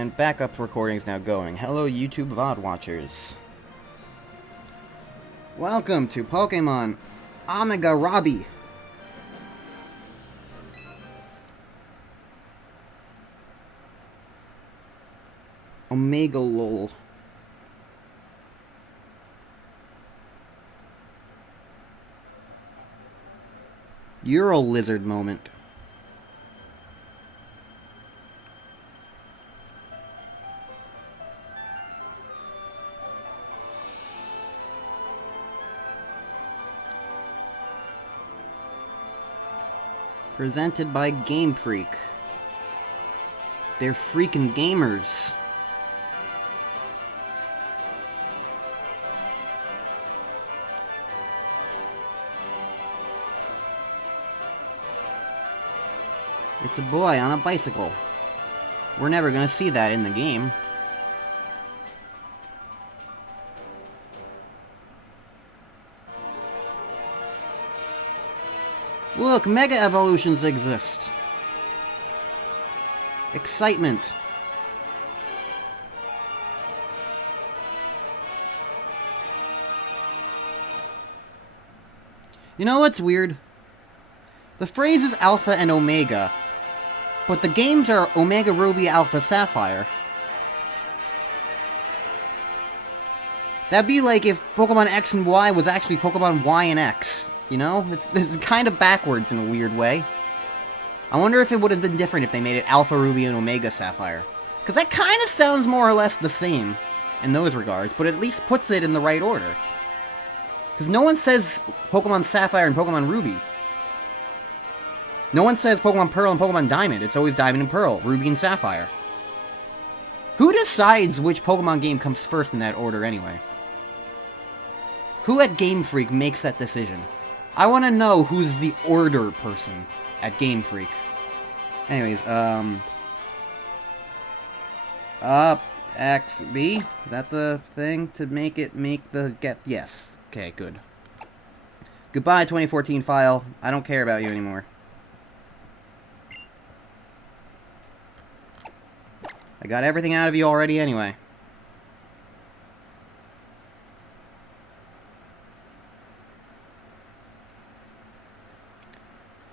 And backup recording is now going. Hello, YouTube VOD watchers. Welcome to Pokémon Omega Ruby. Omega lol. Euro lizard moment. Presented by Game Freak. They're freaking gamers. It's a boy on a bicycle. We're never gonna see that in the game. Look, Mega Evolutions exist. Excitement. You know what's weird? The phrase is Alpha and Omega, but the games are Omega Ruby, Alpha Sapphire. That'd be like if Pokemon X and Y was actually Pokemon Y and X. You know? It's kind of backwards in a weird way. I wonder if it would have been different if they made it Alpha Ruby and Omega Sapphire. Because that kind of sounds more or less the same in those regards, but at least puts it in the right order. Because no one says Pokemon Sapphire and Pokemon Ruby. No one says Pokemon Pearl and Pokemon Diamond. It's always Diamond and Pearl, Ruby and Sapphire. Who decides which Pokemon game comes first in that order anyway? Who at Game Freak makes that decision? I want to know who's the order person at Game Freak. Anyways, up, X, B? Is that the thing to make the get? Yes. Okay, good. Goodbye, 2014 file. I don't care about you anymore. I got everything out of you already anyway.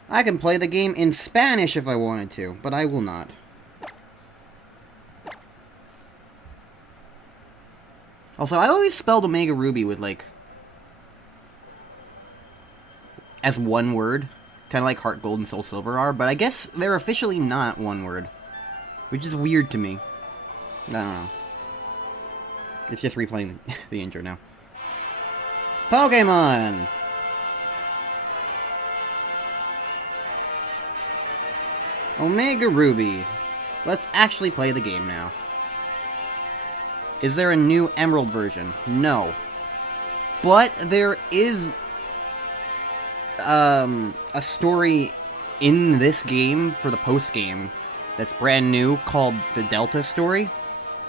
I can play the game in Spanish if I wanted to, but I will not. Also, I always spelled Omega Ruby with, like, as one word. Kind of like Heart Gold and Soul Silver are, but I guess they're officially not one word. Which is weird to me. I don't know. It's just replaying the intro now. Pokémon! Omega Ruby. Let's actually play the game now. Is there a new Emerald version? No. But there is a story in this game for the post-game that's brand new called the Delta story.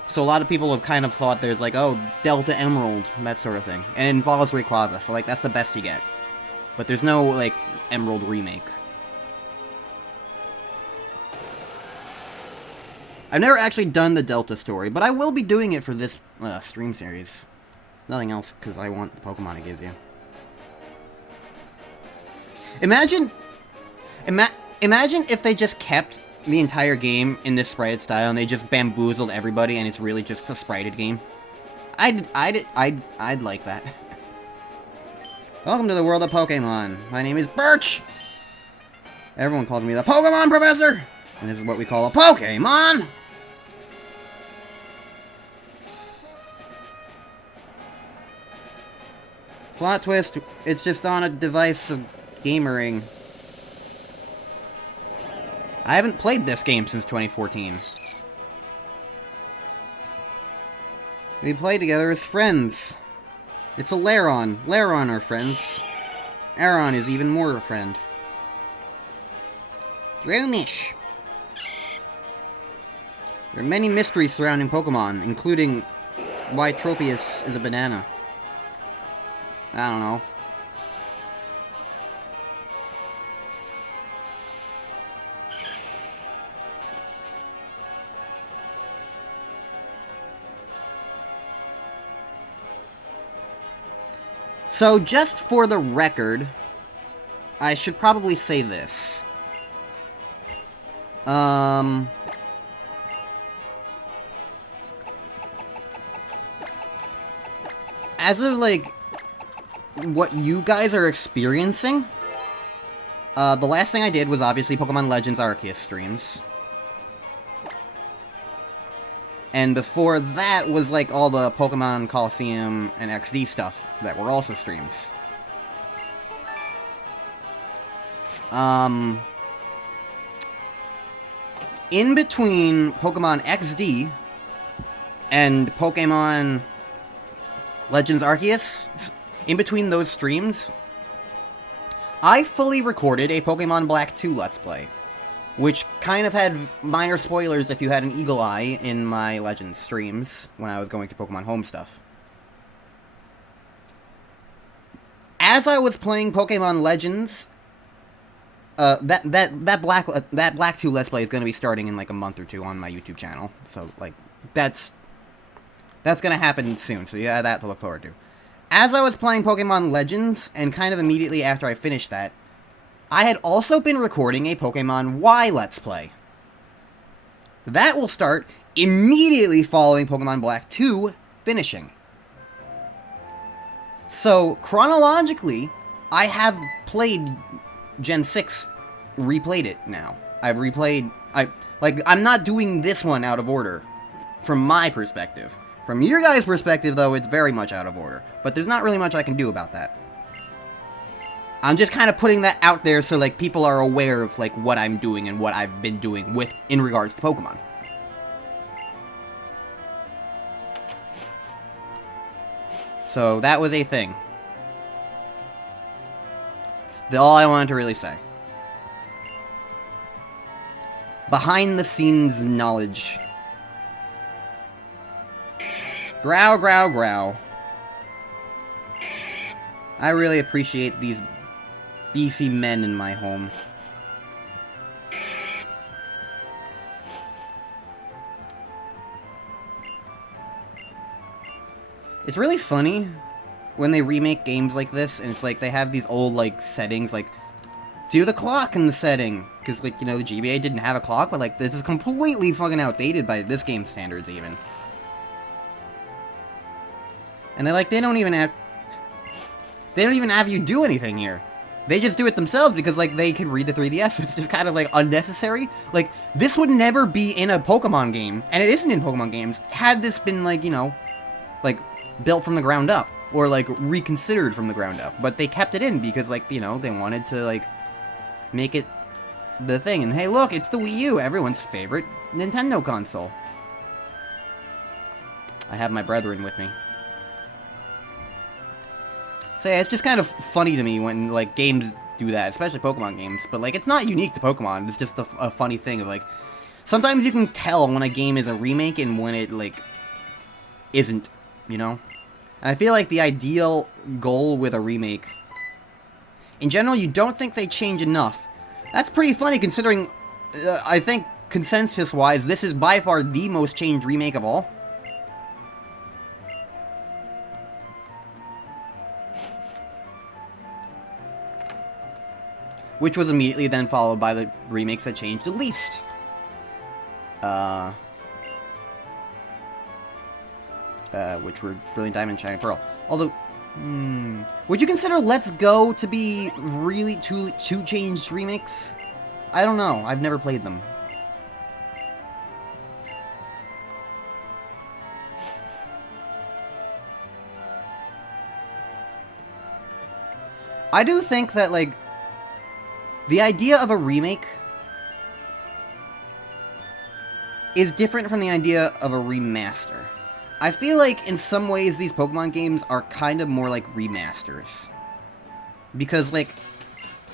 So a lot of people have kind of thought there's like, oh, Delta Emerald, that sort of thing. And it involves Rayquaza, so like that's the best you get. But there's no like Emerald remake. I've never actually done the Delta story, but I will be doing it for this stream series. Nothing else, because I want the Pokemon it gives you. Imagine if they just kept the entire game in this sprited style and they just bamboozled everybody and it's really just a sprited game. I'd like that. Welcome to the world of Pokemon. My name is Birch. Everyone calls me the Pokemon Professor, and this is what we call a Pokemon. Plot twist, it's just on a device of gamering. I haven't played this game since 2014. We play together as friends. It's a Lairon. Lairon are friends. Aron is even more a friend. Dronish. There are many mysteries surrounding Pokemon, including why Tropius is a banana. I don't know. So, just for the record, I should probably say this. As of, like, what you guys are experiencing, the last thing I did was obviously Pokemon Legends Arceus streams. And before that was, like, all the Pokemon Coliseum and XD stuff that were also streams. In between Pokemon XD and Pokemon Legends Arceus, in between those streams, I fully recorded a Pokemon Black 2 Let's Play, which kind of had minor spoilers if you had an eagle eye in my Legends streams when I was going through Pokemon Home stuff. As I was playing Pokemon Legends, that Black 2 Let's Play is going to be starting in like a month or two on my YouTube channel, so like that's going to happen soon, so you have that to look forward to. As I was playing Pokemon Legends, and kind of immediately after I finished that, I had also been recording a Pokemon Y Let's Play. That will start immediately following Pokemon Black 2 finishing. So, chronologically, I have played Gen 6, replayed it now. I've replayed... I'm not doing this one out of order, from my perspective. From your guys' perspective, though, it's very much out of order. But there's not really much I can do about that. I'm just kind of putting that out there so, like, people are aware of, like, what I'm doing and what I've been doing in regards to Pokemon. So, that was a thing. That's all I wanted to really say. Behind-the-scenes knowledge. Growl, growl, growl. I really appreciate these beefy men in my home. It's really funny when they remake games like this, and it's like they have these old, like, settings, like, do the clock in the setting. Because, like, you know, the GBA didn't have a clock, but, like, this is completely fucking outdated by this game's standards, even. And they don't even have you do anything here. They just do it themselves because, like, they can read the 3DS, so it's just kind of, like, unnecessary. Like, this would never be in a Pokemon game, and it isn't in Pokemon games, had this been, like, you know, like, built from the ground up, or, like, reconsidered from the ground up. But they kept it in because, like, you know, they wanted to, like, make it the thing. And hey, look, it's the Wii U, everyone's favorite Nintendo console. I have my brethren with me. So yeah, it's just kind of funny to me when, like, games do that, especially Pokemon games. But, like, it's not unique to Pokemon, it's just a funny thing of, like, sometimes you can tell when a game is a remake and when it, like, isn't, you know? And I feel like the ideal goal with a remake, in general, you don't think they change enough. That's pretty funny considering, I think, consensus-wise, this is by far the most changed remake of all. Which was immediately then followed by the remakes that changed the least. Which were Brilliant Diamond, Shining Pearl. Although, would you consider Let's Go to be really two changed remakes? I don't know. I've never played them. I do think that, like, the idea of a remake is different from the idea of a remaster. I feel like in some ways these Pokemon games are kind of more like remasters. Because, like,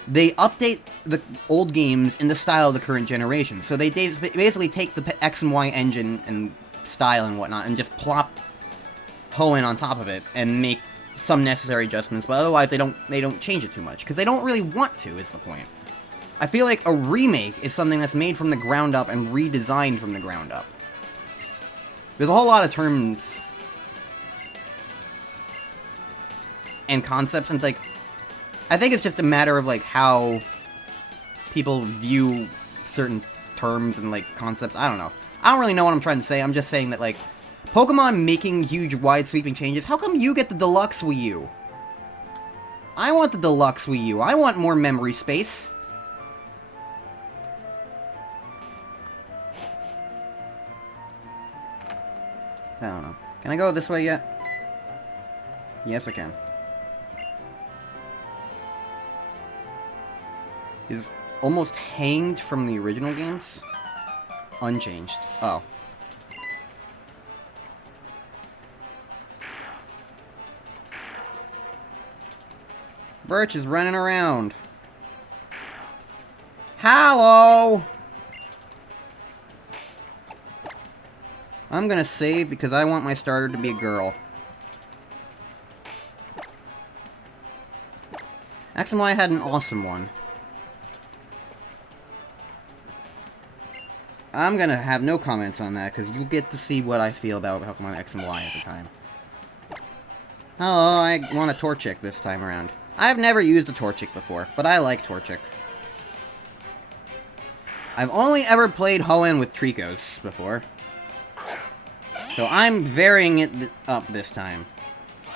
they update the old games in the style of the current generation. So they basically take the X and Y engine and style and whatnot and just plop Hoenn on top of it and make some necessary adjustments, but otherwise they don't change it too much. Because they don't really want to, is the point. I feel like a remake is something that's made from the ground up and redesigned from the ground up. There's a whole lot of terms. and concepts, and like, I think it's just a matter of like how people view certain terms and like concepts. I don't know. I don't really know what I'm trying to say. I'm just saying that like Pokemon making huge, wide sweeping changes. How come you get the deluxe Wii U? I want the deluxe Wii U. I want more memory space. I don't know. Can I go this way yet? Yes, I can. Is almost hanged from the original games? Unchanged. Oh. Birch is running around. Hello! I'm gonna save because I want my starter to be a girl. X and Y had an awesome one. I'm gonna have no comments on that because you get to see what I feel about Pokemon X and Y at the time. Hello, I want a Torchic this time around. I've never used a Torchic before, but I like Torchic. I've only ever played Hoenn with Tricos before. So I'm varying it up this time.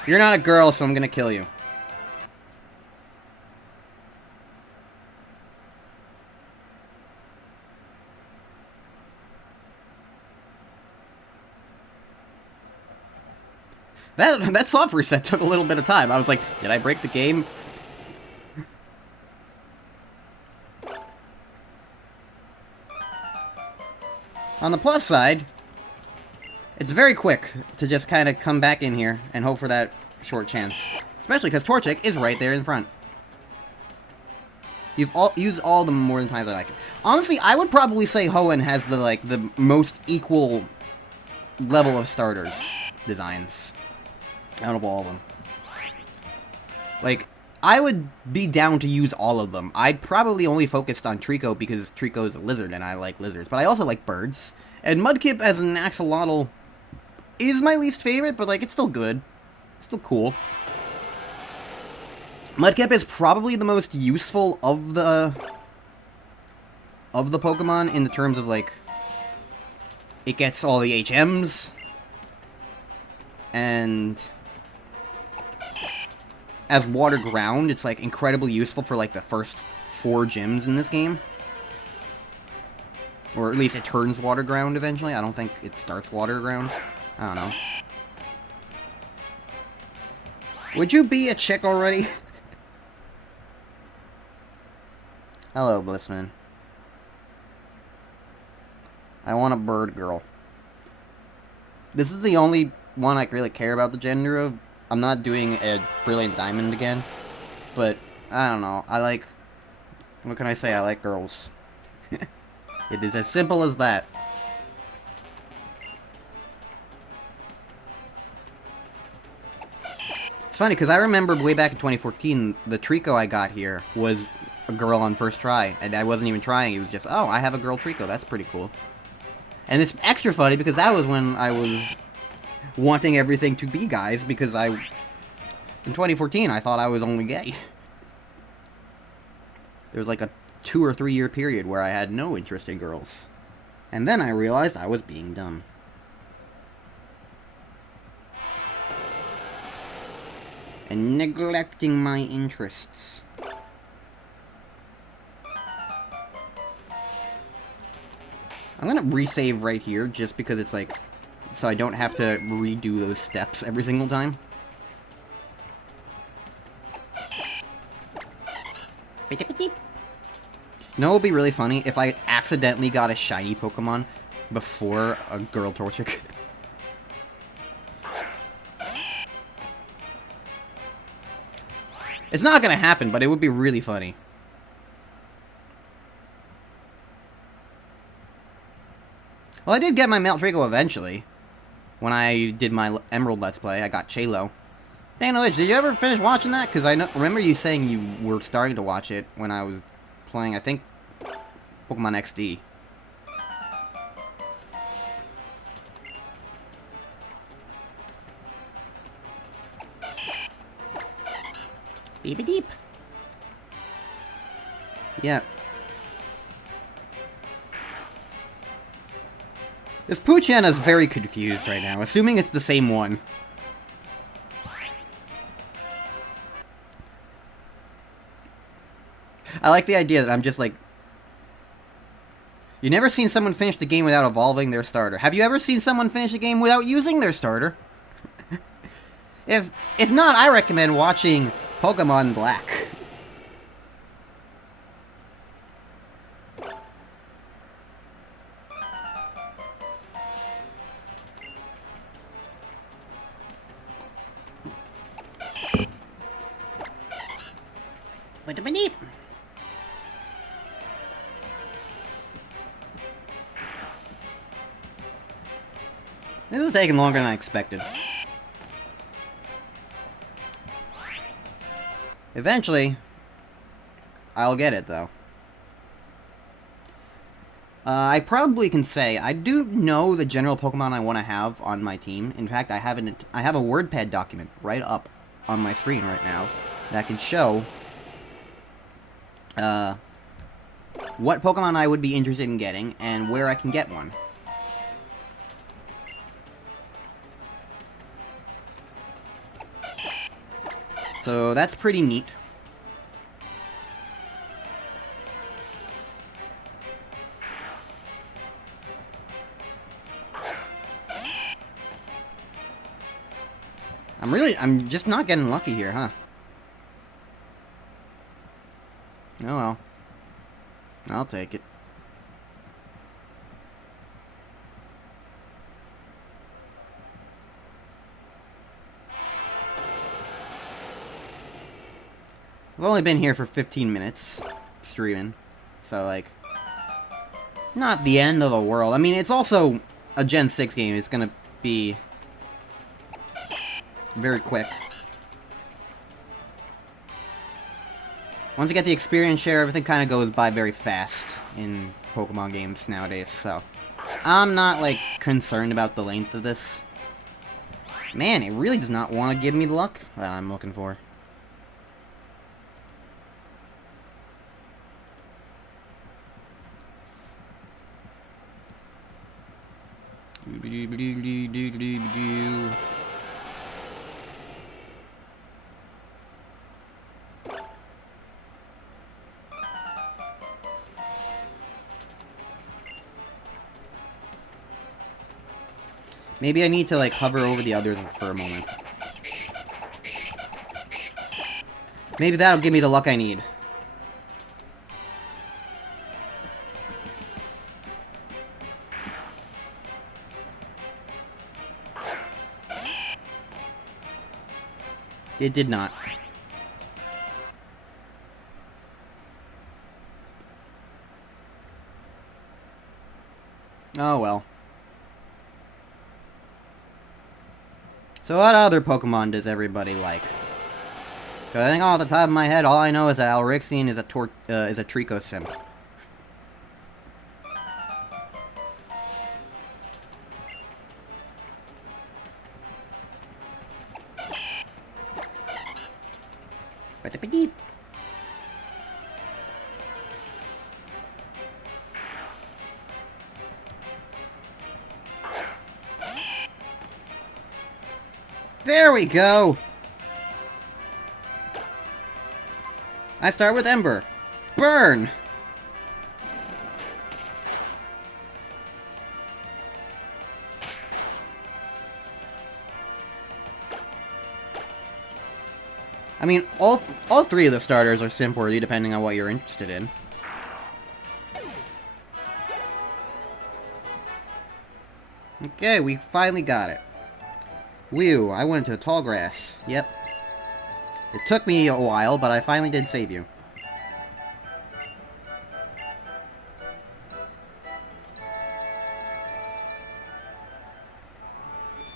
You're not a girl, so I'm gonna kill you. That soft reset took a little bit of time. I was like, did I break the game? On the plus side, it's very quick to just kind of come back in here and hope for that short chance. Especially because Torchic is right there in front. You've used all of them more than times I like it. Honestly, I would probably say Hoenn has the most equal level of starters designs out of all of them. Like, I would be down to use all of them. I'd probably only focused on Trico because Trico is a lizard and I like lizards. But I also like birds. And Mudkip as an axolotl is my least favorite, but like, it's still good. It's still cool. Mudkip is probably the most useful of the Pokemon in the terms of like, it gets all the HMs, and as water ground, it's like incredibly useful for like the first 4 gyms in this game. Or at least it turns water ground eventually. I don't think it starts water ground. I don't know. Would you be a chick already? Hello, Blissman. I want a bird girl. This is the only one I really care about the gender of. I'm not doing a Brilliant Diamond again. But, I don't know. I like... What can I say? I like girls. It is as simple as that. It's funny, because I remember way back in 2014, the Trico I got here was a girl on first try. And I wasn't even trying. It was just, oh, I have a girl Trico. That's pretty cool. And it's extra funny because that was when I was wanting everything to be guys, because in 2014, I thought I was only gay. There was like a 2 or 3 year period where I had no interest in girls. And then I realized I was being dumb. And neglecting my interests. I'm gonna resave right here, just because it's like, so I don't have to redo those steps every single time. You know what would be really funny? If I accidentally got a shiny Pokemon before a girl Torchic. It's not gonna happen, but it would be really funny. Well, I did get my Maltrigo eventually. When I did my Emerald Let's Play, I got Chalo. Dang, did you ever finish watching that? Because I remember you saying you were starting to watch it when I was playing, I think, Pokemon XD. Beep deep. Yeah. This Poochana's very confused right now, assuming it's the same one. I like the idea that I'm just like... You never seen someone finish the game without evolving their starter. Have you ever seen someone finish a game without using their starter? If not, I recommend watching Pokemon Black. This is taking longer than I expected. Eventually, I'll get it, though. I probably can say I do know the general Pokemon I want to have on my team. In fact, I have a WordPad document right up on my screen right now that can show what Pokemon I would be interested in getting and where I can get one. So that's pretty neat. I'm just not getting lucky here, huh? Oh well. I'll take it. I've only been here for 15 minutes, streaming, so, like, not the end of the world. I mean, it's also a Gen 6 game. It's gonna be very quick. Once you get the experience share, everything kind of goes by very fast in Pokemon games nowadays, so I'm not, like, concerned about the length of this. Man, it really does not want to give me the luck that I'm looking for. Maybe I need to, like, hover over the others for a moment. Maybe that'll give me the luck I need. It did not. Oh well. So what other Pokemon does everybody like? Cause I think off the top of my head, all I know is that Alrixian is a Trico Simp. There we go! I start with Ember. Burn! I mean, all three of the starters are simp-worthy depending on what you're interested in. Okay, we finally got it. Whew, I went into the tall grass. Yep. It took me a while, but I finally did save you.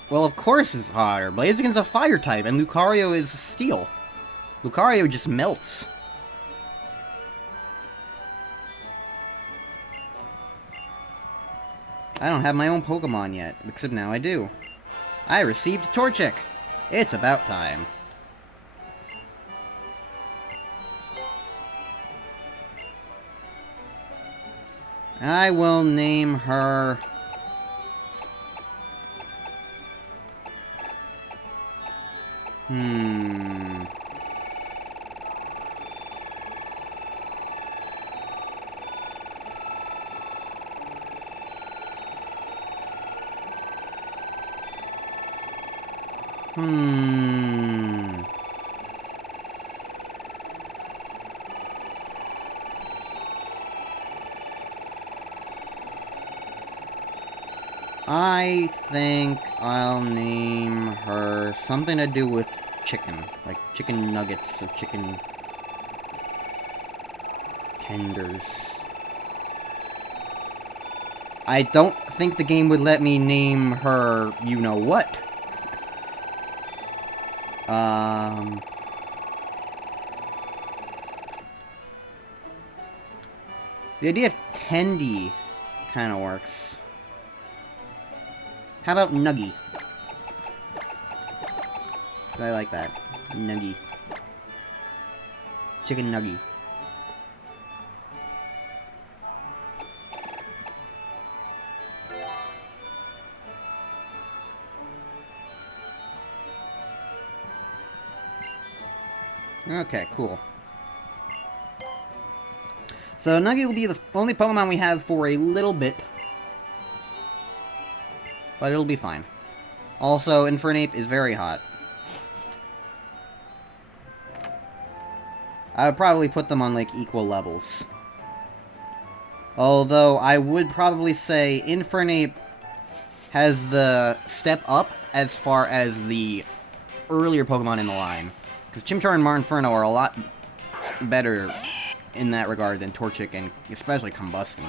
Well, of course it's hotter. Blaziken's a fire type, and Lucario is steel. Lucario just melts. I don't have my own Pokemon yet, except now I do. I received Torchic. It's about time. I will name her... I think I'll name her something to do with chicken. Like chicken nuggets or chicken tenders. I don't think the game would let me name her you-know-what. The idea of Tendy kind of works. How about Nuggy? I like that. Nuggy. Chicken Nuggy. Okay, cool. So Nuggy will be the only Pokemon we have for a little bit. But it'll be fine. Also, Infernape is very hot. I would probably put them on, like, equal levels. Although, I would probably say Infernape has the step up as far as the earlier Pokemon in the line. Because Chimchar and Marinferno are a lot better in that regard than Torchic and especially Combustion.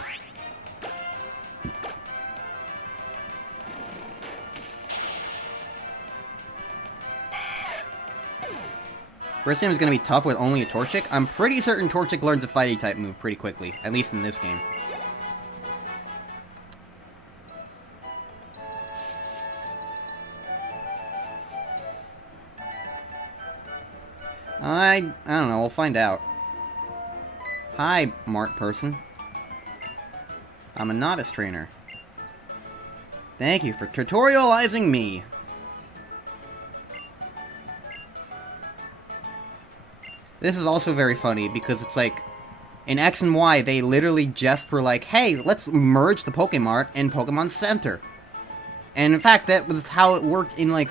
First game is going to be tough with only a Torchic. I'm pretty certain Torchic learns a Fighting type move pretty quickly, at least in this game. I don't know, we'll find out. Hi, Mart person. I'm a novice trainer. Thank you for tutorializing me. This is also very funny because it's like, in X and Y, they literally just were like, hey, let's merge the Pokemart and Pokemon Center. And in fact, that was how it worked in, like,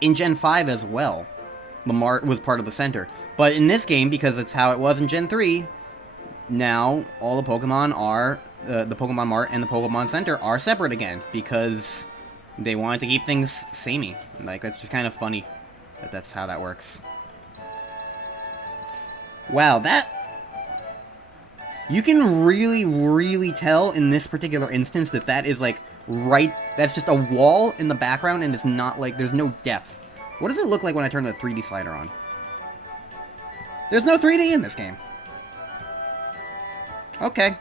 in Gen 5 as well. The Mart was part of the Center. But in this game, because it's how it was in Gen 3, now all the Pokemon are, the Pokemon Mart and the Pokemon Center are separate again. Because they wanted to keep things samey. Like, that's just kind of funny. That's how that works. Wow, that... You can really, really tell in this particular instance that that is, like, right... That's just a wall in the background, and it's not, like, there's no depth. What does it look like when I turn the 3D slider on? There's no 3D in this game. Okay.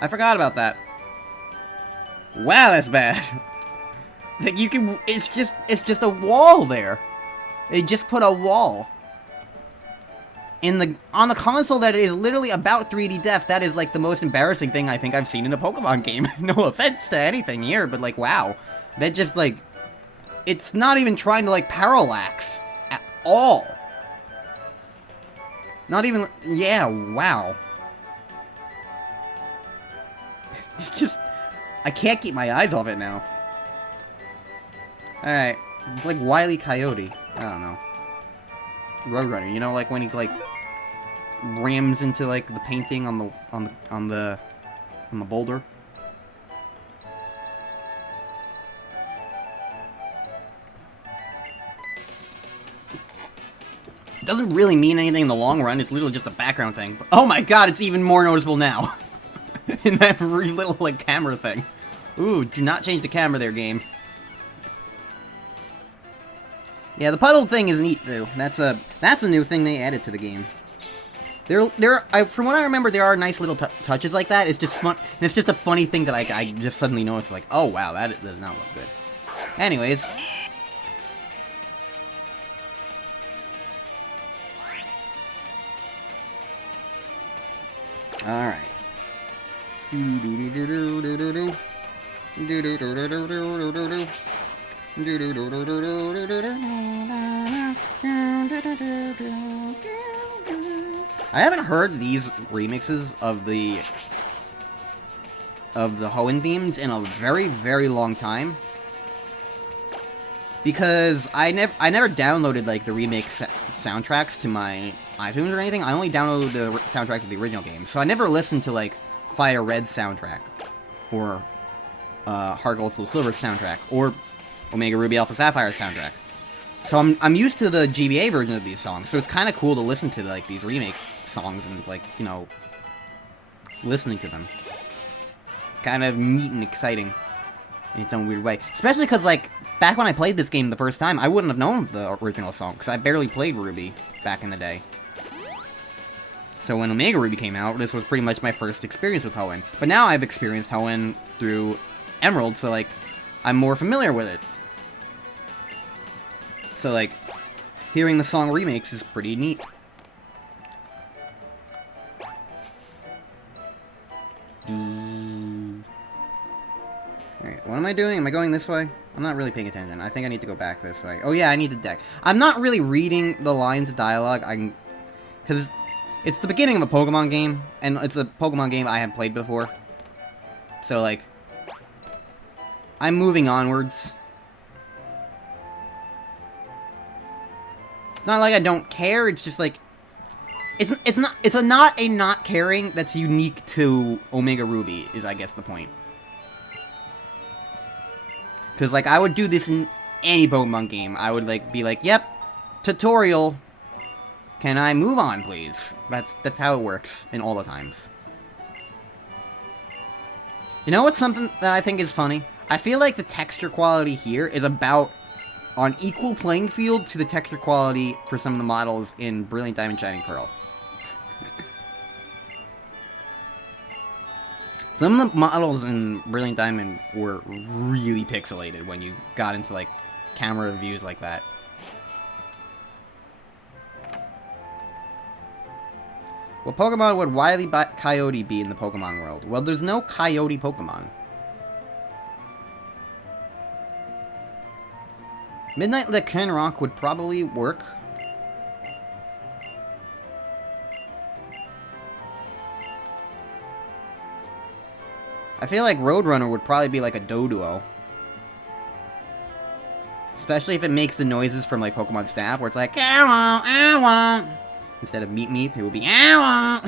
I forgot about that. Wow, that's bad. Like, you can... It's just a wall there. They just put a wall. On the console that is literally about 3D depth, that is, like, the most embarrassing thing I think I've seen in a Pokemon game. No offense to anything here, but, like, wow. That just, like... It's not even trying to, like, parallax. At all. Not even... Yeah, wow. It's just... I can't keep my eyes off it now. Alright. It's like Wile E. Coyote. I don't know. Roadrunner, you know, like when he, like, rams into, like, the painting on the boulder? It doesn't really mean anything in the long run, it's literally just a background thing. But, oh my god, it's even more noticeable now! In that little, like, camera thing. Ooh, do not change the camera there, game. Yeah, the puddle thing is neat, though. That's a new thing they added to the game. From what I remember, there are nice little touches like that. It's just fun. It's just a funny thing that I just suddenly noticed. Like, oh wow, that does not look good. Anyways. Alright. I haven't heard these remixes of the Hoenn themes in a very, very long time. Because I never downloaded like the remake soundtracks to my iTunes or anything. I only downloaded the soundtracks of the original game, so I never listened to like Fire Red's soundtrack or Heart Gold Soul Silver's soundtrack or Omega Ruby Alpha Sapphire soundtrack. So I'm used to the GBA version of these songs, so it's kind of cool to listen to like these remake songs and like, you know, listening to them. It's kind of neat and exciting in its own weird way, especially because like back when I played this game the first time, I wouldn't have known the original song, because I barely played Ruby back in the day. So when Omega Ruby came out, this was pretty much my first experience with Hoenn. But now I've experienced Hoenn through Emerald, so like, I'm more familiar with it. So like, hearing the song remakes is pretty neat. Alright, what am I doing? Am I going this way? I'm not really paying attention. I think I need to go back this way. Oh yeah, I need the deck. I'm not really reading the lines of dialogue. Because it's the beginning of a Pokemon game, and it's a Pokemon game I have played before. So like, I'm moving onwards. It's not like I don't care, it's just like, it's not a not caring that's unique to Omega Ruby, is I guess the point. Because, like, I would do this in any Pokemon game. I would, like, be like, yep, tutorial. Can I move on, please? That's how it works in all the times. You know what's something that I think is funny? I feel like the texture quality here is about on equal playing field to the texture quality for some of the models in Brilliant Diamond Shining Pearl. Some of the models in Brilliant Diamond were really pixelated when you got into, like, camera views like that. What Pokemon would Wily Coyote be in the Pokemon world? Well, there's no Coyote Pokemon. Midnight Lycanroc would probably work. I feel like Roadrunner would probably be like a Doduo. Especially if it makes the noises from like Pokemon Snap, where it's like, ow, ow. Instead of Meep Meep, it would be ow.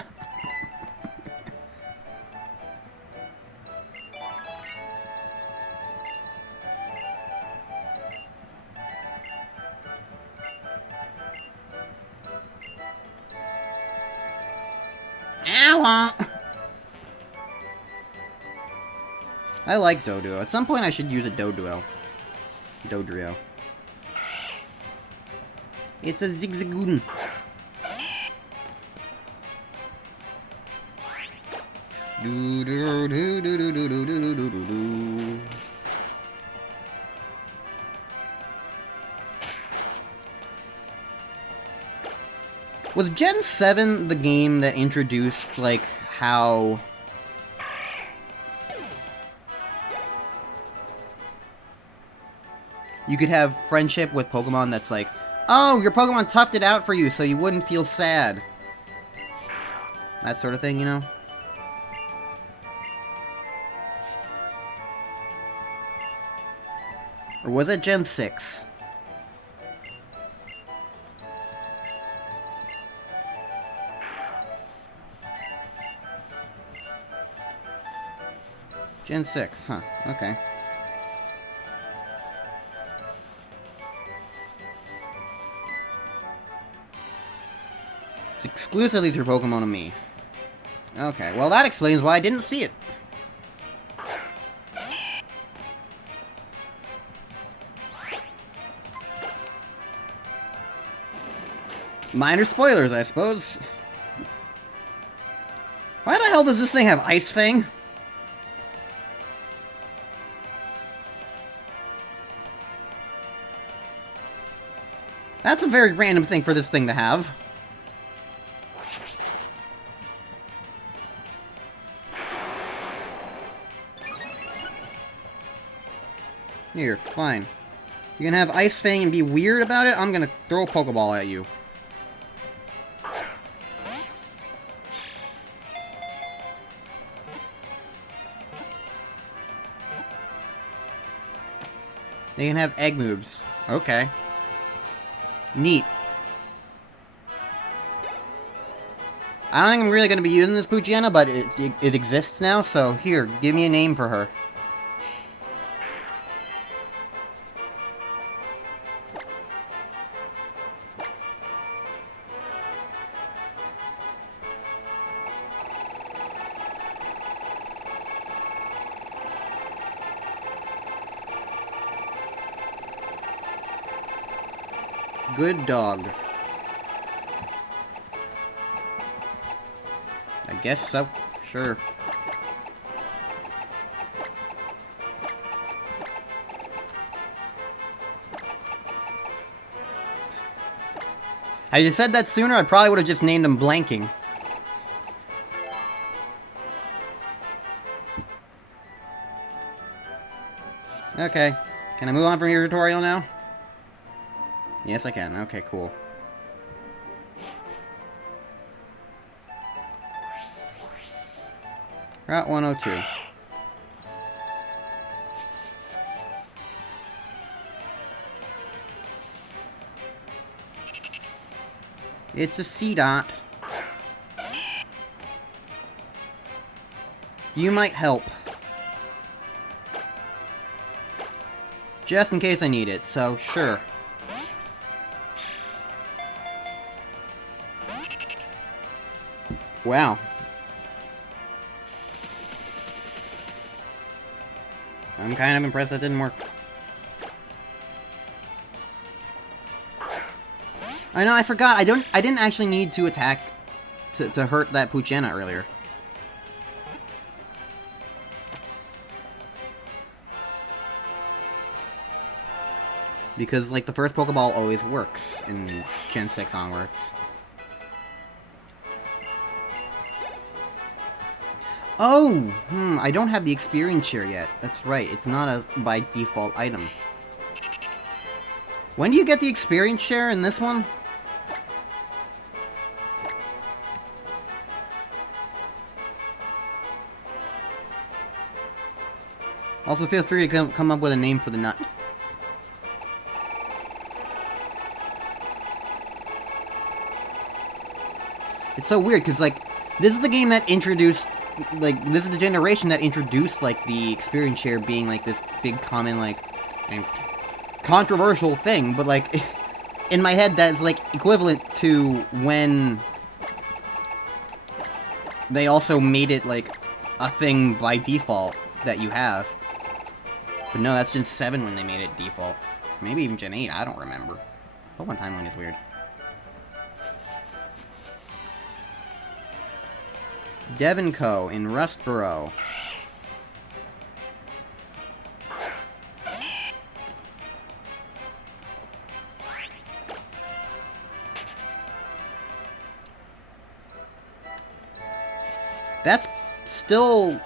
Ow. I like Doduo. At some point I should use a Doduo. Dodrio. It's a Zigzagoon. Was Gen 7 the game that introduced, like, how you could have friendship with Pokemon that's like, oh, your Pokemon toughed it out for you so you wouldn't feel sad. That sort of thing, you know? Or was it Gen 6? Gen 6, huh, okay. It's exclusively through Pokemon and me. Okay, well that explains why I didn't see it. Minor spoilers, I suppose. Why the hell does this thing have Ice Fang? That's a very random thing for this thing to have. Here, fine. You can have Ice Fang and be weird about it? I'm gonna throw a Pokeball at you. They can have egg moves. Okay. Neat. I don't think I'm really going to be using this Poochyena, but it exists now, so here, give me a name for her. Good dog. I guess so. Sure. Had you said that sooner, I probably would have just named him Blanking. Okay. Can I move on from your tutorial now? Yes, I can. Okay, cool. Route 102. It's a C-Dot. You might help. Just in case I need it, so sure. Wow. I'm kind of impressed that didn't work. I know, I forgot. I didn't actually need to attack to hurt that Poochyena earlier. Because, like, the first Pokeball always works in Gen 6 onwards. Oh! I don't have the experience share yet. That's right, it's not a by default item. When do you get the experience share in this one? Also, feel free to come up with a name for the nut. It's so weird, because, like, this is the game that introduced, like, this is the generation that introduced, like, the experience share being, like, this big common, like, controversial thing, but, like, in my head, that's, like, equivalent to when they also made it, like, a thing by default that you have. But no, that's Gen 7 when they made it default. Maybe even Gen 8, I don't remember. Pokemon timeline is weird. Devon Co. in Rustboro. That's still...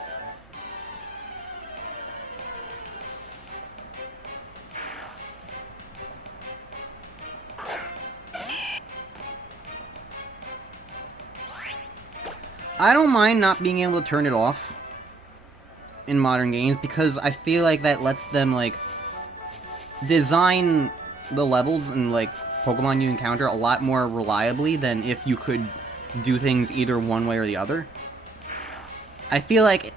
I don't mind not being able to turn it off in modern games, because I feel like that lets them, like, design the levels and, like, Pokemon you encounter a lot more reliably than if you could do things either one way or the other. I feel like,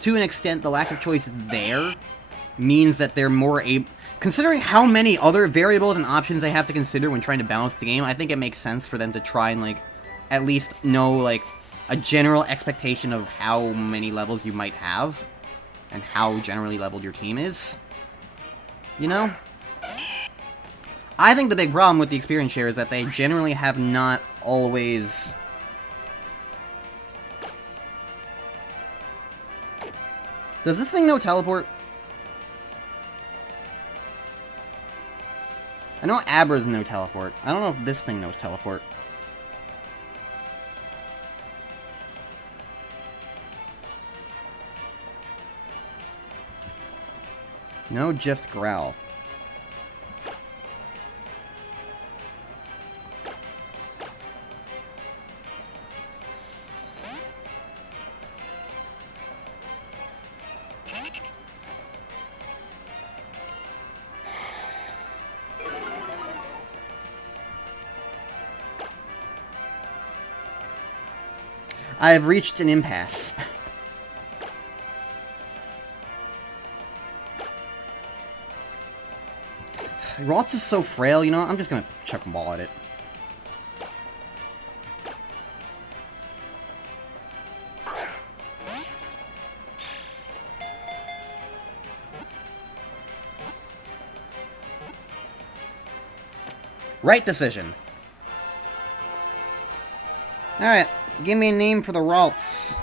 to an extent, the lack of choice there means that they're more able... Considering how many other variables and options they have to consider when trying to balance the game, I think it makes sense for them to try and, like, at least know, like, a general expectation of how many levels you might have, and how generally leveled your team is. You know? I think the big problem with the experience share is that they generally have not always... Does this thing know teleport? I know Abra's no teleport. I don't know if this thing knows teleport. No, just growl. I have reached an impasse. Ralts is so frail, you know, I'm just gonna chuck a ball at it. Right decision. Alright, give me a name for the Ralts.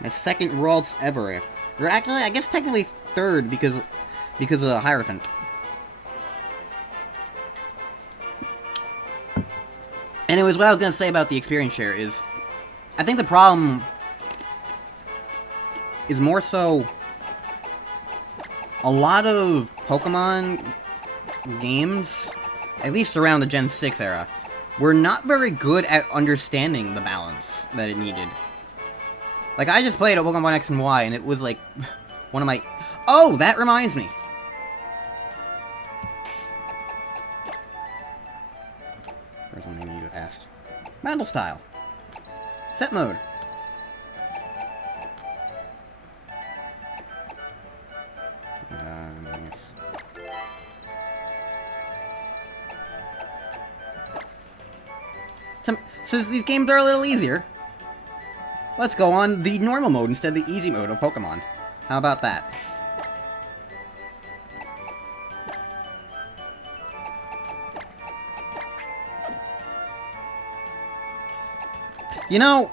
My second Ralts ever. Or actually, I guess technically third because of the Hierophant. Anyways, what I was gonna say about the experience share is, I think the problem is more so a lot of Pokemon games, at least around the Gen 6 era, were not very good at understanding the balance that it needed. Like, I just played a Pokemon X and Y, and it was like one of my... Oh, that reminds me! Where's one I need to ask? Battle Style. Set mode. Yes. Since these games are a little easier, let's go on the normal mode instead of the easy mode of Pokemon. How about that? You know,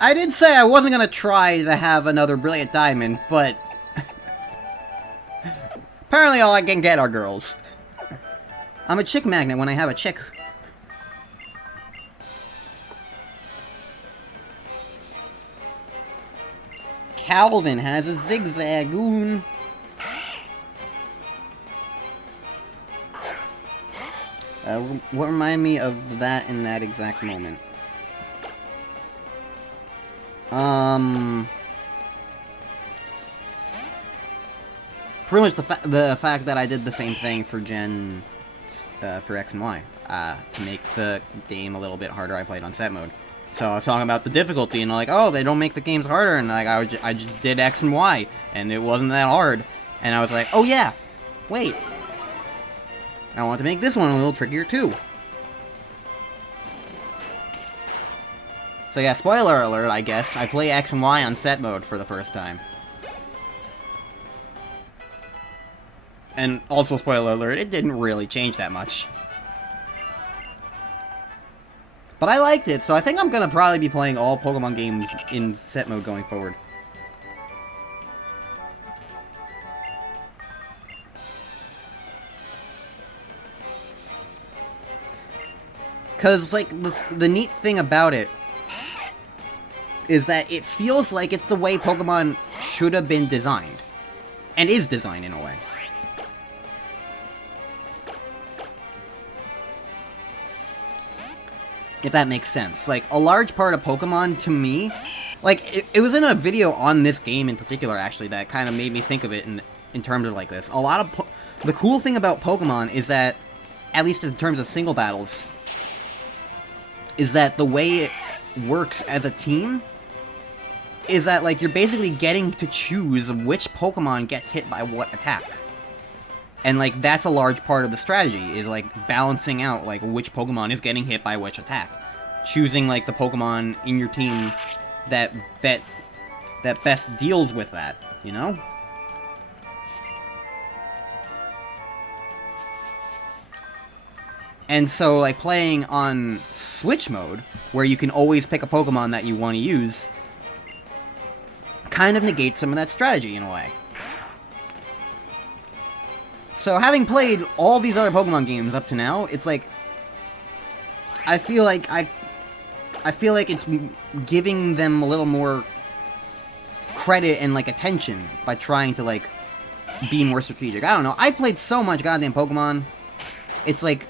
I did say I wasn't gonna try to have another Brilliant Diamond, but apparently all I can get are girls. I'm a chick magnet when I have a chick. Calvin has a Zigzagoon. What reminded me of that in that exact moment? Pretty much the fact that I did the same thing for for X and Y, to make the game a little bit harder. I played on set mode. So I was talking about the difficulty, and like, oh, they don't make the games harder, and like, I just did X and Y, and it wasn't that hard. And I was like, oh yeah, wait, I want to make this one a little trickier too. So yeah, spoiler alert, I guess, I play X and Y on set mode for the first time. And also, spoiler alert, it didn't really change that much. But I liked it, so I think I'm gonna probably be playing all Pokemon games in set mode going forward. Cause, like, the neat thing about it is that it feels like it's the way Pokemon should have been designed. And is designed in a way. If that makes sense. Like, a large part of Pokemon, to me, like, it was in a video on this game in particular, actually, that kind of made me think of it in terms of like this. A lot of the cool thing about Pokemon is that, at least in terms of single battles, is that the way it works as a team is that, like, you're basically getting to choose which Pokemon gets hit by what attack. And, like, that's a large part of the strategy, is, like, balancing out, like, which Pokemon is getting hit by which attack. Choosing, like, the Pokemon in your team that best deals with that, you know? And so, like, playing on Switch mode, where you can always pick a Pokemon that you want to use, kind of negates some of that strategy in a way. So having played all these other Pokemon games up to now, it's like I feel like it's giving them a little more credit and like attention by trying to like be more strategic. I don't know. I played so much goddamn Pokemon. It's like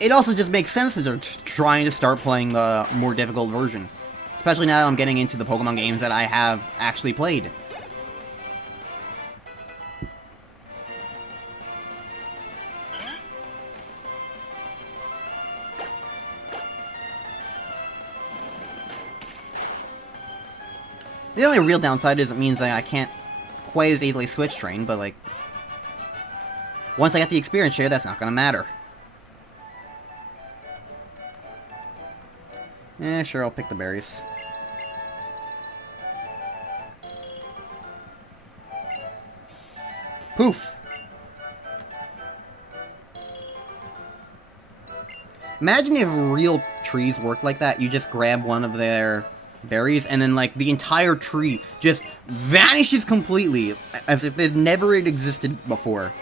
it also just makes sense that they're trying to start playing the more difficult version. Especially now that I'm getting into the Pokemon games that I have actually played. The only real downside is it means that I can't quite as easily switch train, but like once I get the experience share, that's not gonna matter. Eh, sure, I'll pick the berries. Poof! Imagine if real trees worked like that. You just grab one of their berries, and then, like, the entire tree just vanishes completely, as if it never had existed before.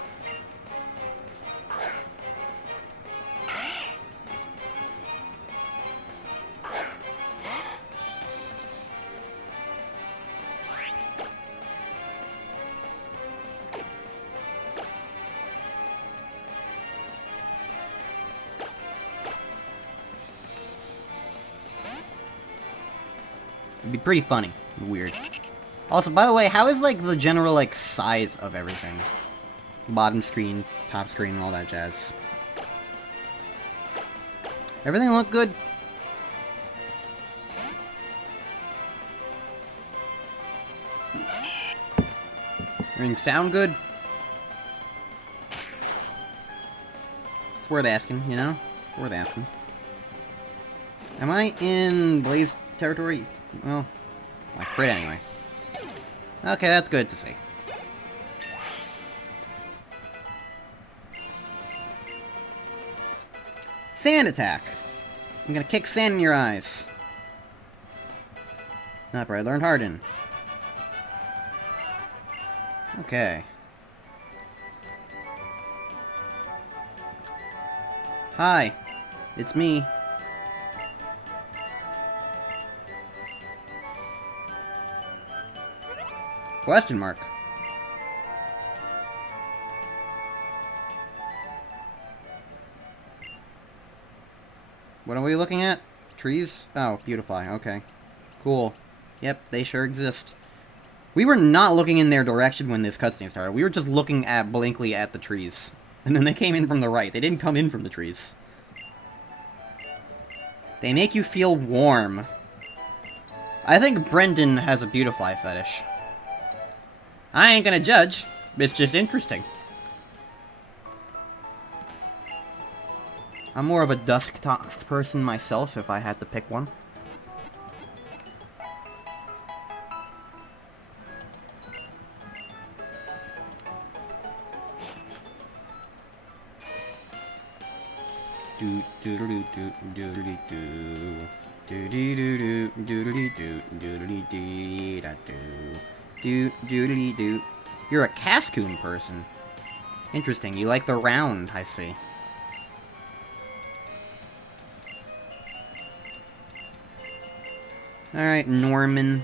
It'd be pretty funny. Weird. Also, by the way, how is, like, the general, like, size of everything? Bottom screen, top screen, and all that jazz. Everything look good? Everything sound good? It's worth asking, you know? Worth asking. Am I in Blaze territory? Well, I crit anyway. Okay, that's good to see. Sand attack! I'm gonna kick sand in your eyes. Not where I learned Harden. Okay. Hi. It's me. Question mark. What are we looking at? Trees? Oh, Beautifly. Okay. Cool. Yep, they sure exist. We were not looking in their direction when this cutscene started. We were just looking at blankly at the trees. And then they came in from the right. They didn't come in from the trees. They make you feel warm. I think Brendan has a Beautifly fetish. I ain't gonna judge. It's just interesting. I'm more of a Dusk-Toxed person myself, if I had to pick one. Do do do do do do do do do do do do do do do do. You're a Cascoon person. Interesting. You like the round, I see. Alright, Norman.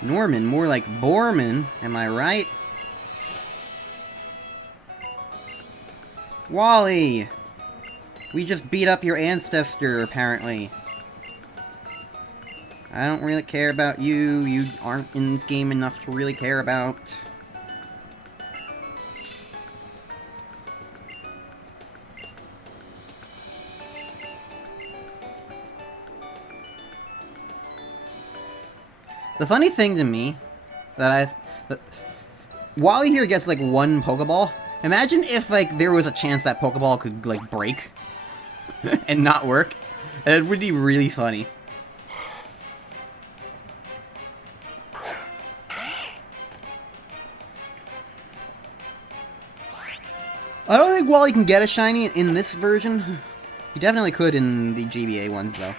Norman, more like Borman, am I right? Wally! We just beat up your ancestor, apparently. I don't really care about you. You aren't in this game enough to really care about. The funny thing to me that Wally here gets like one Pokeball. Imagine if like there was a chance that Pokeball could like break and not work. It would be really funny. I don't think Wally can get a shiny in this version. He definitely could in the GBA ones though.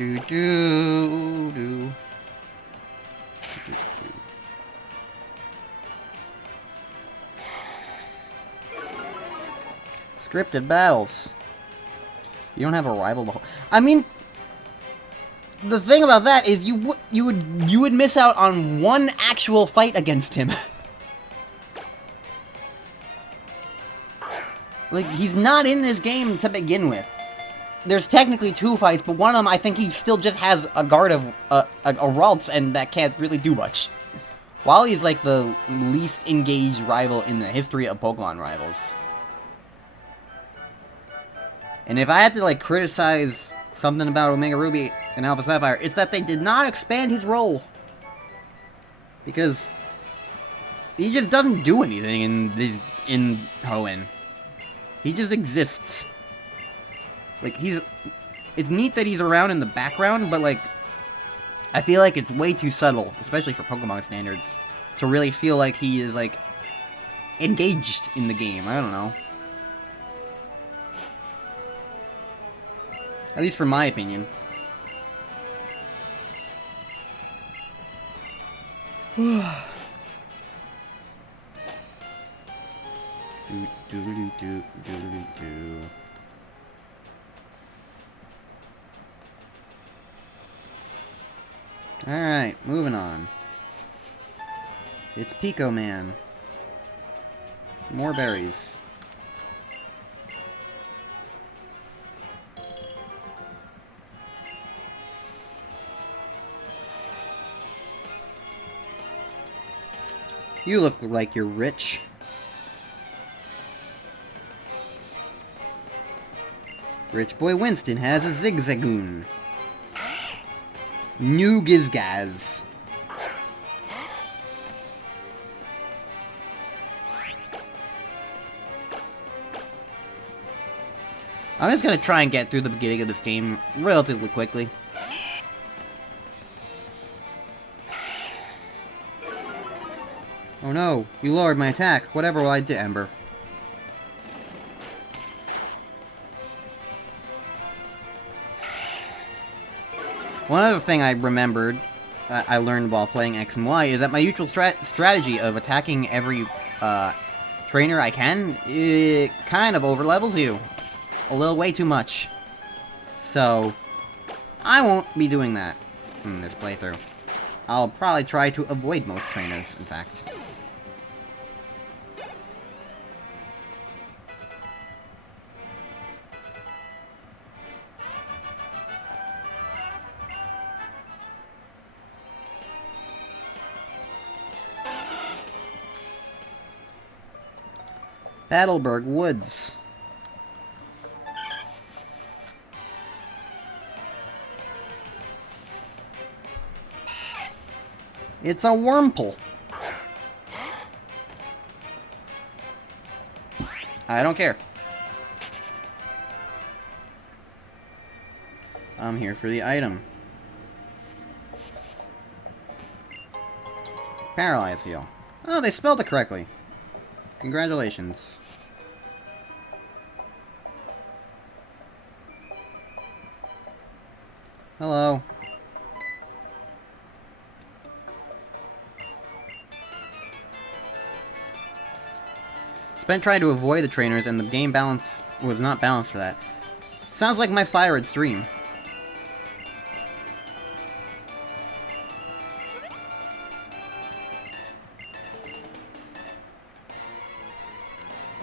Do do do. Scripted battles. You don't have a rival to hold. I mean, the thing about that is you would miss out on one actual fight against him. Like, he's not in this game to begin with. There's technically 2 fights, but one of them I think he still just has a guard of a Ralts and that can't really do much. Wally's like the least engaged rival in the history of Pokemon rivals. And if I had to, like, criticize something about Omega Ruby and Alpha Sapphire, it's that they did not expand his role. Because he just doesn't do anything in Hoenn. He just exists. Like, it's neat that he's around in the background, but, like, I feel like it's way too subtle, especially for Pokemon standards, to really feel like he is, like, engaged in the game. I don't know. At least from my opinion. Alright, moving on. It's Pico Man. More berries. You look like you're rich. Rich boy Winston has a Zigzagoon. New Gizgaz. I'm just gonna try and get through the beginning of this game relatively quickly. Oh no, you lowered my attack. Whatever will I do, Ember? One other thing I remembered, I learned while playing X and Y, is that my usual strategy of attacking every trainer I can, it kind of overlevels you. A little way too much. So, I won't be doing that in this playthrough. I'll probably try to avoid most trainers, in fact. Battleburg Woods. It's a Wurmple. I don't care. I'm here for the item. Paralyze heal. Oh, they spelled it correctly. Congratulations. Hello. Spent trying to avoid the trainers, and the game balance was not balanced for that. Sounds like my Fire Red stream.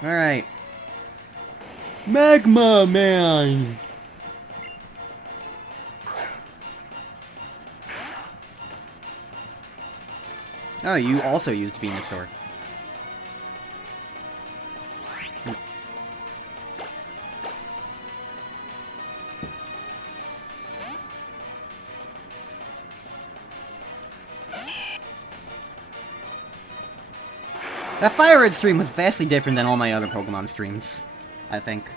Alright. Magma Man! Oh, you also used Venusaur. That Fire Red stream was vastly different than all my other Pokemon streams, I think.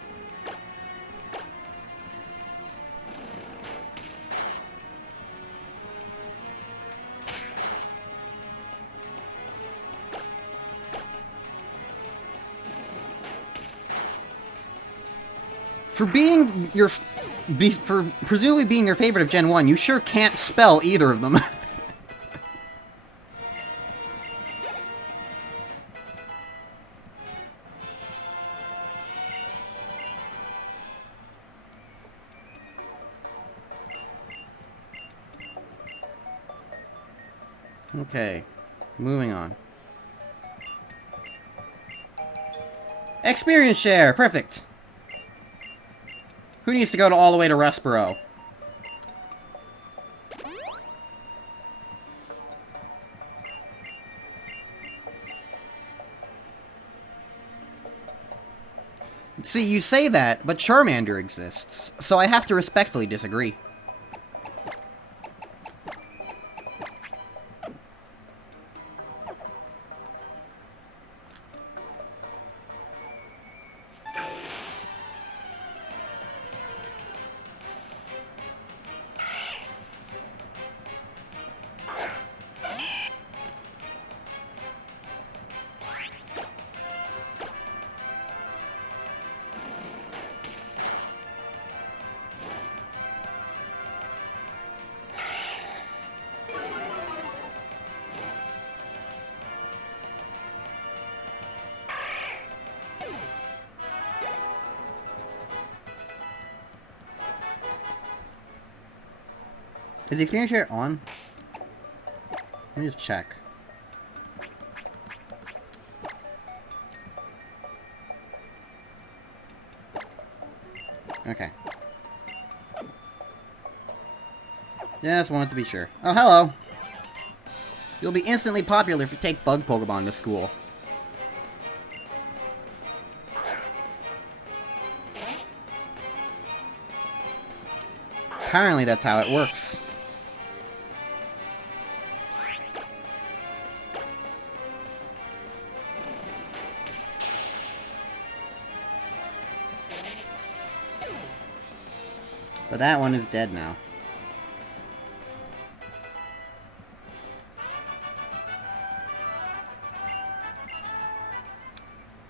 For being For presumably being your favorite of Gen 1, you sure can't spell either of them. Okay, moving on. Experience share! Perfect! Who needs to go all the way to Rustboro? See, you say that, but Charmander exists, so I have to respectfully disagree. Is the experience share on? Let me just check. Okay. Just wanted to be sure. Oh, hello! You'll be instantly popular if you take bug Pokemon to school. Apparently that's how it works. But that one is dead now.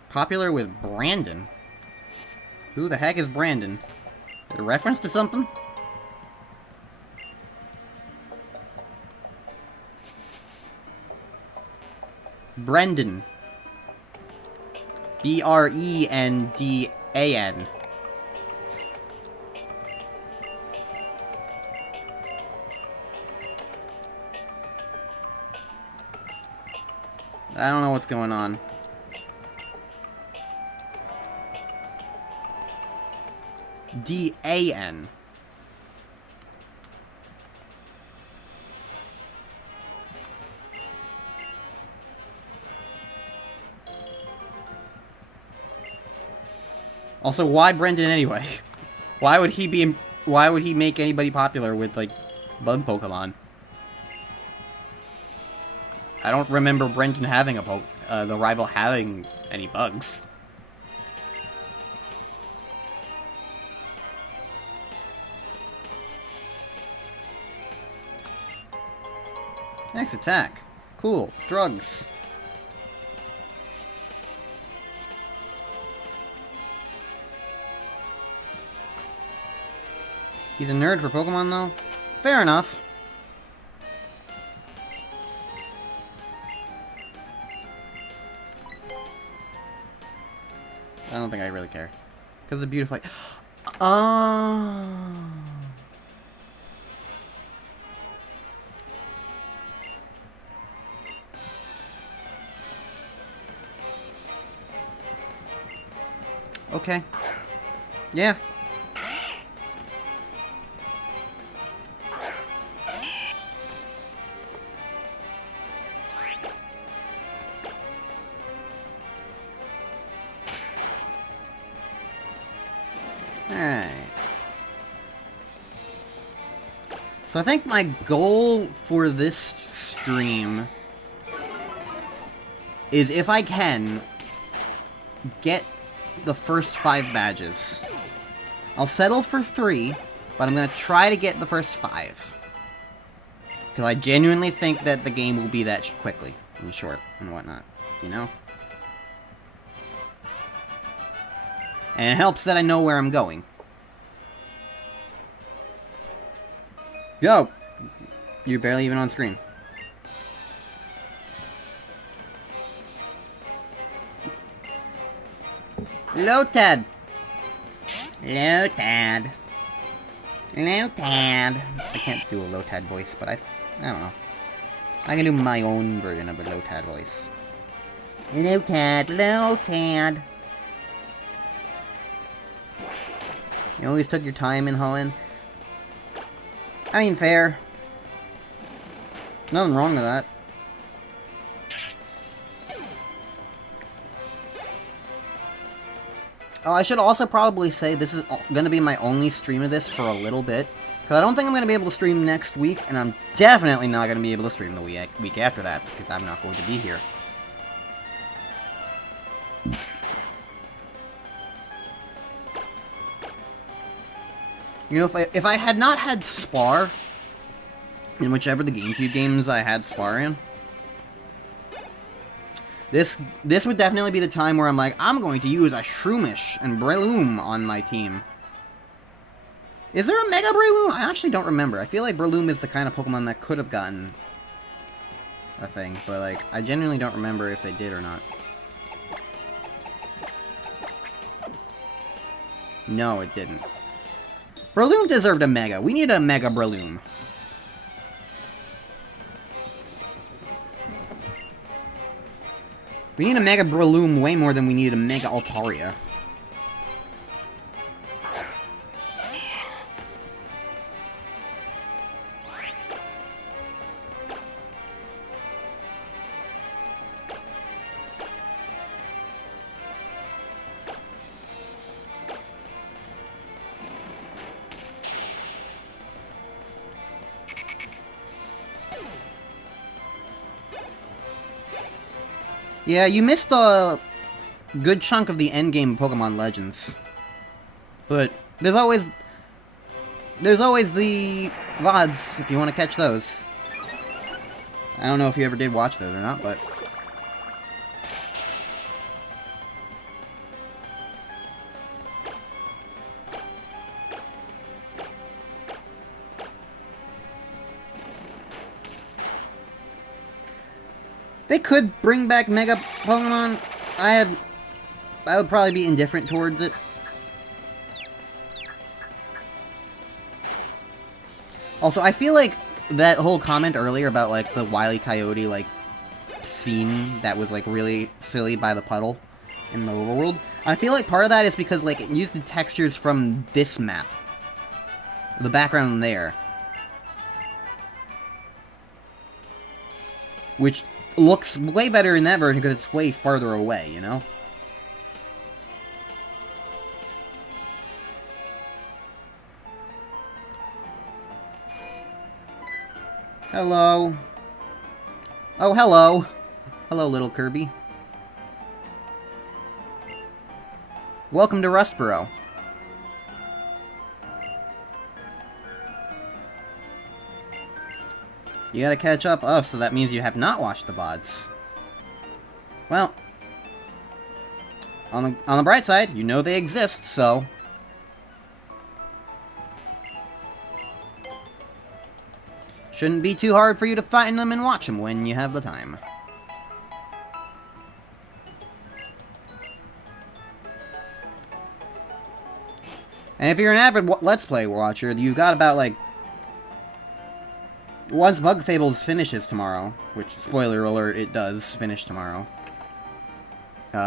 Popular with Brandon? Who the heck is Brandon? Is it a reference to something? Brendan. B-R-E-N-D-A-N. I don't know what's going on. D-A-N. Also, why Brendan anyway? Why would he make anybody popular with, like, bug Pokemon? I don't remember Brendan having the rival having any bugs. Next attack. Cool. Drugs. He's a nerd for Pokemon, though? Fair enough. I don't think I really care. Because it's beautiful. Oh. Okay. Yeah. Alright. So I think my goal for this stream is, if I can, get the first 5 badges. I'll settle for 3, but I'm gonna try to get the first 5. Because I genuinely think that the game will be that quickly and short and whatnot, you know? And it helps that I know where I'm going. Go! You're barely even on screen. Lotad! Lotad. Lotad. I can't do a Lotad voice, but I don't know. I can do my own version of a Lotad voice. Lotad, Lotad. You always took your time in Holland. I mean, fair. Nothing wrong with that. Oh, I should also probably say this is going to be my only stream of this for a little bit. Because I don't think I'm going to be able to stream next week, and I'm definitely not going to be able to stream the week after that, because I'm not going to be here. You know, if I had not had Spar, in whichever the GameCube games I had Spar in, this would definitely be the time where I'm like, I'm going to use a Shroomish and Breloom on my team. Is there a Mega Breloom? I actually don't remember. I feel like Breloom is the kind of Pokemon that could have gotten a thing, but like, I genuinely don't remember if they did or not. No, it didn't. Breloom deserved a Mega. We need a Mega Breloom. We need a Mega Breloom way more than we need a Mega Altaria. Yeah, you missed a good chunk of the endgame Pokemon Legends. But there's always the VODs if you want to catch those. I don't know if you ever did watch those or not, but they could bring back Mega Pokemon. I would probably be indifferent towards it. Also, I feel like that whole comment earlier about, like, the Wile E. Coyote, like, scene that was, like, really silly by the puddle in the overworld, I feel like part of that is because, like, it used the textures from this map. The background there. Which looks way better in that version because it's way farther away, you know? Hello. Oh, hello. Hello, little Kirby. Welcome to Rustboro. You gotta catch up. Oh, so that means you have not watched the VODs. Well, on the bright side, you know they exist, so shouldn't be too hard for you to find them and watch them when you have the time. And if you're an avid Let's Play watcher, you've got about, like, once Bug Fables finishes tomorrow, which, spoiler alert, it does finish tomorrow,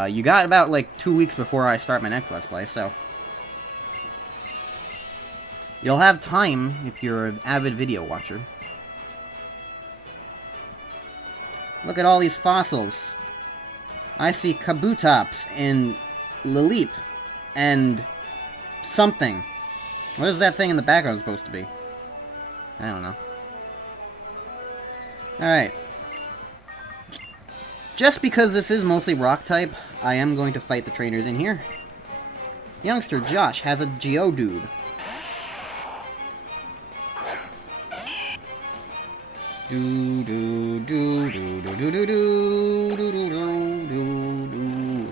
you got about, like, 2 weeks before I start my next Let's Play, so you'll have time if you're an avid video watcher. Look at all these fossils. I see Kabutops and Lilip and something. What is that thing in the background supposed to be? I don't know. Alright. Just because this is mostly rock type, I am going to fight the trainers in here. Youngster Josh has a Geodude. Do do do do do do do do do do do do.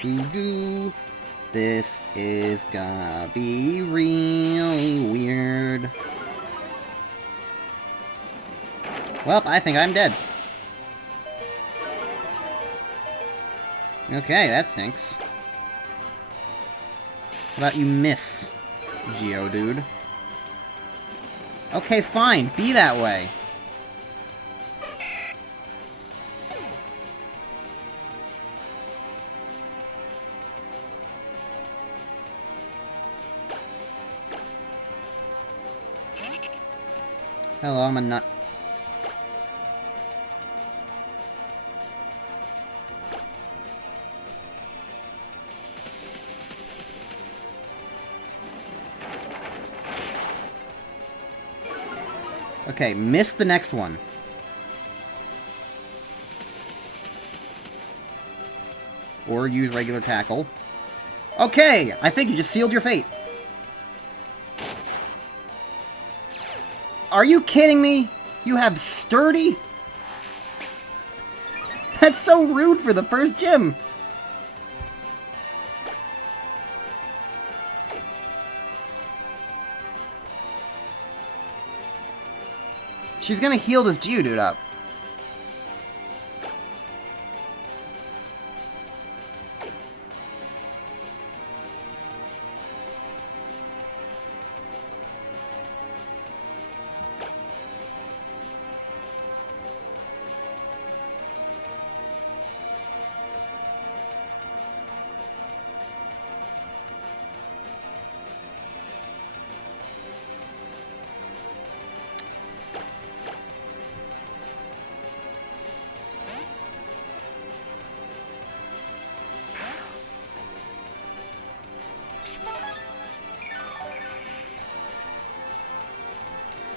Doo-doo. This is gonna be really weird. Well, I think I'm dead. Okay, that stinks. How about you miss, Geodude? Okay, fine. Be that way. Hello, I'm a nut. Okay, miss the next one. Or use regular tackle. Okay, I think you just sealed your fate. Are you kidding me? You have sturdy? That's so rude for the first gym. She's gonna heal this Geodude up.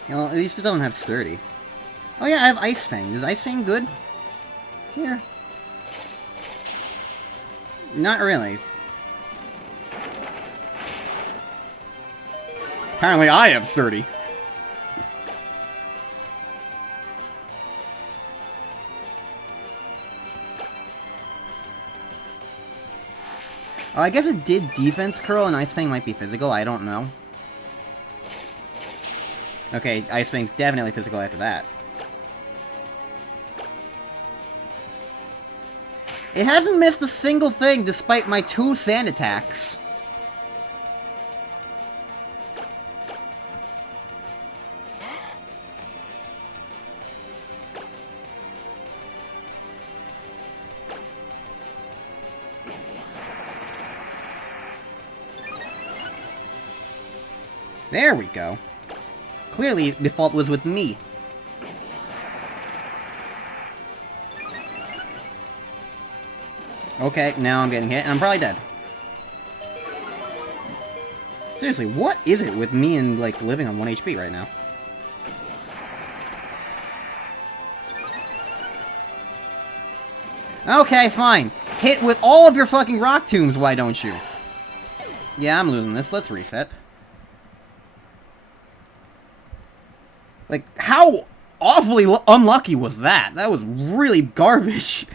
You know, at least it doesn't have sturdy. Oh yeah, I have Ice Fang. Is Ice Fang good? Here. Not really. Apparently I have sturdy. Oh, I guess it did defense curl and Ice Fang might be physical, I don't know. Okay, Ice Fang's definitely physical after that. It hasn't missed a single thing despite my 2 sand attacks. There we go. Clearly, the fault was with me. Okay, now I'm getting hit, and I'm probably dead. Seriously, what is it with me and, like, living on 1 HP right now? Okay, fine. Hit with all of your fucking rock tombs, why don't you? Yeah, I'm losing this. Let's reset. Like, how awfully unlucky was that? That was really garbage.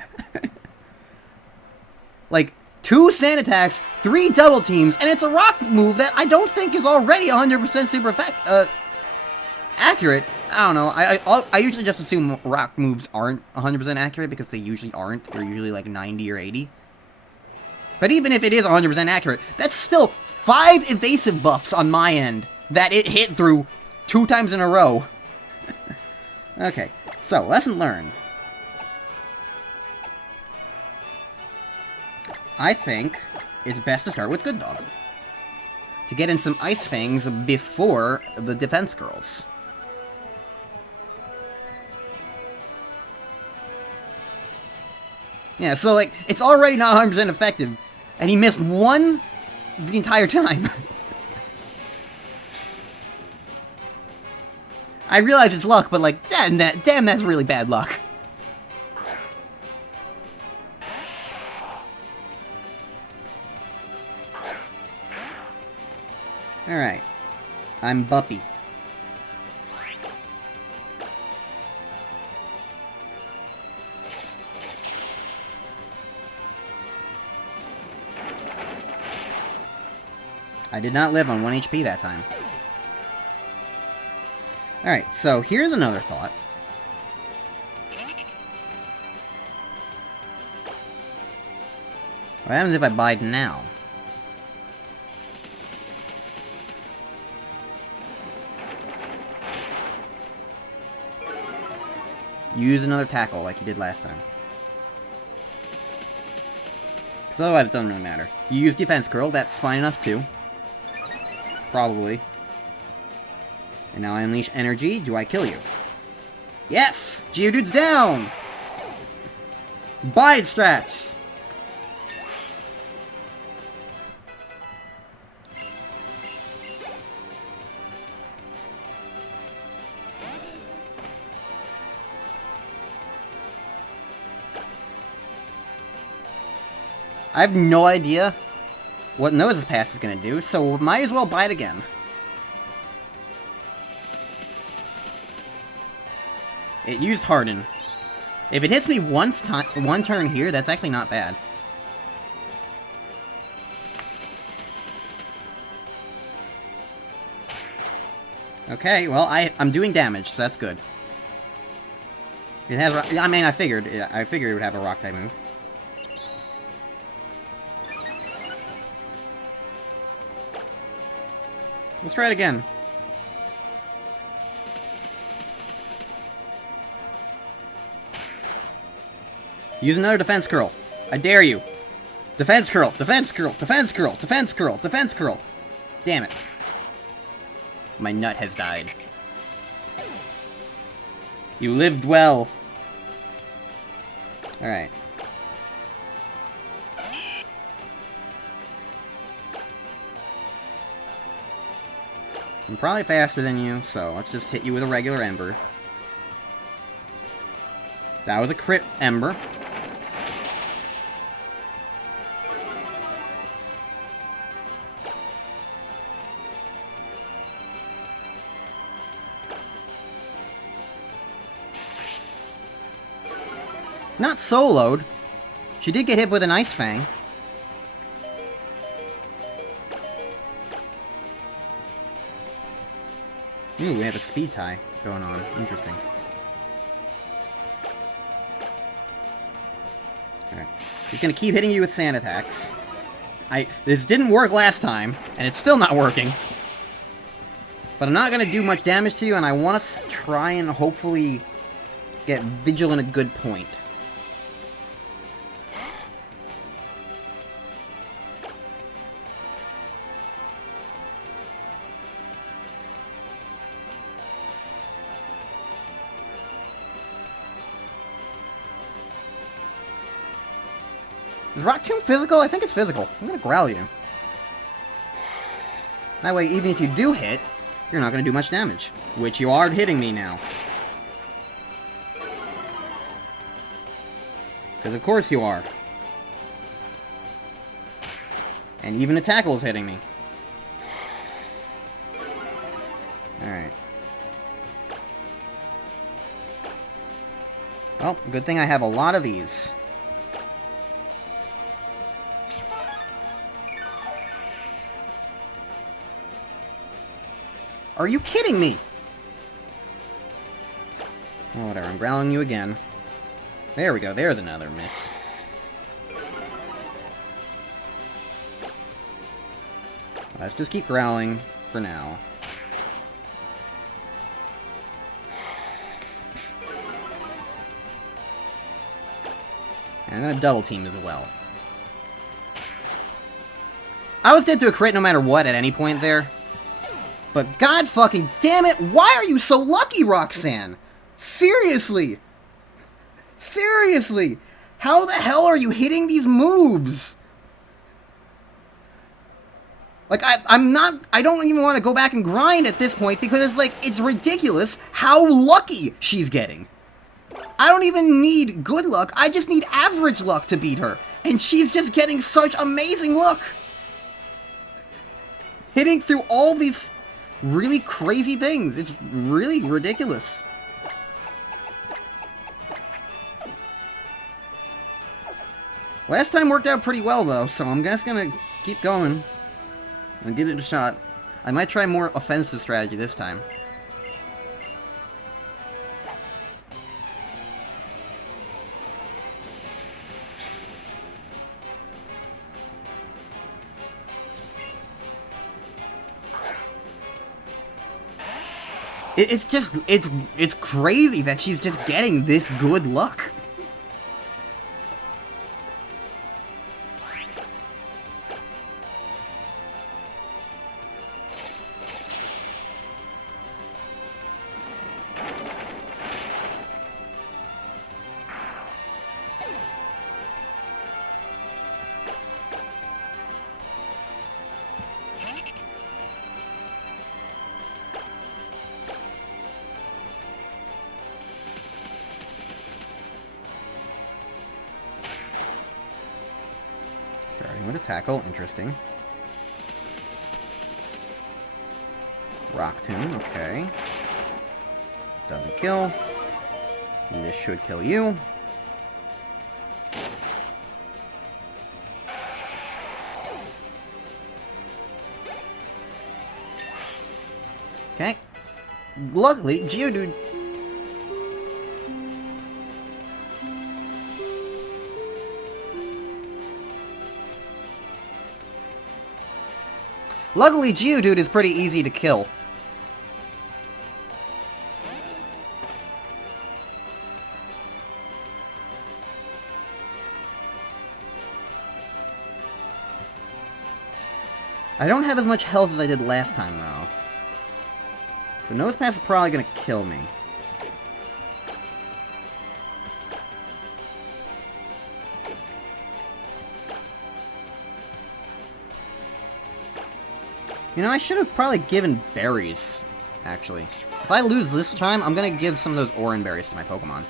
Like, 2 sand attacks, 3 double teams, and it's a rock move that I don't think is already 100% super accurate. I don't know. I usually just assume rock moves aren't 100% accurate because they usually aren't. They're usually like 90 or 80. But even if it is 100% accurate, that's still 5 evasive buffs on my end that it hit through 2 times in a row. Okay, so, lesson learned. I think it's best to start with Good Dog. To get in some Ice Fangs before the defense girls. Yeah, so, like, it's already not 100% effective, and he missed 1 the entire time. I realize it's luck, but, like, damn, that's really bad luck. Alright. I'm Buppy. I did not live on 1 HP that time. Alright, so here's another thought. What happens if I bide now? Use another tackle like you did last time. So otherwise it doesn't really matter. You use defense curl, that's fine enough too. Probably. And now I unleash energy. Do I kill you? Yes! Geodude's down! Bide strats! I have no idea what Nose's Pass is going to do, so might as well bite again. It used Harden. If it hits me one turn here, that's actually not bad. Okay, well, I'm doing damage, so that's good. It has. I mean, I figured it would have a rock type move. Let's try it again. Use another defense curl. I dare you. Defense curl, defense curl, defense curl, defense curl, defense curl. Damn it. My nut has died. You lived well. Alright. I'm probably faster than you, so let's just hit you with a regular Ember. That was a crit Ember. Not soloed. She did get hit with an Ice Fang. Ooh, we have a speed tie going on. Interesting. Alright. He's gonna keep hitting you with sand attacks. This didn't work last time, and it's still not working. But I'm not gonna do much damage to you, and I want to try and hopefully get Vigilant a good point. Is Rock Tomb physical? I think it's physical. I'm gonna growl you. That way, even if you do hit, you're not gonna do much damage. Which you are hitting me now. Because of course you are. And even a tackle is hitting me. Alright. Well, good thing I have a lot of these. Are you kidding me? Oh, whatever, I'm growling you again. There we go, there's another miss. Let's just keep growling for now. And I'm gonna double team as well. I was dead to a crit no matter what at any point there. But god fucking damn it, why are you so lucky, Roxanne? Seriously! Seriously! How the hell are you hitting these moves? Like, I don't even want to go back and grind at this point because it's like, it's ridiculous how lucky she's getting. I don't even need good luck, I just need average luck to beat her. And she's just getting such amazing luck. Hitting through all these really crazy things. It's really ridiculous. Last time worked out pretty well, though, so I'm just gonna keep going. I'll give it a shot. I might try more offensive strategy this time. It's crazy that she's just getting this good luck. Starting with a tackle, interesting. Rock Tomb, okay. Doesn't kill. And this should kill you. Okay. Luckily, Geodude... Luckily, Geodude is pretty easy to kill. I don't have as much health as I did last time, though. So Nosepass is probably gonna kill me. You know, I should have probably given berries, actually. If I lose this time, I'm gonna give some of those Oran berries to my Pokemon.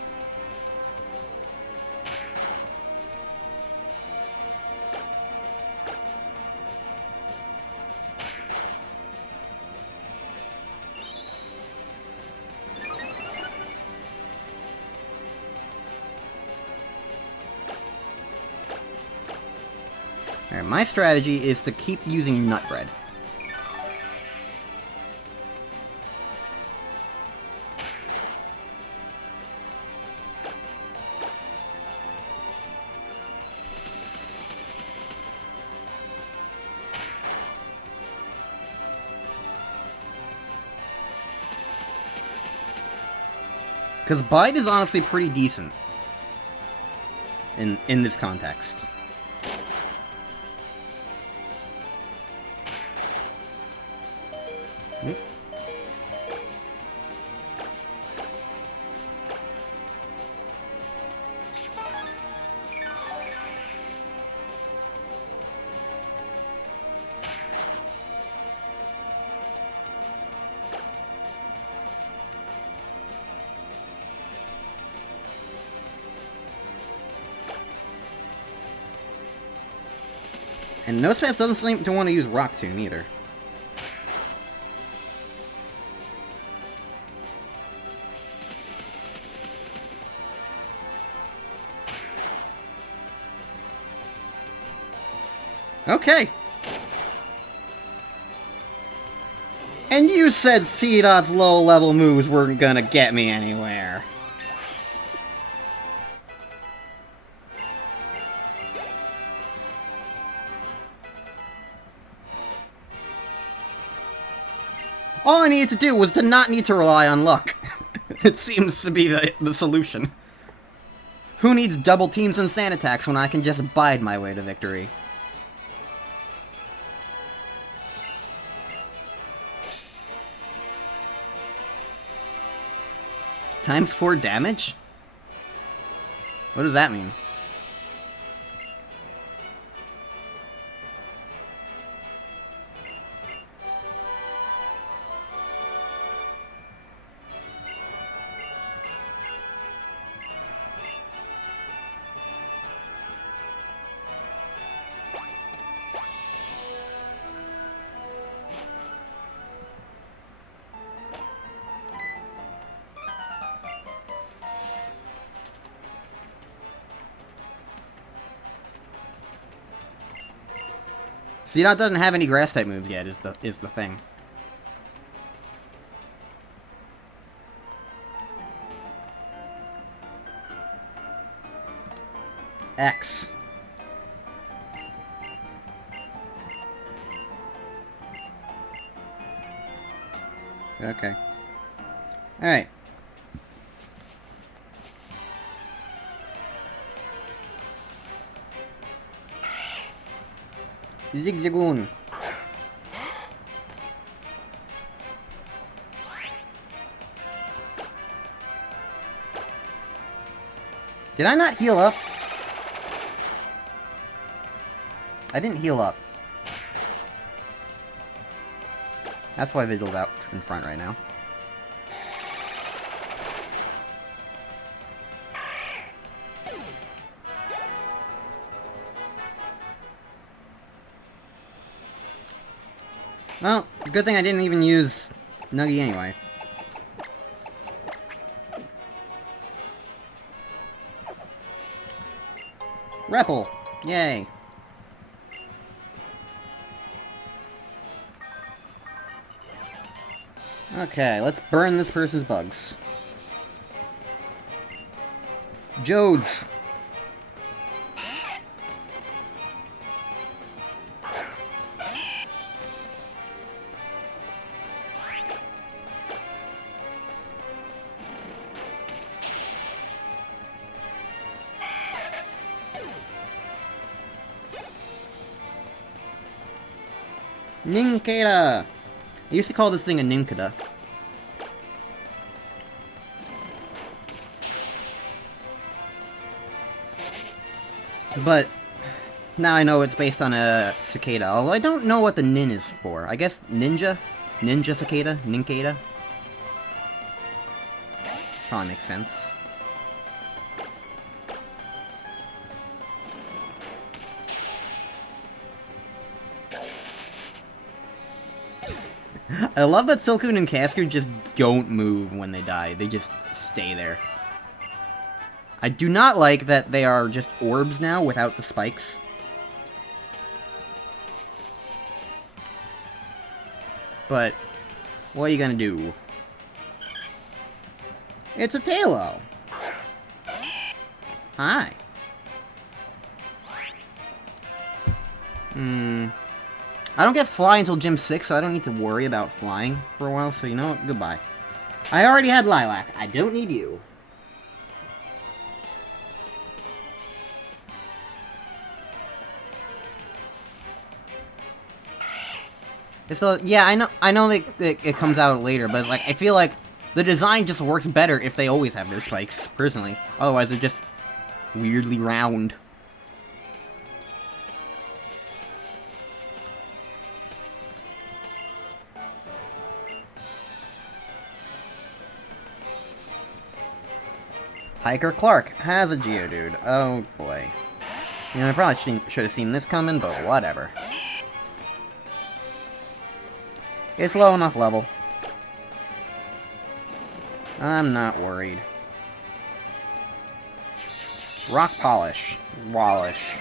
Alright, my strategy is to keep using Nut Bread. Because Bite is honestly pretty decent in this context. And Nosepass doesn't seem to want to use Rock Tomb either. Okay. And you said C-Dot's low-level moves weren't gonna get me anywhere. All I needed to do was to not need to rely on luck. It seems to be the solution. Who needs double teams and sand attacks when I can just bide my way to victory? Times 4 damage? What does that mean? See, it doesn't have any grass-type moves yet, is the thing. X. Okay. Alright. Zigzagoon. Did I not heal up? I didn't heal up. That's why Vigil's out in front right now. Well, good thing I didn't even use Nuggy anyway. Repple! Yay! Okay, let's burn this person's bugs. Jodes! Nincada! I used to call this thing a Nincada. But now I know it's based on a cicada, although I don't know what the nin is for. I guess ninja? Ninja cicada? Nincada? Probably makes sense. I love that Silcoon and Cascoon just don't move when they die. They just stay there. I do not like that they are just orbs now without the spikes. But, what are you gonna do? It's a Talo! Hi. I don't get fly until Gym 6, so I don't need to worry about flying for a while, so you know what? Goodbye. I already had Lilac. I don't need you. So, yeah, I know that it comes out later, but like I feel like the design just works better if they always have those spikes, personally. Otherwise, they're just weirdly round. Hiker Clark has a Geodude. Oh boy. You know, I probably should have seen this coming, but whatever. It's low enough level. I'm not worried. Rock Polish. Wallish.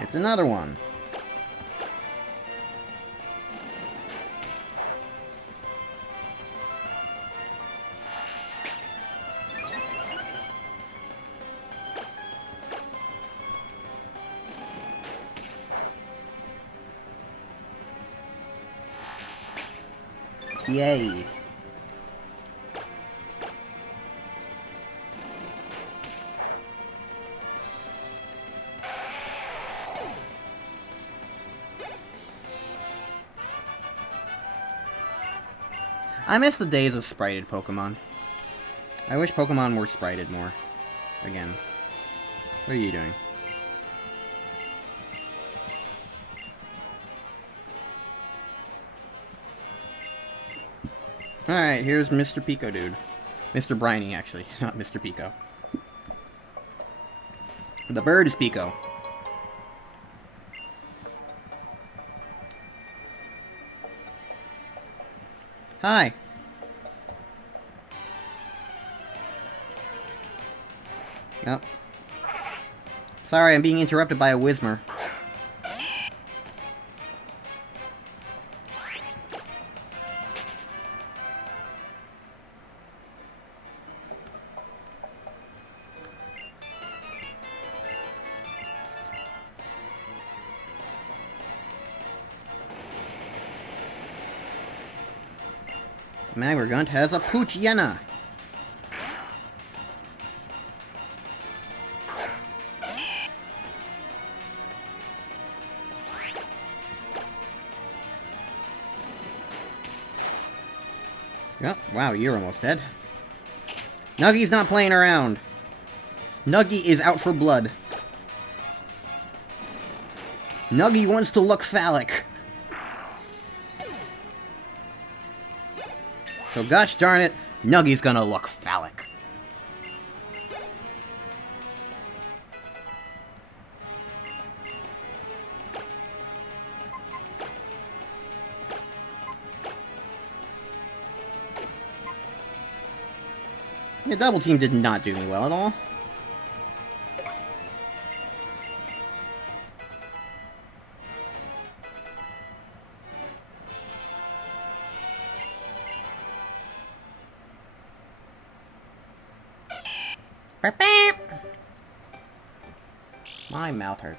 It's another one. Yay. I miss the days of sprited Pokemon. I wish Pokemon were sprited more. Again. What are you doing? Alright, here's Mr. Pico, dude. Mr. Briny, actually, not Mr. Pico. The bird is Pico. Hi. Oh. Sorry, I'm being interrupted by a Whismer. Magregunt has a Poochyena. Oh, wow, you're almost dead. Nuggy's not playing around. Nuggy is out for blood. Nuggy wants to look phallic. So gosh darn it, Nuggy's gonna look phallic. Yeah, double team did not do me well at all. My mouth hurts.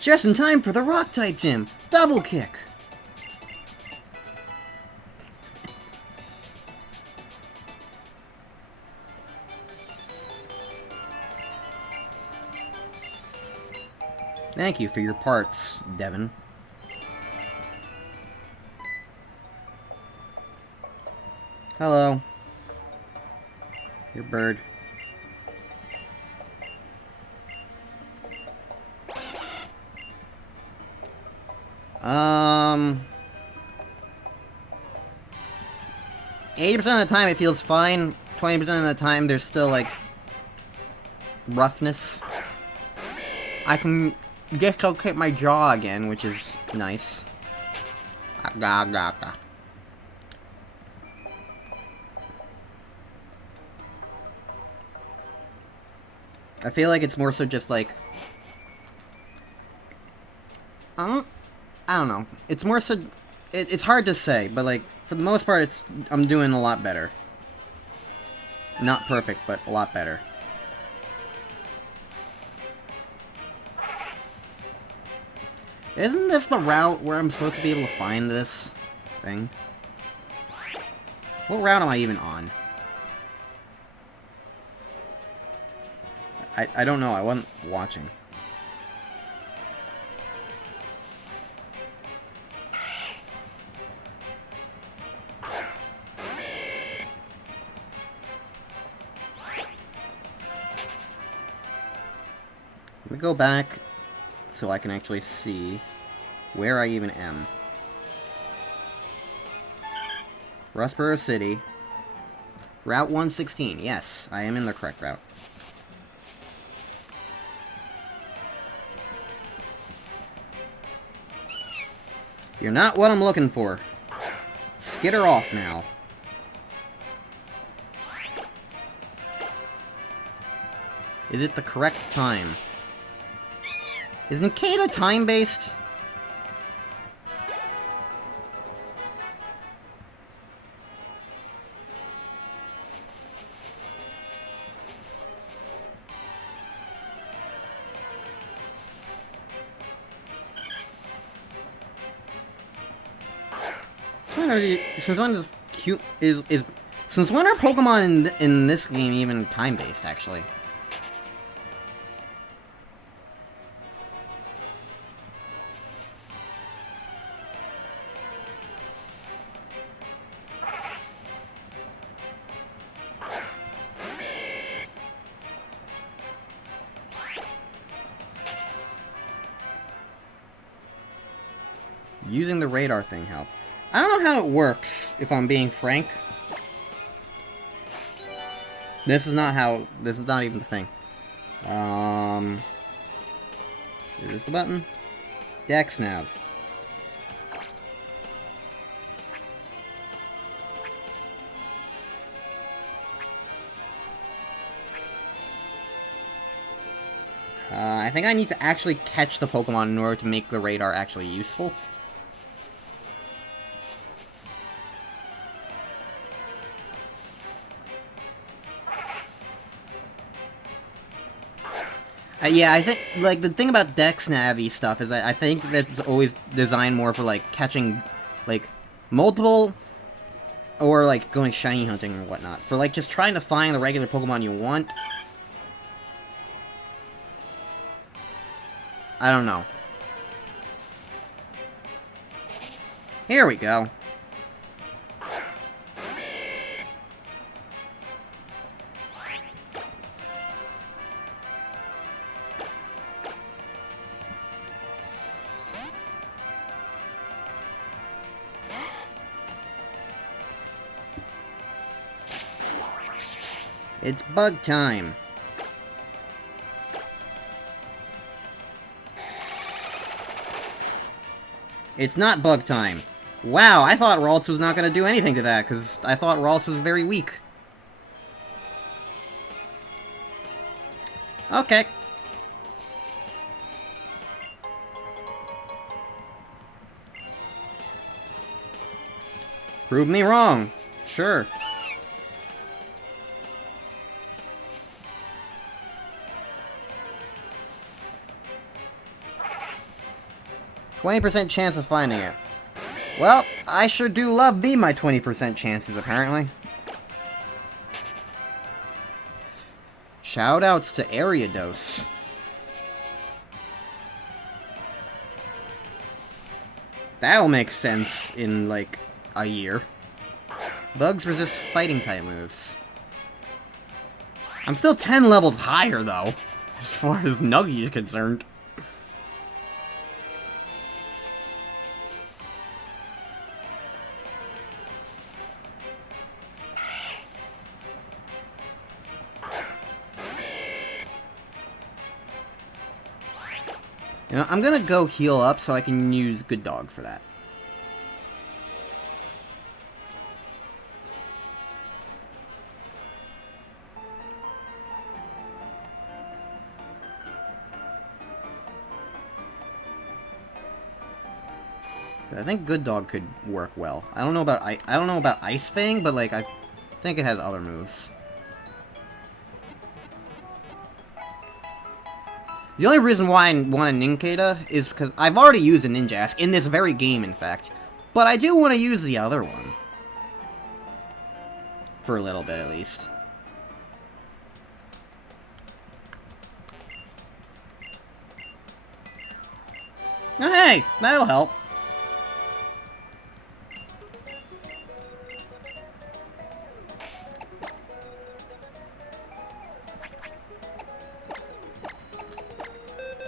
Just in time for the Rock-type gym! Double kick! Thank you for your parts, Devin. Hello. Your bird. 80% of the time it feels fine. 20% of the time there's still, like, roughness. I can dislocate my jaw again, which is nice. I feel like it's more so just, like... I don't know. It's more so... It's hard to say, but, like, for the most part, I'm doing a lot better. Not perfect, but a lot better. Isn't this the route where I'm supposed to be able to find this thing? What route am I even on? I don't know, I wasn't watching. Let me go back so I can actually see where I even am. Rustboro City. Route 116. Yes, I am in the correct route. You're not what I'm looking for. Skitter off now. Is it the correct time? Is Nikita time-based? Since when are Pokemon in this game even time-based, actually? Using the radar thing help. I don't know how it works, if I'm being frank. This is not even the thing. Is this the button? Dex nav. I think I need to actually catch the Pokemon in order to make the radar actually useful. Yeah, I think, like, the thing about Dex Navi stuff is I think that's always designed more for, like, catching, like, multiple, or, like, going shiny hunting or whatnot. For, like, just trying to find the regular Pokemon you want. I don't know. Here we go. It's bug time. It's not bug time. Wow, I thought Ralts was not going to do anything to that, because I thought Ralts was very weak. Okay. Prove me wrong. Sure. %20 chance of finding it. Well, I sure do love me my 20% chances, apparently. Shoutouts to Ariados. That'll make sense in, like, a year. Bugs resist fighting-type moves. I'm still 10 levels higher, though, as far as Nuggy is concerned. You know, I'm gonna go heal up so I can use Good Dog for that. I think Good Dog could work well. I don't know about Ice Fang, but like I think it has other moves. The only reason why I want a Nincada is because I've already used a Ninjask in this very game, in fact. But I do want to use the other one. For a little bit, at least. Oh, hey! That'll help.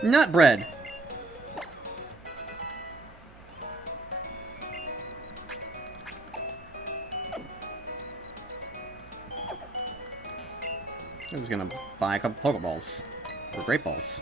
Nut bread. I was gonna buy a couple Pokeballs. Or Great Balls.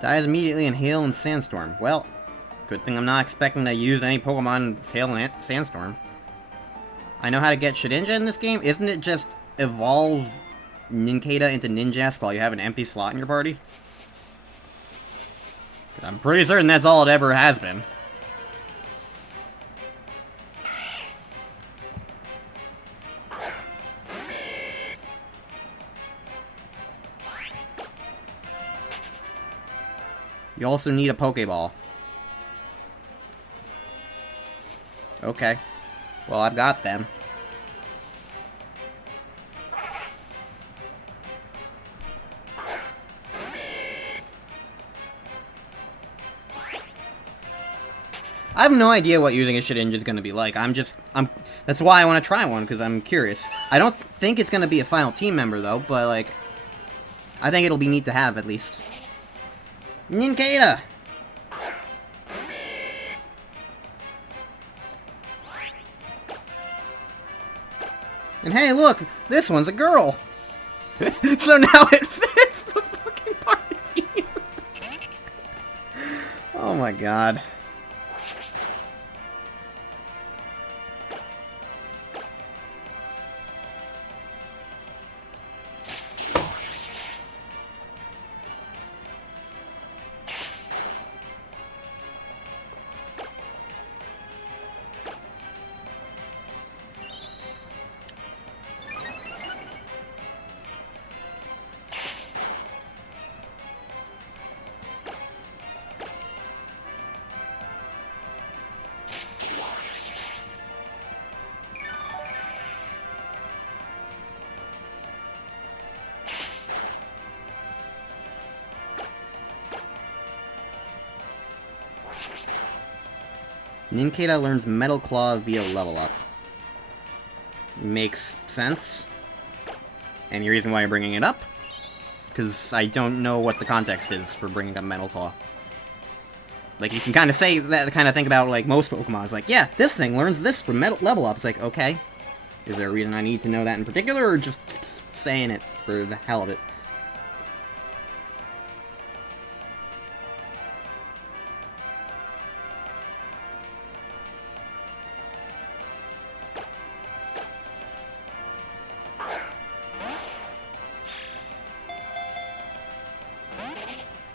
Dies immediately in Hail and Sandstorm. Well, good thing I'm not expecting to use any Pokemon in Hail and Sandstorm. I know how to get Shedinja in this game. Isn't it just evolve Nincada into Ninjask while you have an empty slot in your party? I'm pretty certain that's all it ever has been. You also need a Pokeball. Okay. Well, I've got them. I have no idea what using a shit engine is going to be like. That's why I want to try one, because I'm curious. I don't think it's going to be a final team member, though, but, like, I think it'll be neat to have, at least. Ninkata! And hey, look! This one's a girl! So now it fits the fucking party! Oh my god. Ninkata learns Metal Claw via level up. Makes sense. Any reason why you're bringing it up? Because I don't know what the context is for bringing up Metal Claw. Like, you can kind of say that, kind of think about, like, most Pokemon. It's like, yeah, this thing learns this from level up. It's like, okay. Is there a reason I need to know that in particular, or just saying it for the hell of it?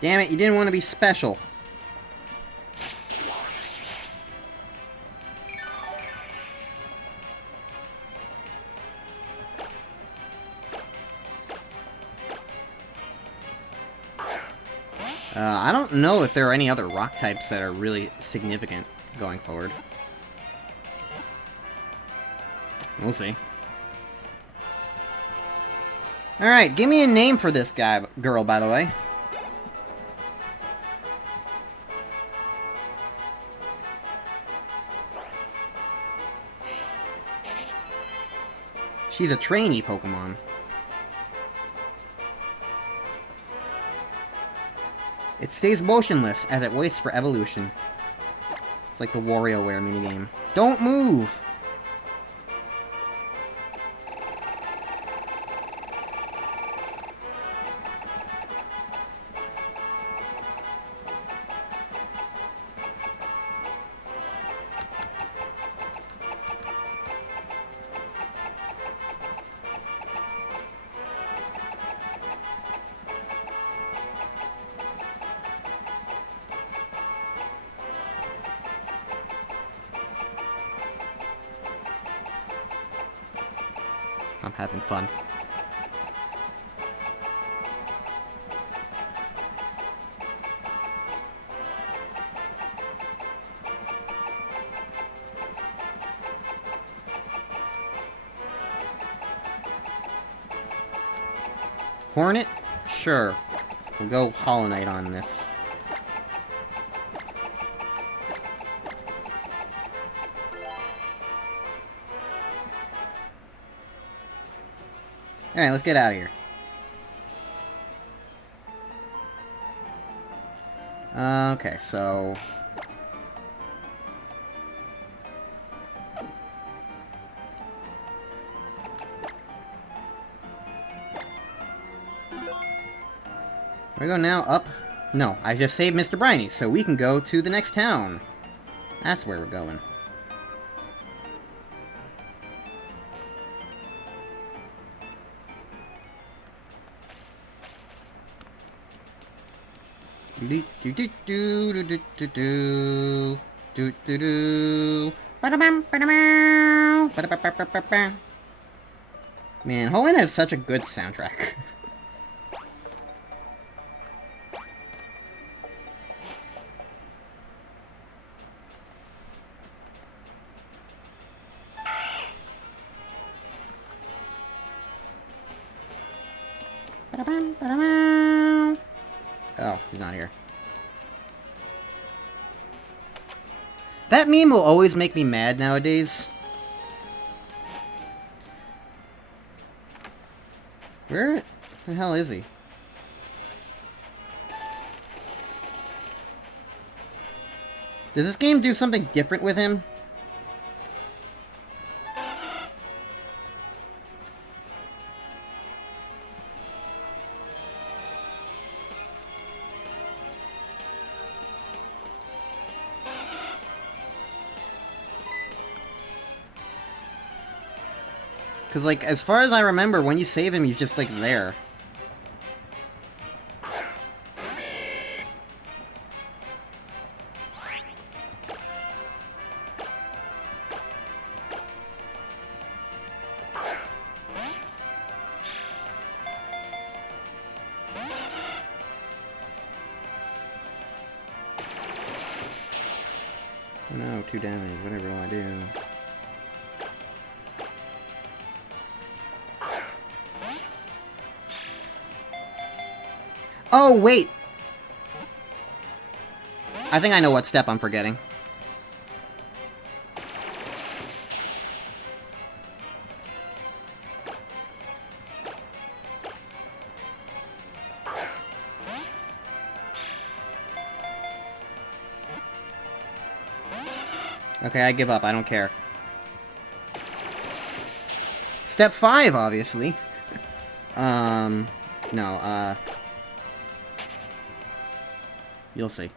Damn it, you didn't want to be special. I don't know if there are any other rock types that are really significant going forward. We'll see. Alright, give me a name for this girl, by the way. She's a trainee Pokemon. It stays motionless as it waits for evolution. It's like the WarioWare minigame. Don't move! I'm having fun. Hornet? Sure. We'll go Hollow Knight on this. Alright, let's get out of here. Okay, so... Where we go now? Up? No, I just saved Mr. Briny, so we can go to the next town. That's where we're going. Do do do do do do do do do do do. Man, Hoenn has such a good soundtrack. Oh, he's not here. That meme will always make me mad nowadays. Where the hell is he? Does this game do something different with him? Because, like, as far as I remember, when you save him, he's just, like, there. Oh no, 2 damage, whatever I do. Oh, wait! I think I know what step I'm forgetting. Okay, I give up. I don't care. Step 5, obviously. No, you'll see.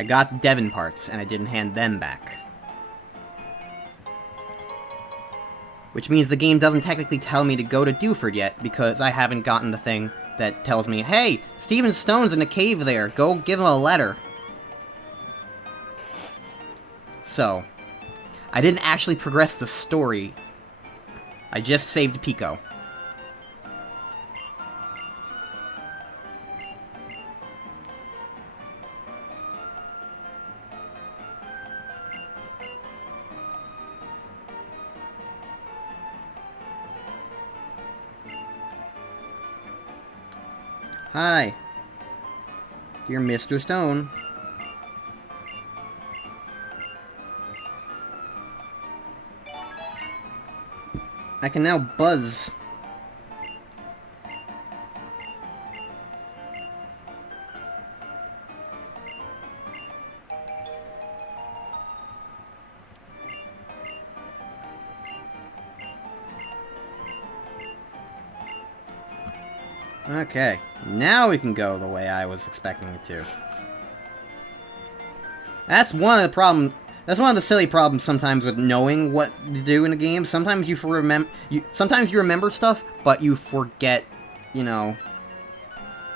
I got the Devon parts, and I didn't hand them back. Which means the game doesn't technically tell me to go to Dewford yet, because I haven't gotten the thing that tells me, hey, Stephen Stone's in a cave there, go give him a letter. So, I didn't actually progress the story. I just saved Pico. Hi. Dear Mr. Stone. I can now buzz. Okay, now we can go the way I was expecting it to. That's one of the problem. That's one of the silly problems sometimes with knowing what to do in a game. Sometimes you sometimes you remember stuff, but you forget, you know,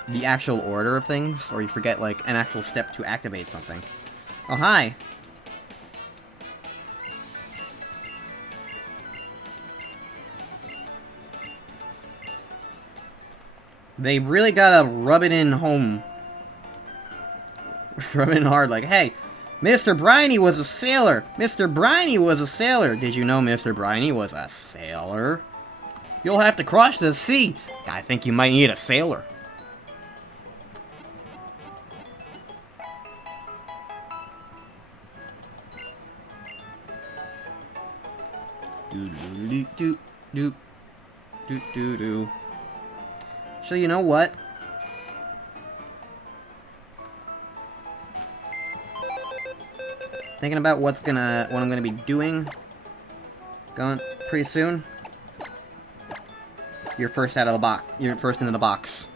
the actual order of things, or you forget like an actual step to activate something. Oh, hi. They really gotta rub it in home. Rub it in hard, like, hey, Mr. Briny was a sailor! Mr. Briny was a sailor! Did you know Mr. Briny was a sailor? You'll have to cross the sea! I think you might need a sailor. Do-do-do-do-do-do-do-do. So you know what? Thinking about what I'm gonna be doing going pretty soon. You're first out of the box. You're first into the box.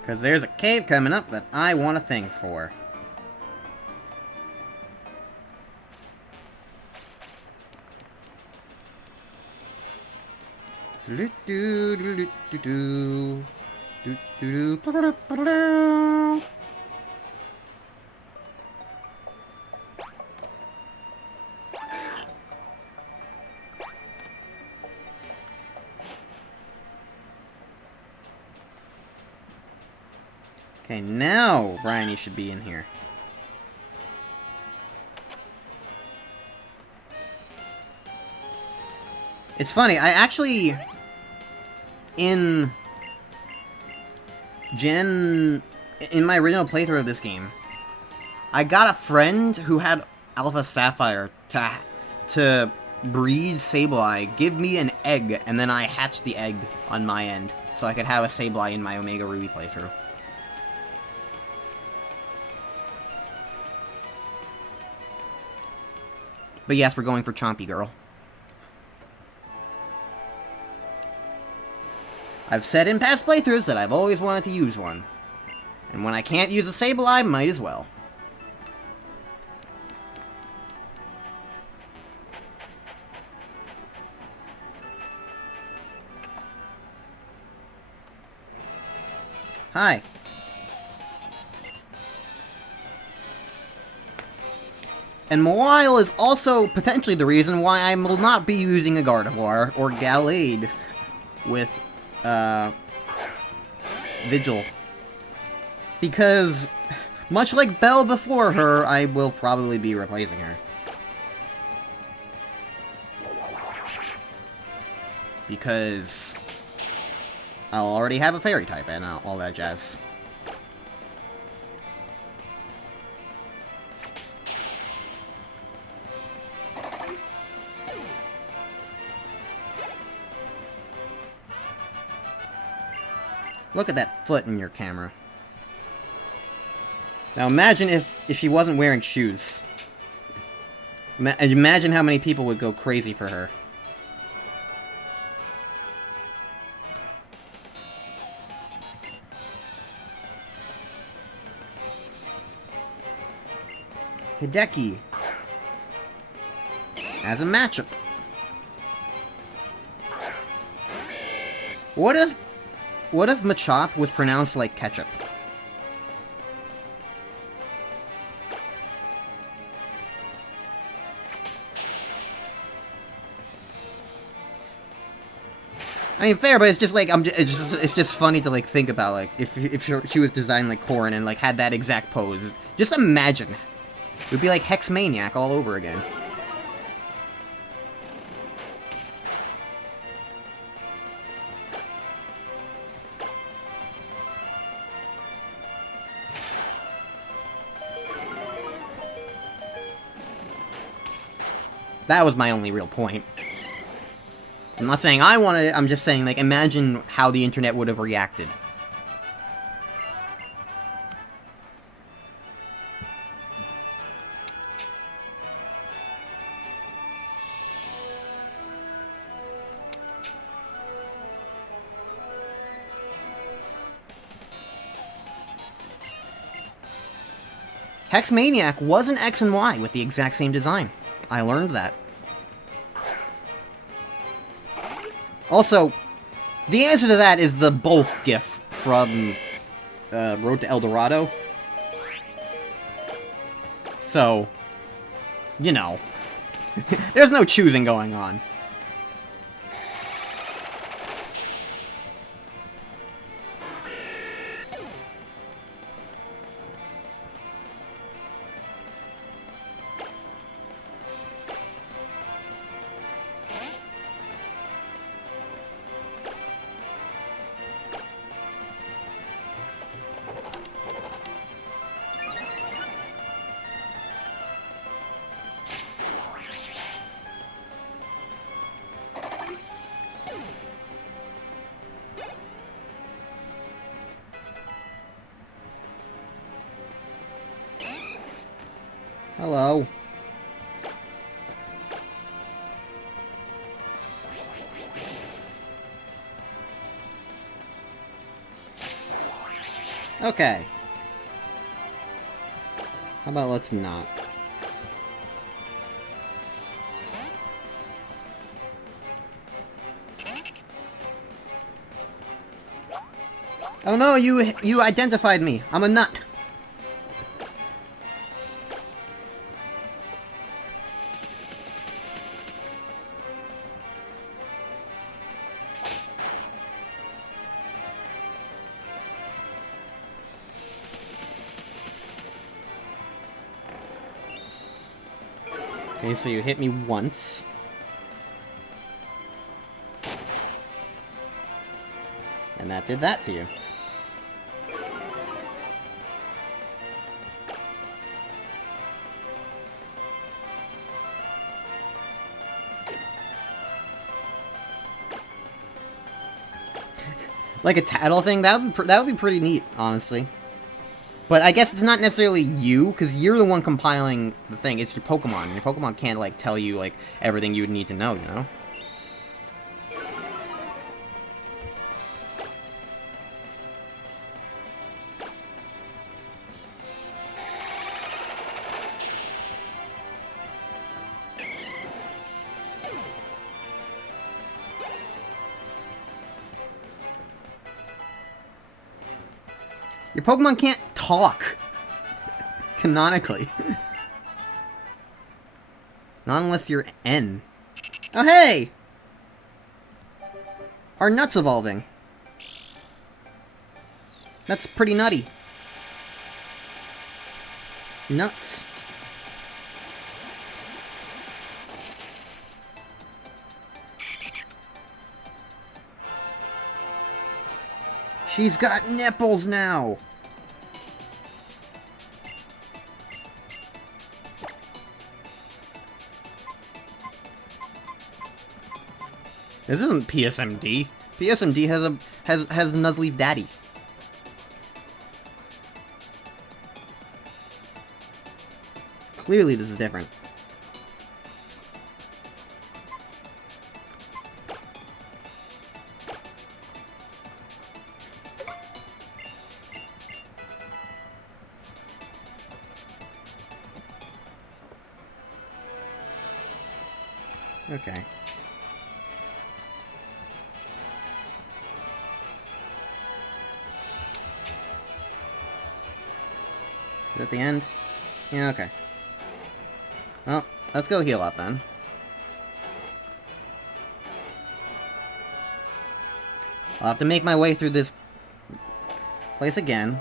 Because there's a cave coming up that I want a thing for. Okay, now Bryony should be in here. It's funny, I actually... In my original playthrough of this game, I got a friend who had Alpha Sapphire to breed Sableye, give me an egg, and then I hatched the egg on my end, so I could have a Sableye in my Omega Ruby playthrough. But yes, we're going for Chompy Girl. I've said in past playthroughs that I've always wanted to use one. And when I can't use a Sableye, might as well. Hi. And Mawile is also potentially the reason why I will not be using a Gardevoir or Gallade with, Vigil. Because, much like Belle before her, I will probably be replacing her. Because I'll already have a Fairy type and all that jazz. Look at that foot in your camera. Now imagine if she wasn't wearing shoes. Imagine how many people would go crazy for her. Hideki. As a matchup. What if Machop was pronounced like ketchup? I mean, fair, but it's just like it's just funny to like think about like if she was designed like Corrin and like had that exact pose. Just imagine, it would be like Hex Maniac all over again. That was my only real point. I'm not saying I wanted it, I'm just saying, like, imagine how the internet would have reacted. Hex Maniac was an X and Y with the exact same design. I learned that. Also, the answer to that is the both gif from Road to El Dorado. So, you know, there's no choosing going on. Hello. Okay. How about let's not? Oh no, you identified me. I'm a nut. Okay, so you hit me once. And that did that to you. Like a tattle thing, that would be pretty neat, honestly. But I guess it's not necessarily you, because you're the one compiling the thing. It's your Pokemon. Your Pokemon can't, like, tell you, like, everything you would need to know, you know? Your Pokemon can't talk. Canonically. Not unless you're N. Oh, hey! Our nut's evolving. That's pretty nutty. Nuts. She's got nipples now! This isn't PSMD. PSMD has Nuzleaf Daddy. Clearly this is different. Okay. Is that the end? Yeah, okay. Well, let's go heal up then. I'll have to make my way through this place again.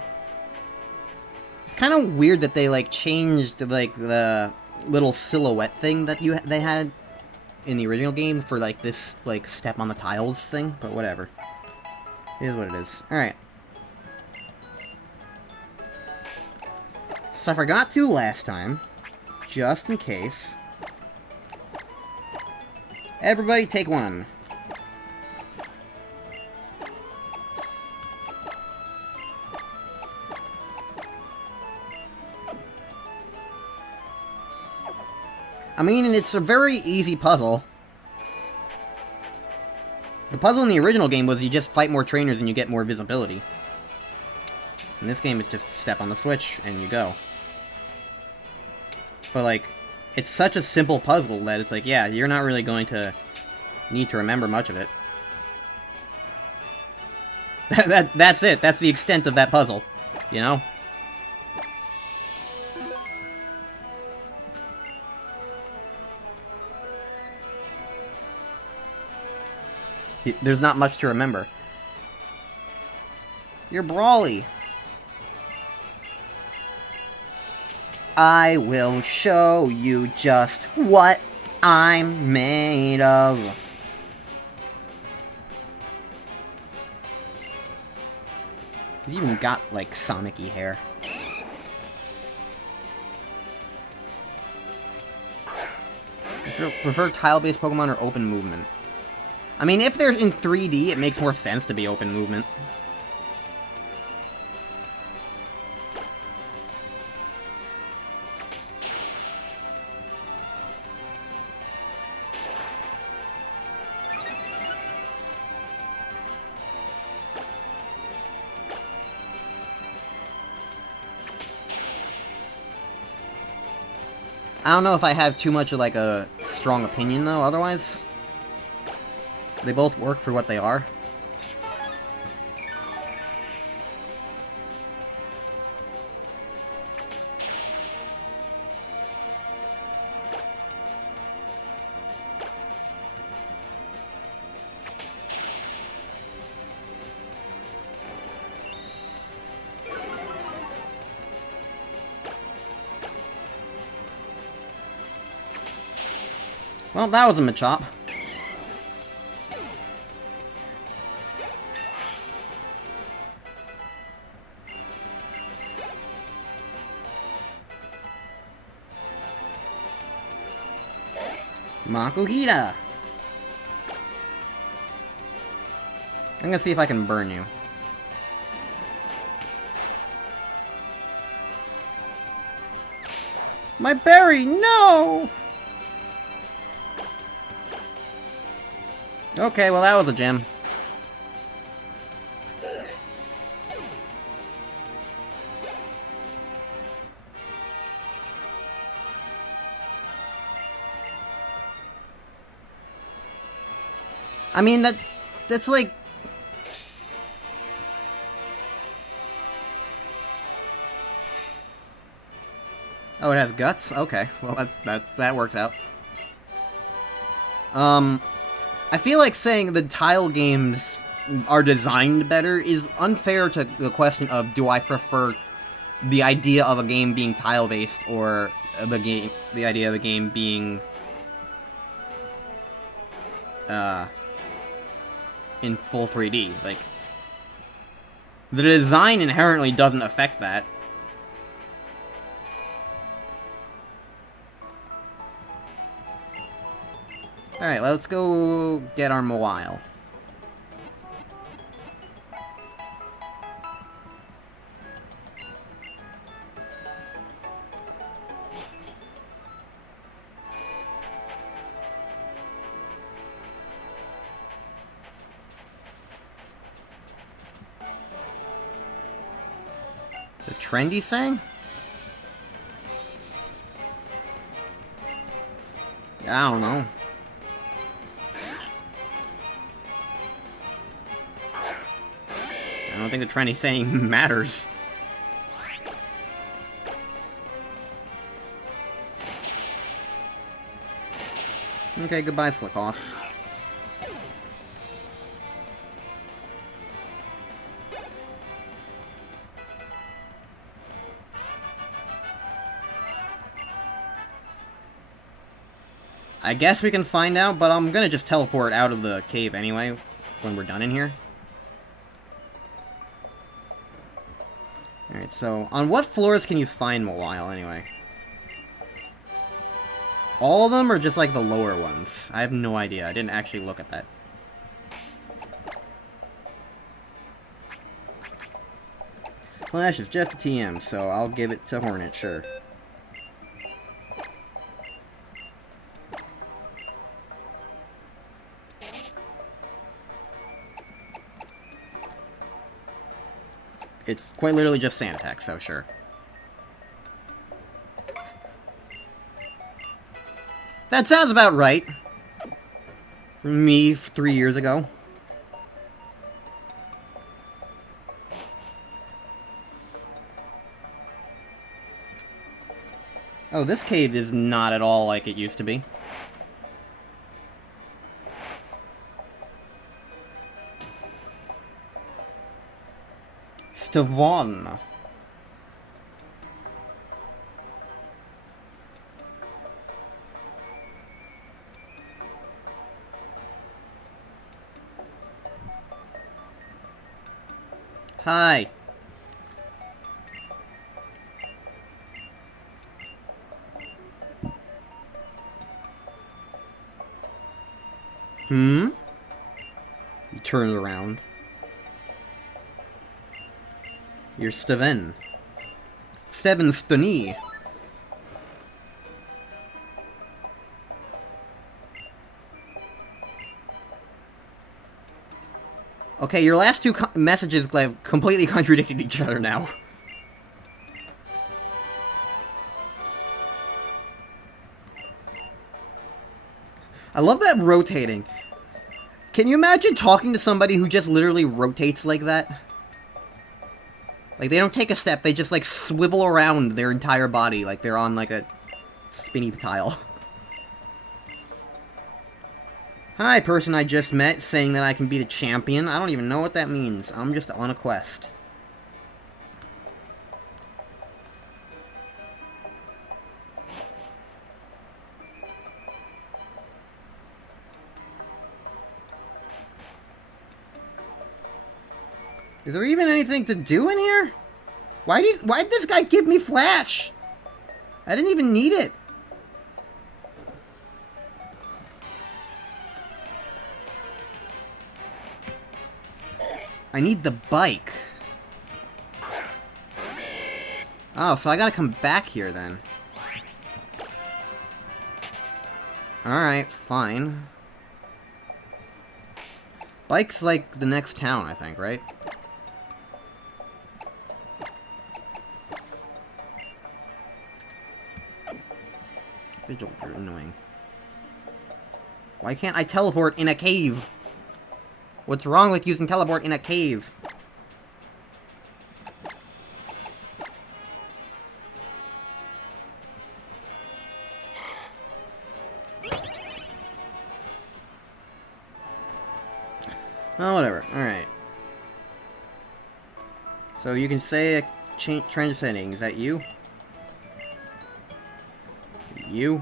It's kind of weird that they, like, changed, like, the little silhouette thing that they had in the original game for, like, this, like, step on the tiles thing, but whatever. It is what it is. Alright. So I forgot to last time, just in case. Everybody take one. I mean, it's a very easy puzzle. The puzzle in the original game was you just fight more trainers and you get more visibility. In this game, it's just step on the switch and you go. But, like, it's such a simple puzzle that it's like, yeah, you're not really going to need to remember much of it. That's it. That's the extent of that puzzle. You know? There's not much to remember. You're Brawly. I will show you just what I'm made of. You even got, like, Sonic-y hair. Prefer tile-based Pokemon or open movement? I mean, if they're in 3D, it makes more sense to be open movement. I don't know if I have too much of, like, a strong opinion, though, otherwise. They both work for what they are. Well, that was a Machop. Makuhita! I'm gonna see if I can burn you. My berry, no! Okay, well that was a gem. I mean, that's like... Oh, it has guts? Okay, well that worked out. I feel like saying the tile games are designed better is unfair to the question of, do I prefer the idea of a game being tile-based or the idea of the game being in full 3D. Like, the design inherently doesn't affect that. Alright, let's go get our Mawile. The trendy thing? I don't know. I don't think the trendy saying matters. Okay, goodbye, Slickoff. I guess we can find out, but I'm gonna just teleport out of the cave anyway, when we're done in here. Alright, so, on what floors can you find Mawile, anyway? All of them, or just, like, the lower ones? I have no idea. I didn't actually look at that. Flash is just a TM, so I'll give it to Hornet, sure. It's quite literally just Sand Attack, so sure. That sounds about right. For me, 3 years ago. Oh, this cave is not at all like it used to be. Stavon. Hi. Hmm? He turns around. You're Steven. Steven Stony. Okay, your last two messages have completely contradicted each other now. I love that rotating. Can you imagine talking to somebody who just literally rotates like that? Like, they don't take a step, they just, like, swivel around their entire body like they're on, like, a spinny tile. Hi, person I just met, saying that I can be the champion. I don't even know what that means. I'm just on a quest. Is there even anything to do in here? Why'd this guy give me flash? I didn't even need it. I need the bike. Oh, so I gotta come back here then. Alright, fine. Bike's like the next town, I think, right? Vigil, you're annoying. Why can't I teleport in a cave? What's wrong with using teleport in a cave? Oh, whatever. Alright. So you can say a trend setting. Is that you? You?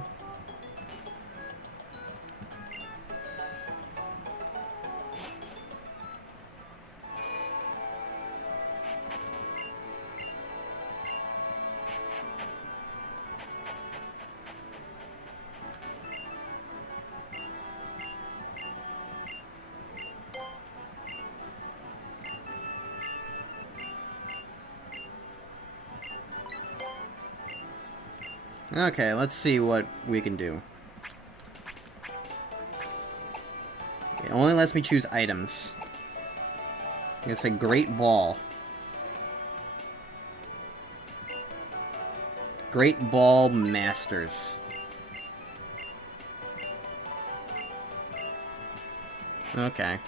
Okay, let's see what we can do. It only lets me choose items. I'm gonna say Great Ball. Great Ball Masters. Okay.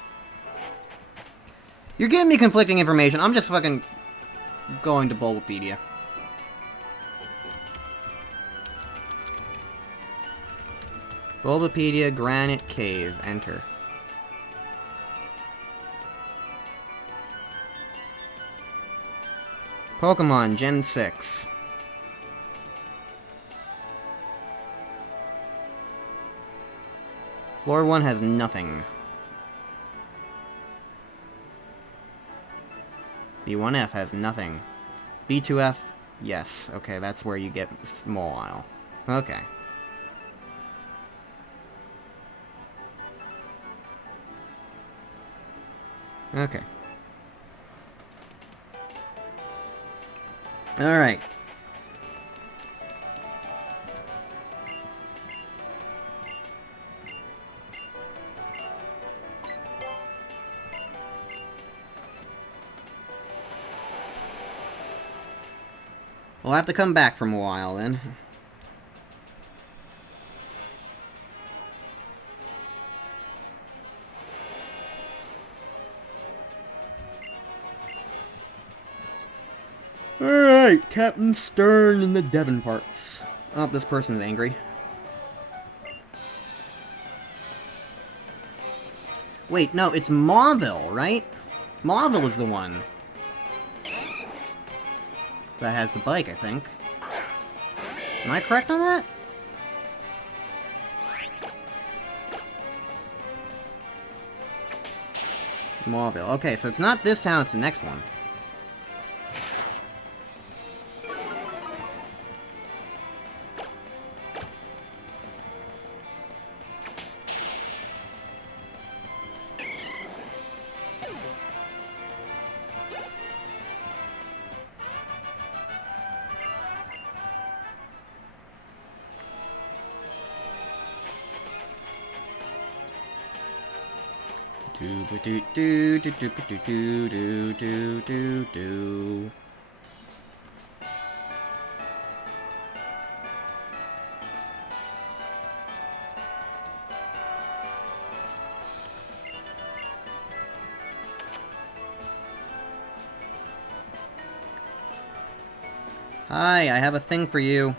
You're giving me conflicting information. I'm just fucking going to Bulbapedia. Bulbapedia Granite Cave. Enter. Pokémon Gen 6. Floor 1 has nothing. B1F has nothing. B2F, yes. Okay, that's where you get Small Isle. Okay. Okay. Alright. We'll have to come back from a while then. Alright, Captain Stern and the Devon parts. Oh, this person is angry. Wait, no, it's Mauville, right? Mauville is the one that has the bike, I think. Am I correct on that? Mauville. Okay, so it's not this town, it's the next one. Hi, I have a thing for you.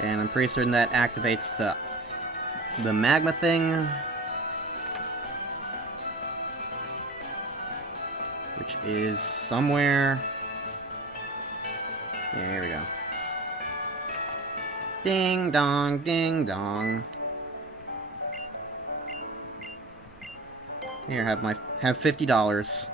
And I'm pretty certain that activates the magma thing. Which is somewhere. Yeah, here we go. Ding dong, ding dong. Here, have $50.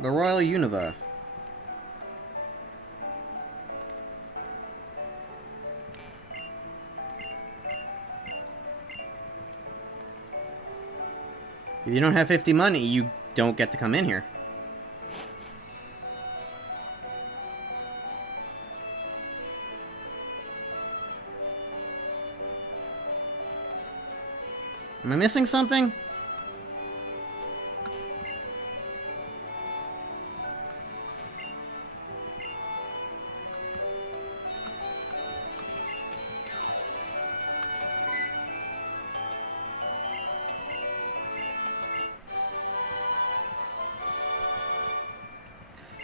The Royal Unova. If you don't have 50 money, you don't get to come in here. Am I missing something?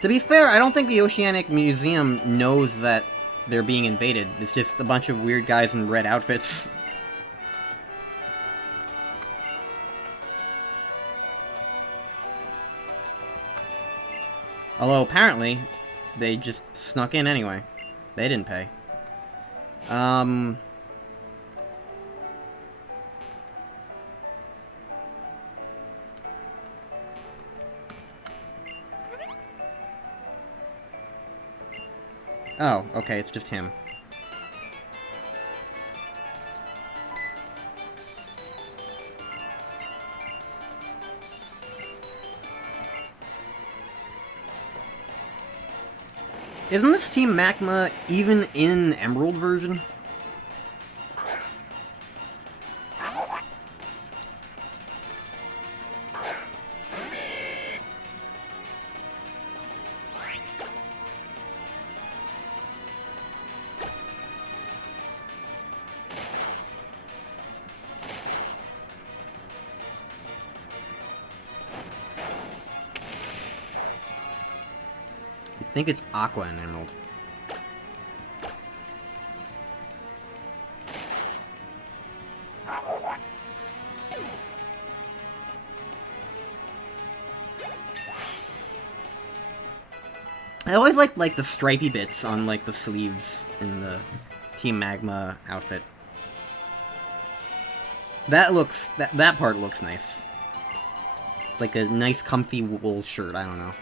To be fair, I don't think the Oceanic Museum knows that they're being invaded. It's just a bunch of weird guys in red outfits. Although, apparently, they just snuck in anyway. They didn't pay. Oh, okay, it's just him. Isn't this Team Magma even in Emerald version? I think it's Aqua and Emerald. I always liked the stripy bits on the sleeves in the Team Magma outfit. That looks that part looks nice. Like a nice comfy wool shirt, I don't know.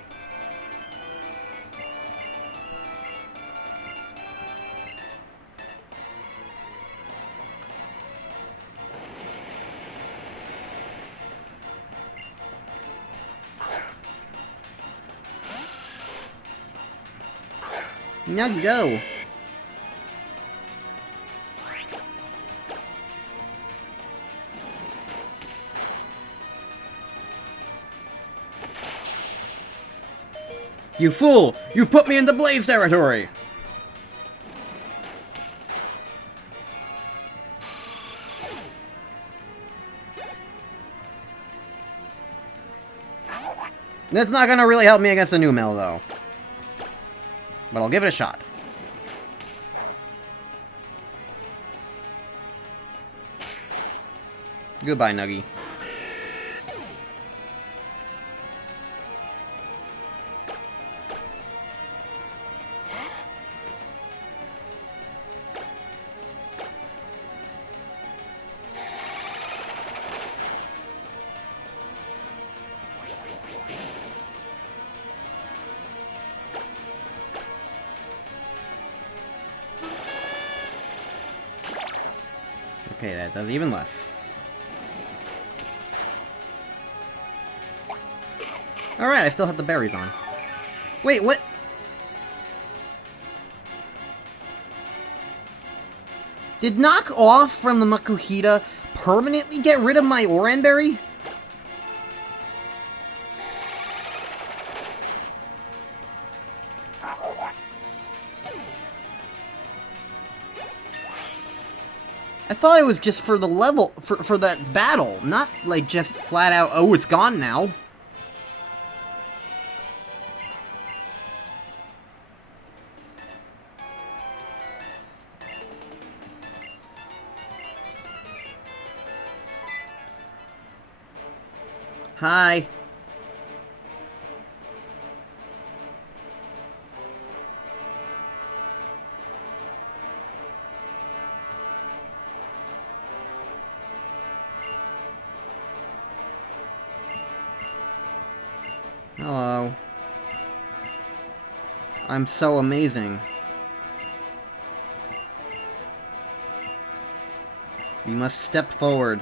Now you go. You fool! You put me into Blaze territory! That's not gonna really help me against the Numel, though. But I'll give it a shot. Goodbye, Nuggy. Okay, that does even less. Alright, I still have the berries on. Wait, what? Did knock off from the Makuhita permanently get rid of my Oranberry? I thought it was just for the level, for that battle, not like just flat out, oh, it's gone now. Hi. Hello. I'm so amazing. You must step forward.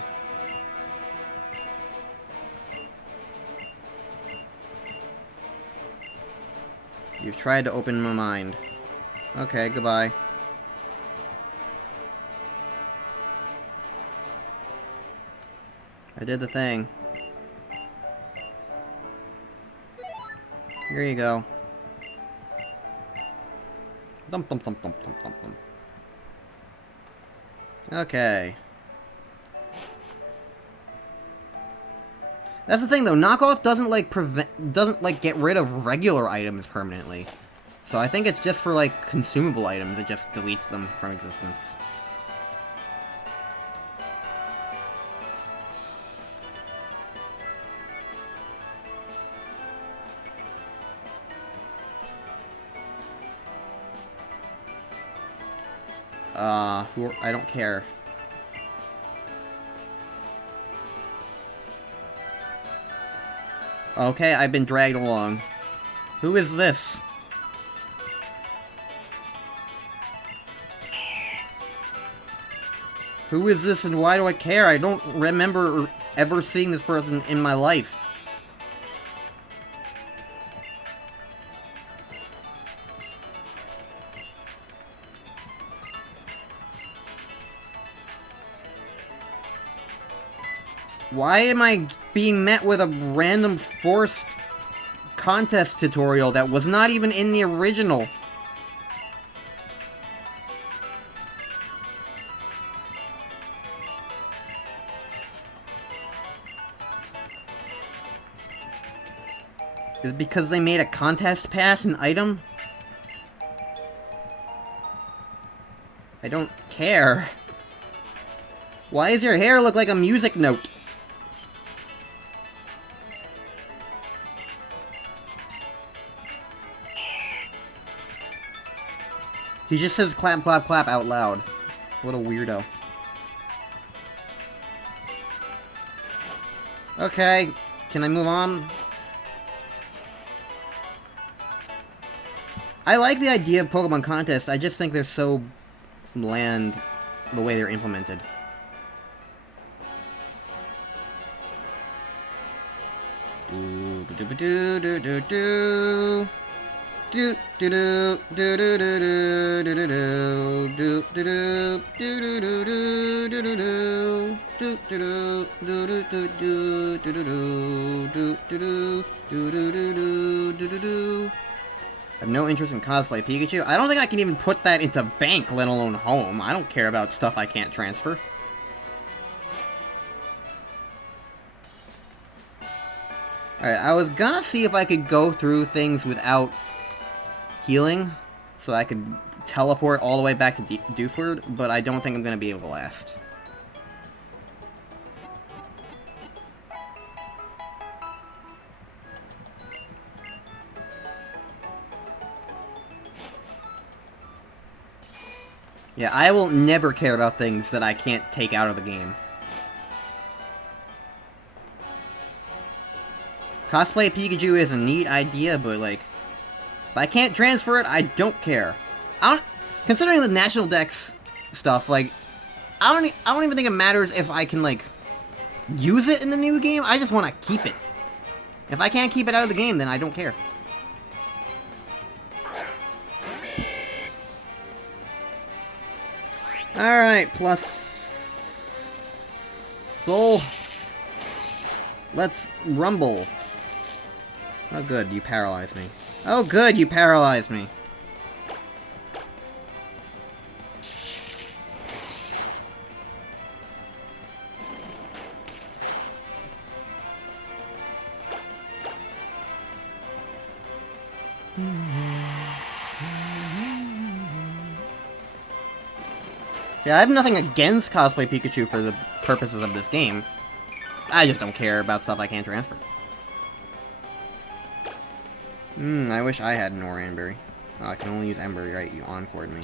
You've tried to open my mind. Okay, goodbye. I did the thing. Here you go. Thump, thump, thump, thump, thump, thump, thump. Okay. That's the thing, though. Knockoff doesn't, like, get rid of regular items permanently. So I think it's just for, like, consumable items. It just deletes them from existence. I don't care. Okay, I've been dragged along. Who is this? Who is this and why do I care? I don't remember ever seeing this person in my life. Why am I being met with a random forced contest tutorial that was not even in the original? Is it because they made a contest pass an item? I don't care. Why does your hair look like a music note? He just says clap, clap, clap out loud. What a weirdo. Okay, can I move on? I like the idea of Pokemon contests, I just think they're so bland the way they're implemented. I have no interest in cosplay Pikachu. I don't think I can even put that into bank, let alone home. I don't care about stuff I can't transfer. Alright, I was gonna see if I could go through things without healing, so I could teleport all the way back to Dewford, but I don't think I'm gonna be able to last. Yeah, I will never care about things that I can't take out of the game. Cosplay Pikachu is a neat idea, but, like, if I can't transfer it, I don't care. Considering the National Dex stuff, like, I don't even think it matters if I can, like, use it in the new game. I just want to keep it. If I can't keep it out of the game, then I don't care. Alright, plus soul. Let's rumble. Oh good, you paralyzed me. Oh good, you paralyzed me. Yeah, I have nothing against cosplay Pikachu for the purposes of this game. I just don't care about stuff I can't transfer. I wish I had an Oranberry. Oh, I can only use Ember, right? You encored me.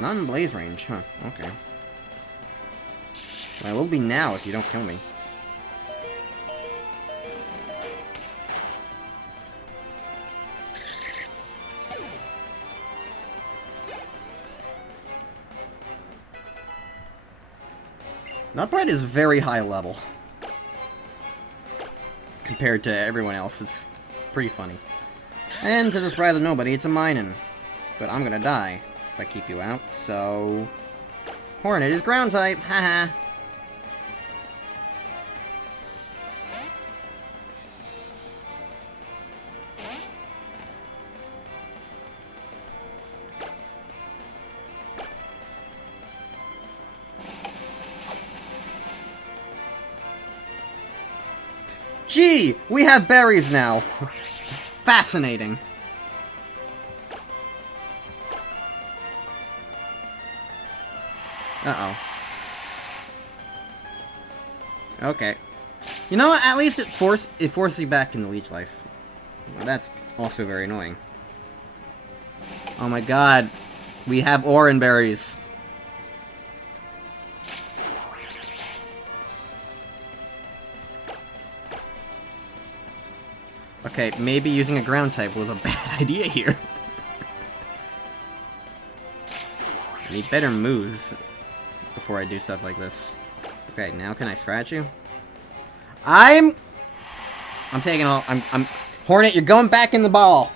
Not in blaze range, huh? Okay. Well, I will be now if you don't kill me. Nutbrite is very high level. Compared to everyone else, it's pretty funny. And to the surprise of nobody, it's a Minun. But I'm gonna die if I keep you out, so... Hornet is ground type, haha. Gee, we have berries now. Fascinating. Uh-oh. Okay. You know what? At least it forces you back into leech life. Well, that's also very annoying. Oh my god. We have orange berries. Okay, maybe using a ground type was a bad idea here. I need better moves before I do stuff like this. Okay, now can I scratch you? I'm taking all... I'm... Hornet, you're going back in the ball!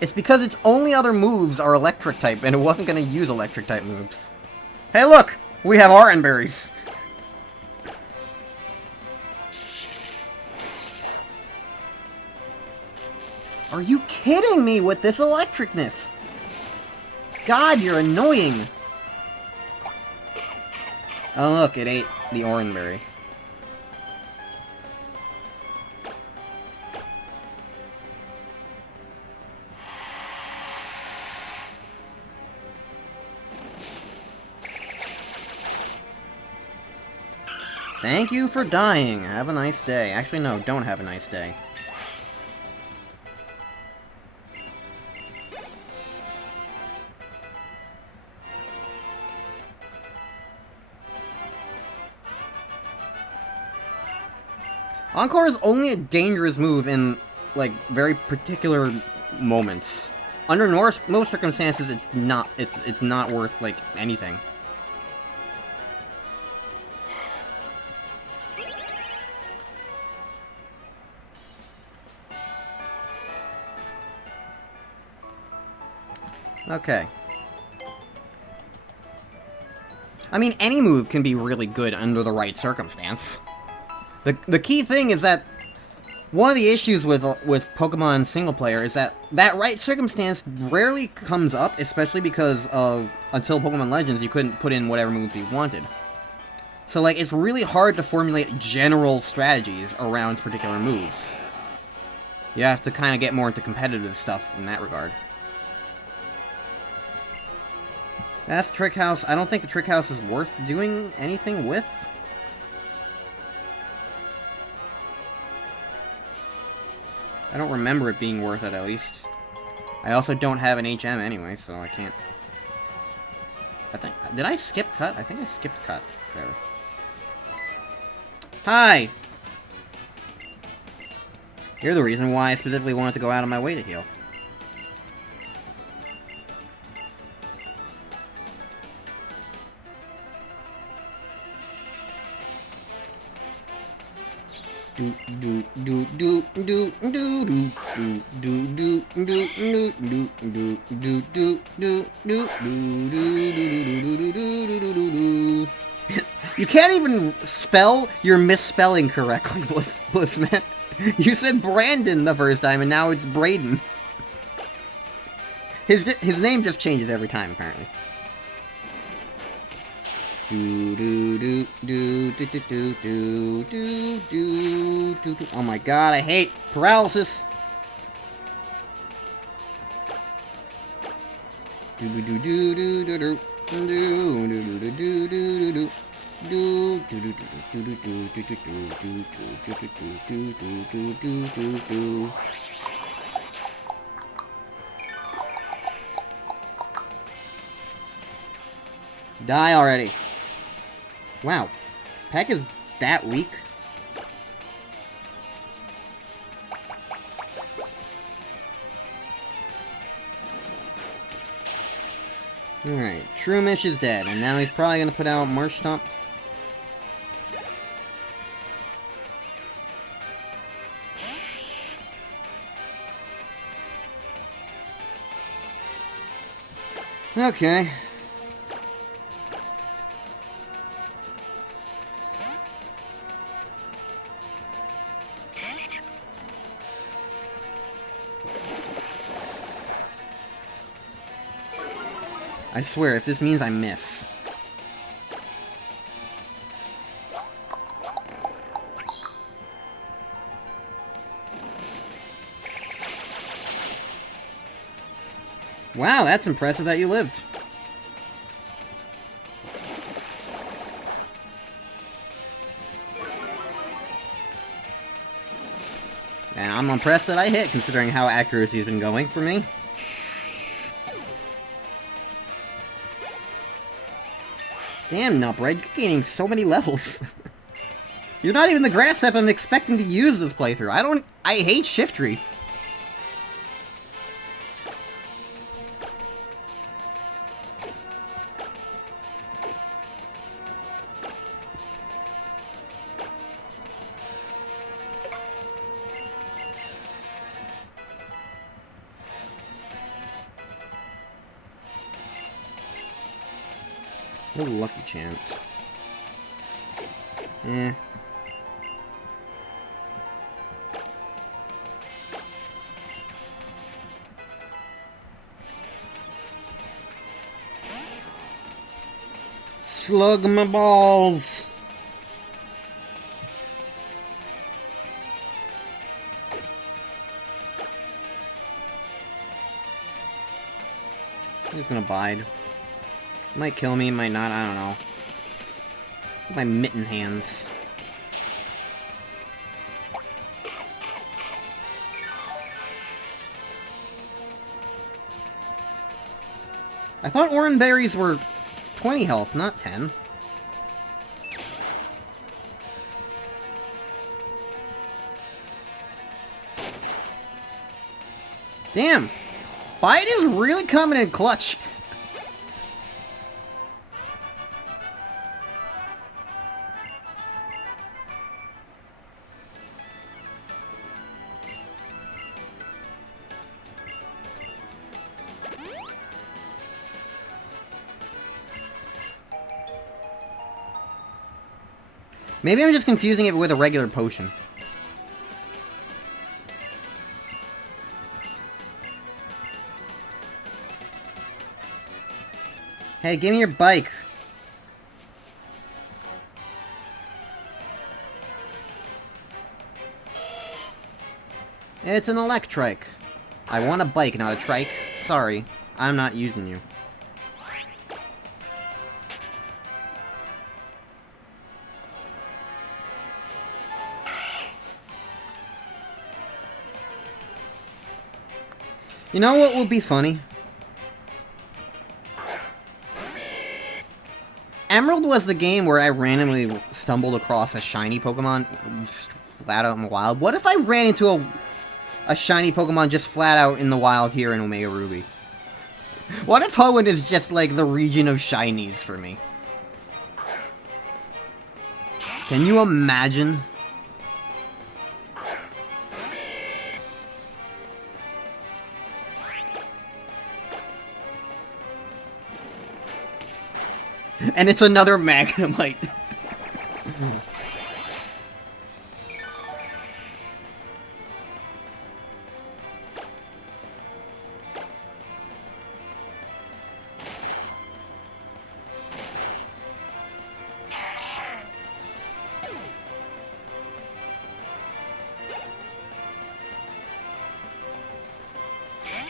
It's because its only other moves are electric type, and it wasn't going to use electric type moves. Hey look! We have orange berries! Are you kidding me with this electricness? God, you're annoying! Oh look, it ate the orange berry. Thank you for dying. Have a nice day. Actually, no, don't have a nice day. Encore is only a dangerous move in, like, very particular moments. Under most circumstances, it's not worth, like, anything. Okay. I mean, any move can be really good under the right circumstance. The key thing is that one of the issues with Pokemon single player is that right circumstance rarely comes up, especially because until Pokemon Legends you couldn't put in whatever moves you wanted. So like it's really hard to formulate general strategies around particular moves. You have to kind of get more into competitive stuff in that regard. That's the Trick House. I don't think the Trick House is worth doing anything with. I don't remember it being worth it, at least. I also don't have an HM anyway, so I can't... Did I skip cut? I think I skipped cut. Whatever. Hi! You're the reason why I specifically wanted to go out of my way to heal. You can't even spell your misspelling correctly, Blissman. You said Brandon the first time, and now it's Braden. His name just changes every time, apparently. Oh my god, I hate paralysis. Die already. Wow. Peck is that weak? Alright, Shroomish is dead, and now he's probably gonna put out Marsh Stomp. Okay. I swear, if this means I miss. Wow, that's impressive that you lived. And I'm impressed that I hit, considering how accuracy's been going for me. Damn, Nupred, you're gaining so many levels. You're not even the grass type I'm expecting to use this playthrough. I hate Shiftry. No lucky chance. Eh. Slug my balls. I'm just gonna bide. Might kill me, might not, I don't know. My mitten hands. I thought orange berries were 20 health, not 10. Damn! Bite is really coming in clutch. Maybe I'm just confusing it with a regular potion. Hey, give me your bike. It's an electrike. I want a bike, not a trike. Sorry, I'm not using you. You know what would be funny? Emerald was the game where I randomly stumbled across a shiny Pokemon just flat out in the wild. What if I ran into a shiny Pokemon just flat out in the wild here in Omega Ruby? What if Hoenn is just like the region of shinies for me? Can you imagine? And it's another Magnemite.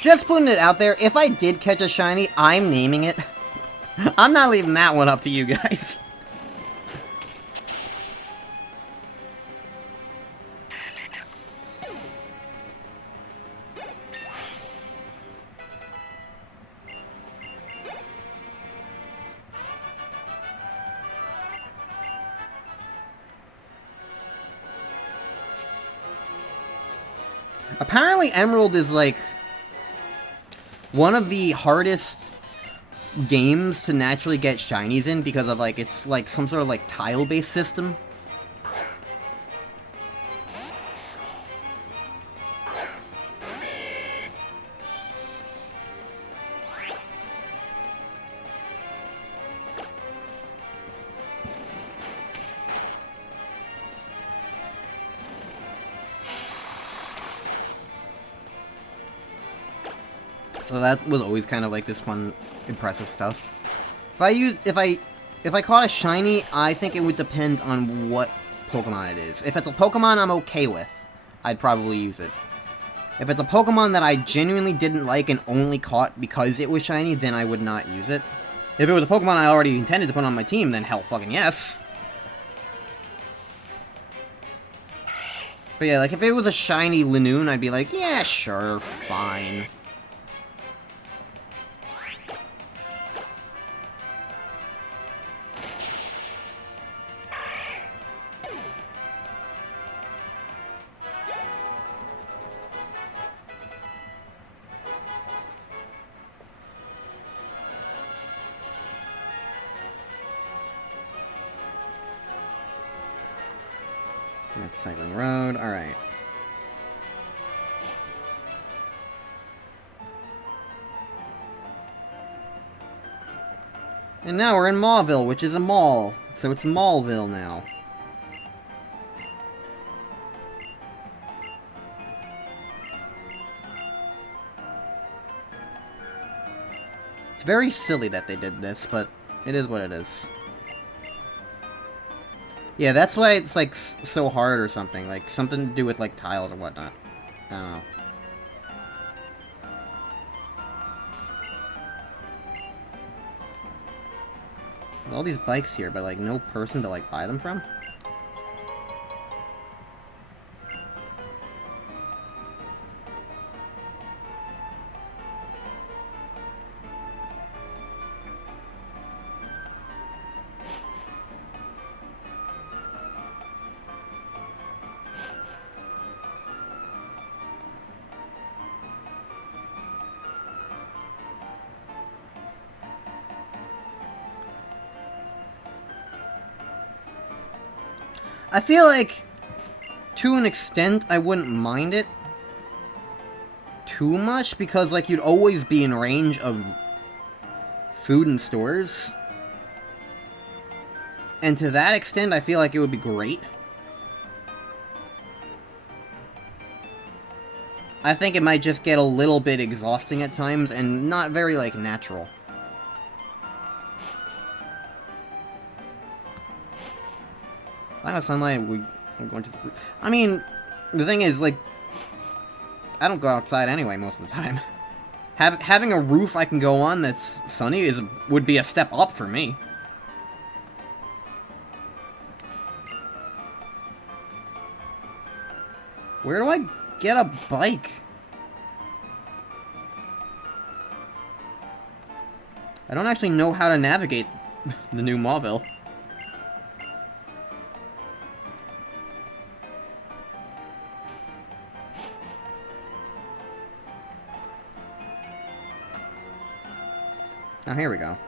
Just putting it out there, if I did catch a shiny, I'm naming it. I'm not leaving that one up to you guys. Apparently Emerald is, like, one of the hardest games to naturally get shinies in because of, like, it's, like, some sort of, like, tile-based system. So that was always kind of like this fun, impressive stuff. If I caught a shiny, I think it would depend on what Pokemon it is. If it's a Pokemon I'm okay with, I'd probably use it. If it's a Pokemon that I genuinely didn't like and only caught because it was shiny, then I would not use it. If it was a Pokemon I already intended to put on my team, then hell fucking yes. But yeah, like if it was a shiny Linoone, I'd be like, yeah, sure, fine. That's Cycling Road, alright. And now we're in Mauville, which is a mall. So it's Mallville now. It's very silly that they did this, but it is what it is. Yeah, that's why it's, like, so hard or something. Like, something to do with, like, tiles or whatnot. I don't know. There's all these bikes here, but, like, no person to, like, buy them from? I feel like, to an extent, I wouldn't mind it too much, because, like, you'd always be in range of food and stores. And to that extent, I feel like it would be great. I think it might just get a little bit exhausting at times, and not very, like, natural. Line of sunlight, I'm going to the roof. I mean, the thing is, like, I don't go outside anyway most of the time. Having a roof I can go on that's sunny would be a step up for me. Where do I get a bike? I don't actually know how to navigate the new Mauville. Oh, here we go.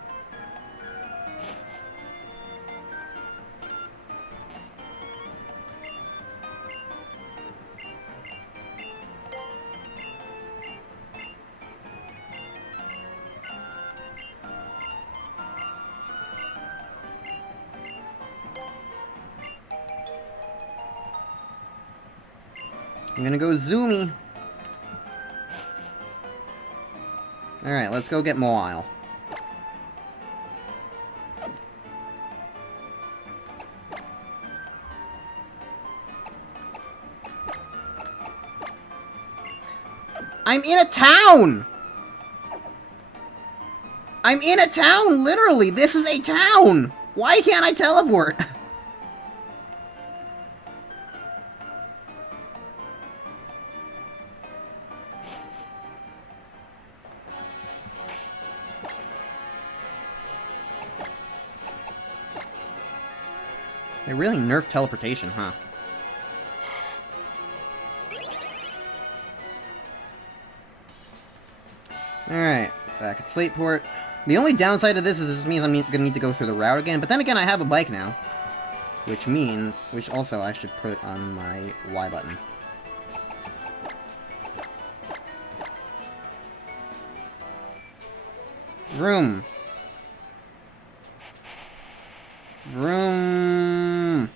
I'm gonna go zoomy. Alright, let's go get Mawile. I'm in a town! I'm in a town, literally! This is a town! Why can't I teleport? They really nerfed teleportation, huh? Alright, back at Slateport. The only downside of this is this means I'm gonna need to go through the route again, but then again I have a bike now. Which also I should put on my Y button. Vroom. Vroom.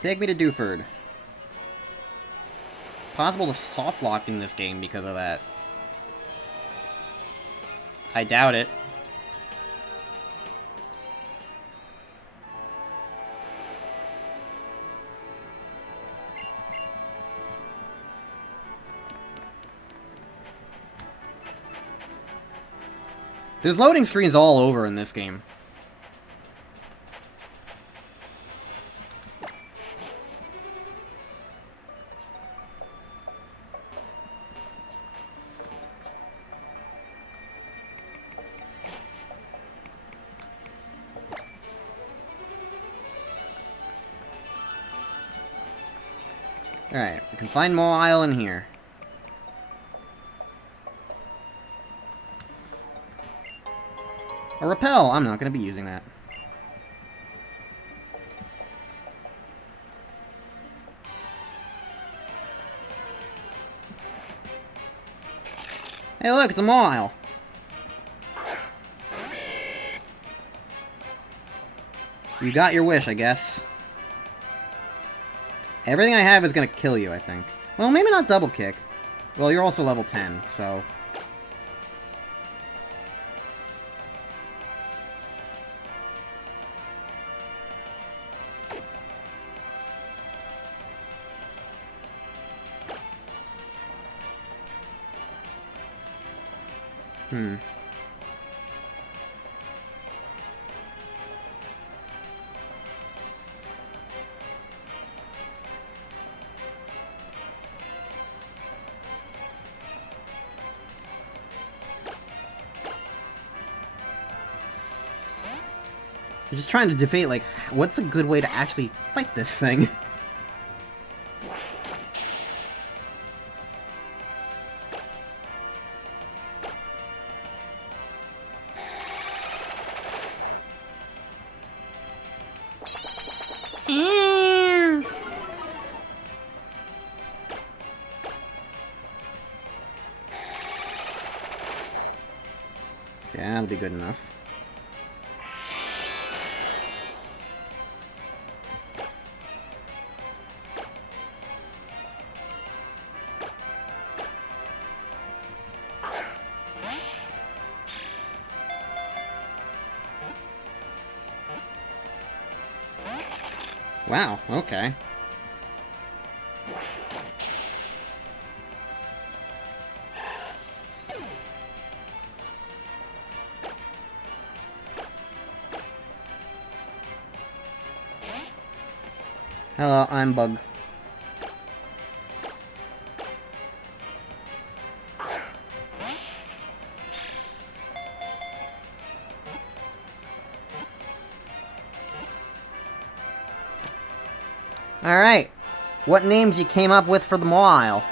Take me to Dewford. Possible to soft lock in this game because of that. I doubt it. There's loading screens all over in this game. Alright, we can find Mole in here. A repel! I'm not going to be using that. Hey look, it's a Mole! You got your wish, I guess. Everything I have is gonna kill you, I think. Well, maybe not double kick. Well, you're also level 10, so... I'm just trying to debate, like, what's a good way to actually fight this thing? Okay, that'll be good enough. Wow, okay. Hello, I'm Bug. Alright, what names you came up with for the Mole?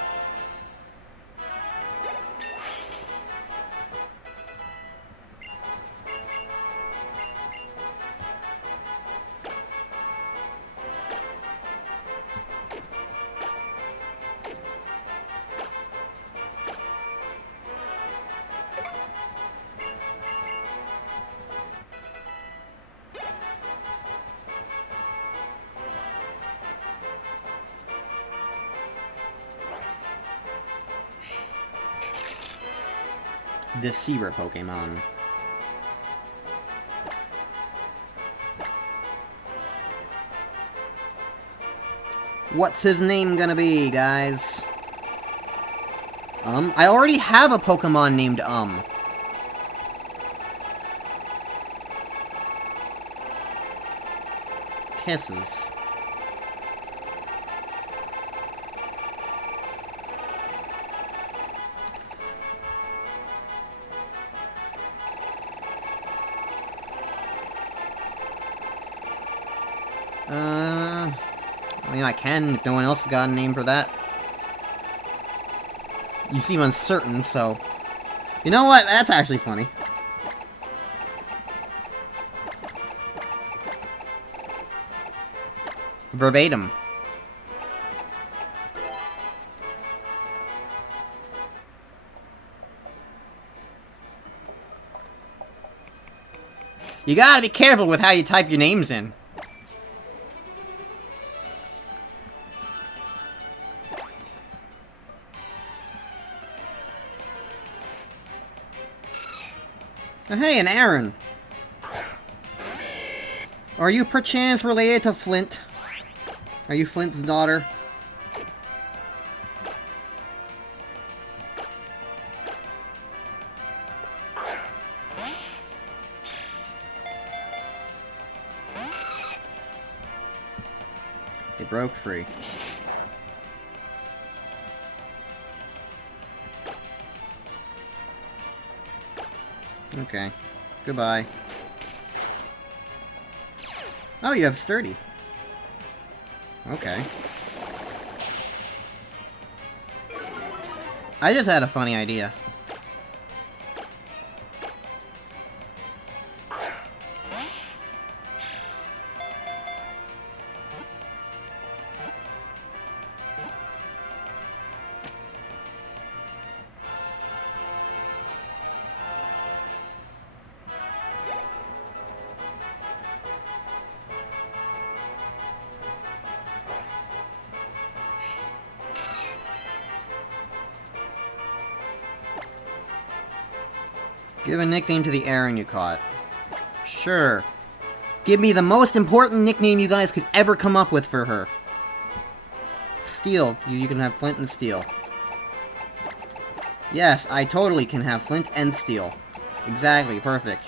Deceiver Pokemon. What's his name gonna be, guys? I already have a Pokemon named Kisses. I mean, I can, if no one else got a name for that. You seem uncertain, so... You know what? That's actually funny. Verbatim. You gotta be careful with how you type your names in. Oh, hey, an Aaron. Are you perchance related to Flint? Are you Flint's daughter? It broke free. Okay. Goodbye. Oh, you have Sturdy. Okay. I just had a funny idea. Give a nickname to the Aaron you caught. Sure. Give me the most important nickname you guys could ever come up with for her. Steel. You can have Flint and Steel. Yes, I totally can have Flint and Steel. Exactly, perfect.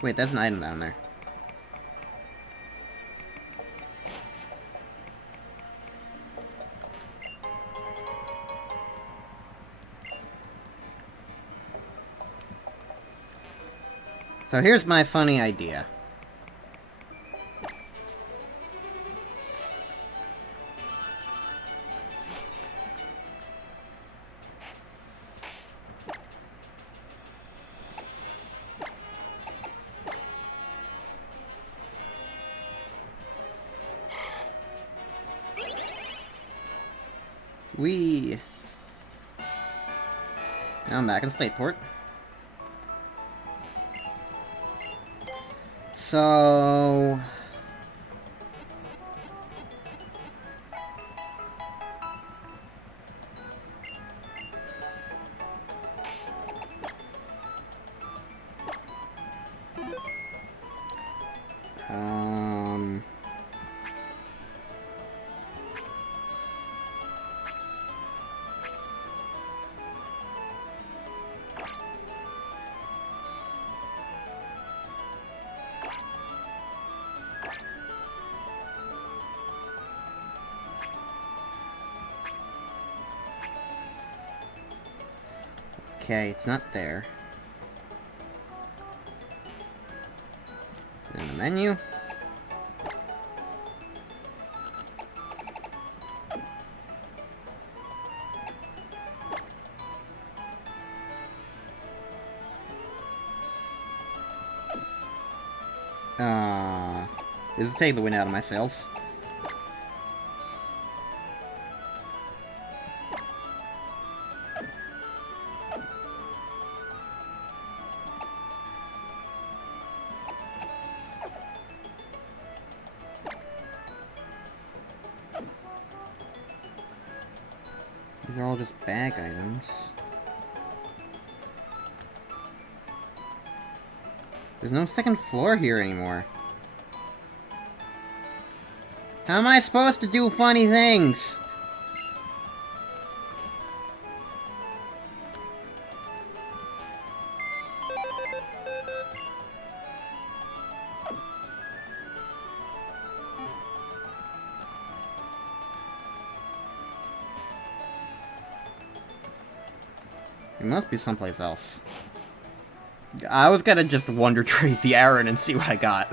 Wait, that's an item down there. So here's my funny idea. Now I'm back in Stateport. So... Okay, it's not there. In the menu. This is taking the wind out of my sails. These are all just bag items. There's no second floor here anymore. How am I supposed to do funny things? It must be someplace else. I was gonna just Wonder Trade the Aaron and see what I got.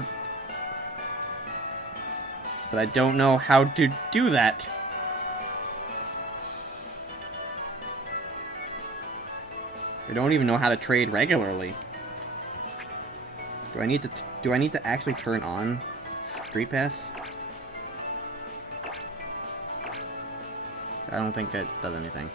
But I don't know how to do that. I don't even know how to trade regularly. Do I need to actually turn on Street Pass? I don't think that does anything.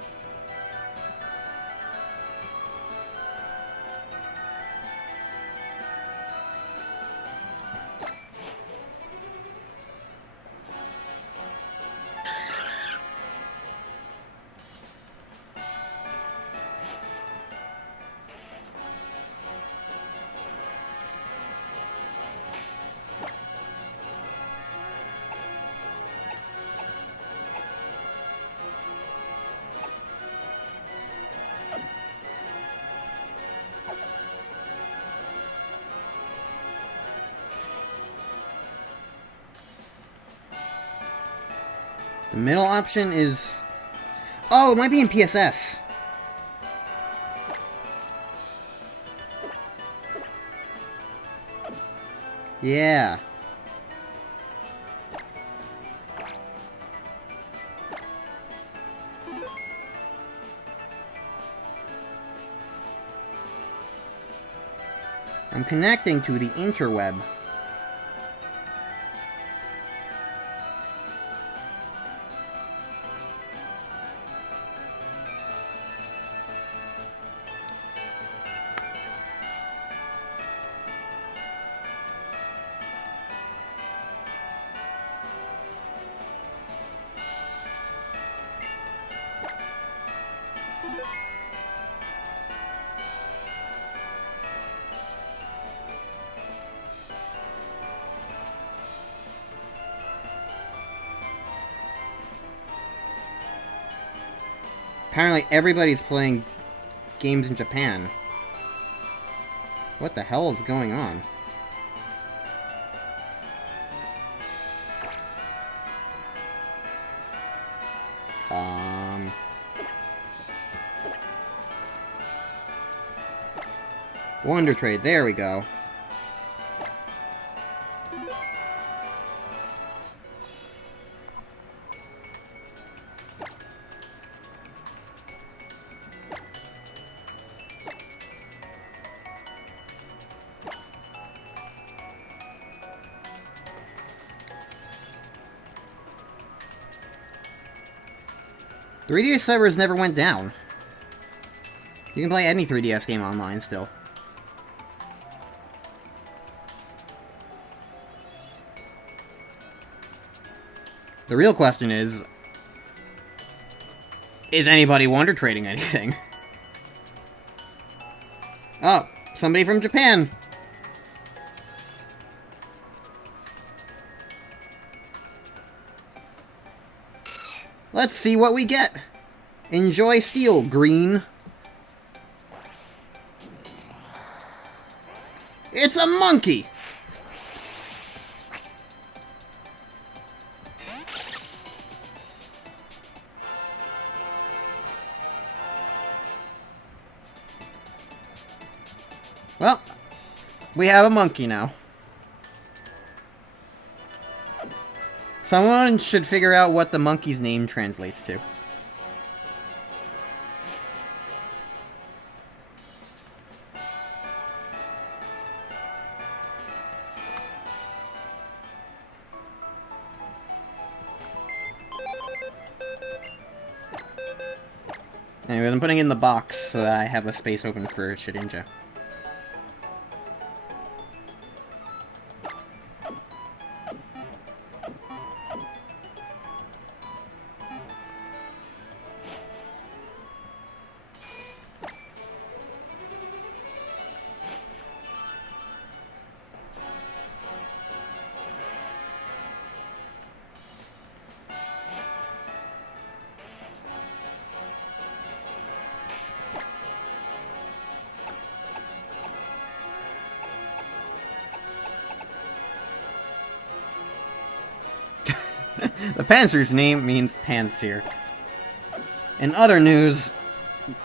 The middle option is... Oh, it might be in PSS. Yeah. I'm connecting to the interweb. Apparently everybody's playing games in Japan. What the hell is going on? Wonder Trade, there we go. The 3DS servers never went down. You can play any 3DS game online still. The real question is anybody Wonder Trading anything? Oh, somebody from Japan. Let's see what we get. Enjoy Steel, green. It's a monkey! Well, we have a monkey now. Someone should figure out what the monkey's name translates to. Anyways, I'm putting it in the box so that I have a space open for Shedinja. The Panzer's name means Panzer. In other news,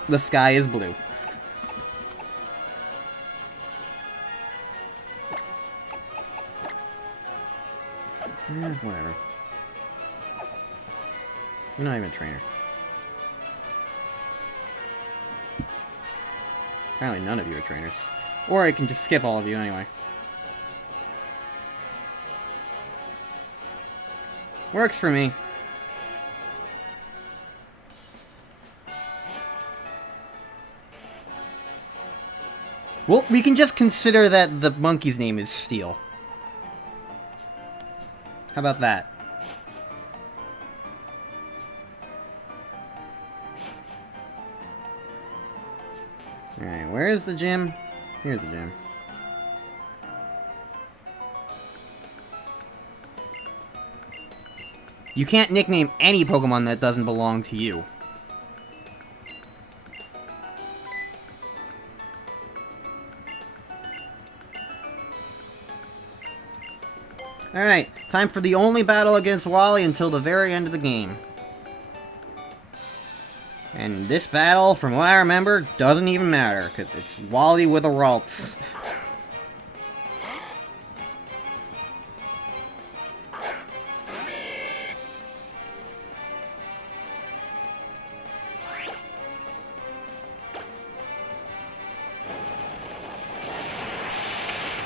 the sky is blue. Whatever. You're not even a trainer. Apparently none of you are trainers. Or I can just skip all of you anyway. Works for me. Well, we can just consider that the monkey's name is Steel. How about that? Alright, where is the gym? Here's the gym. You can't nickname any Pokemon that doesn't belong to you. Alright, time for the only battle against Wally until the very end of the game. And this battle, from what I remember, doesn't even matter, because it's Wally with a Ralts.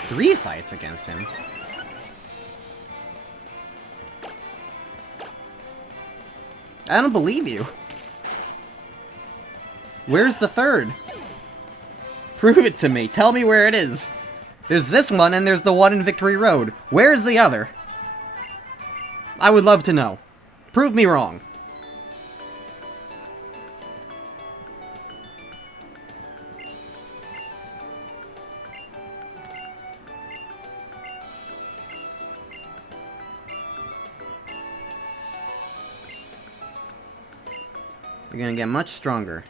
Three fights against him. I don't believe you. Where's the third? Prove it to me. Tell me where it is. There's this one, and there's the one in Victory Road. Where's the other? I would love to know. Prove me wrong. You're gonna get much stronger.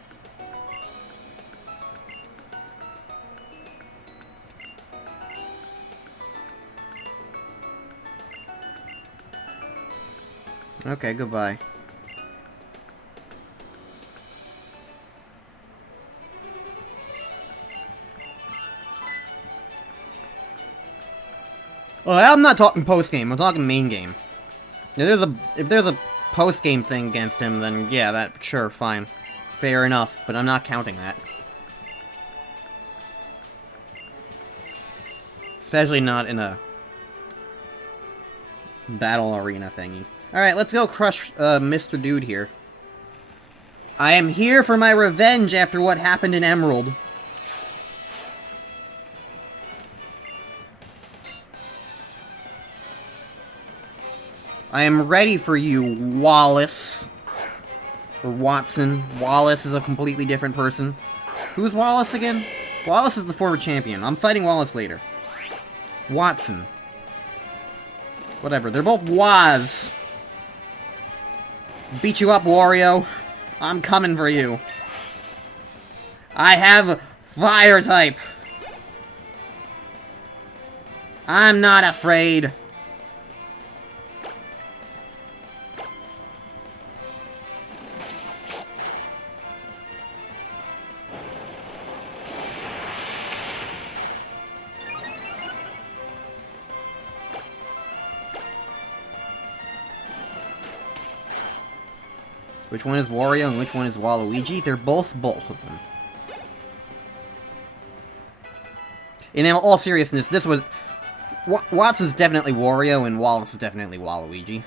Okay, goodbye. Well, I'm not talking post-game, I'm talking main game. If there's a post-game thing against him, then yeah, sure, fine. Fair enough, but I'm not counting that. Especially not in a battle arena thingy. Alright, let's go crush Mr. Dude here. I am here for my revenge after what happened in Emerald. I am ready for you, Wallace. Or Watson. Wallace is a completely different person. Who's Wallace again? Wallace is the former champion. I'm fighting Wallace later. Watson. Whatever, they're both Waz. Beat you up, Wario. I'm coming for you. I have Fire type. I'm not afraid. Which one is Wario and which one is Waluigi? They're both of them. In all seriousness, this was... Watson's definitely Wario and Wallace is definitely Waluigi.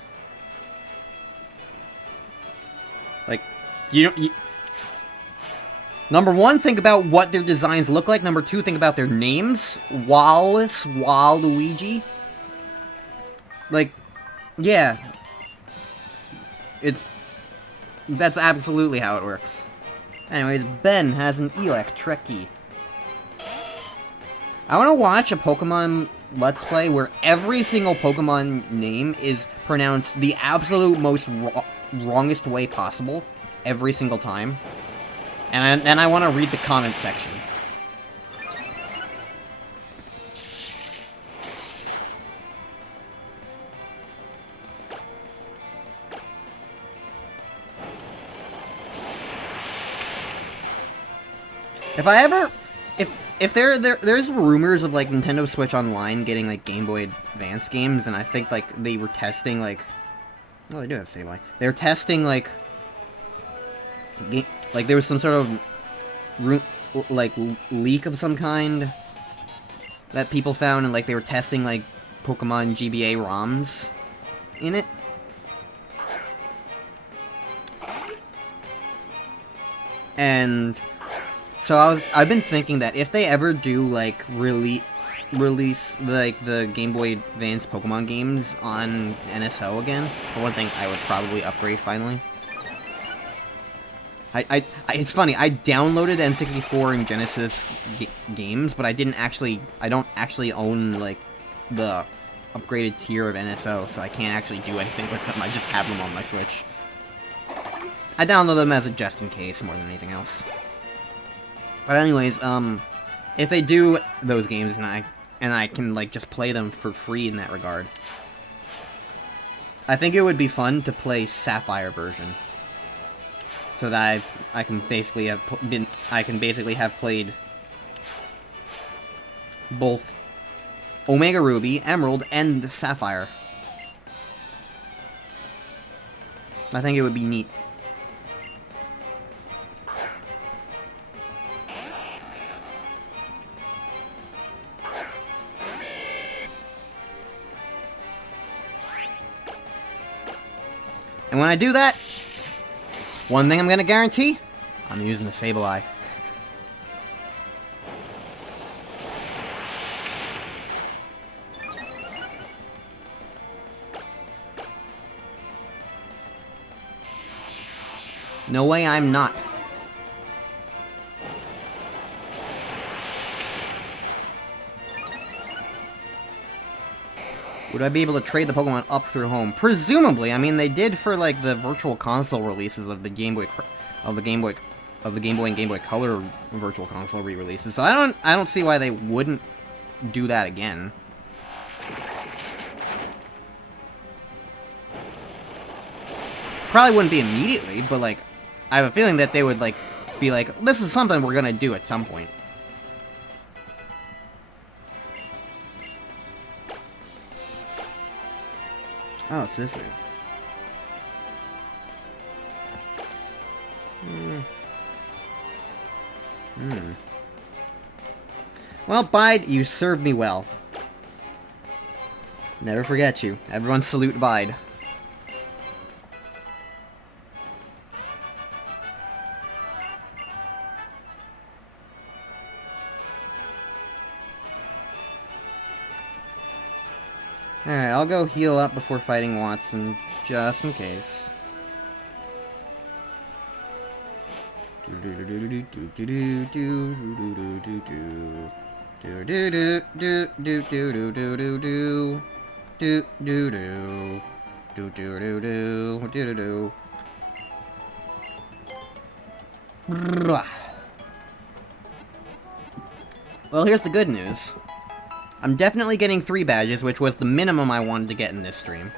Like, number one, think about what their designs look like. Number two, think about their names. Wallace, Waluigi. Like, yeah. That's absolutely how it works. Anyways, Ben has an Electreki. I want to watch a Pokemon Let's Play where every single Pokemon name is pronounced the absolute most wrongest way possible every single time. And I want to read the comments section. If I ever... If there's rumors of, like, Nintendo Switch Online getting, like, Game Boy Advance games, and I think, like, they were testing, like... Well, they do have Stable. They were testing, like... Like, there was some sort of... like, leak of some kind that people found, and, like, they were testing, like, Pokemon GBA ROMs in it. And so I've been thinking that if they ever do, like, release, like, the Game Boy Advance Pokemon games on NSO again, for one thing, I would probably upgrade finally. It's funny, I downloaded N64 and Genesis games, but I don't actually own, like, the upgraded tier of NSO, so I can't actually do anything with them. I just have them on my Switch. I download them as a just in case more than anything else. But anyways, if they do those games and I can, like, just play them for free in that regard, I think it would be fun to play Sapphire version, so that I can basically have played both Omega Ruby, Emerald, and Sapphire. I think it would be neat. And when I do that, one thing I'm gonna guarantee, I'm using the Sableye. No way I'm not. Would I be able to trade the Pokemon up through home? Presumably. I mean, they did for, like, the Virtual Console releases of the Game Boy and Game Boy Color Virtual Console re-releases. So I don't see why they wouldn't do that again. Probably wouldn't be immediately, but, like, I have a feeling that they would, like, be like, this is something we're gonna do at some point. Oh, it's this move. Well, Bide, you served me well. Never forget you. Everyone salute Bide. Alright, I'll go heal up before fighting Watson, just in case. Well, here's the good news. I'm definitely getting 3 badges, which was the minimum I wanted to get in this stream.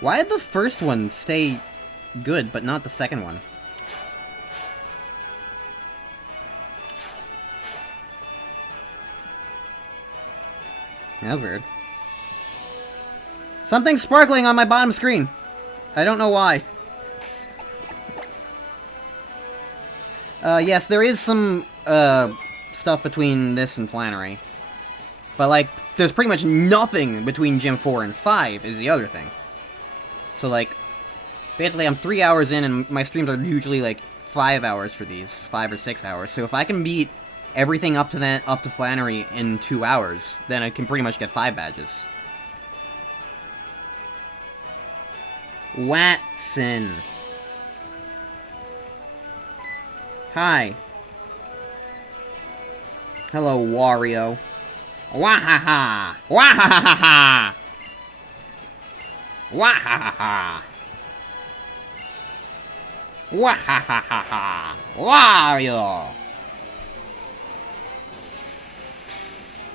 Why did the first one stay good, but not the second one? That's weird. Something's sparkling on my bottom screen. I don't know why. Yes, there is some, stuff between this and Flannery. But, like, there's pretty much nothing between Gym 4 and 5 is the other thing. So, like, basically I'm 3 hours in and my streams are usually, like, 5 hours for these. 5 or 6 hours. So if I can beat everything up to Flannery in 2 hours, then I can pretty much get 5 badges. Watson. Hi. Hello, Wario. Wahaha! Wahaha! Wahaha! Wahahaha! Wario!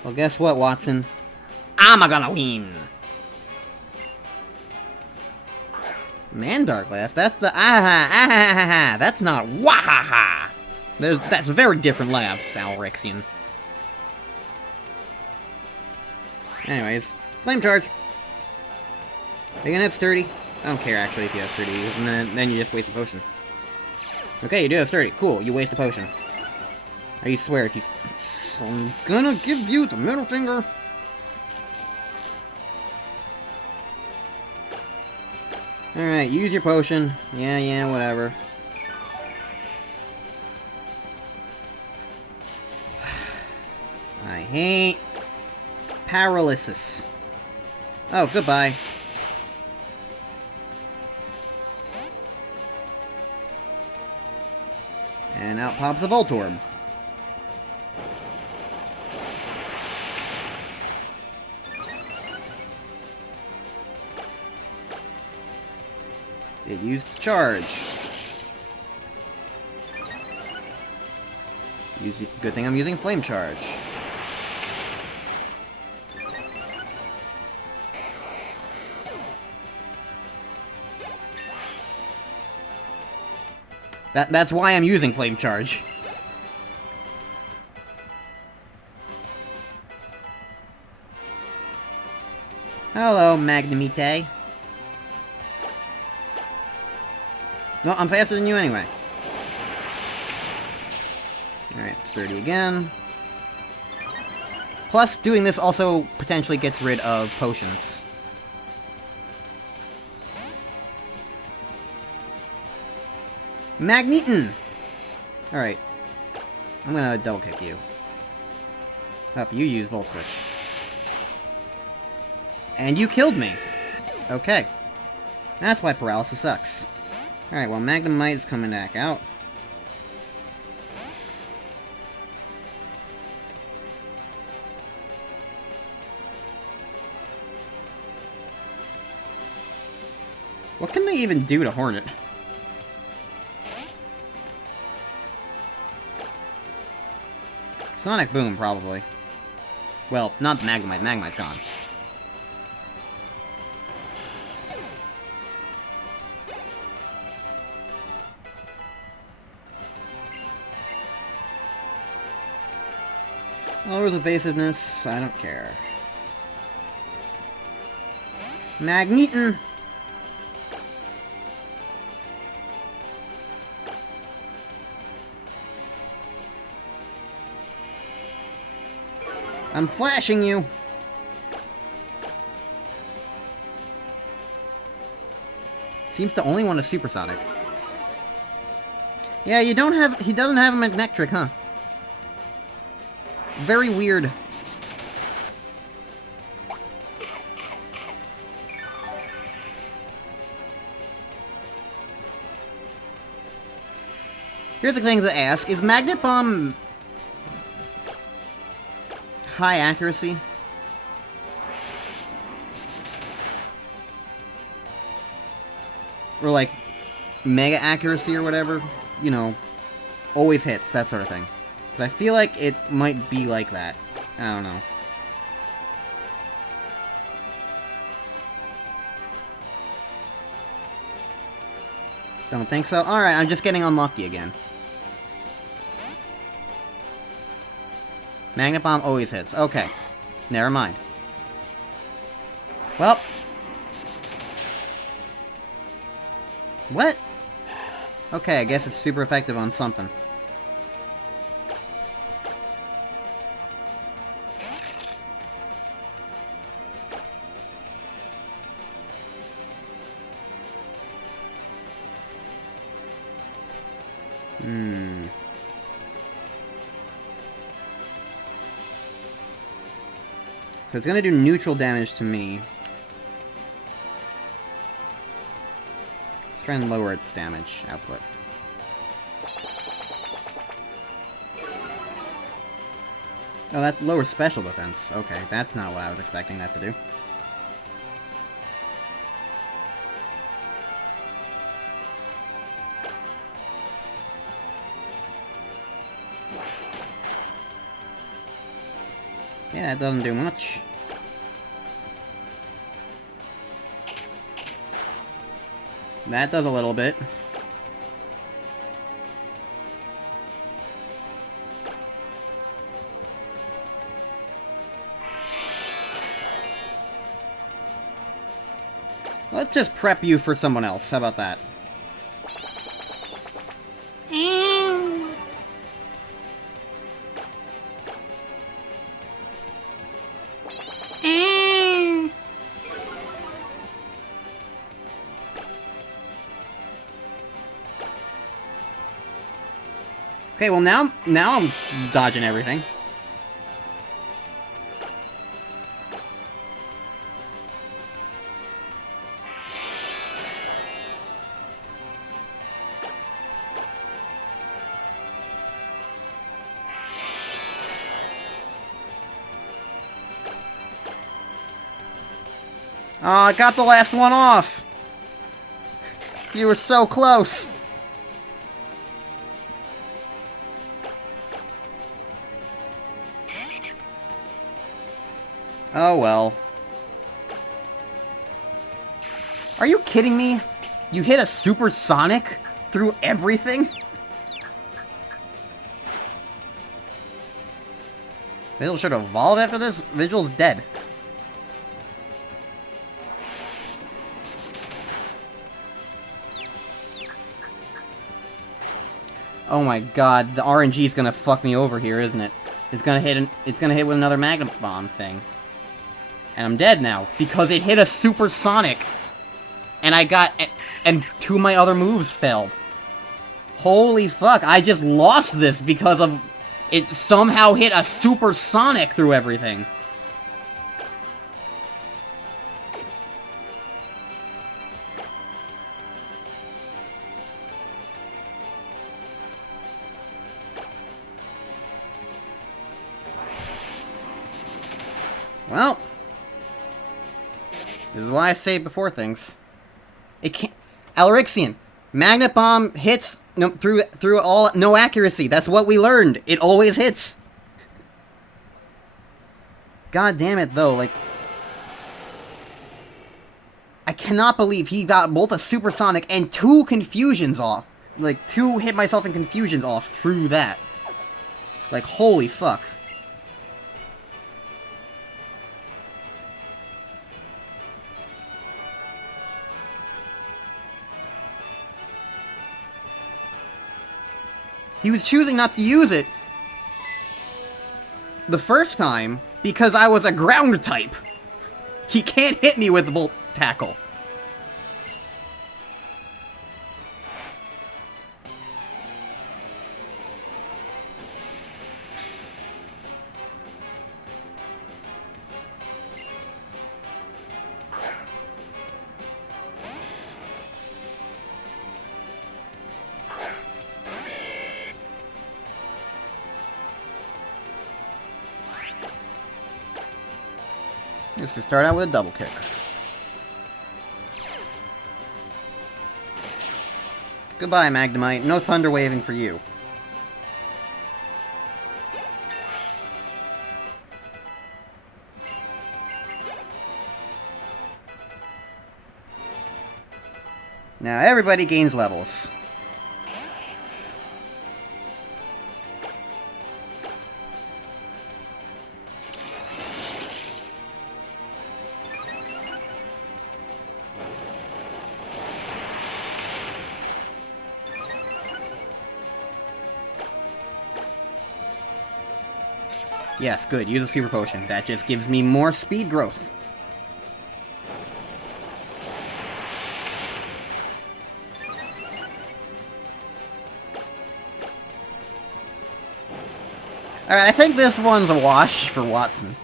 Well, guess what, Watson? I'm gonna win! Mandark laugh? That's the ah-ha-ha-ha-ha! That's not wahaha! That's very different laughs, Alrexian. Anyways, flame charge. Are you gonna have sturdy? I don't care actually if you have sturdy, and then you just waste a potion. Okay, you do have sturdy. Cool, you waste a potion. I swear if you... I'm gonna give you the middle finger. Alright, use your potion. Yeah, whatever. I hate... paralysis. Oh, goodbye. And out pops a Voltorb. It used charge. Good thing I'm using flame charge. That's why I'm using flame charge. Hello, Magnemite. No, I'm faster than you anyway. Alright, sturdy again. Plus, doing this also potentially gets rid of potions. Magneton! Alright. I'm gonna double kick you. Up, you use Volt Switch. And you killed me! Okay. That's why paralysis sucks. Alright, well, Magnemite is coming back out. What can they even do to Hornet? Sonic Boom, probably. Well, not Magnemite. Magnemite's gone. Lowers evasiveness. I don't care. Magneton! I'm flashing you! Seems to only want a supersonic. Yeah, he doesn't have a Magnectric, huh? Very weird. Here's the thing to ask, is Magnet Bomb high accuracy? Or like, mega accuracy or whatever? You know, always hits, that sort of thing. Because I feel like it might be like that. I don't know. Don't think so? Alright, I'm just getting unlucky again. Magnet Bomb always hits. Okay. Never mind. Well. What? Okay, I guess it's super effective on something. So it's gonna do neutral damage to me. Let's try and lower its damage output. Oh, that's lower special defense. Okay, that's not what I was expecting that to do. Yeah, it doesn't do much. That does a little bit. Let's just prep you for someone else. How about that? Okay, well now I'm dodging everything. Oh, I got the last one off! You were so close! Oh well. Are you kidding me? You hit a supersonic through everything? Vigil should evolve after this? Vigil's dead. Oh my god, the RNG is gonna fuck me over here, isn't it? It's gonna hit with another Magnet Bomb thing. And I'm dead now, because it hit a supersonic. And and two of my other moves failed. Holy fuck, I just lost this because of it somehow hit a supersonic through everything. Well, this is why I say before things. It can't. Alrixian, Magnet Bomb hits through all no accuracy. That's what we learned. It always hits. God damn it, though. Like, I cannot believe he got both a supersonic and two confusions off. Like, two hit myself in confusions off through that. Like, holy fuck. He was choosing not to use it the first time because I was a ground type. He can't hit me with Volt Tackle. Let's just start out with a double kick. Goodbye, Magnemite. No thunder waving for you. Now everybody gains levels. Yes, good. Use a Super Potion. That just gives me more speed growth. Alright, I think this one's a wash for Watson.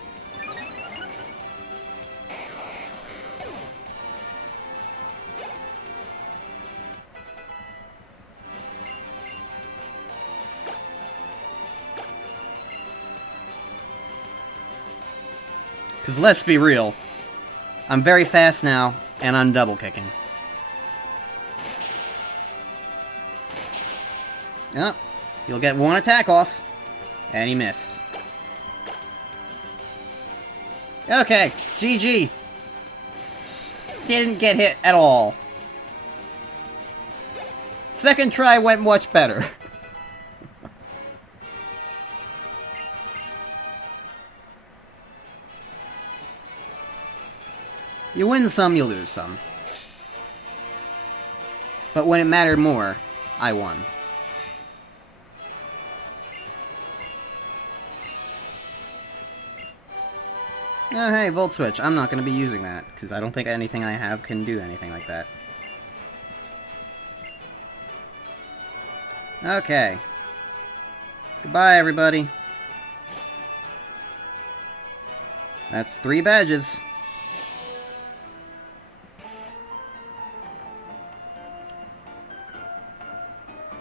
Because let's be real, I'm very fast now, and I'm double kicking. Yep, you'll get one attack off, and he missed. Okay, GG. Didn't get hit at all. Second try went much better. You win some, you lose some. But when it mattered more, I won. Oh, hey, Volt Switch. I'm not going to be using that, because I don't think anything I have can do anything like that. Okay. Goodbye, everybody. That's 3 badges.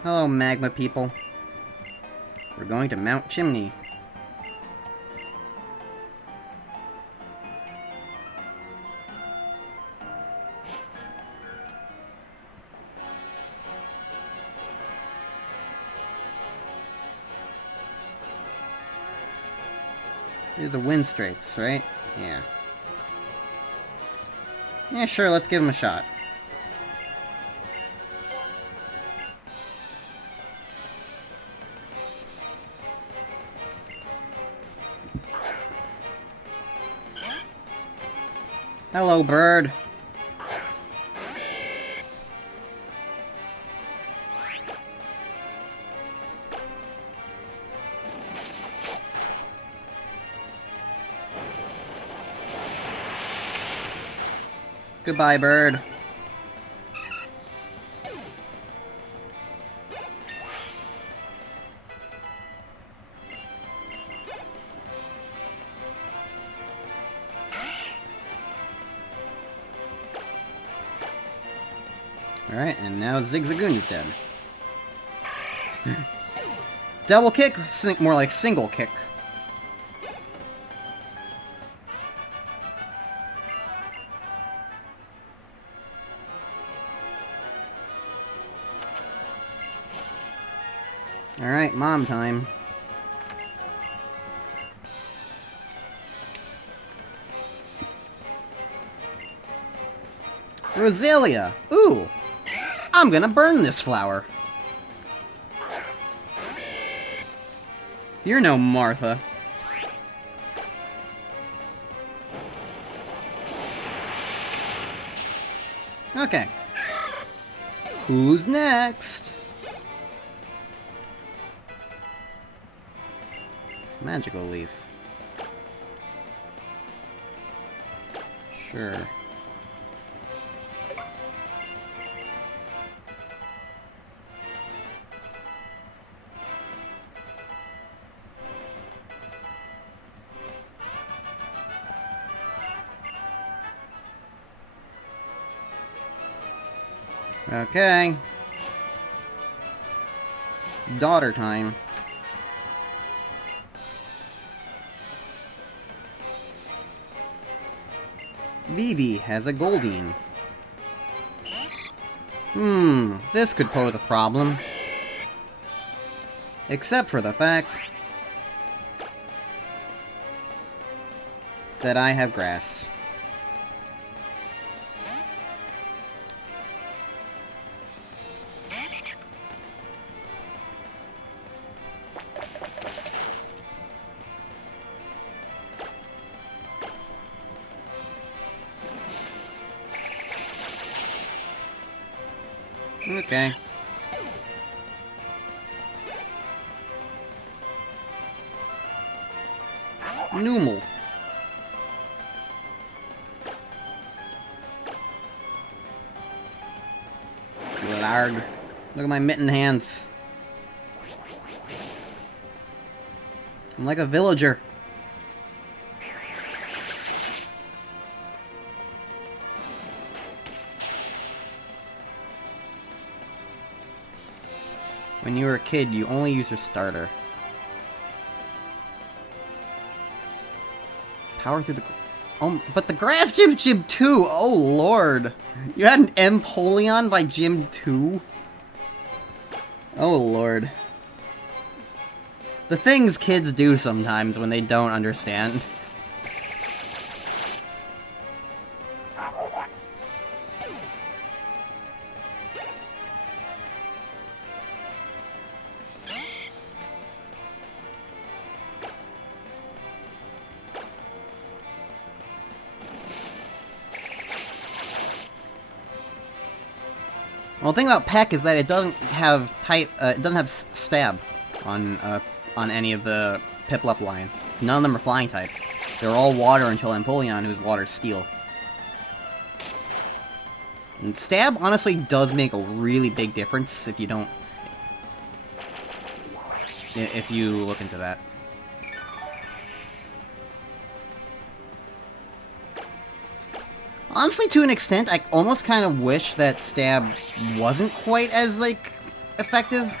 Hello, magma people. We're going to Mount Chimney. These are the wind straits, right? Yeah. Yeah, sure, let's give him a shot. Hello, bird. Goodbye, bird. Alright, and now Zigzagoon is dead. Double kick? More like single kick. Alright, mom time. Roselia! Ooh! I'm gonna burn this flower. You're no Martha. Okay. Who's next? Magical leaf. Sure. Okay. Daughter time. Vivi has a Goldeen. This could pose a problem. Except for the fact that I have grass. Okay. Numal. Larg. Look at my mitten hands. I'm like a villager. When you were a kid, you only used your starter. Power through the... Oh, but the grass gym's Gym 2! Oh, lord! You had an Empoleon by Gym 2? Oh, lord. The things kids do sometimes when they don't understand. Well, the thing about Peck is that it doesn't have stab on any of the Piplup line. None of them are flying type. They're all water until Empoleon, who's water steel. And stab honestly does make a really big difference if you don't... if you look into that. Honestly, to an extent, I almost kind of wish that stab wasn't quite as, like, effective.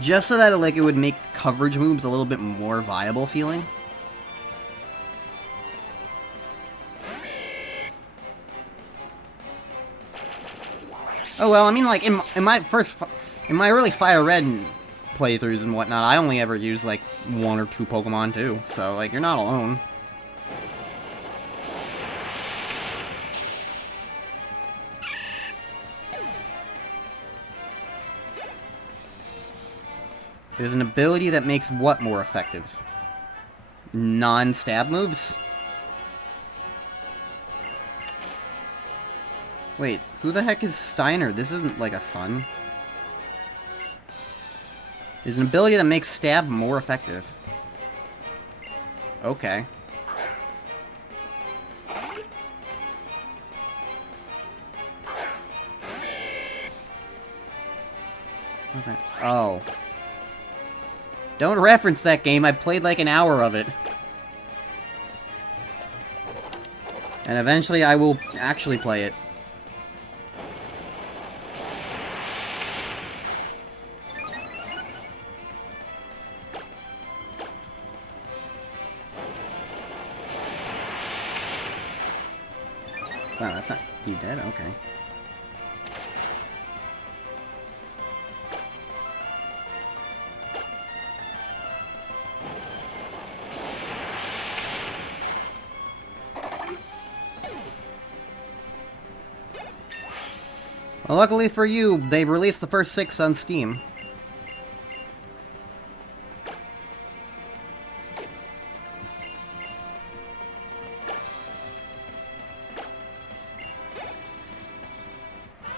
Just so that, like, it would make coverage moves a little bit more viable feeling. Oh, well, I mean, like, in my early Fire Red playthroughs and whatnot, I only ever used, like, 1 or 2 Pokemon, too. So, like, you're not alone. There's an ability that makes what more effective? Non-stab moves? Wait, who the heck is Steiner? This isn't like a sun. There's an ability that makes stab more effective. Okay. Okay. Oh. Don't reference that game, I played like an hour of it. And eventually I will actually play it. Wow, that's not... He dead? Okay. Well, luckily for you, they released the first 6 on Steam.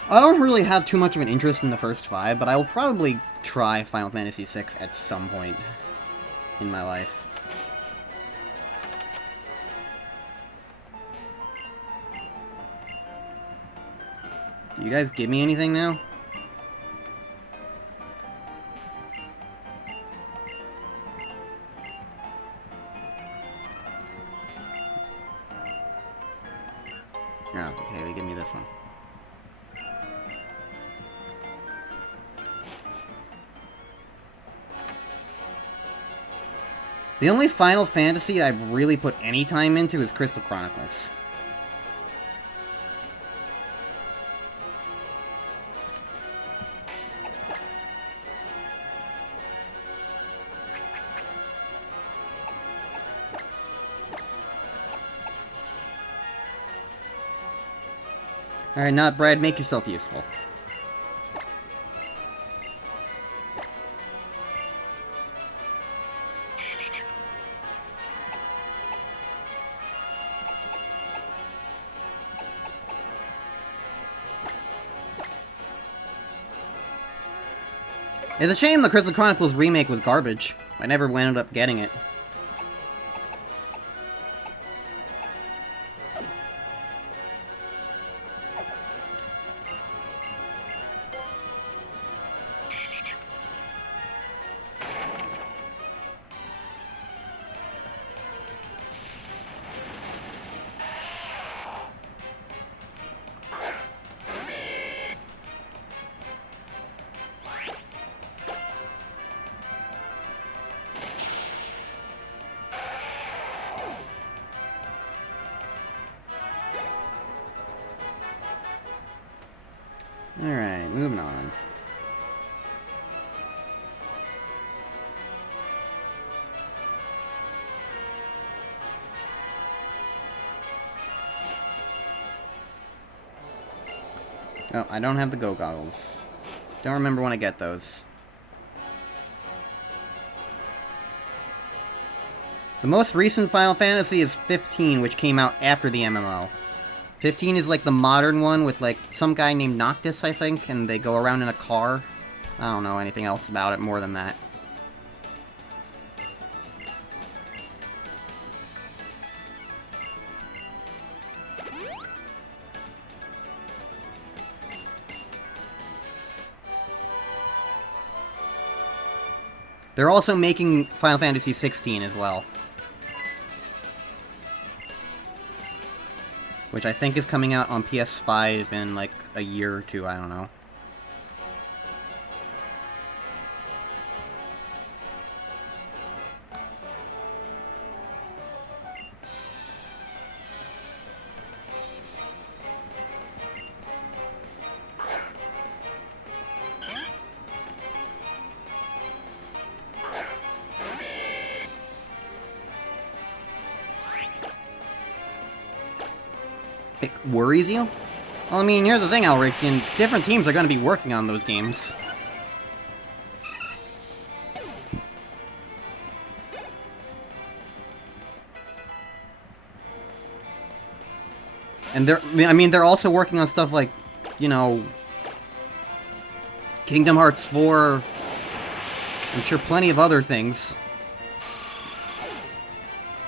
I don't really have too much of an interest in the first 5, but I will probably try Final Fantasy VI at some point in my life. Do you guys give me anything now? Oh, okay, they give me this one. The only Final Fantasy I've really put any time into is Crystal Chronicles. Alright, not Brad, make yourself useful. It's a shame the Crystal Chronicles remake was garbage. I never ended up getting it. Alright, moving on. Oh, I don't have the Go Goggles. Don't remember when I get those. The most recent Final Fantasy is 15, which came out after the MMO. 15 is like the modern one with like some guy named Noctis, I think, and they go around in a car. I don't know anything else about it more than that. They're also making Final Fantasy 16 as well. Which I think is coming out on PS5 in like a year or two, I don't know. It worries you? Well, I mean, here's the thing, Alrixian. Different teams are going to be working on those games. And they're also working on stuff like, you know, Kingdom Hearts 4. I'm sure plenty of other things.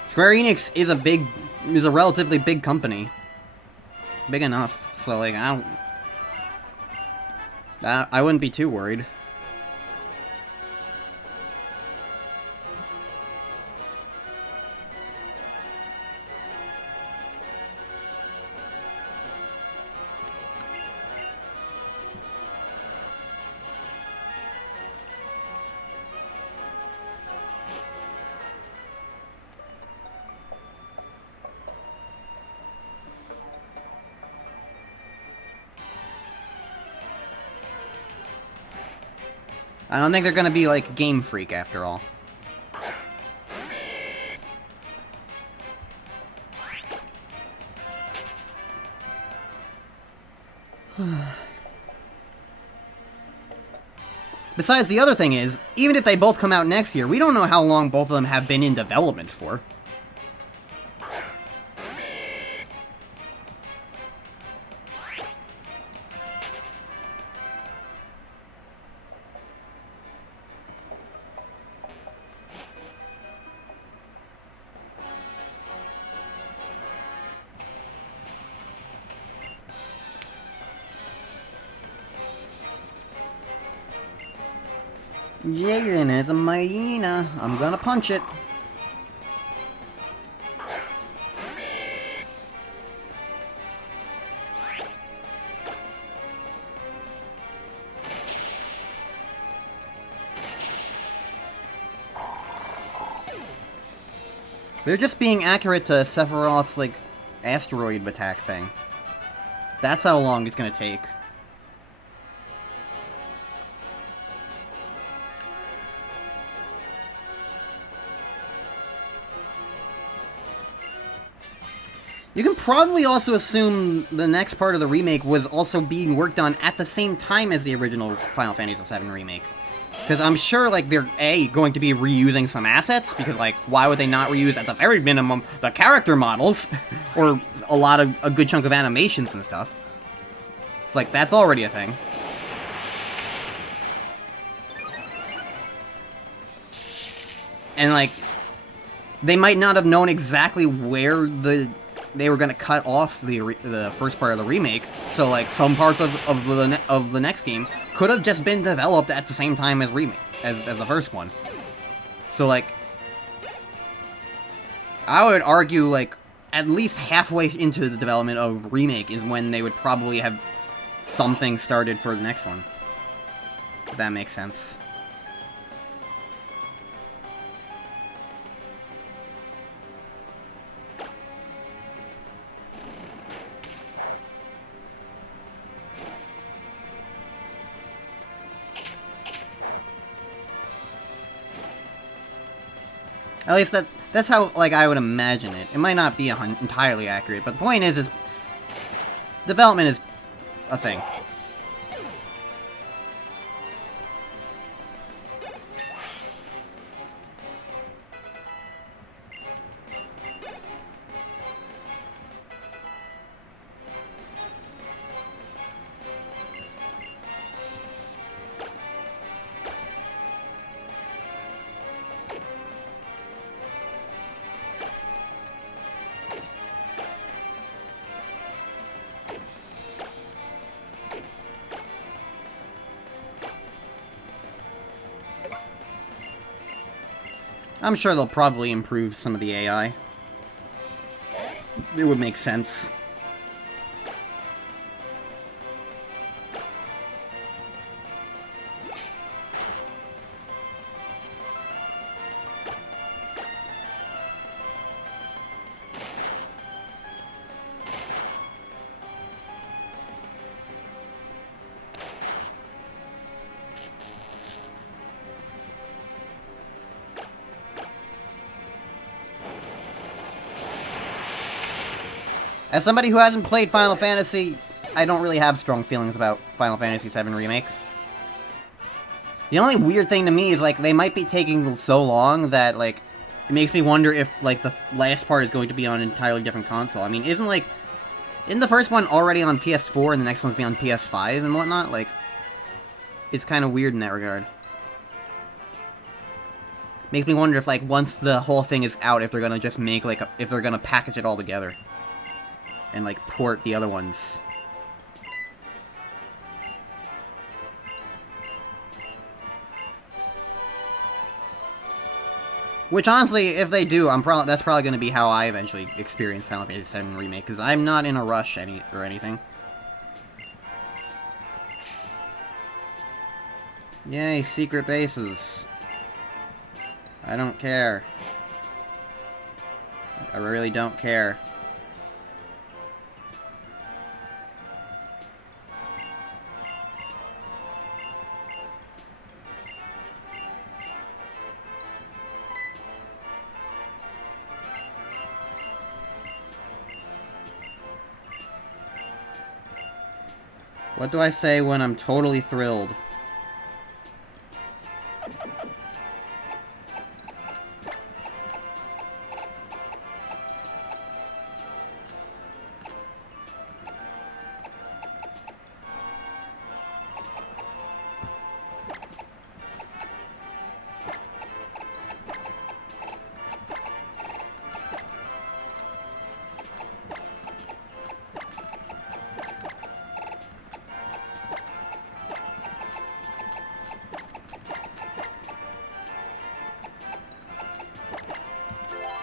Square Enix is a relatively big company. Big enough, so like I wouldn't be too worried. I don't think they're gonna be like Game Freak after all. Besides, the other thing is, even if they both come out next year, we don't know how long both of them have been in development for. Jaden is a hyena. I'm gonna punch it. They're just being accurate to Sephiroth's, like, asteroid attack thing. That's how long it's gonna take. You can probably also assume the next part of the remake was also being worked on at the same time as the original Final Fantasy VII remake. Because I'm sure, like, they're, going to be reusing some assets, because, like, why would they not reuse, at the very minimum, the character models? Or a good chunk of animations and stuff. It's like, that's already a thing. And, like, they might not have known exactly where they were going to cut off the first part of the remake, so like some parts of the next game could have just been developed at the same time as as the first one. So like, I would argue like at least halfway into the development of remake is when they would probably have something started for the next one. If that makes sense. At least that's how, like, I would imagine it. It might not be entirely accurate, but the point is development is a thing. I'm sure they'll probably improve some of the AI. It would make sense. As somebody who hasn't played Final Fantasy, I don't really have strong feelings about Final Fantasy VII Remake. The only weird thing to me is, like, they might be taking so long that, like, it makes me wonder if, like, the last part is going to be on an entirely different console. I mean, isn't the first one already on PS4 and the next one's be on PS5 and whatnot? Like, it's kind of weird in that regard. Makes me wonder if, like, once the whole thing is out, if they're gonna just make, like, if they're gonna package it all together. And, like, port the other ones. Which, honestly, if they do, that's probably going to be how I eventually experience Final Fantasy VII Remake, because I'm not in a rush or anything. Yay, secret bases. I don't care. I really don't care. What do I say when I'm totally thrilled?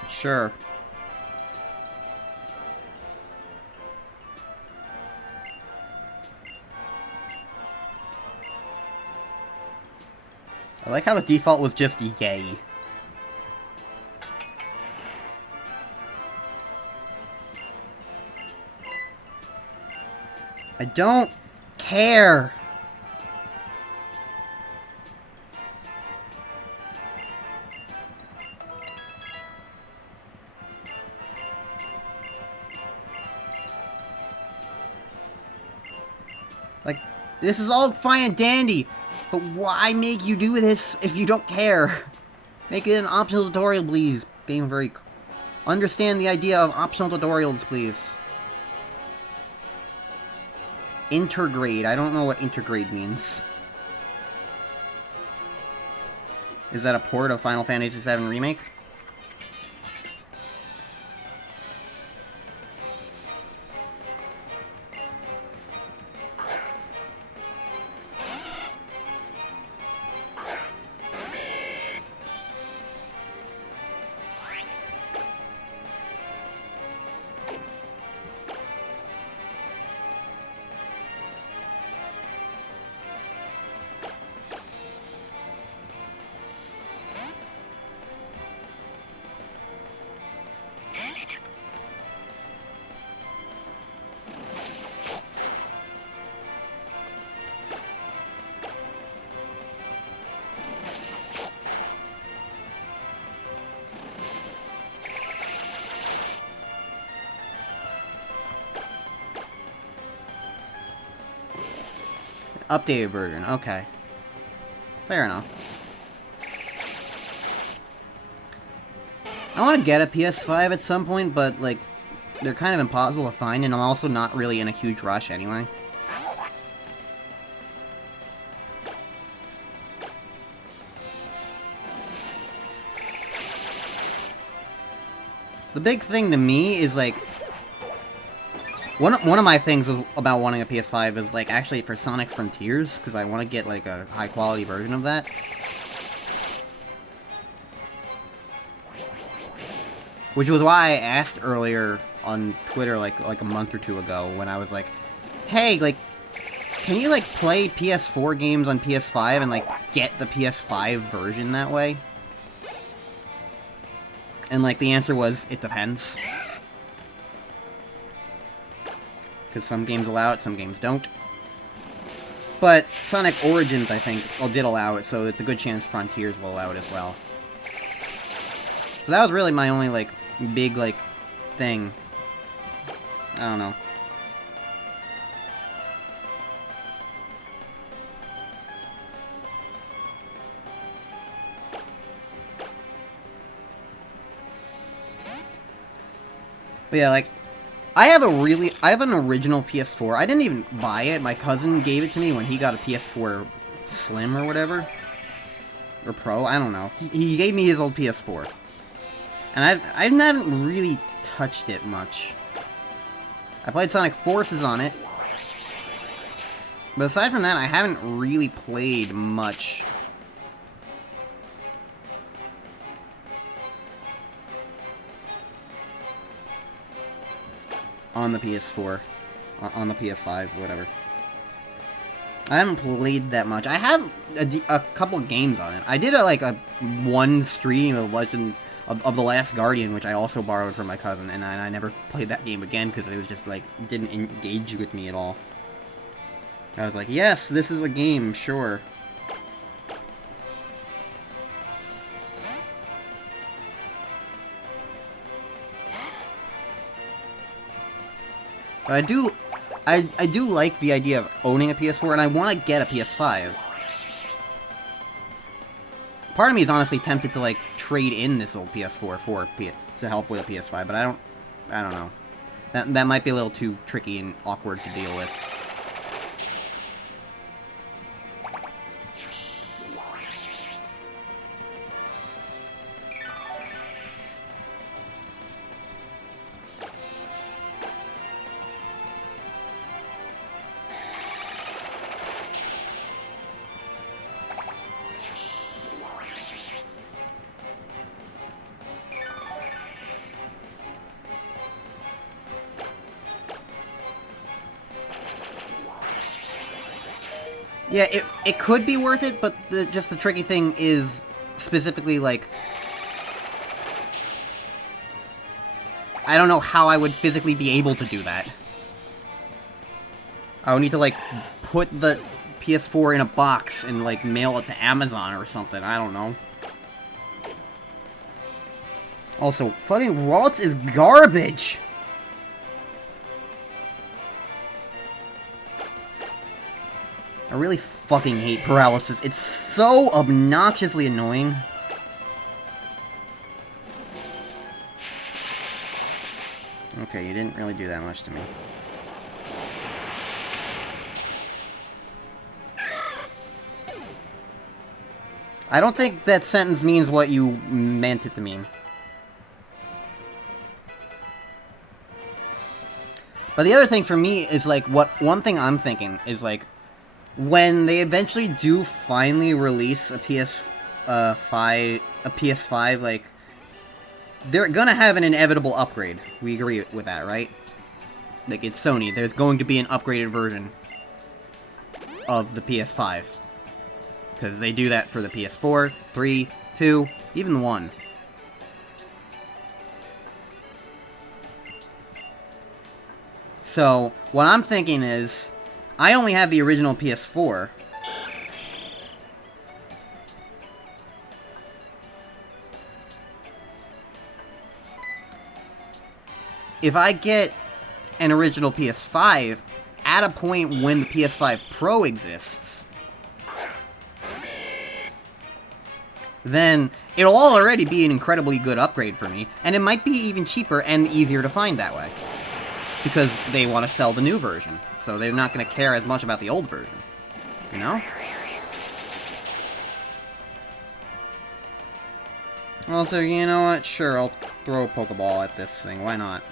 Sure. I like how the default was just yay. I don't care. Like, this is all fine and dandy, but why make you do this if you don't care? Make it an optional tutorial, please. Game Freak. Understand the idea of optional tutorials, please. Intergrade. I don't know what intergrade means. Is that a port of Final Fantasy VII Remake? Updated version, okay. Fair enough. I want to get a PS5 at some point, but, like, they're kind of impossible to find, and I'm also not really in a huge rush anyway. The big thing to me is, like, one of my things about wanting a PS5 is, like, actually for Sonic Frontiers, because I want to get, like, a high-quality version of that. Which was why I asked earlier on Twitter, like a month or two ago, when I was like, hey, like, can you, like, play PS4 games on PS5 and, like, get the PS5 version that way? And, like, the answer was, it depends. Because some games allow it, some games don't. But Sonic Origins, I think, did allow it, so it's a good chance Frontiers will allow it as well. So that was really my only, like, big, like, thing. I don't know. But yeah, like, I have an original PS4. I didn't even buy it. My cousin gave it to me when he got a PS4 Slim or whatever. Or Pro, I don't know. He gave me his old PS4. And I haven't really touched it much. I played Sonic Forces on it. But aside from that, I haven't really played much. On the PS4. On the PS5, whatever. I haven't played that much. I have a couple games on it. I did one stream of Legend of the Last Guardian, which I also borrowed from my cousin, and I never played that game again because it was just like didn't engage with me at all. I was like, yes, this is a game, sure. But I do like the idea of owning a PS4, and I want to get a PS5. Part of me is honestly tempted to, like, trade in this old PS4 to help with a PS5, but I don't know. That might be a little too tricky and awkward to deal with. Yeah, it could be worth it, but just the tricky thing is specifically, like, I don't know how I would physically be able to do that. I would need to, like, put the PS4 in a box and, like, mail it to Amazon or something. I don't know. Also, fucking Waltz is garbage! I really fucking hate paralysis. It's so obnoxiously annoying. Okay, you didn't really do that much to me. I don't think that sentence means what you meant it to mean. But the other thing for me is, like, one thing I'm thinking is, like, when they eventually do finally release a PS5, like, they're gonna have an inevitable upgrade. We agree with that, right? Like, it's Sony. There's going to be an upgraded version of the PS5. Because they do that for the PS4, 3, 2, even the 1. So, what I'm thinking is, I only have the original PS4. If I get an original PS5 at a point when the PS5 Pro exists, then it'll already be an incredibly good upgrade for me, and it might be even cheaper and easier to find that way. Because they want to sell the new version, so they're not going to care as much about the old version. You know? Also, you know what? Sure, I'll throw a Pokeball at this thing. Why not?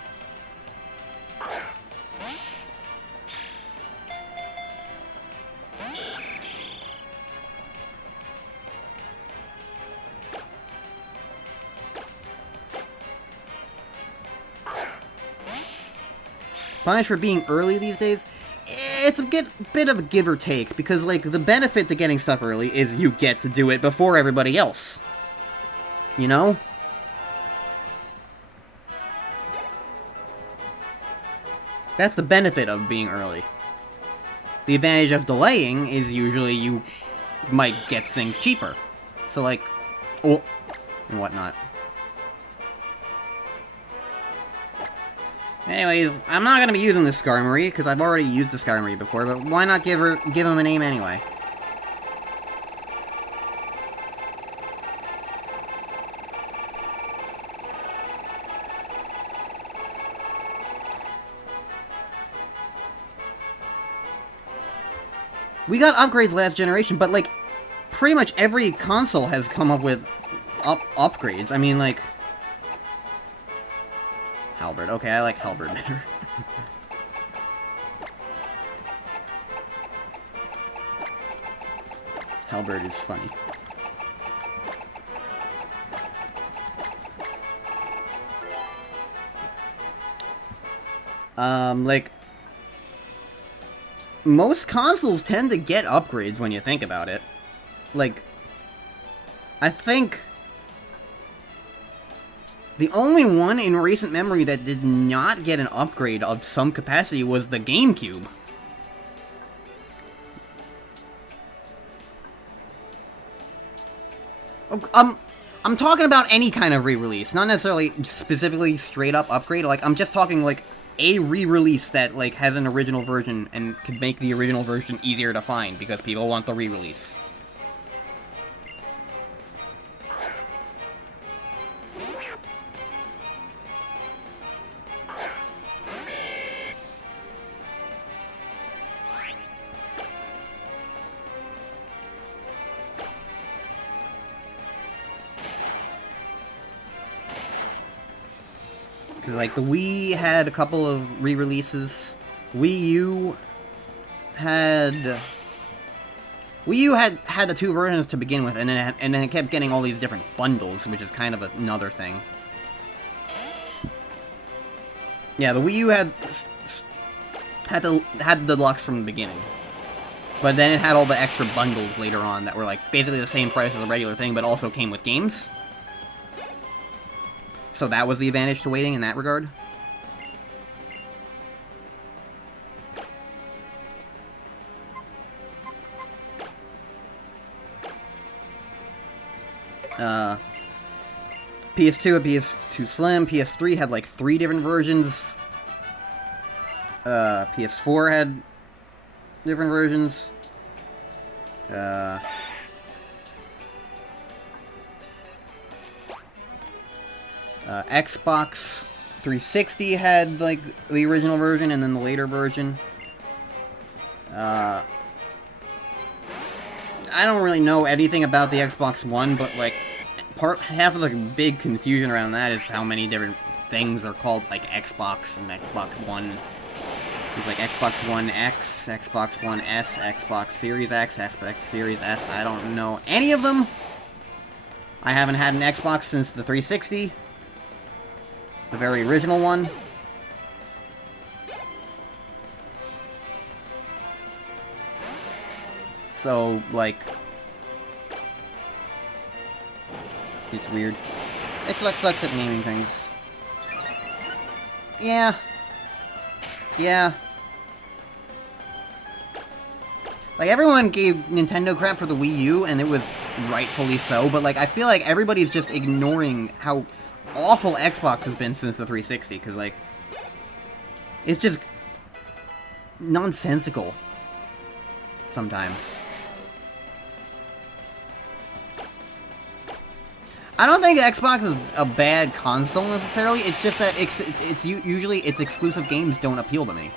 punished for being early these days, it's a bit of a give or take, because, like, the benefit to getting stuff early is you get to do it before everybody else. You know? That's the benefit of being early. The advantage of delaying is usually you might get things cheaper. So, like, oh, and whatnot. Anyways, I'm not gonna be using this Skarmory, because I've already used the Skarmory before, but why not give him a name anyway? We got upgrades last generation, but, like, pretty much every console has come up with upgrades. I mean, like... Halberd. Okay, I like Halberd better. Halberd is funny. Like... Most consoles tend to get upgrades when you think about it. Like... I think... The only one in recent memory that did not get an upgrade of some capacity was the GameCube. I'm talking about any kind of re-release, not necessarily specifically straight-up upgrade. Like, I'm just talking, like, a re-release that, like, has an original version and could make the original version easier to find because people want the re-release. Because, like, the Wii had a couple of re-releases. Wii U had the two versions to begin with, and then it kept getting all these different bundles, which is kind of another thing. Yeah, the Wii U had the deluxe from the beginning, but then it had all the extra bundles later on that were, like, basically the same price as a regular thing, but also came with games. So that was the advantage to waiting in that regard. PS2 and PS2 Slim, PS3 had like 3 different versions. PS4 had different versions. Xbox 360 had, like, the original version and then the later version. I don't really know anything about the Xbox One, but, like, half of the big confusion around that is how many different things are called, like, Xbox and Xbox One. There's, like, Xbox One X, Xbox One S, Xbox Series X, Xbox Series S. I don't know any of them. I haven't had an Xbox since the 360. The very original one. So, like... It's weird. Xbox sucks at naming things. Yeah. Yeah. Like, everyone gave Nintendo crap for the Wii U, and it was rightfully so, but, like, I feel like everybody's just ignoring how awful Xbox has been since the 360, because, like, it's just nonsensical sometimes. I don't think Xbox is a bad console necessarily, it's just that usually its exclusive games don't appeal to me.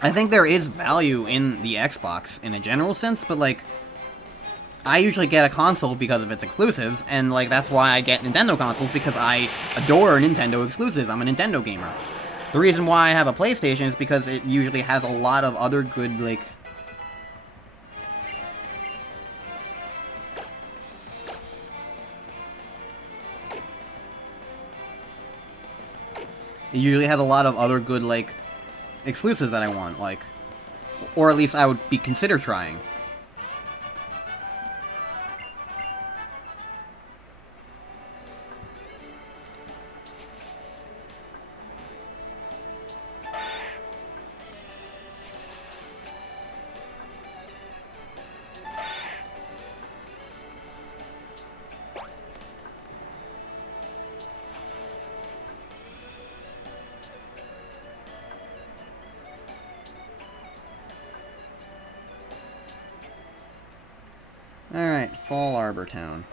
I think there is value in the Xbox in a general sense, but, like, I usually get a console because of its exclusives, and, like, that's why I get Nintendo consoles, because I adore Nintendo exclusives. I'm a Nintendo gamer. The reason why I have a PlayStation is because it usually has a lot of other good, like... It usually has a lot of other good, like, exclusives that I want, like, or at least I would consider trying. Alright, Fall Arbor Town.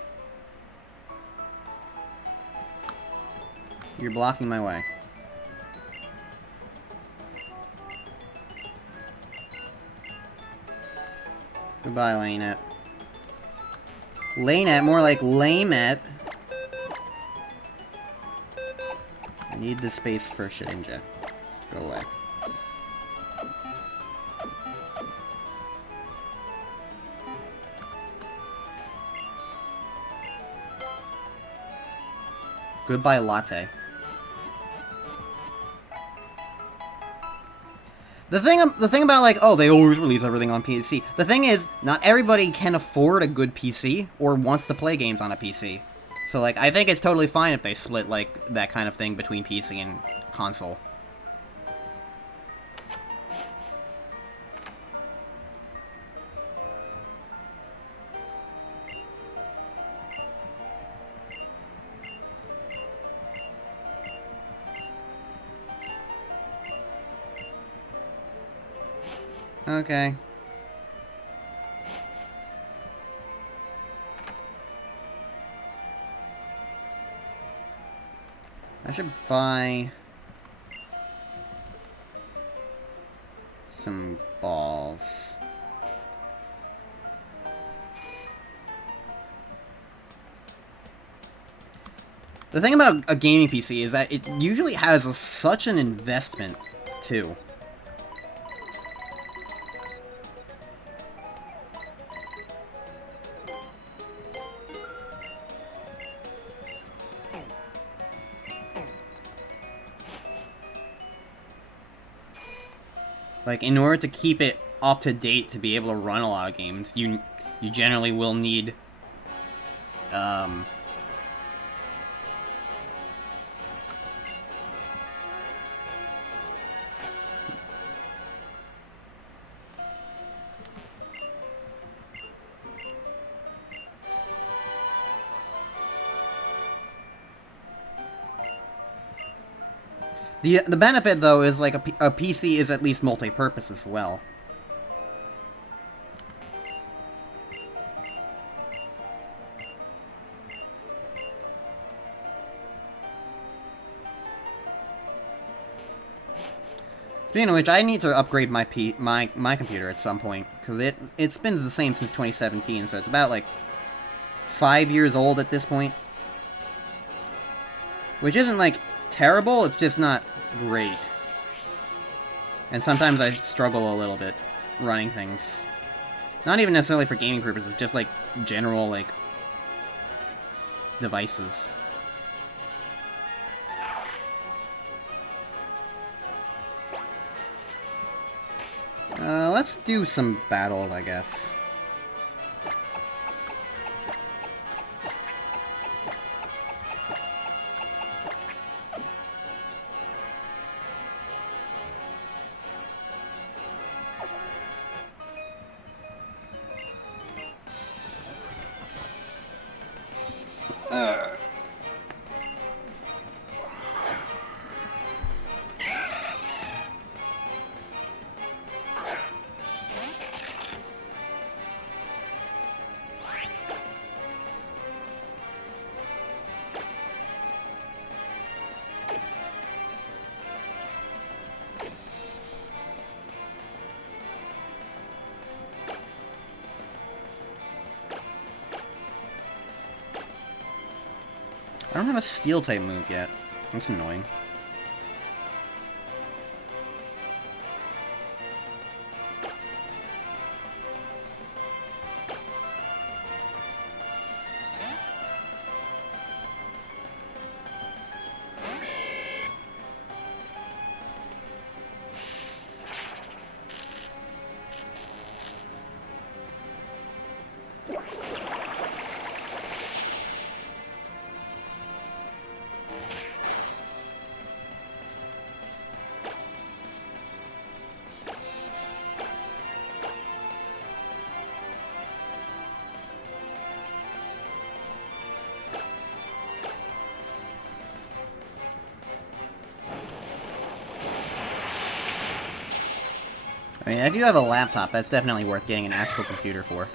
You're blocking my way. Goodbye, Lanette. Lanette, more like Lamette. I need the space for Shedinja. Go away. Goodbye, Latte. The thing about, like, oh, they always release everything on PC. The thing is, not everybody can afford a good PC or wants to play games on a PC. So, like, I think it's totally fine if they split, like, that kind of thing between PC and console. Okay. I should buy some balls. The thing about a gaming PC is that it usually has such an investment, too. Like, in order to keep it up to date to be able to run a lot of games, you generally will need, The benefit, though, is, like, a PC is at least multi-purpose as well. Speaking of which, I need to upgrade my computer at some point, because it's been the same since 2017, so it's about, like, 5 years old at this point. Which isn't, like, terrible, it's just not great. And sometimes I struggle a little bit running things. Not even necessarily for gaming purposes, just, like, general, like, devices. Let's do some battles, I guess. I don't have a Steel-type move yet. That's annoying. I mean, if you have a laptop, that's definitely worth getting an actual computer for.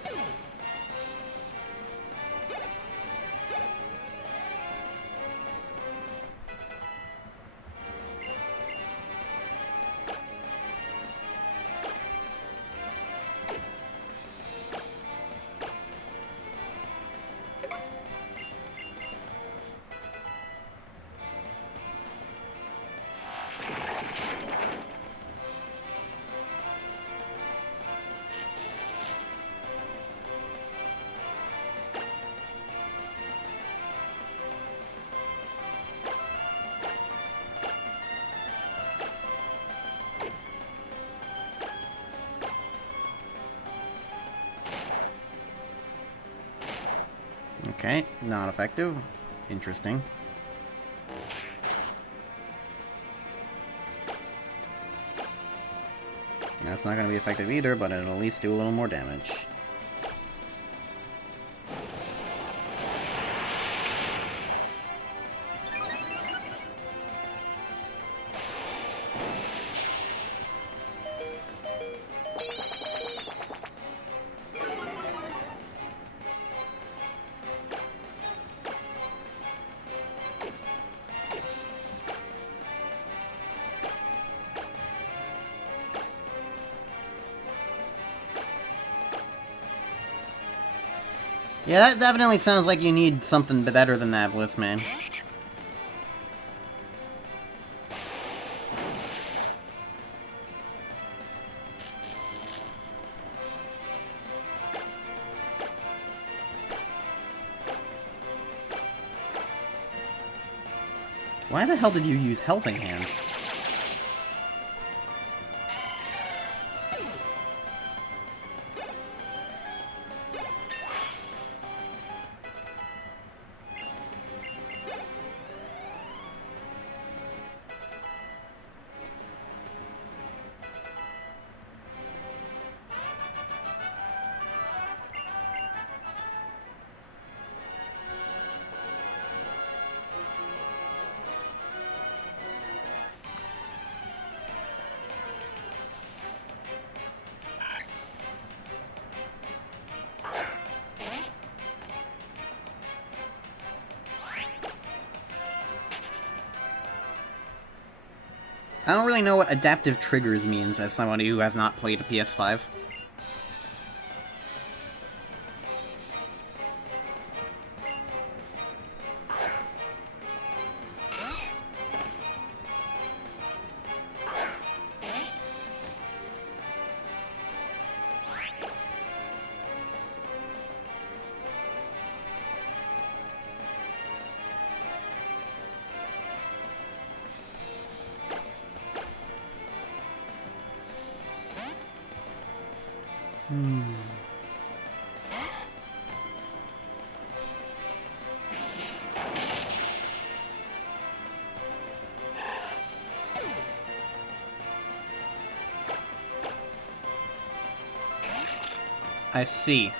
Okay, not effective. Interesting. That's not going to be effective either, but it'll at least do a little more damage. Yeah, that definitely sounds like you need something better than that, Blissman. Why the hell did you use Helping Hand? I don't really know what adaptive triggers means as somebody who has not played a PS5. I see.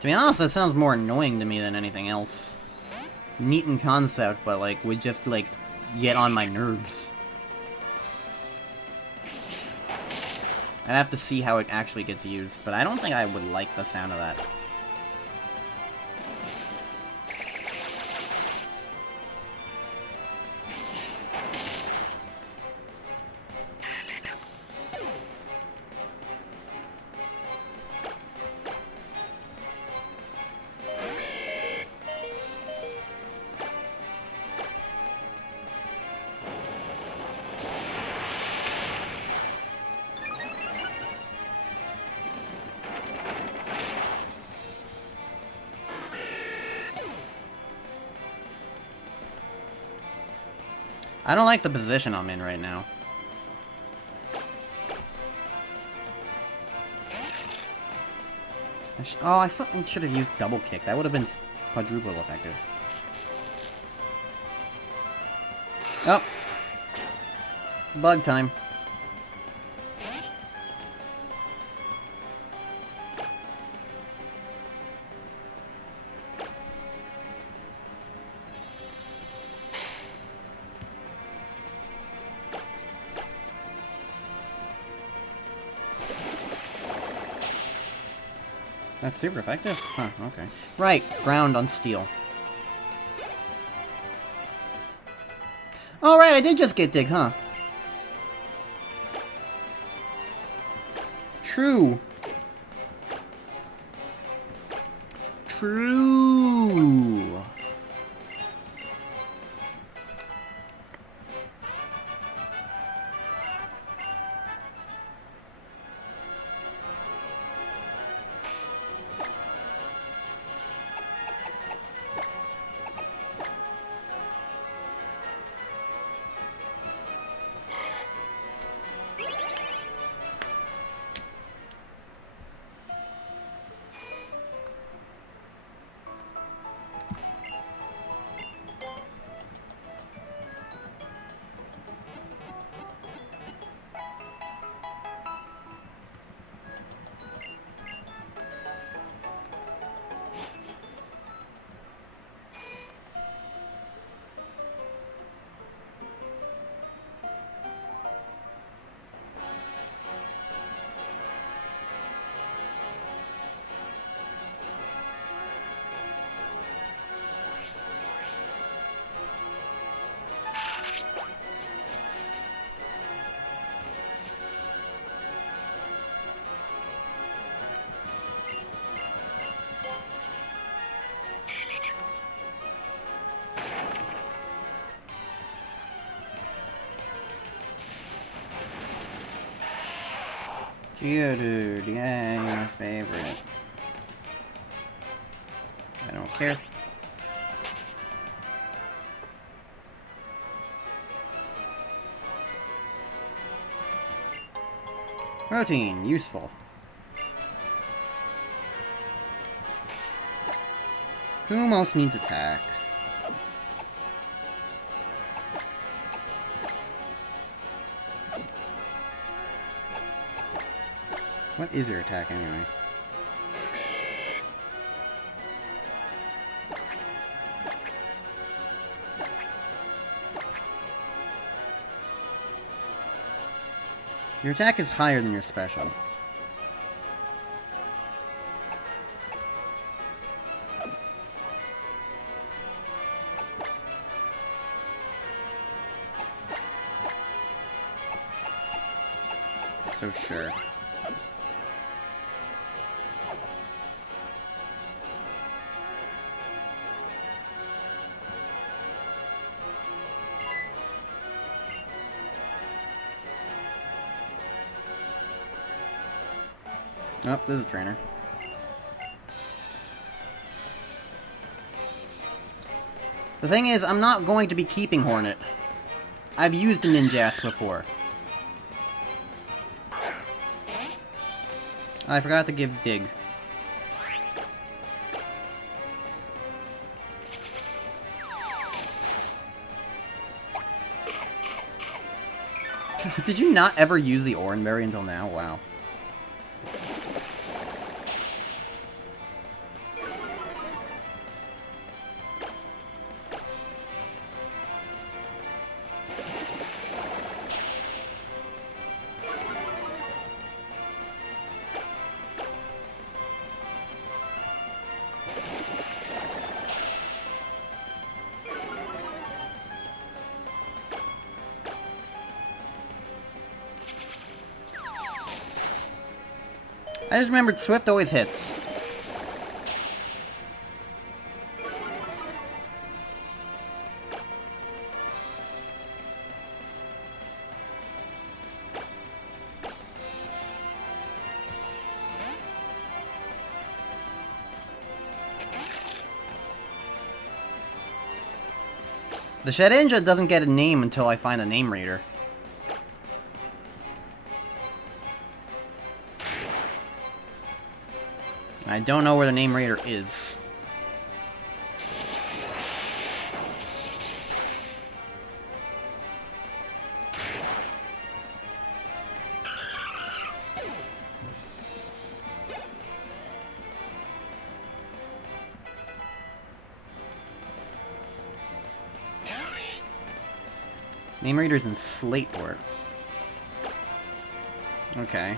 To be honest, that sounds more annoying to me than anything else. Neat in concept, but, like, would just, like, get on my nerves. I'd have to see how it actually gets used, but I don't think I would like the sound of that. I don't like the position I'm in right now. Oh, I thought we should have used double kick. That would have been quadruple effective. Oh. Bug time. That's super effective? Huh, okay. Right, ground on steel. Alright, I did just get dig, huh? True. True. Geodude, yay, my favorite. I don't care. Protein, useful. Who else needs attack? What is your attack anyway? Your attack is higher than your special. So sure. Oh, this is a trainer. The thing is, I'm not going to be keeping Hornet. I've used a Ninjask before. I forgot to give Dig. Did you not ever use the Oranberry until now? Wow. I just remembered Swift always hits. The Shedinja doesn't get a name until I find a name reader. I don't know where the name reader is. Name reader's in Slateport. Okay.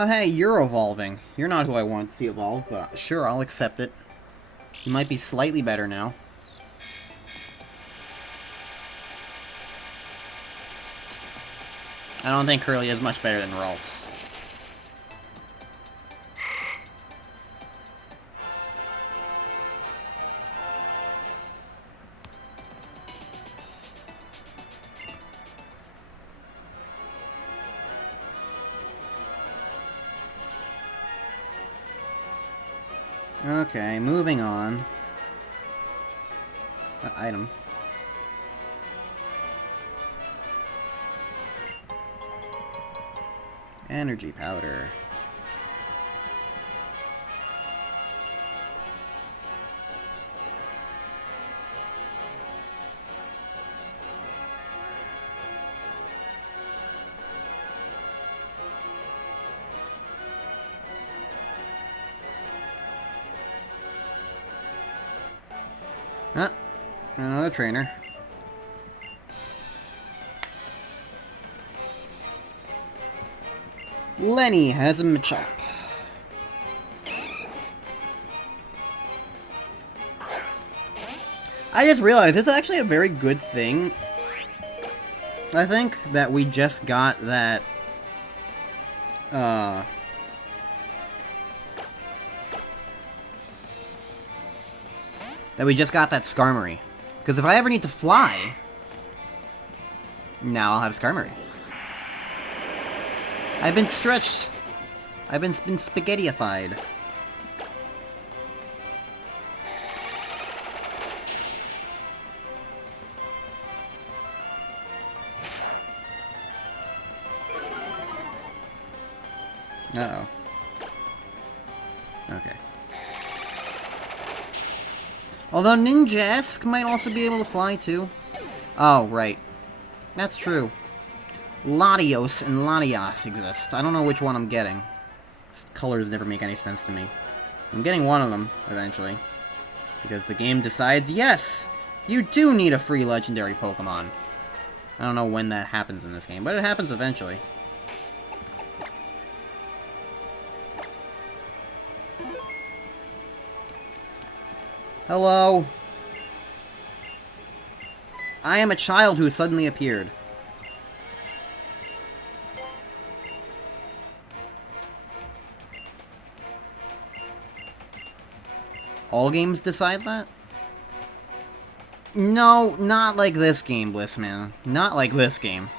Oh, hey, you're evolving. You're not who I want to see evolve, but sure, I'll accept it. You might be slightly better now. I don't think Curly is much better than Ralts. Okay, moving on. Item. Energy powder. Ah, another trainer. Lenny has a Machop. I just realized it's actually a very good thing. I think that we just got that. That we just got that Skarmory. Because if I ever need to fly, now I'll have Skarmory. I've been stretched. I've been spaghettiified. Uh-oh. Okay. Although Ninjask might also be able to fly too. Oh, right. That's true. Latios and Latias exist. I don't know which one I'm getting. Colors never make any sense to me. I'm getting one of them, eventually. Because the game decides, yes! You do need a free legendary Pokemon. I don't know when that happens in this game, but it happens eventually. Hello? I am a child who suddenly appeared. All games decide that? No, not like this game, Blissman. Not like this game.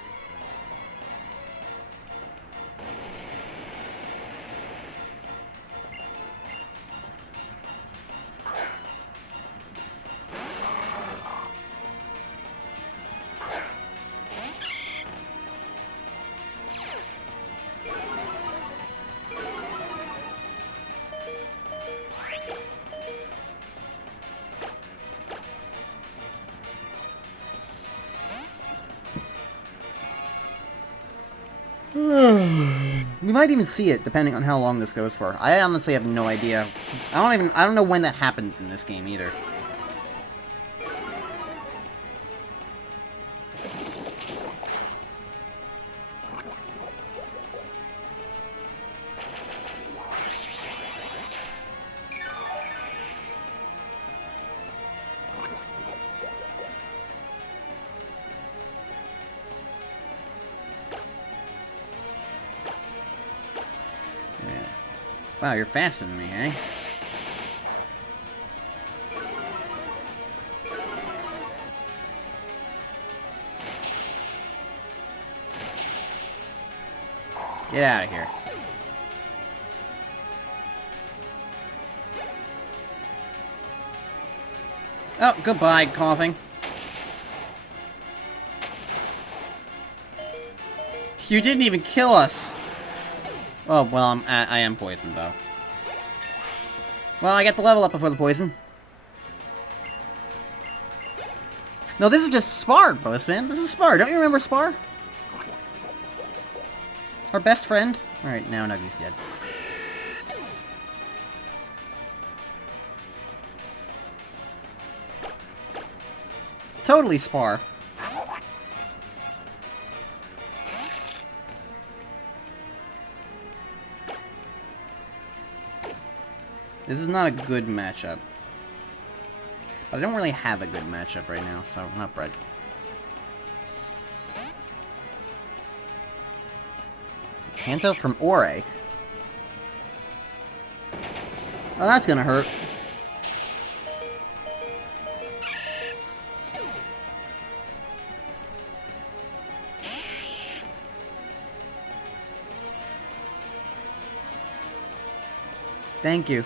We might even see it, depending on how long this goes for. I honestly have no idea. I don't know when that happens in this game, either. Wow, you're faster than me, eh? Get out of here. Oh, goodbye, coughing. You didn't even kill us! Oh, well, I am poisoned, though. Well, I get the level up before the poison. No, this is just Spar, Postman. This is Spar. Don't you remember Spar? Our best friend? Alright, now Nuggy's dead. Totally Spar. This is not a good matchup. But I don't really have a good matchup right now, so not bread. Kanto from Ore. Oh, that's gonna hurt. Thank you.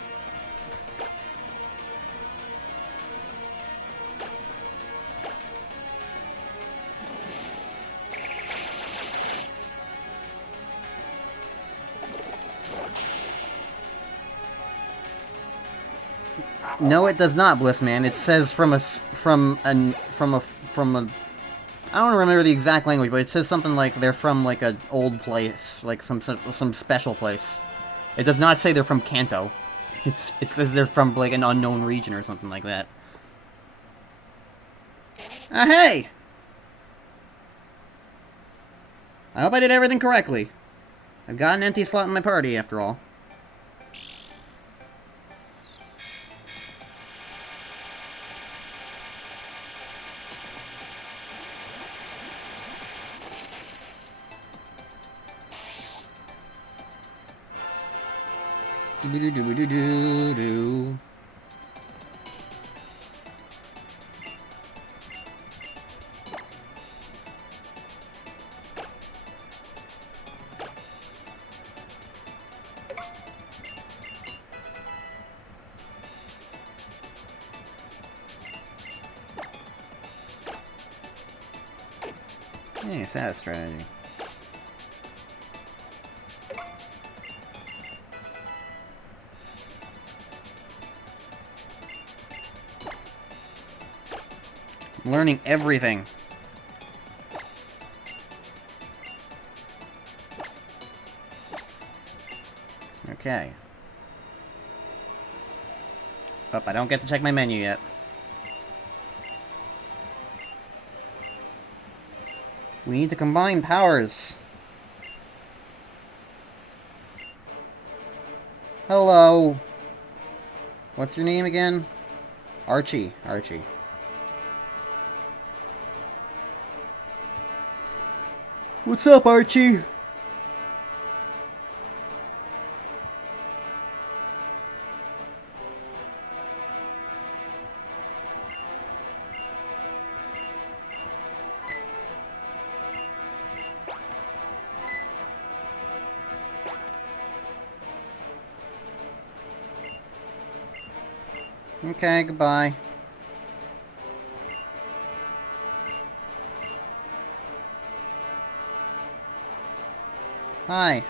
No, it does not, Blissman. It says from a I don't remember the exact language, but it says something like they're from like an old place, like some special place. It does not say they're from Kanto. It says they're from like an unknown region or something like that. Hey! I hope I did everything correctly. I've got an empty slot in my party after all. Do-do-do-do-do-do. Hey, sad strategy. I'm learning everything. Okay. Oh, I don't get to check my menu yet. We need to combine powers. Hello. What's your name again? Archie. Archie. What's up, Archie? Okay, goodbye. Hi.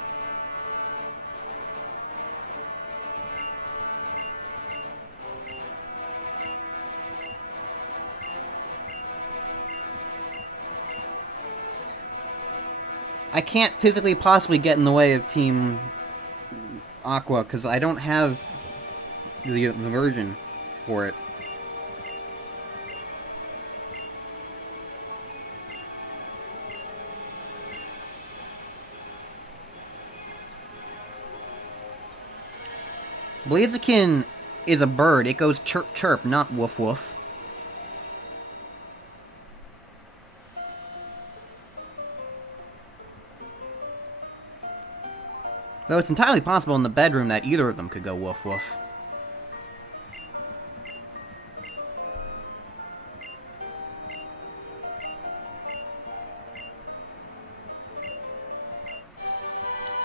I can't physically possibly get in the way of Team Aqua, because I don't have the version for it. Blaziken is a bird. It goes chirp chirp, not woof woof. Though it's entirely possible in the bedroom that either of them could go woof woof.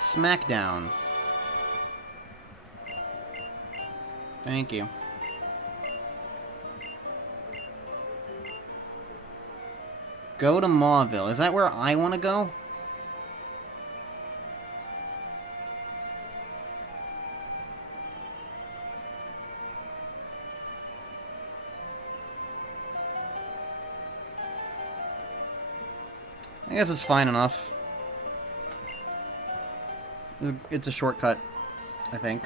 Smackdown. Thank you. Go to Mauville. Is that where I want to go? I guess it's fine enough. It's a shortcut, I think.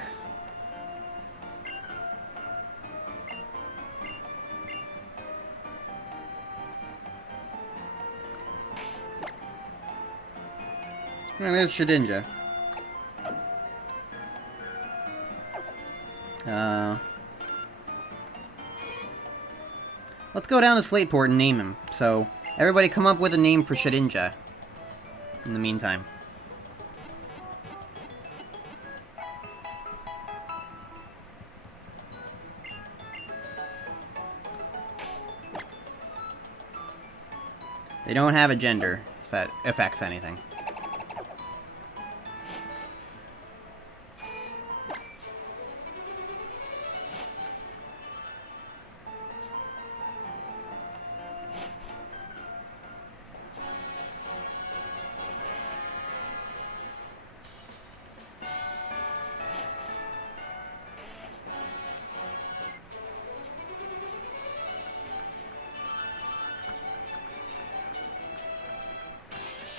And there's Shedinja. Let's go down to Slateport and name him. So, everybody come up with a name for Shedinja. In the meantime. They don't have a gender, if that affects anything.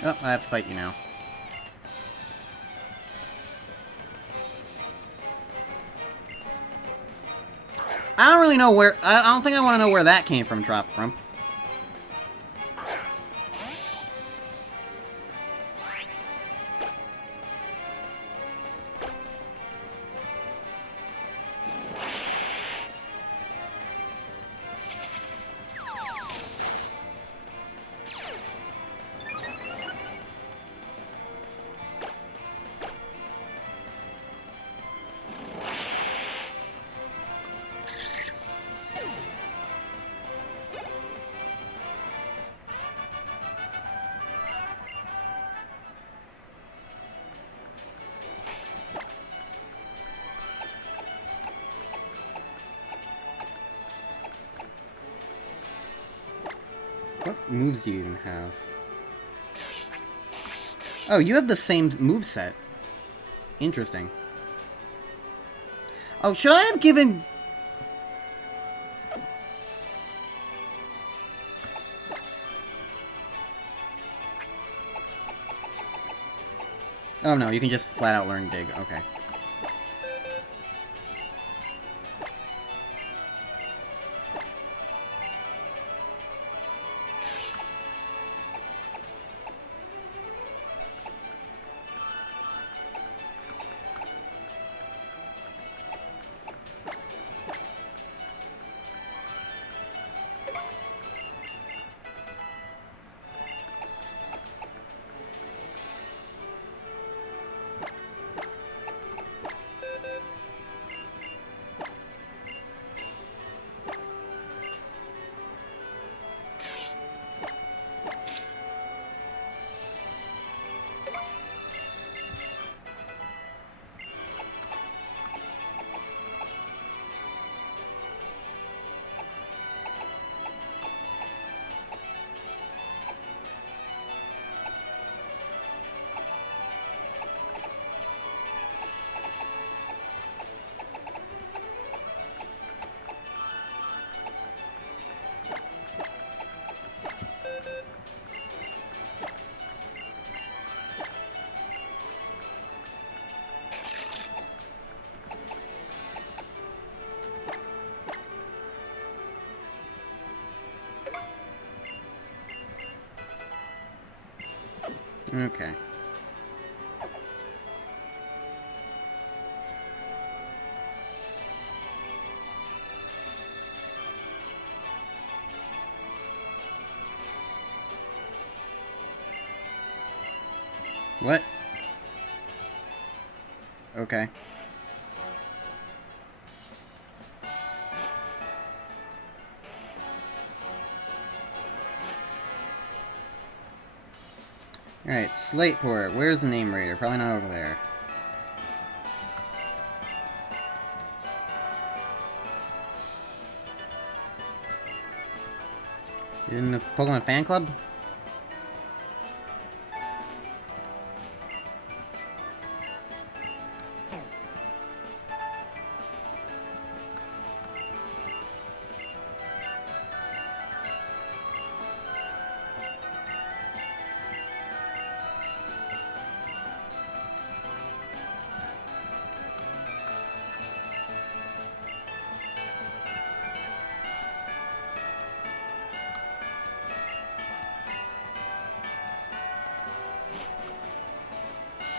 Oh, I have to fight you now. I don't really know where... I don't think I want to know where that came from, Grump. What moves do you even have? Oh, you have the same moveset. Interesting. Oh, should I have given... Oh no, you can just flat out learn Dig. Okay. Okay. What? Okay. Alright, Slateport. Where's the name raider? Probably not over there. You in the Pokemon fan club?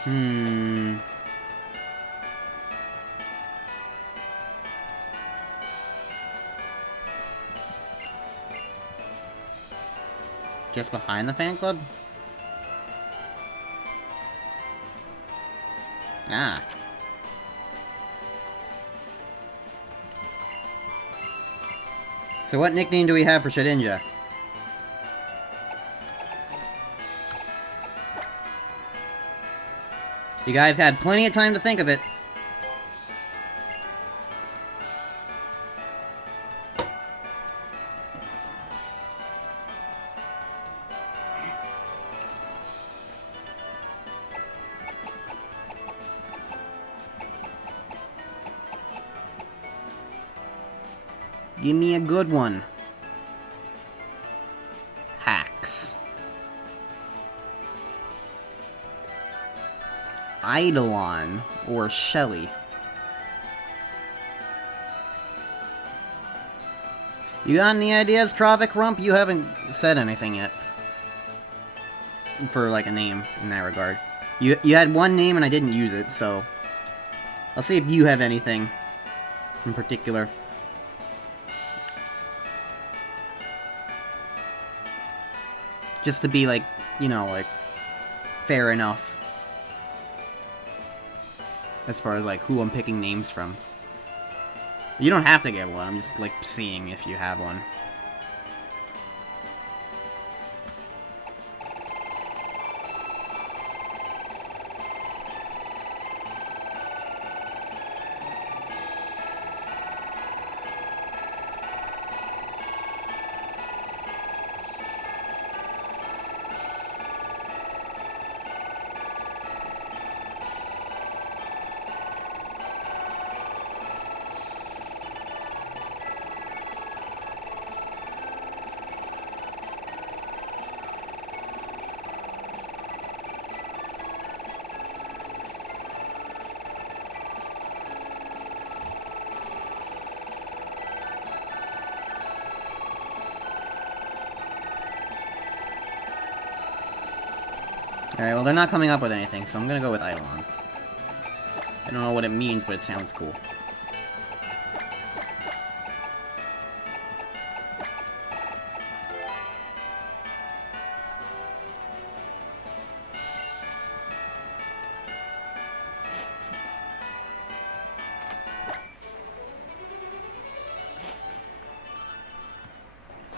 Hmm. Just behind the fan club? Ah. So what nickname do we have for Shedinja? You guys had plenty of time to think of it. Give me a good one. Hacks. Eidolon or Shelly. You got any ideas, Tropic Rump? You haven't said anything yet. For, like, a name in that regard. You had one name and I didn't use it, so... I'll see if you have anything in particular. Just to be, like, you know, like, fair enough. As far as, like, who I'm picking names from. You don't have to get one, I'm just, like, seeing if you have one. Alright, well they're not coming up with anything, so I'm gonna go with Eidolon. I don't know what it means, but it sounds cool.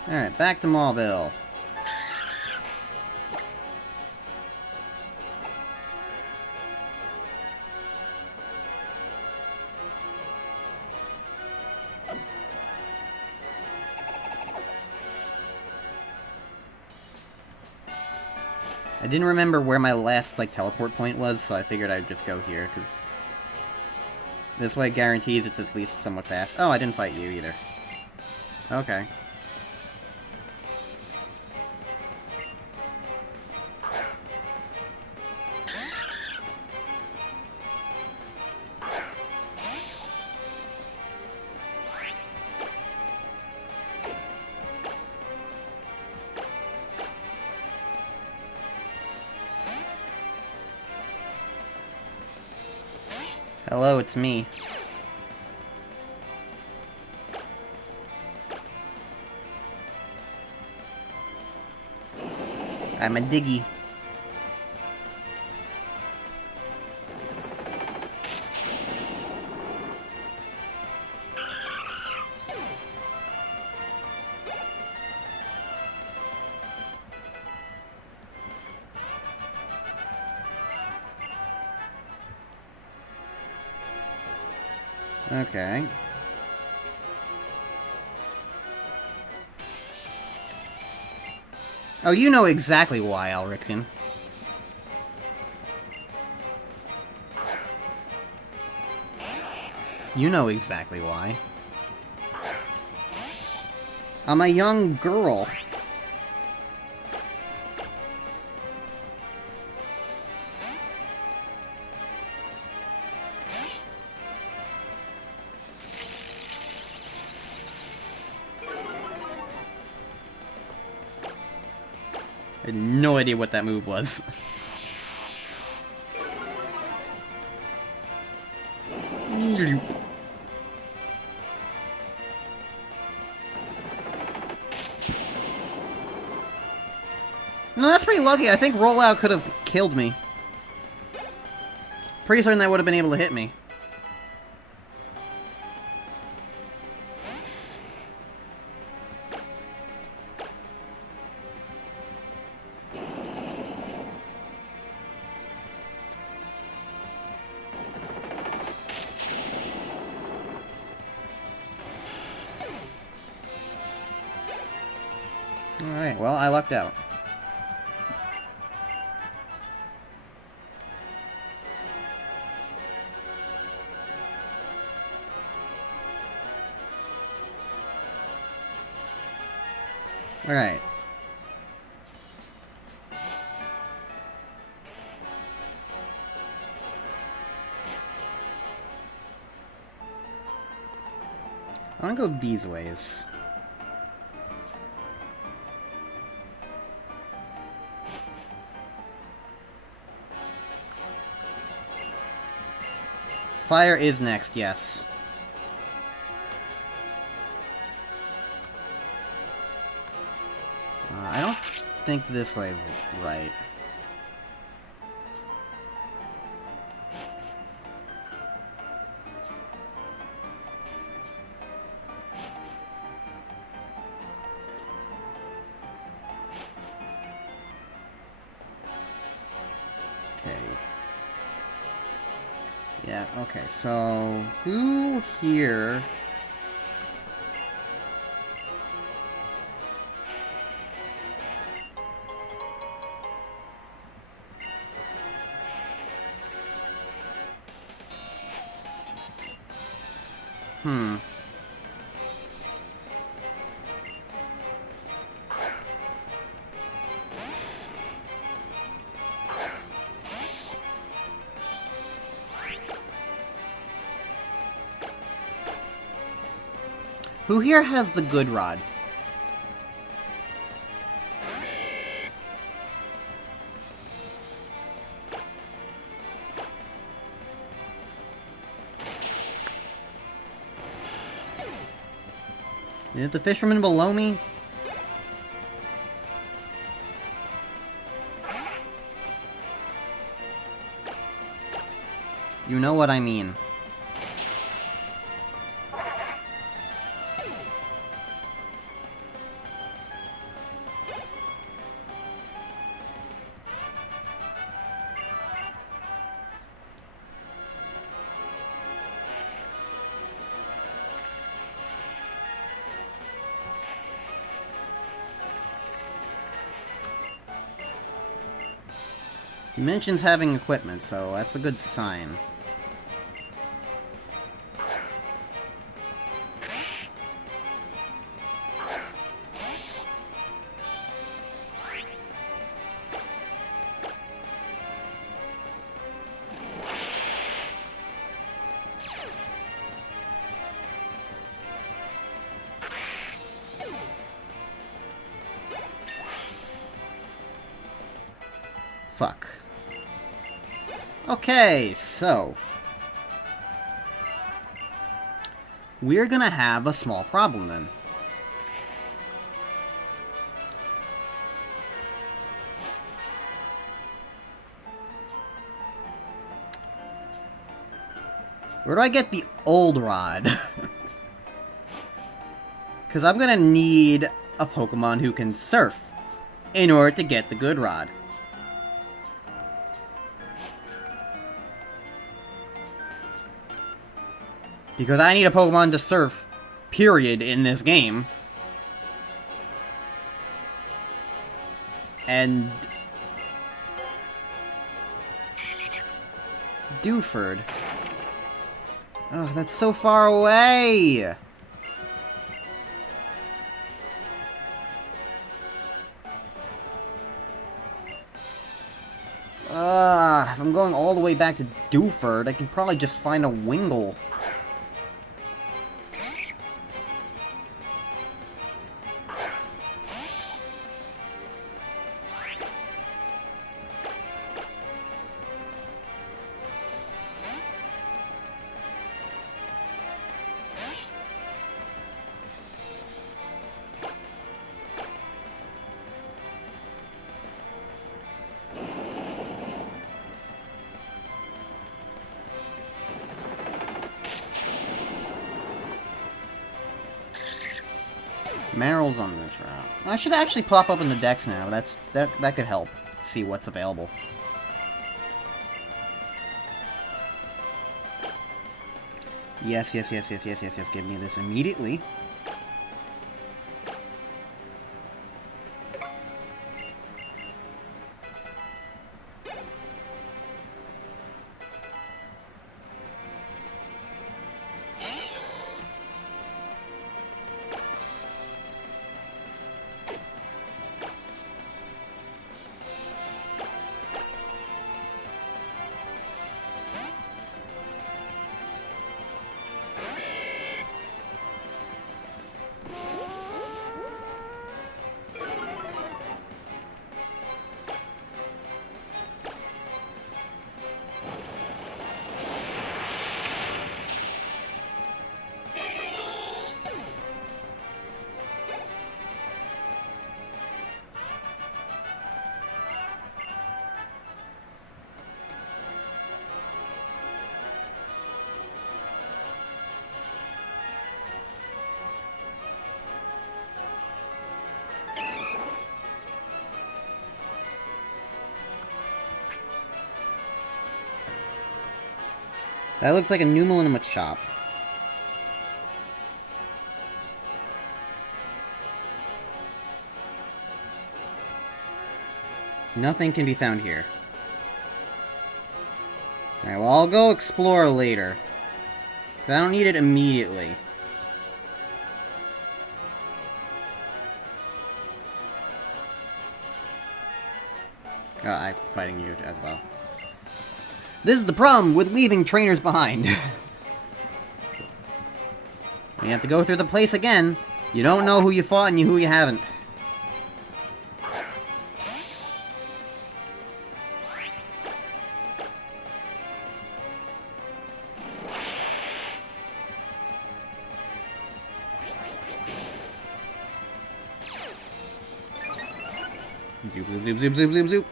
Alright, back to Mauville. I didn't remember where my last, like, teleport point was, so I figured I'd just go here, because... this way guarantees it's at least somewhat fast. Oh, I didn't fight you, either. Okay. Hello, it's me. I'm a Diggy. Okay. Oh, you know exactly why, Elrixian. You know exactly why. I'm a young girl. I had no idea what that move was. No, that's pretty lucky. I think rollout could have killed me. Pretty certain that would have been able to hit me. Alright, well, I lucked out. Alright. I want to go these ways. Fire is next, yes. I don't think this way is right. Okay. Yeah, okay, so who here... Who here has the good rod? Is it the fisherman below me? You know what I mean. He mentions having equipment, so that's a good sign. Fuck. Okay, so... we're gonna have a small problem then. Where do I get the old rod? Because I'm gonna need a Pokemon who can surf in order to get the good rod. Because I need a Pokemon to surf, period, in this game. And... Dewford. Oh, that's so far away! If I'm going all the way back to Dewford, I can probably just find a Wingull. Meryl's on this route. I should actually pop up in the decks now. That could help see what's available. Yes. Give me this immediately. That looks like a Numel in a Machop. Nothing can be found here. Alright, well, I'll go explore later. I don't need it immediately. Oh, I'm fighting you as well. This is the problem with leaving trainers behind. You have to go through the place again. You don't know who you fought and who you haven't. Zoop, zoop, zoop, zoop, zoop, zoop, zoop.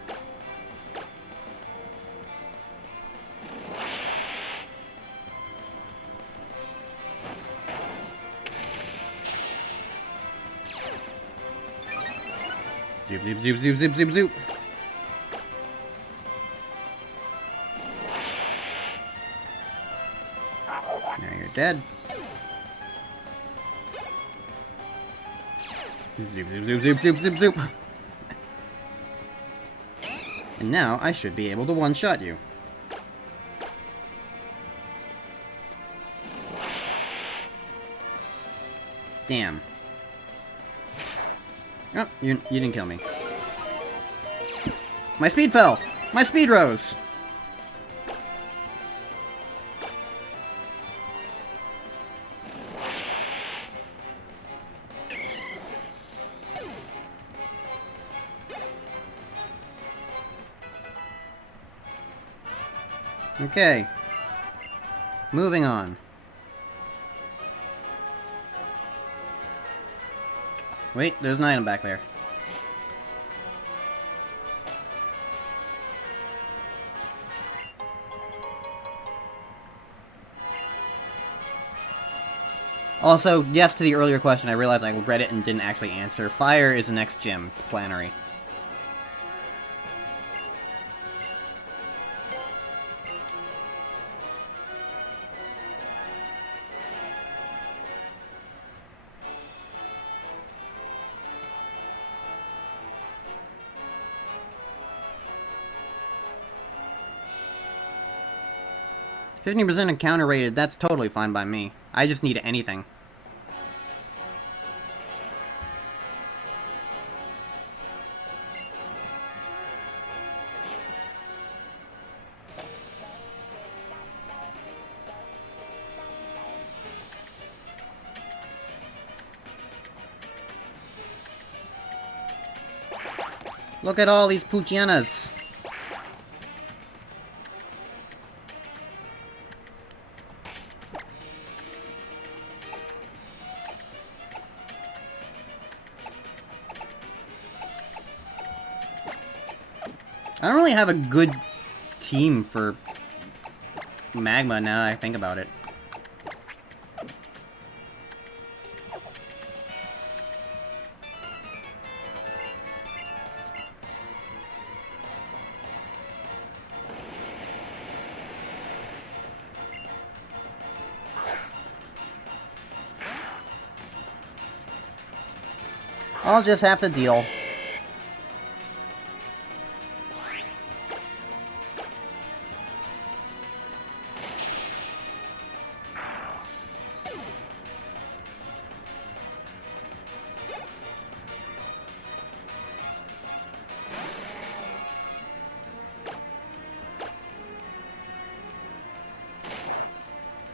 Zoop, zoop, zoop, zoop, zoop, zoop, zoop. Now you're dead. Zoop, zoop, zoop, zoop, zoop, zoop, zoop. And now I should be able to one-shot you. Damn. Oh, you didn't kill me. My speed fell! My speed rose! Okay. Moving on. Wait, there's an item back there. Also, yes to the earlier question, I realized I read it and didn't actually answer. Fire is the next gym. It's Flannery. %50% encounter rated, that's totally fine by me. I just need anything. Look at all these Poochianas. I don't really have a good team for Magma now that I think about it. I'll just have to deal.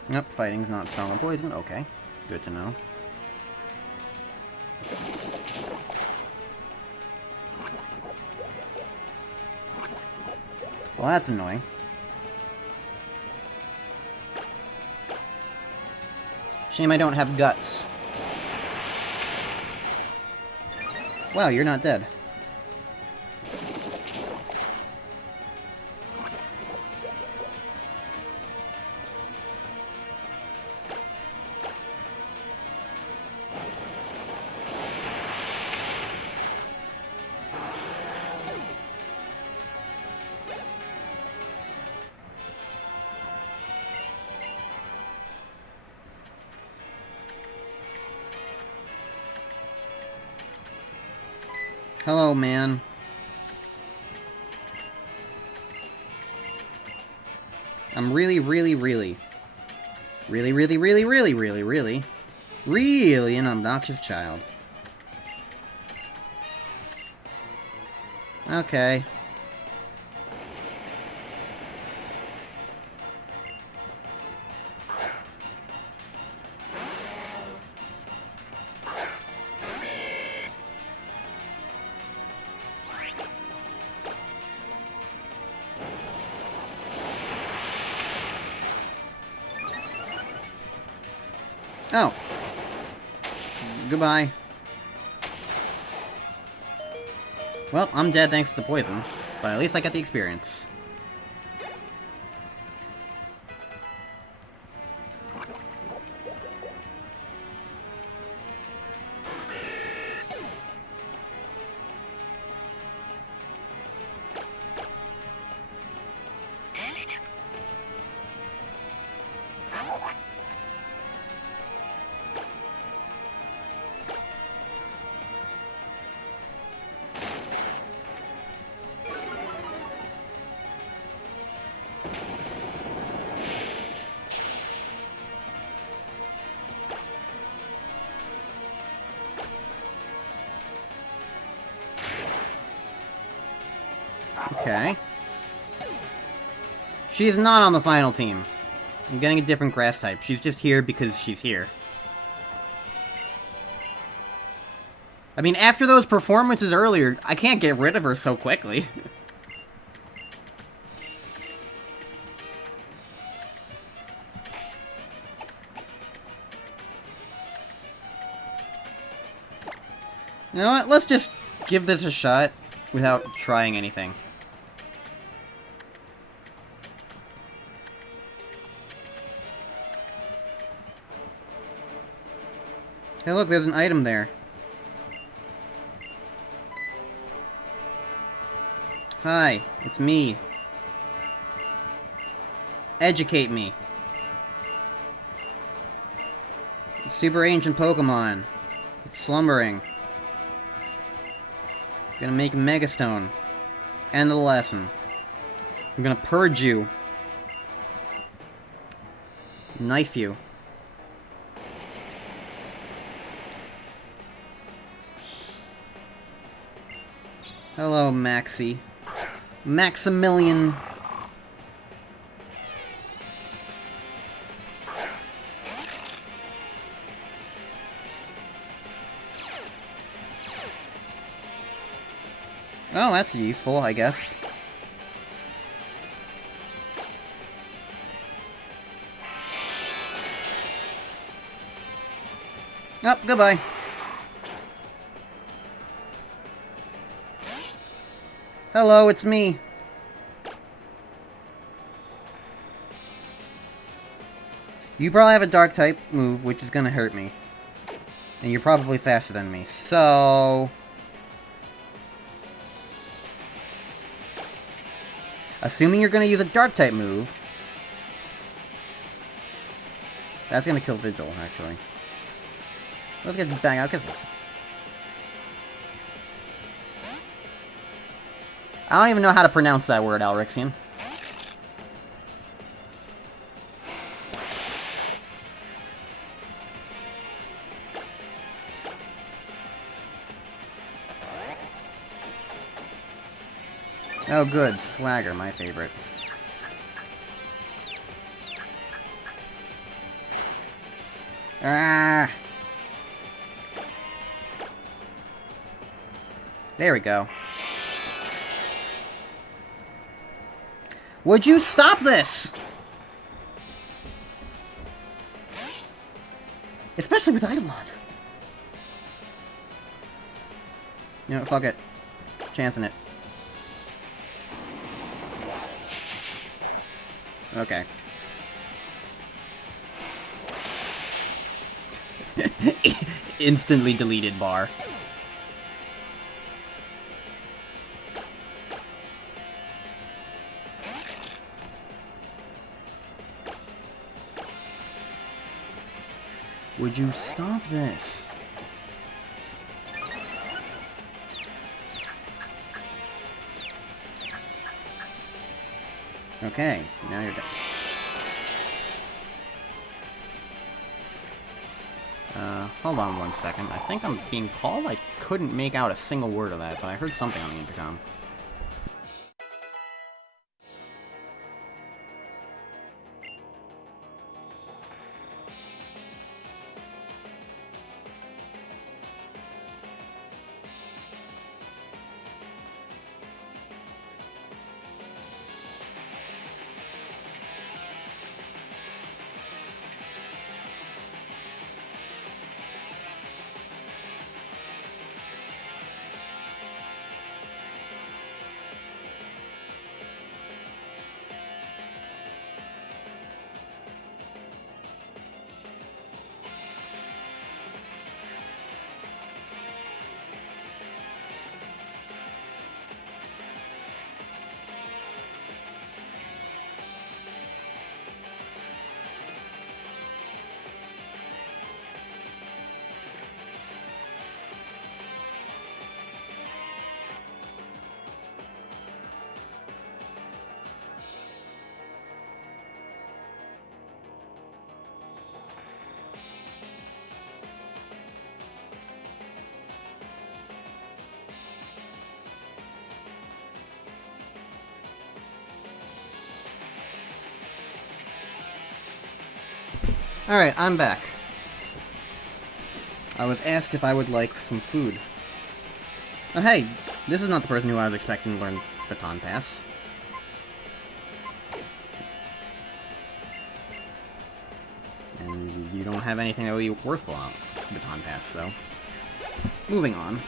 Nope, fighting's not strong on poison. Okay, good to know. Well, that's annoying. Shame I don't have guts. Wow, you're not dead. Hello, man. I'm really an obnoxious child. Okay. Oh. Goodbye. Well, I'm dead thanks to the poison, but at least I got the experience. Okay. She's not on the final team. I'm getting a different grass type. She's just here because she's here. I mean, after those performances earlier, I can't get rid of her so quickly. You know what? Let's just give this a shot without trying anything. Hey, look, there's an item there. Hi, it's me. Educate me. Super ancient Pokémon. It's slumbering. Gonna make Megastone. End of the lesson. I'm gonna purge you. Knife you. Hello, Maxie. Maximilian. Oh, that's useful, I guess. Oh, goodbye. Hello, it's me. You probably have a dark type move, which is gonna hurt me. And you're probably faster than me, so... Assuming you're gonna use a dark type move... That's gonna kill Vigil, actually. Let's get back out, kiss this. I don't even know how to pronounce that word, Alrixian. Oh good, Swagger, my favorite. Ah! There we go. Would you stop this? Especially with Eidolon. You know, fuck it. Chancing it. Okay. Instantly deleted bar. Would you stop this? Okay, now you're done. Hold on one second. I think I'm being called? I couldn't make out a single word of that, but I heard something on the intercom. Alright, I'm back. I was asked if I would like some food. Oh hey, this is not the person who I was expecting to learn Baton Pass. And you don't have anything that would be worthwhile Baton Pass, so... Moving on.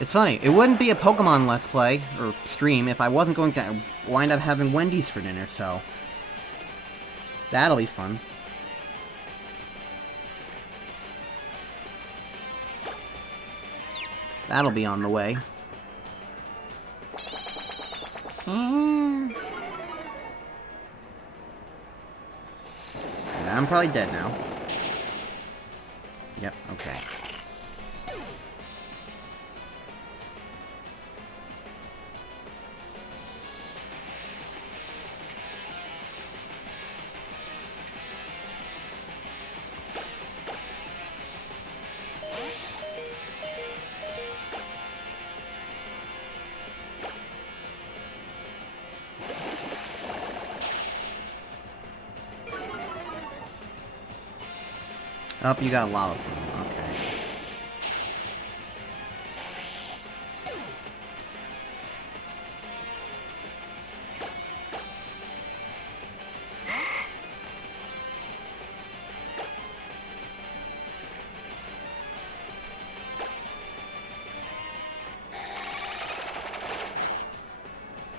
It's funny, it wouldn't be a Pokemon Let's Play, or stream, if I wasn't going to wind up having Wendy's for dinner, so... That'll be fun. That'll be on the way. And I'm probably dead now. Yep, okay. Oh, you got Lollipop. Okay.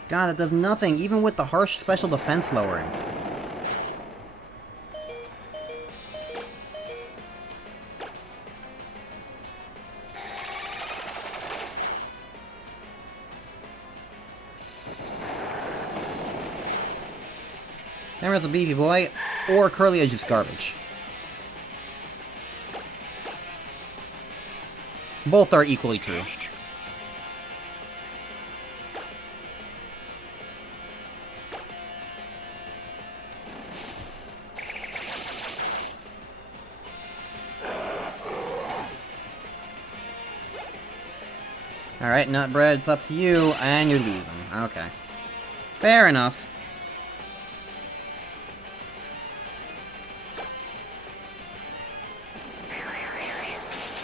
God, it does nothing, even with the harsh special defense lowering. There's a beefy boy, or Curly is just garbage. Both are equally true. Alright, Nutbread, it's up to you, and you're leaving. Okay. Fair enough.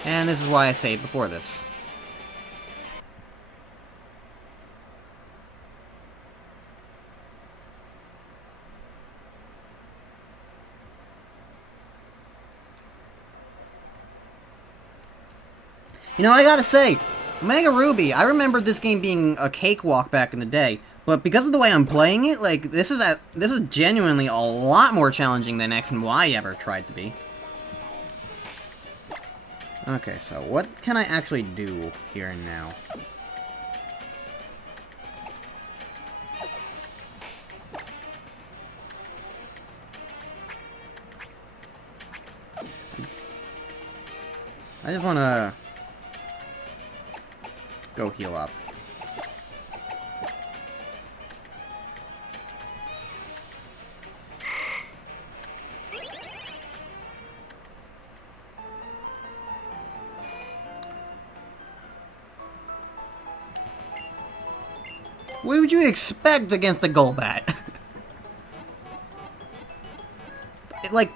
And this is why I saved before this. You know, I gotta say, Mega Ruby, I remember this game being a cakewalk back in the day, but because of the way I'm playing it, like, this is genuinely a lot more challenging than X and Y ever tried to be. Okay, so what can I actually do here and now? I just wanna go heal up. What would you expect against a Golbat? Like,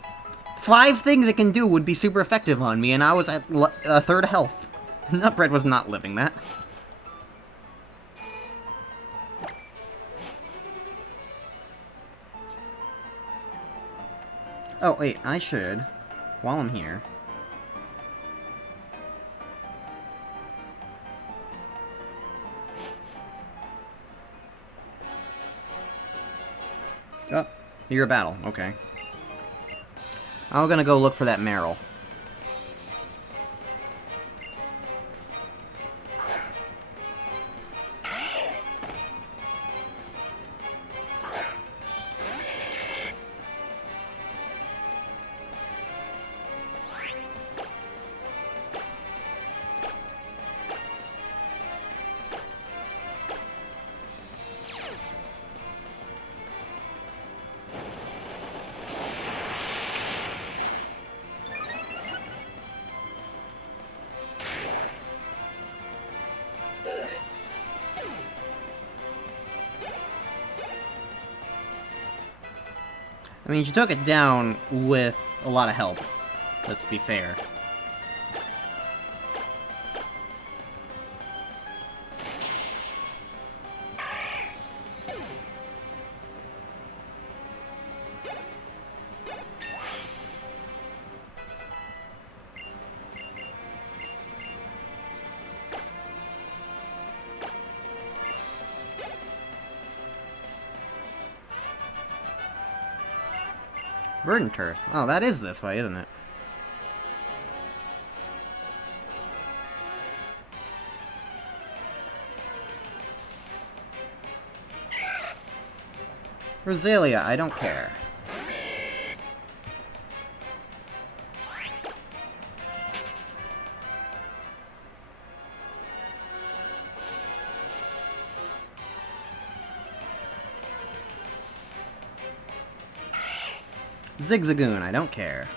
5 things it can do would be super effective on me, and I was at a third health. Nutbread was not living that. Oh, wait, I should, while I'm here... Oh, you're a battle, okay. I'm gonna go look for that Meryl. I mean, she took it down with a lot of help. Let's be fair. Verdant Turf. Oh, that is this way, isn't it? Rosalia, I don't care. Zigzagoon, I don't care.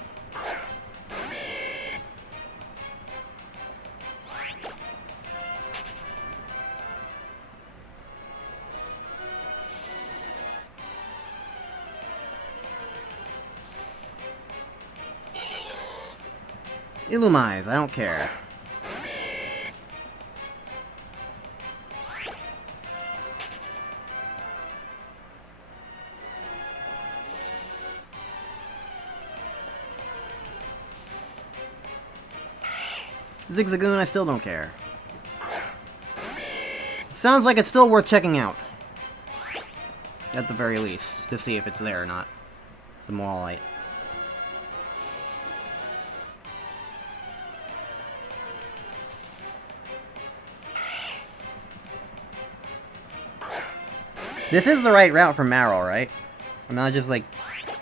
Illumise, I don't care. Zigzagoon, I still don't care. Sounds like it's still worth checking out. At the very least, to see if it's there or not. The Mawlite. This is the right route for Marrow, right? I'm not just, like,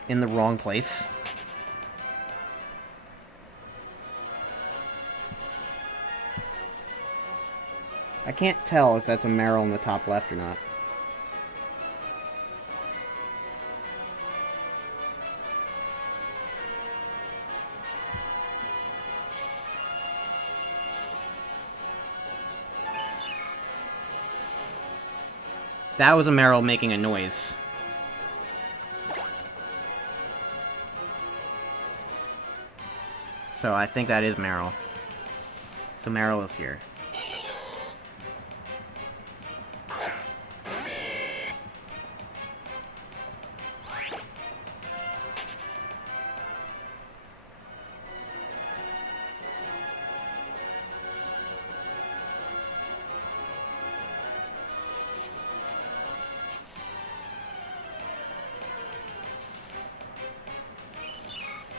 in the wrong place. I can't tell if that's a Meryl in the top left or not. That was a Meryl making a noise. So I think that is Meryl. So Meryl is here.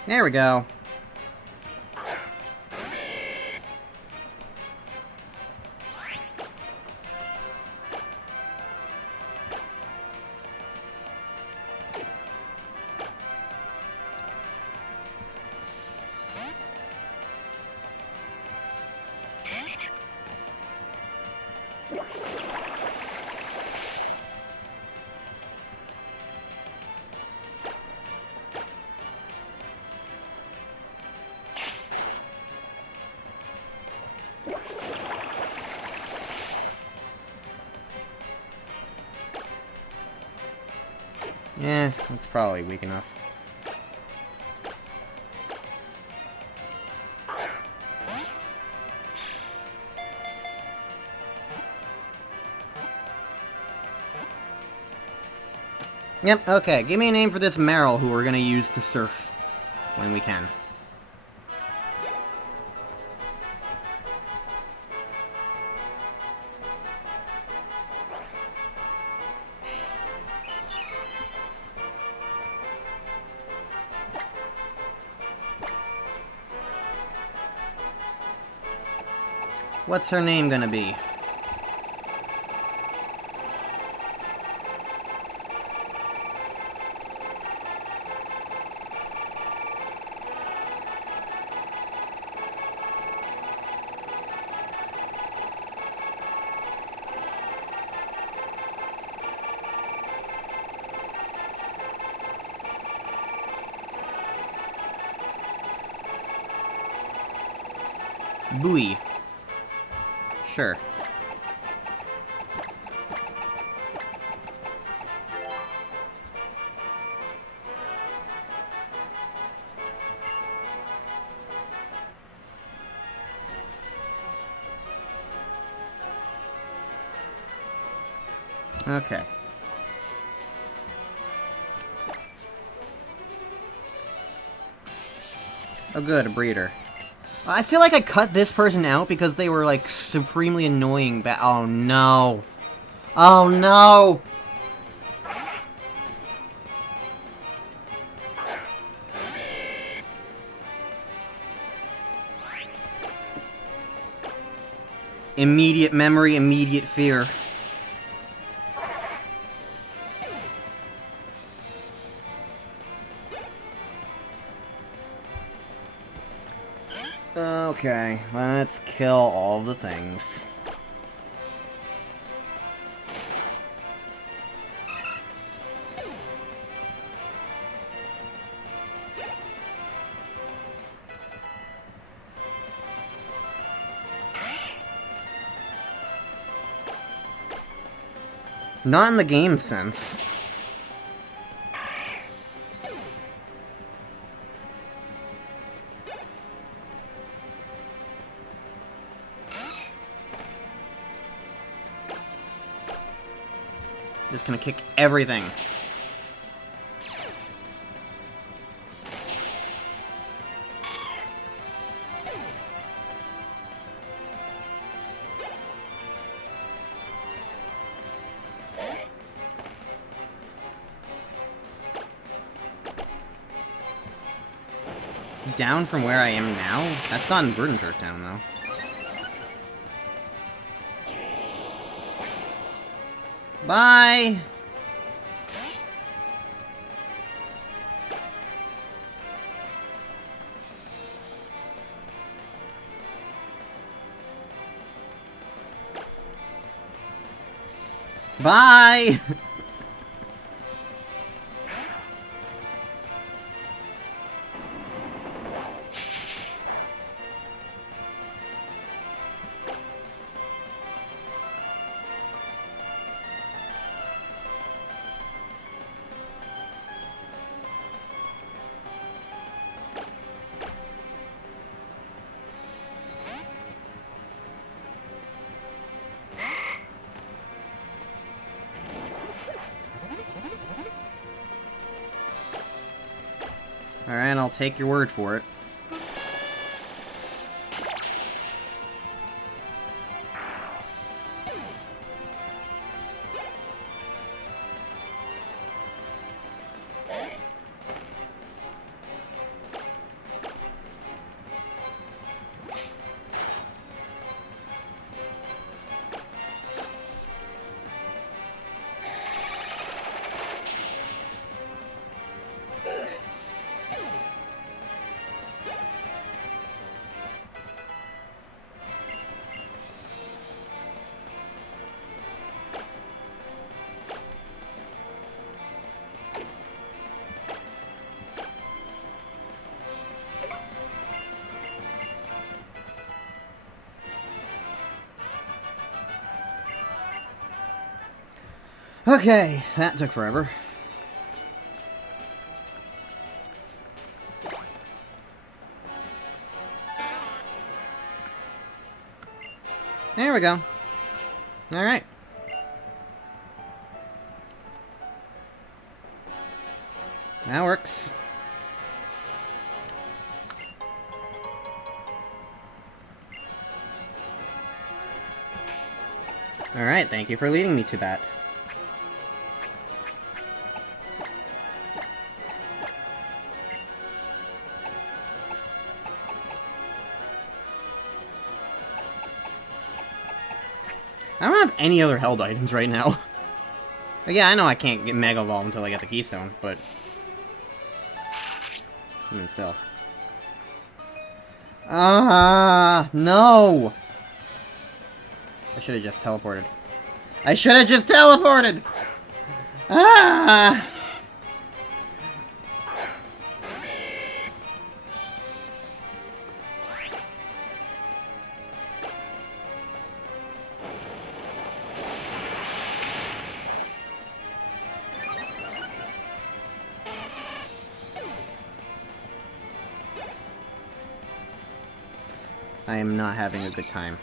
There we go. Yeah, that's probably weak enough. Yep, okay. Give me a name for this Meryl who we're gonna use to surf when we can. What's her name gonna be? Buoy. Sure. Okay. Oh good, a breeder. I feel like I cut this person out because they were, like, supremely annoying oh no. Oh no! Immediate memory, immediate fear. Okay, let's kill all the things. Not in the game sense. Just gonna kick everything. Down from where I am now? That's not in Verdanturt Town, though. Bye! Bye! Alright, I'll take your word for it. Okay, that took forever. There we go. Alright. That works. Alright, thank you for leading me to that. I don't have any other held items right now. Yeah, I know I can't get Mega Evolve until I get the Keystone, but... even still. No! I should have just teleported. I should have just teleported! Ah! I am not having a good time.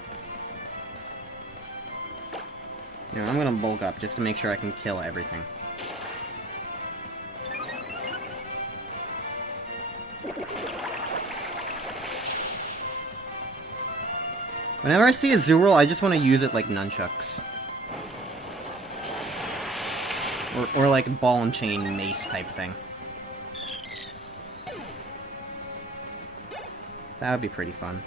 You know, I'm gonna bulk up just to make sure I can kill everything. Whenever I see a Zooral, I just want to use it like nunchucks. Or like ball and chain mace type thing. That would be pretty fun.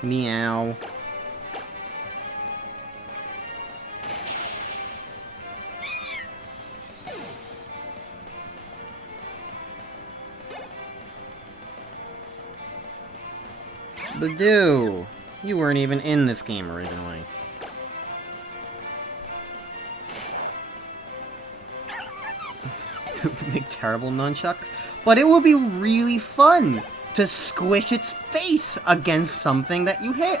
Meow. Badoo! You weren't even in this game originally. Make terrible nunchucks. But it would be really fun to squish its face against something that you hit.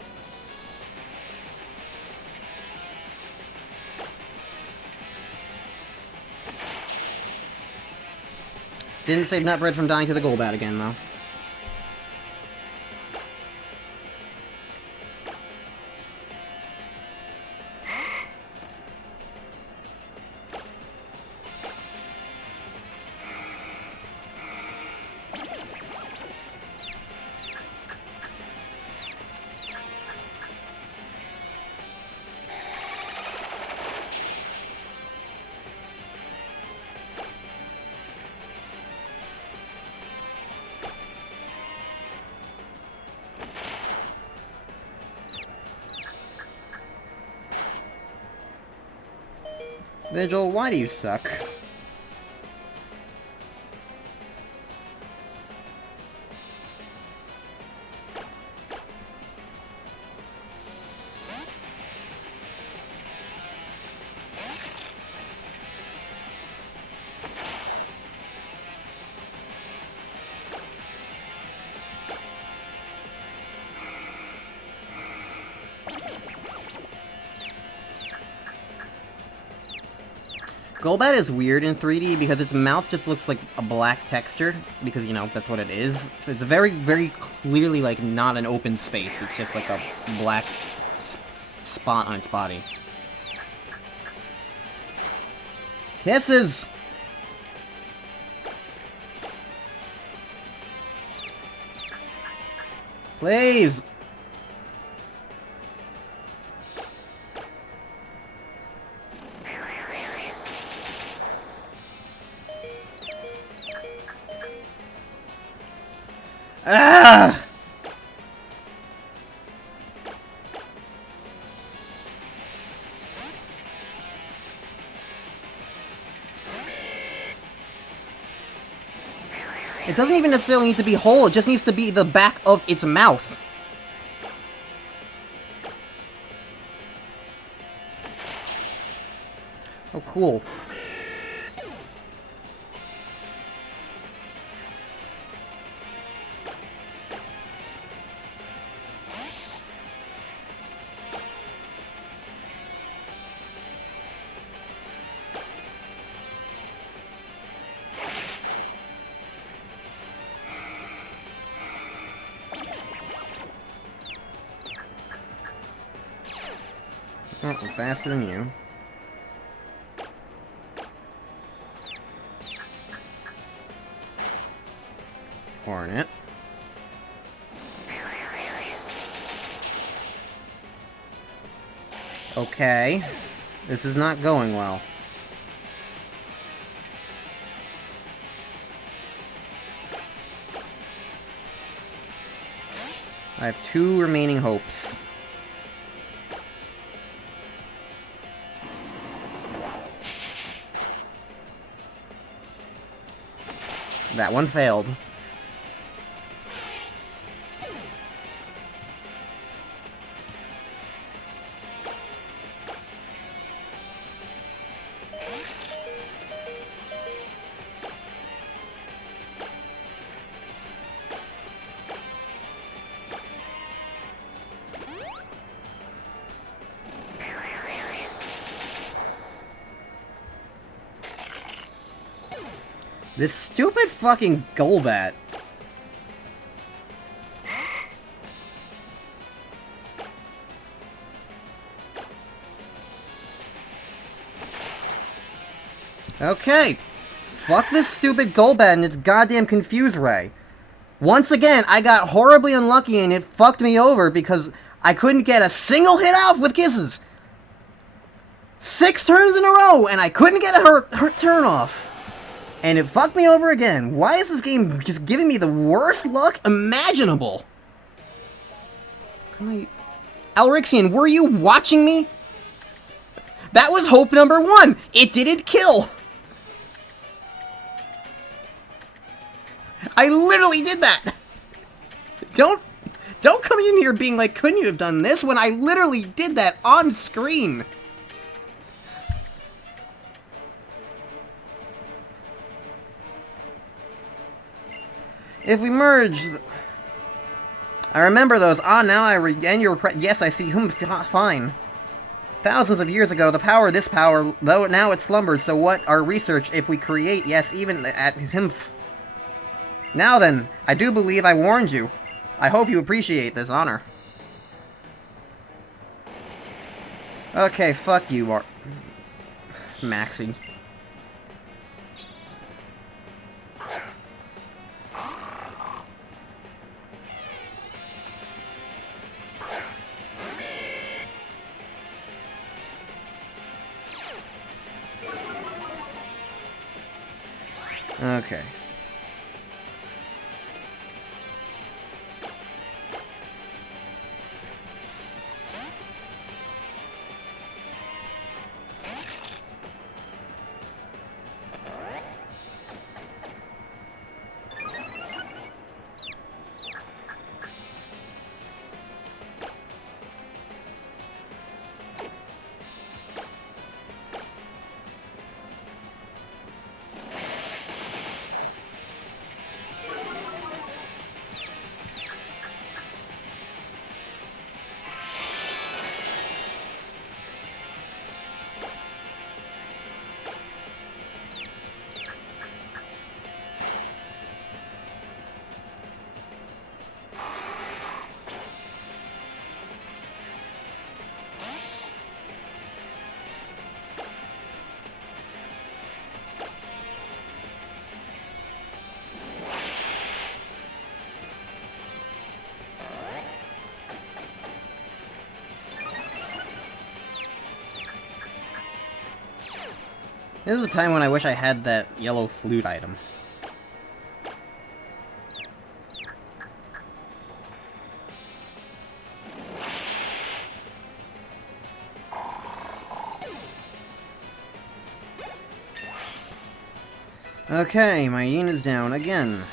Didn't save Nutbread from dying to the Golbat again, though. Vigil, why do you suck? Golbat is weird in 3D because its mouth just looks like a black texture, because, you know, that's what it is. So it's very, very clearly, like, not an open space. It's just like a black spot on its body. Kisses! Please! Ah! It doesn't even necessarily need to be whole, it just needs to be the back of its mouth. Oh, cool. Oh, I'm faster than you. Hornet. Okay. This is not going well. I have 2 remaining hopes. That one failed. This stupid fucking Golbat. Okay. Fuck this stupid Golbat and its goddamn Confuse Ray. Once again, I got horribly unlucky and it fucked me over because I couldn't get a single hit off with Kisses. 6 turns in a row and I couldn't get her turn off. And it fucked me over again. Why is this game just giving me the worst luck imaginable? Alrixian, were you watching me? That was hope number 1. It didn't kill. I literally did that. Don't come in here being like, couldn't you have done this, when I literally did that on screen. If we merge... I remember those. Ah, now I regain your... Yes, I see. Fine. Thousands of years ago, the power, this power, though now it slumbers, so what? Our research, if we create, yes, even at Now then, I do believe I warned you. I hope you appreciate this honor. Okay, fuck you, Maxie. Okay. This is a time when I wish I had that yellow flute item. Okay, my yin is down again.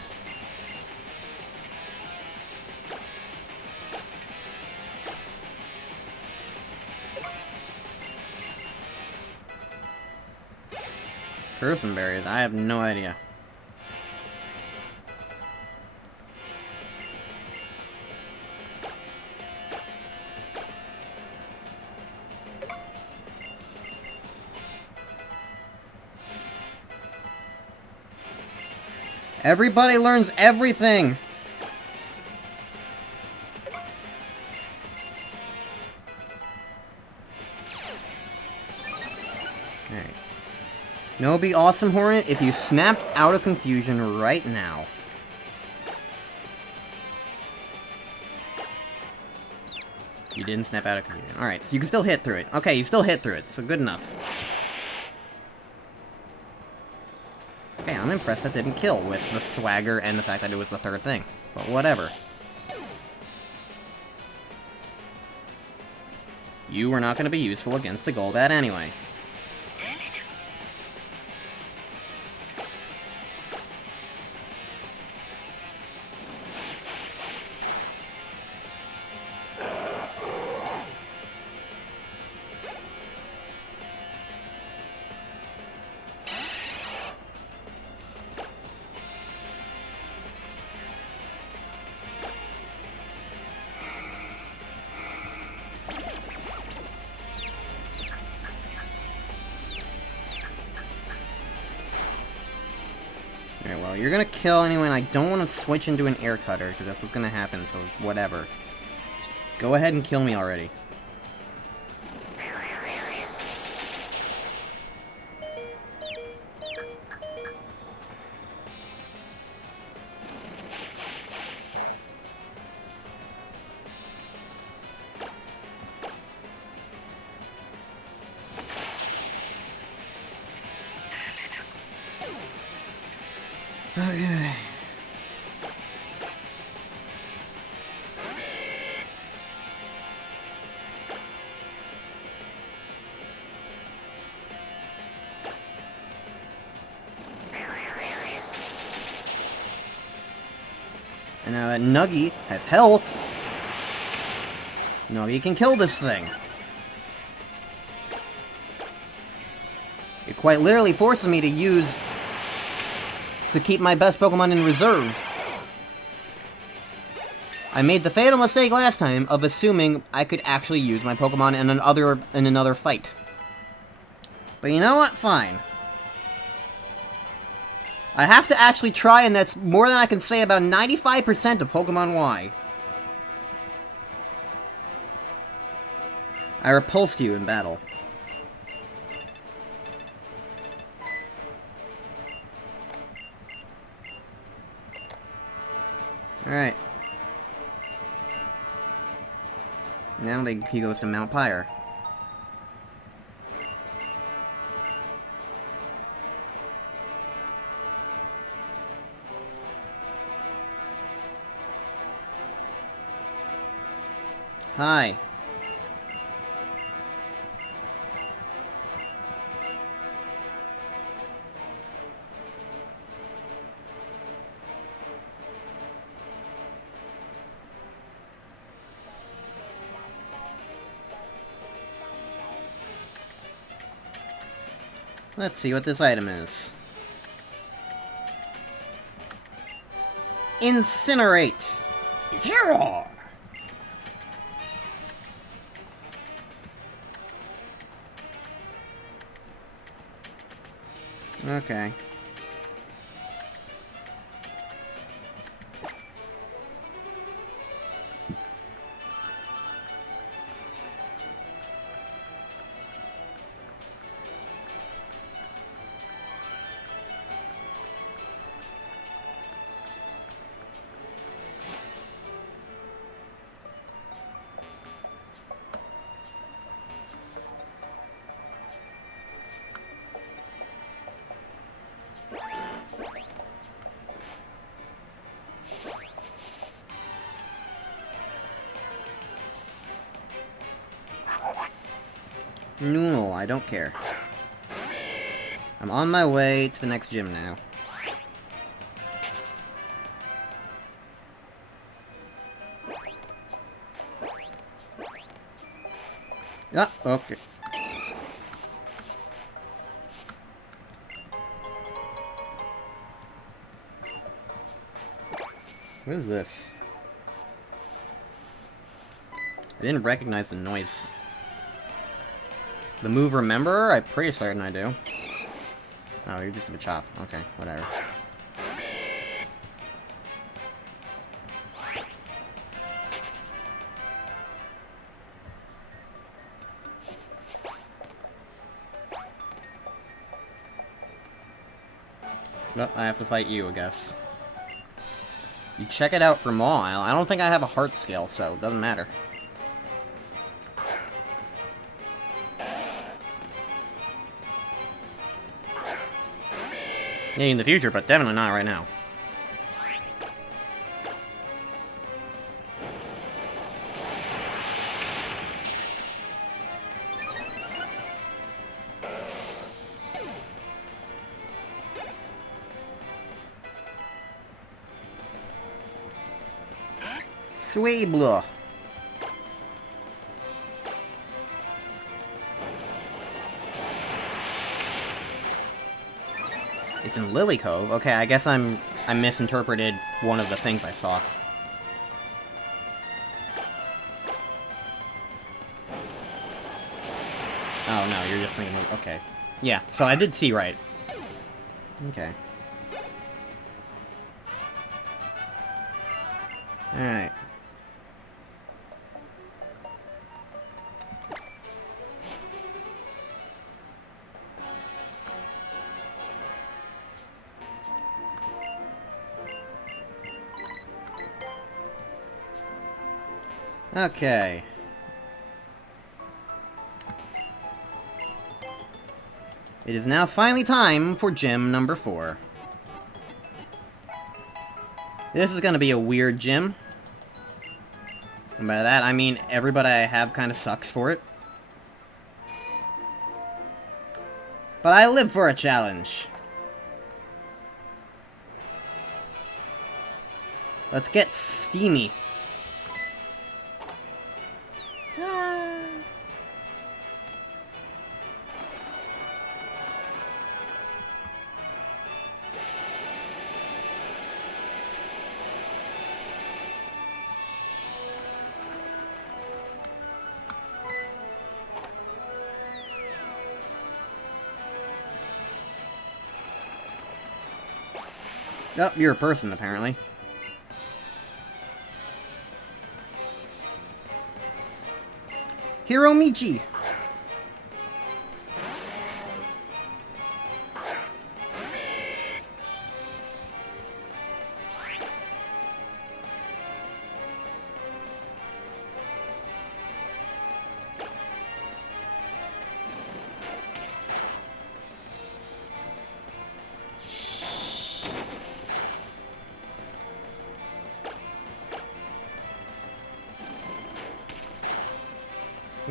Person berries, I have no idea. Everybody learns everything! Alright. No, it'd be awesome, Hornet, if you snapped out of confusion right now. You didn't snap out of confusion. Alright, so you can still hit through it. Okay, you still hit through it, so good enough. Okay, I'm impressed that didn't kill with the swagger and the fact that it was the third thing. But whatever. You were not going to be useful against the Golbat anyway. Alright, well, you're gonna kill anyway, and I don't want to switch into an air cutter, because that's what's gonna happen, so whatever. Just go ahead and kill me already. Okay. And now that Nuggy has health, Nuggy can kill this thing. It quite literally forces me to keep my best Pokemon in reserve. I made the fatal mistake last time of assuming I could actually use my Pokemon in another fight. But you know what? Fine. I have to actually try, and that's more than I can say about 95% of Pokemon Y. I repulsed you in battle. Alright. Now he goes to Mount Pyre. Hi. Let's see what this item is. Incinerate! Hero! Okay. No, I don't care. I'm on my way to the next gym now. Ah, okay. What is this? I didn't recognize the noise. The move Remember? I'm pretty certain I do. Oh, you're just a chop. Okay, whatever. Well, I have to fight you, I guess. You check it out for Maw. I don't think I have a heart scale, so it doesn't matter. Maybe in the future, but definitely not right now. Sweebler. It's in Lily Cove? Okay, I guess I misinterpreted one of the things I saw. Oh no, you're just thinking of, okay. Yeah, so I did see right. Okay. Alright. Okay. It is now finally time for gym number 4. This is gonna be a weird gym. And by that, I mean everybody I have kind of sucks for it. But I live for a challenge. Let's get steamy. Oh, you're a person, apparently. Hiromichi!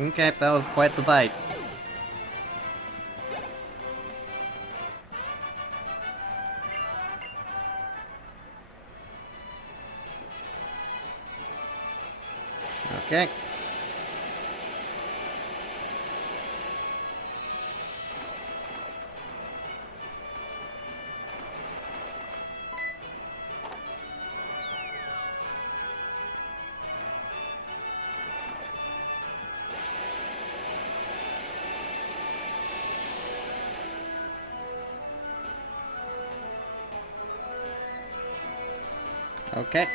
Okay, that was quite the fight. Okay. Okay.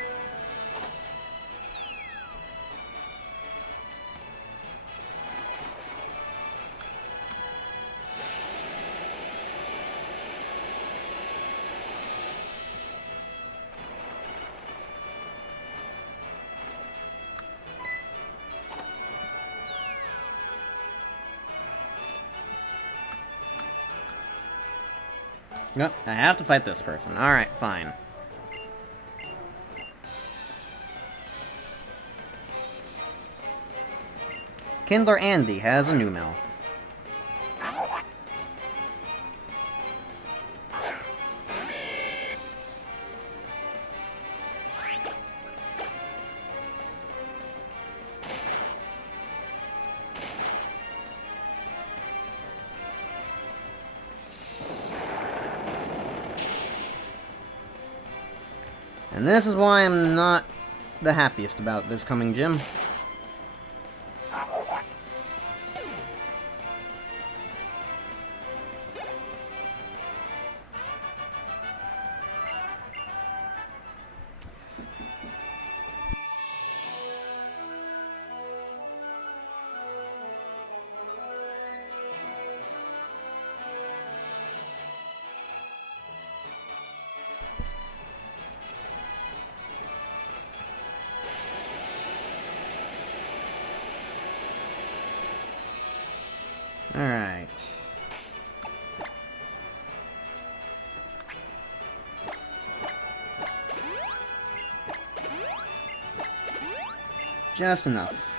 Nope, I have to fight this person. Alright, fine. Kindler Andy has a new mill. And this is why I'm not the happiest about this coming gym. Alright. Just enough.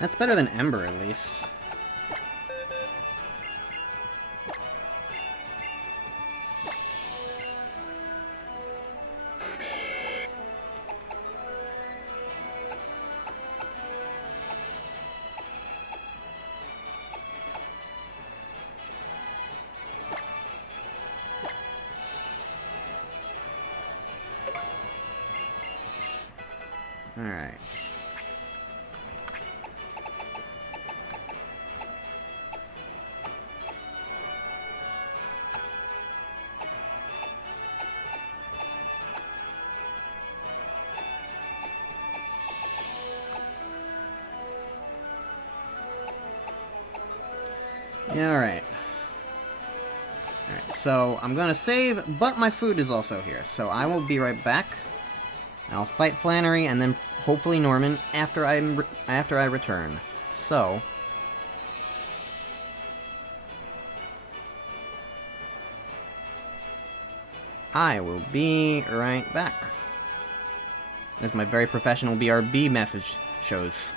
That's better than Ember, at least. Alright. Yeah, alright. Alright, so I'm gonna save, but my food is also here, so I will be right back. I'll fight Flannery and then hopefully Norman after I return. So I will be right back. As my very professional BRB message shows.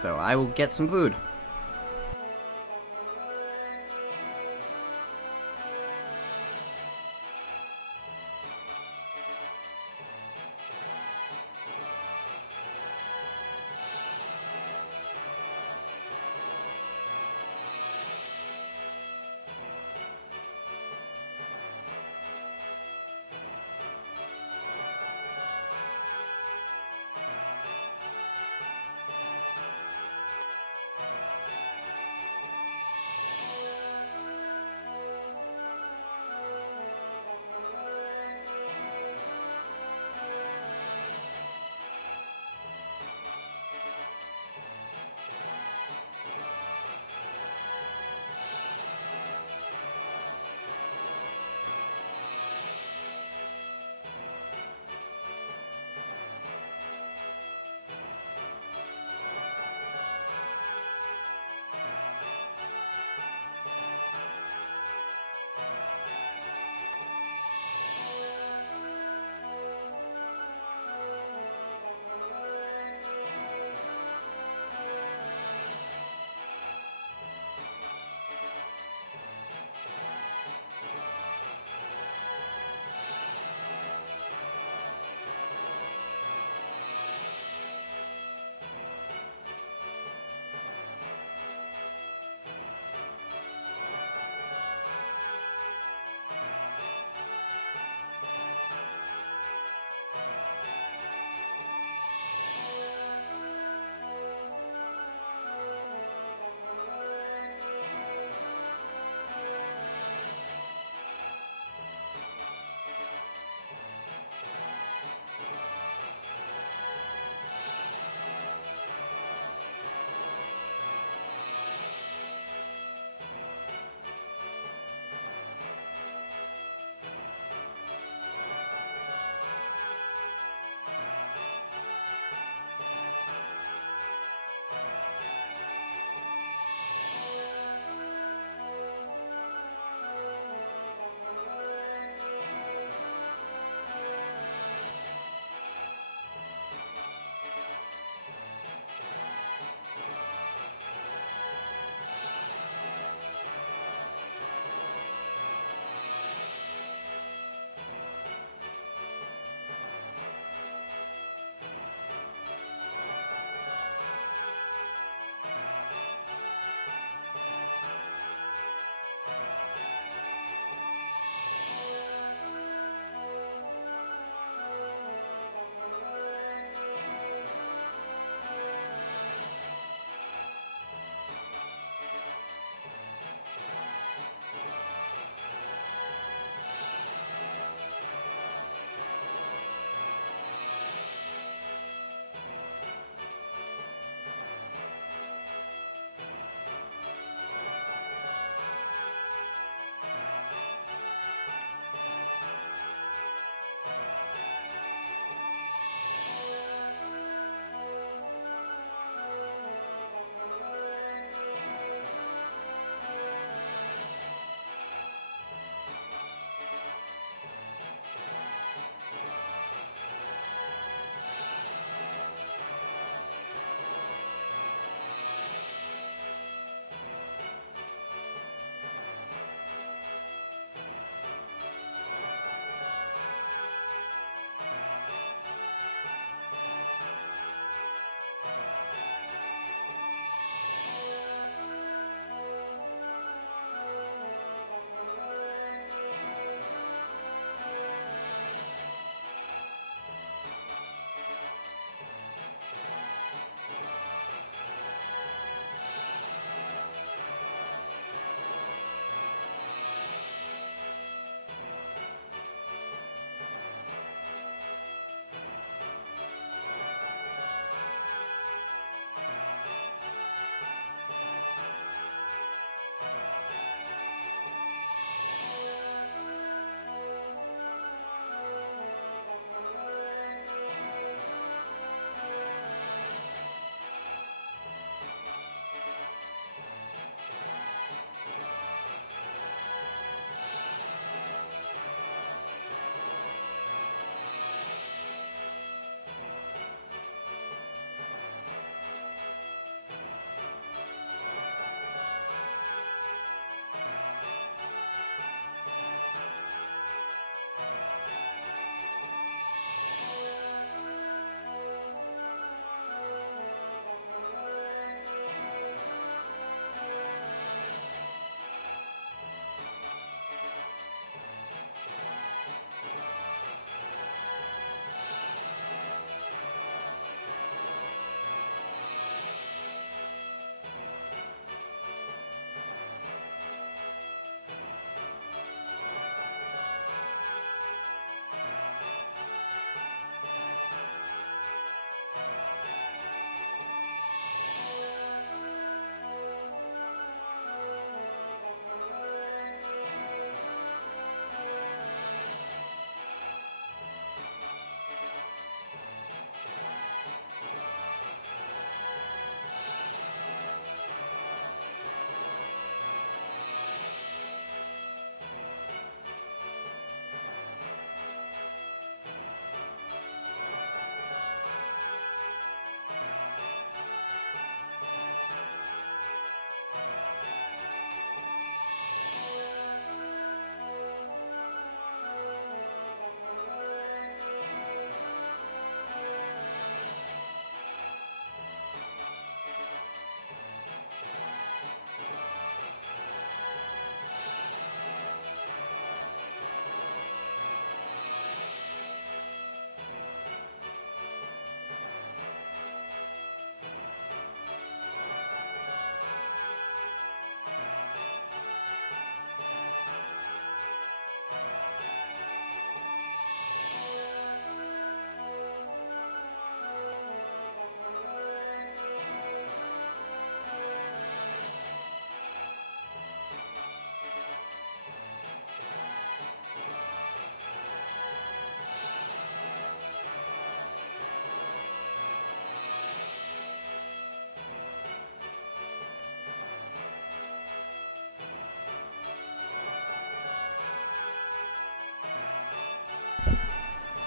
So I will get some food.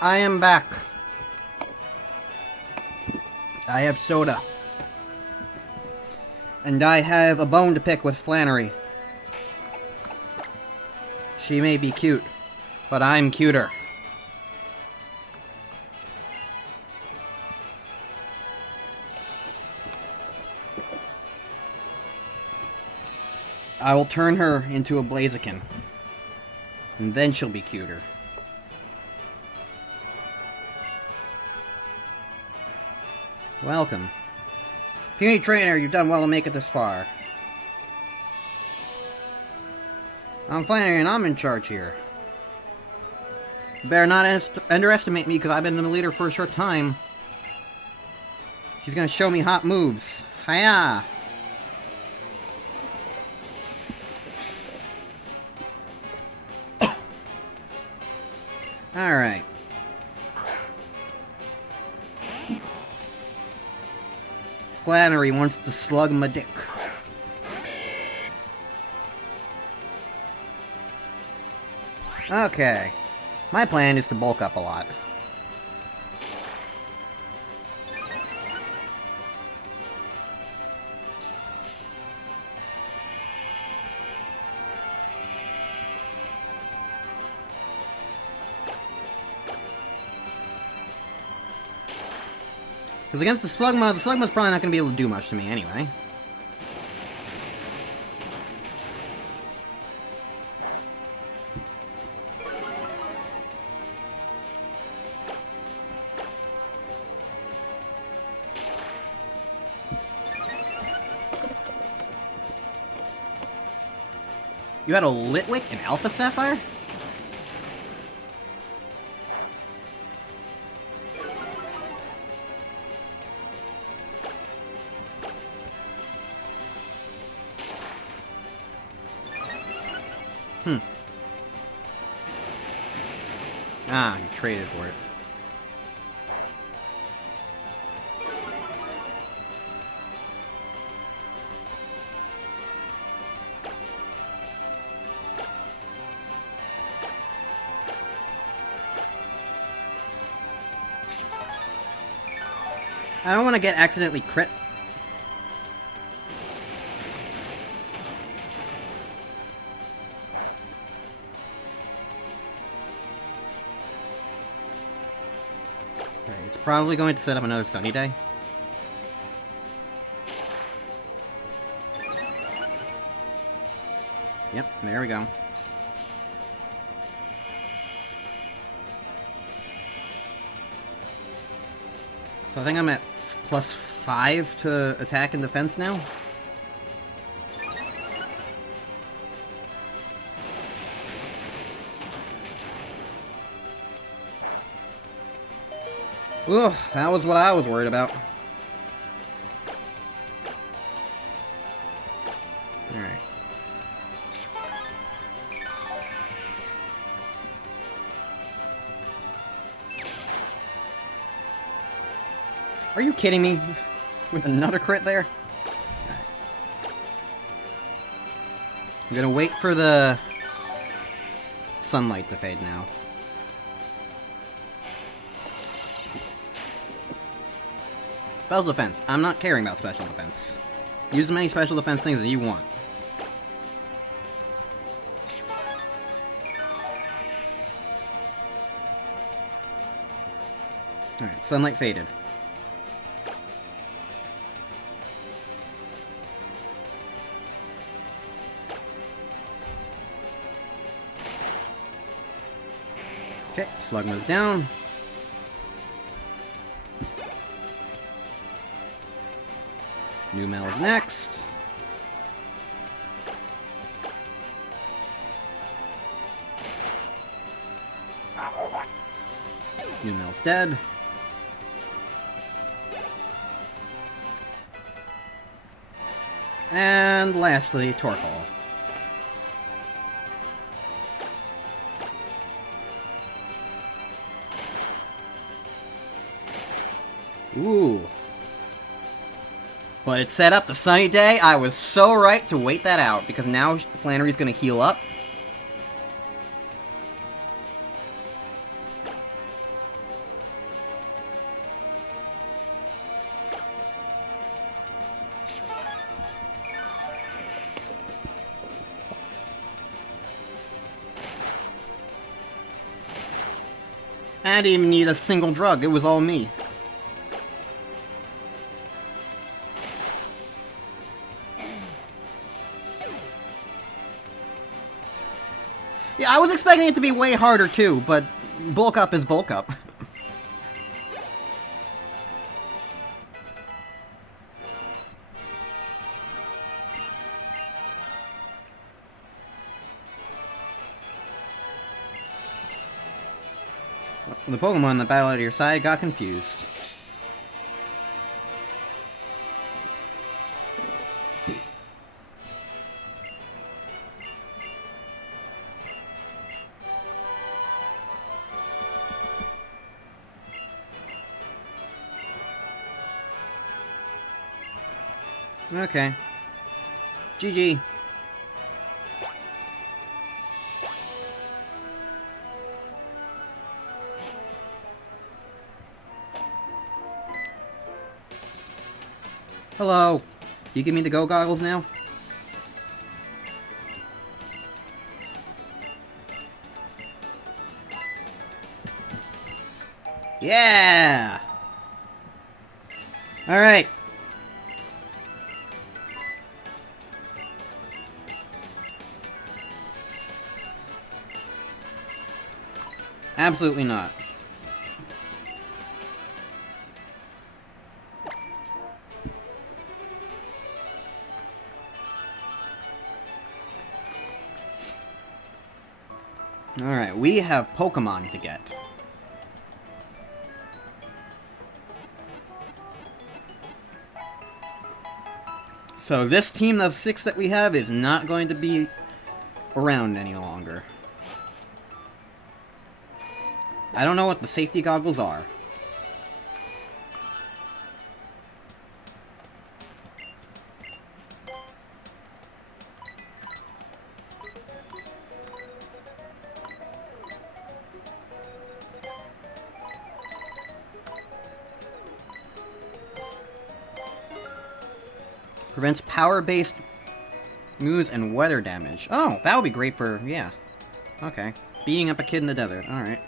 I am back. I have soda. And I have a bone to pick with Flannery. She may be cute, but I'm cuter. I will turn her into a Blaziken. And then she'll be cuter. Welcome. Puny Trainer, you've done well to make it this far. I'm Flannery and I'm in charge here. You better not underestimate me because I've been the leader for a short time. She's gonna show me hot moves. Hiya! Alright. Flannery wants to slug my dick. Okay. My plan is to bulk up a lot. Because against the Slugma's probably not going to be able to do much to me anyway. You had a Litwick and Alpha Sapphire? Ah, you traded for it. I don't want to get accidentally crit. Okay, it's probably going to set up another sunny day. Yep, there we go. So I think I'm at +5 to attack and defense now. Ugh, that was what I was worried about. Alright. Are you kidding me? With another crit there? Alright. I'm gonna wait for the sunlight to fade now. Special defense. I'm not caring about special defense. Use as many special defense things as you want. Alright, sunlight faded. Okay, Slugma's down. Numel's next. Numel's dead. And lastly, Torkoal. Ooh. But it set up the sunny day. I was so right to wait that out, because now Flannery's gonna heal up. I didn't even need a single drug, it was all me. Yeah, I was expecting it to be way harder too, but bulk up is bulk up. The Pokemon that battled at your side got confused. Okay. GG. Hello. Do you give me the go goggles now? Yeah! Alright. Absolutely not. Alright, we have Pokemon to get. So this team of 6 that we have is not going to be around any longer. I don't know what the safety goggles are. Prevents power-based moves and weather damage. Oh, that would be great for, yeah. Okay. Beating up a kid in the desert. Alright.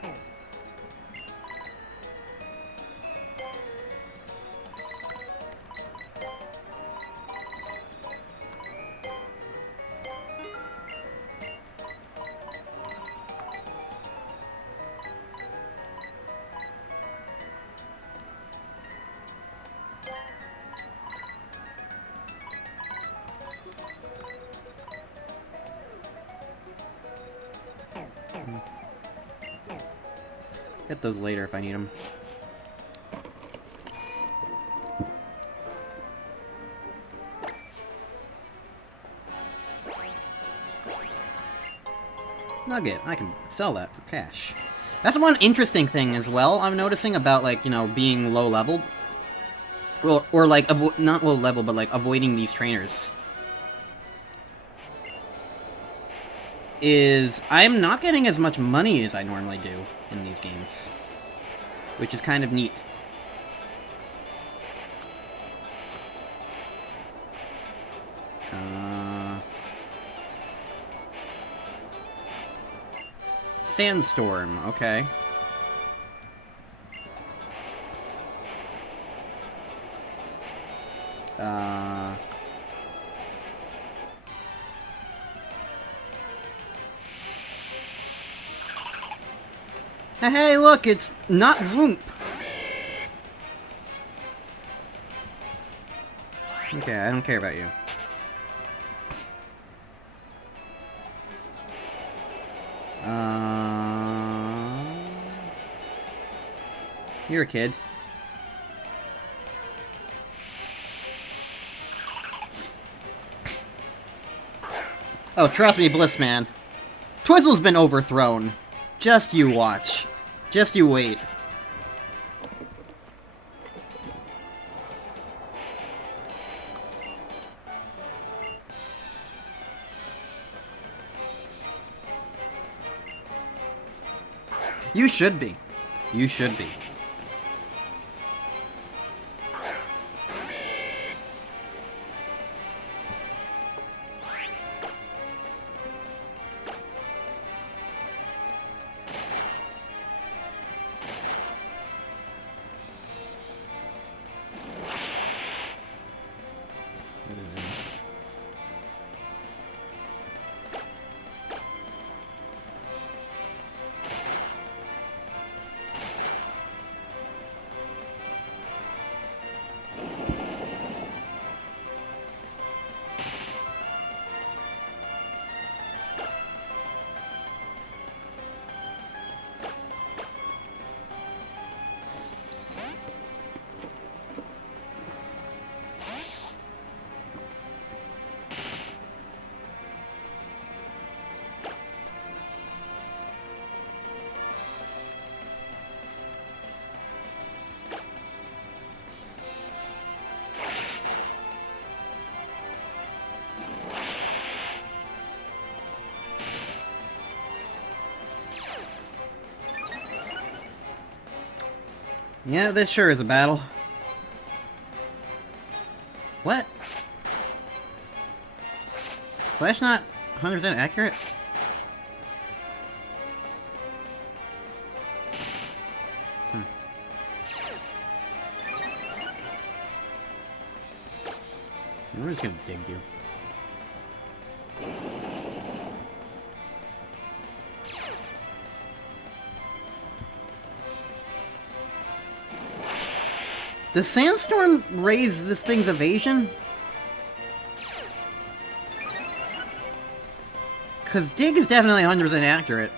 Get those later if I need them. Nugget, I can sell that for cash. That's one interesting thing as well, I'm noticing about, like, you know, being low-leveled. Or like, not low-level, but, like, avoiding these trainers. Is I'm not getting as much money as I normally do in these games. Which is kind of neat. Sandstorm, okay. Hey, look, it's not Zoomp. Okay, I don't care about you. You're a kid. Oh, trust me, Blissman. Twizzle's been overthrown. Just you watch. Just you wait. You should be. You should be. Yeah, this sure is a battle. What? Slash not 100% accurate? We're just gonna dig you. Does Sandstorm raise this thing's evasion? Because Dig is definitely 100% accurate.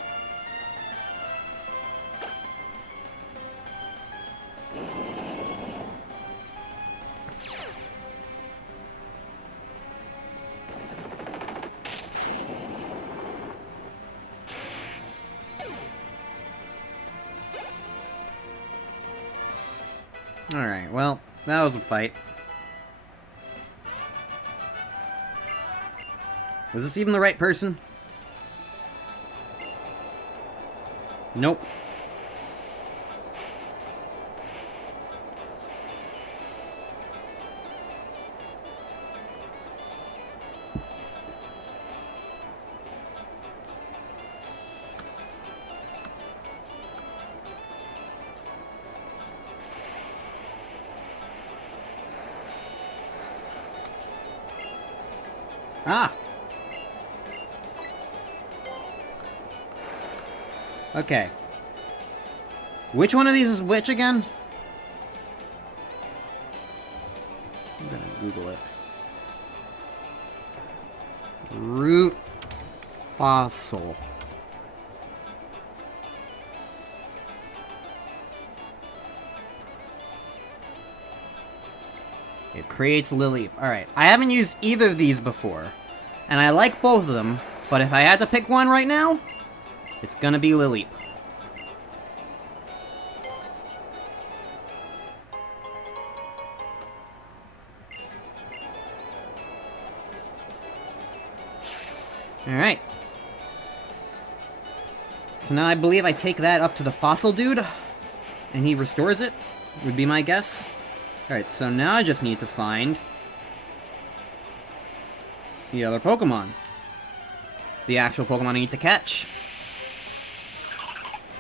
Alright, well, that was a fight. Was this even the right person? Nope. Ah! Okay. Which one of these is which again? I'm gonna Google it. Root fossil. It creates Lily. Alright, I haven't used either of these before. And I like both of them, but if I had to pick one right now, it's gonna be Lily. Alright. So now I believe I take that up to the fossil dude, and he restores it, would be my guess. Alright, so now I just need to find the other Pokemon. The actual Pokemon I need to catch.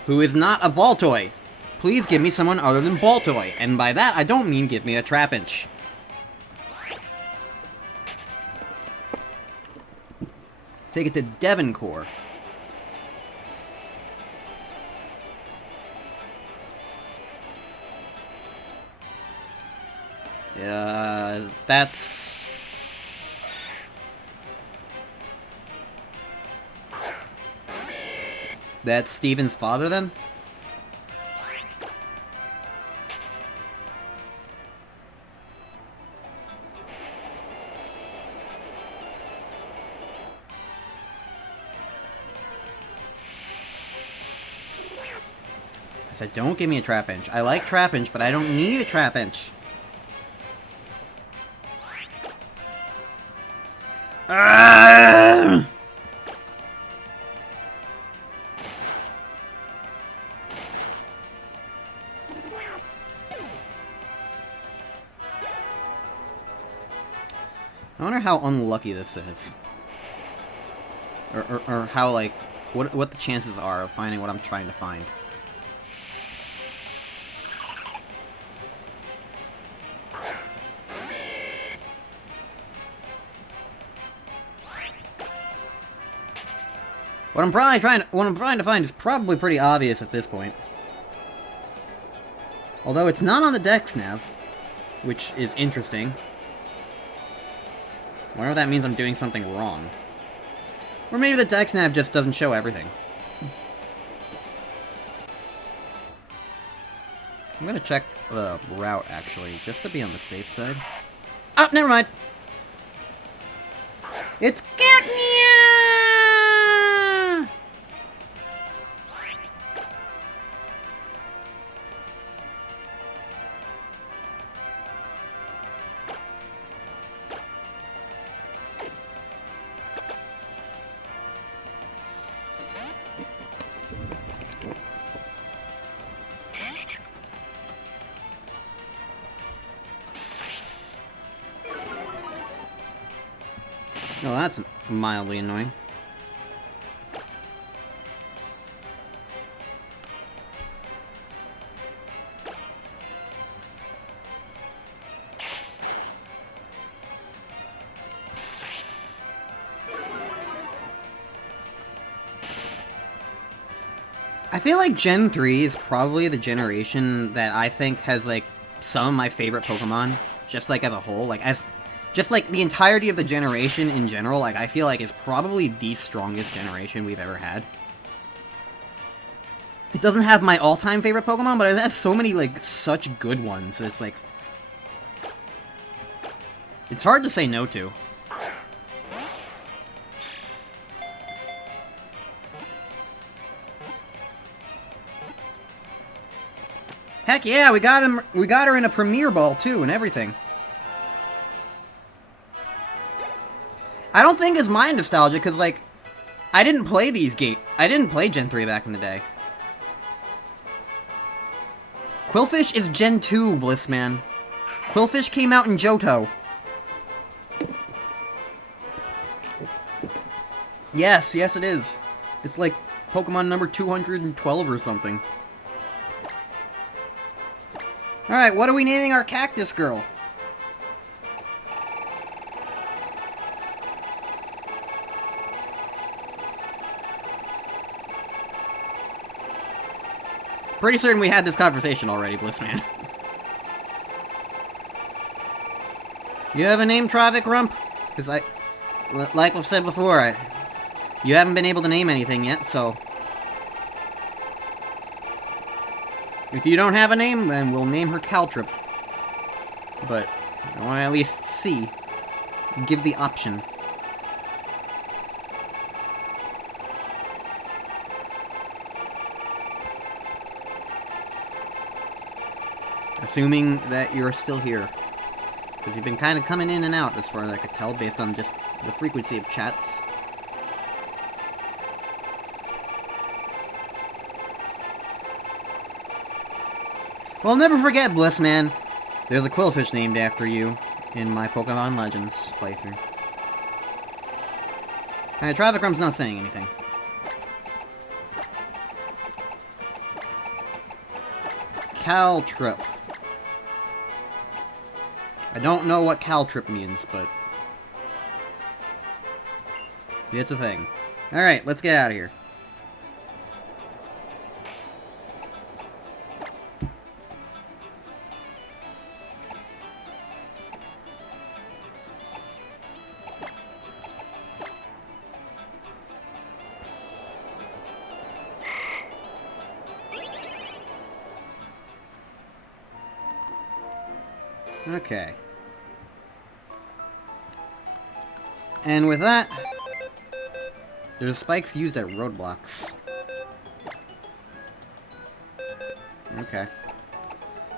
Who is not a Baltoy. Please give me someone other than Baltoy. And by that, I don't mean give me a Trapinch. Take it to Devoncore. That's Steven's father, then? I said, don't give me a Trapinch. I like Trapinch, but I don't need a Trapinch. I wonder how unlucky this is. Or how, like, what the chances are of finding what I'm trying to find. What I'm trying to find is probably pretty obvious at this point. Although it's not on the Dex nav, which is interesting. I wonder if that means I'm doing something wrong. Or maybe the Dex nav just doesn't show everything. I'm gonna check the route, actually, just to be on the safe side. Oh, never mind! It's Cacnea! Oh, that's mildly annoying. I feel like Gen 3 is probably the generation that I think has, like, some of my favorite Pokemon, just, like, as a whole. Like, just, like, the entirety of the generation in general, like, I feel like is probably the strongest generation we've ever had. It doesn't have my all-time favorite Pokemon, but it has so many, like, such good ones. It's, like... It's hard to say no to. Heck yeah, we got her in a Premier Ball, too, and everything. I don't think it's my nostalgia, because, like, I didn't play I didn't play Gen 3 back in the day. Quillfish is Gen 2, Blissman. Quillfish came out in Johto. Yes, yes it is. It's like Pokemon number 212 or something. Alright, what are we naming our cactus girl? Pretty certain we had this conversation already, Blissman. You have a name, Travic Rump? Because like I've said before, you haven't been able to name anything yet, so... If you don't have a name, then we'll name her Caltrip. But I want to at least see. Give the option. Assuming that you're still here. Because you've been kind of coming in and out, as far as I could tell, based on just the frequency of chats. Well, never forget, Blissman. There's a Quillfish named after you in my Pokemon Legends playthrough. Alright, Traffic Rump's not saying anything. Caltrip. I don't know what Caltrip means, but... it's a thing. Alright, let's get out of here. Okay. And with that, there's spikes used at roadblocks. Okay.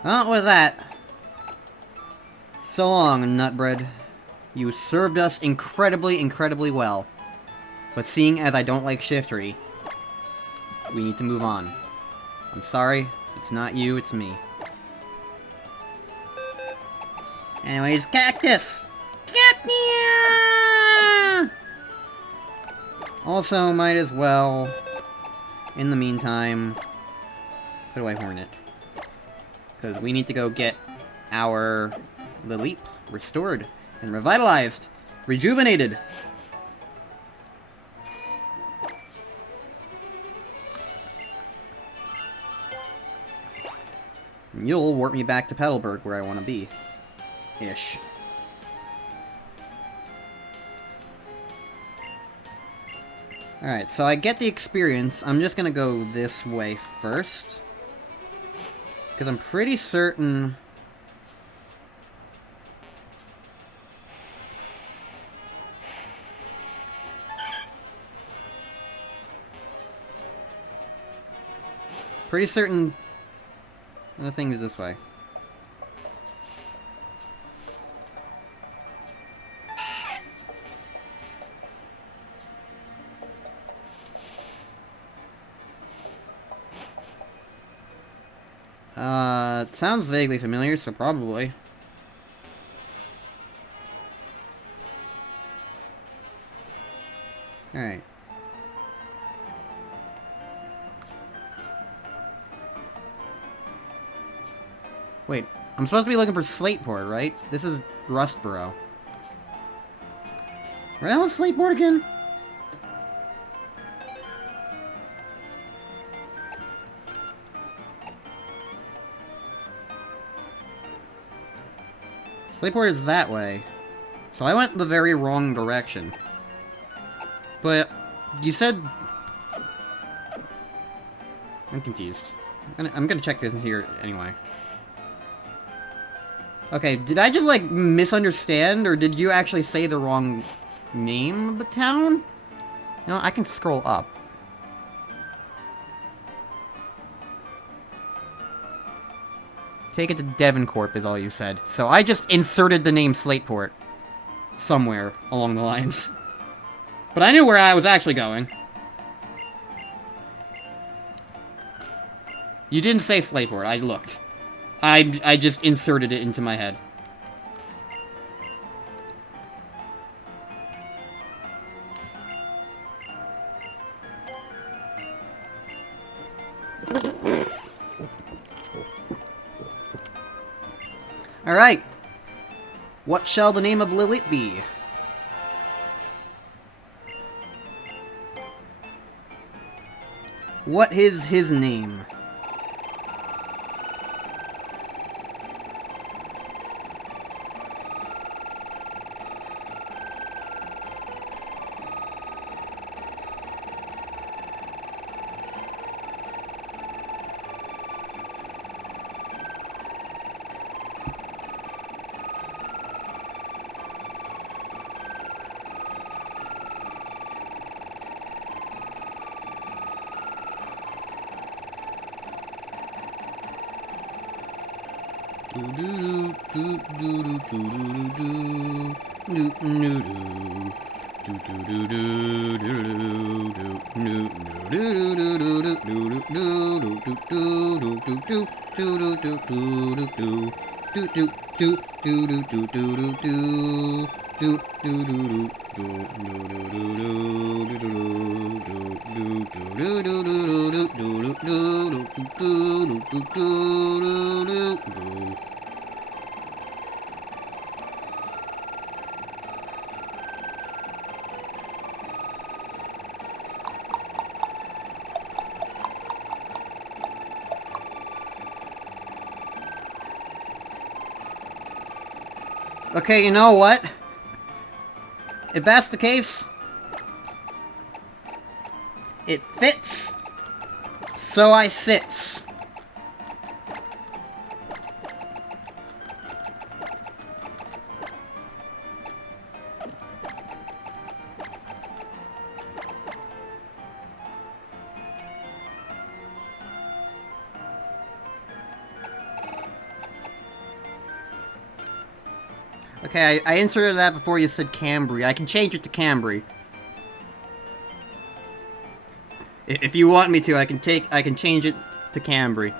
Well, with that, so long, Nutbread. You served us incredibly, incredibly well. But seeing as I don't like Shiftry, we need to move on. I'm sorry, it's not you, it's me. Anyways, Cactus! Cactus! Also, might as well, in the meantime, put away Hornet. Because we need to go get our Lilip restored and revitalized, rejuvenated. And you'll warp me back to Petalburg where I want to be. Ish. Alright, so I get the experience. I'm just gonna go this way first. Because I'm pretty certain... Pretty certain the thing is this way. It sounds vaguely familiar, so probably. Alright. Wait, I'm supposed to be looking for Slateport, right? This is Rustboro. Where the hell is Slateport again? Slateport is that way. So I went the very wrong direction. But you said... I'm confused. I'm gonna check this here anyway. Okay, did I just, like, misunderstand, or did you actually say the wrong name of the town? You know, I can scroll up. Take it to Devoncorp is all you said. So I just inserted the name Slateport somewhere along the lines. But I knew where I was actually going. You didn't say Slateport, I looked. I just inserted it into my head. Alright. What shall the name of Lilith be? What is his name? Okay, you know what? If that's the case, it fits, so I sits. Okay, I inserted that before you said Cambry. I can change it to Cambry. If you want me to, I can change it to Cambry.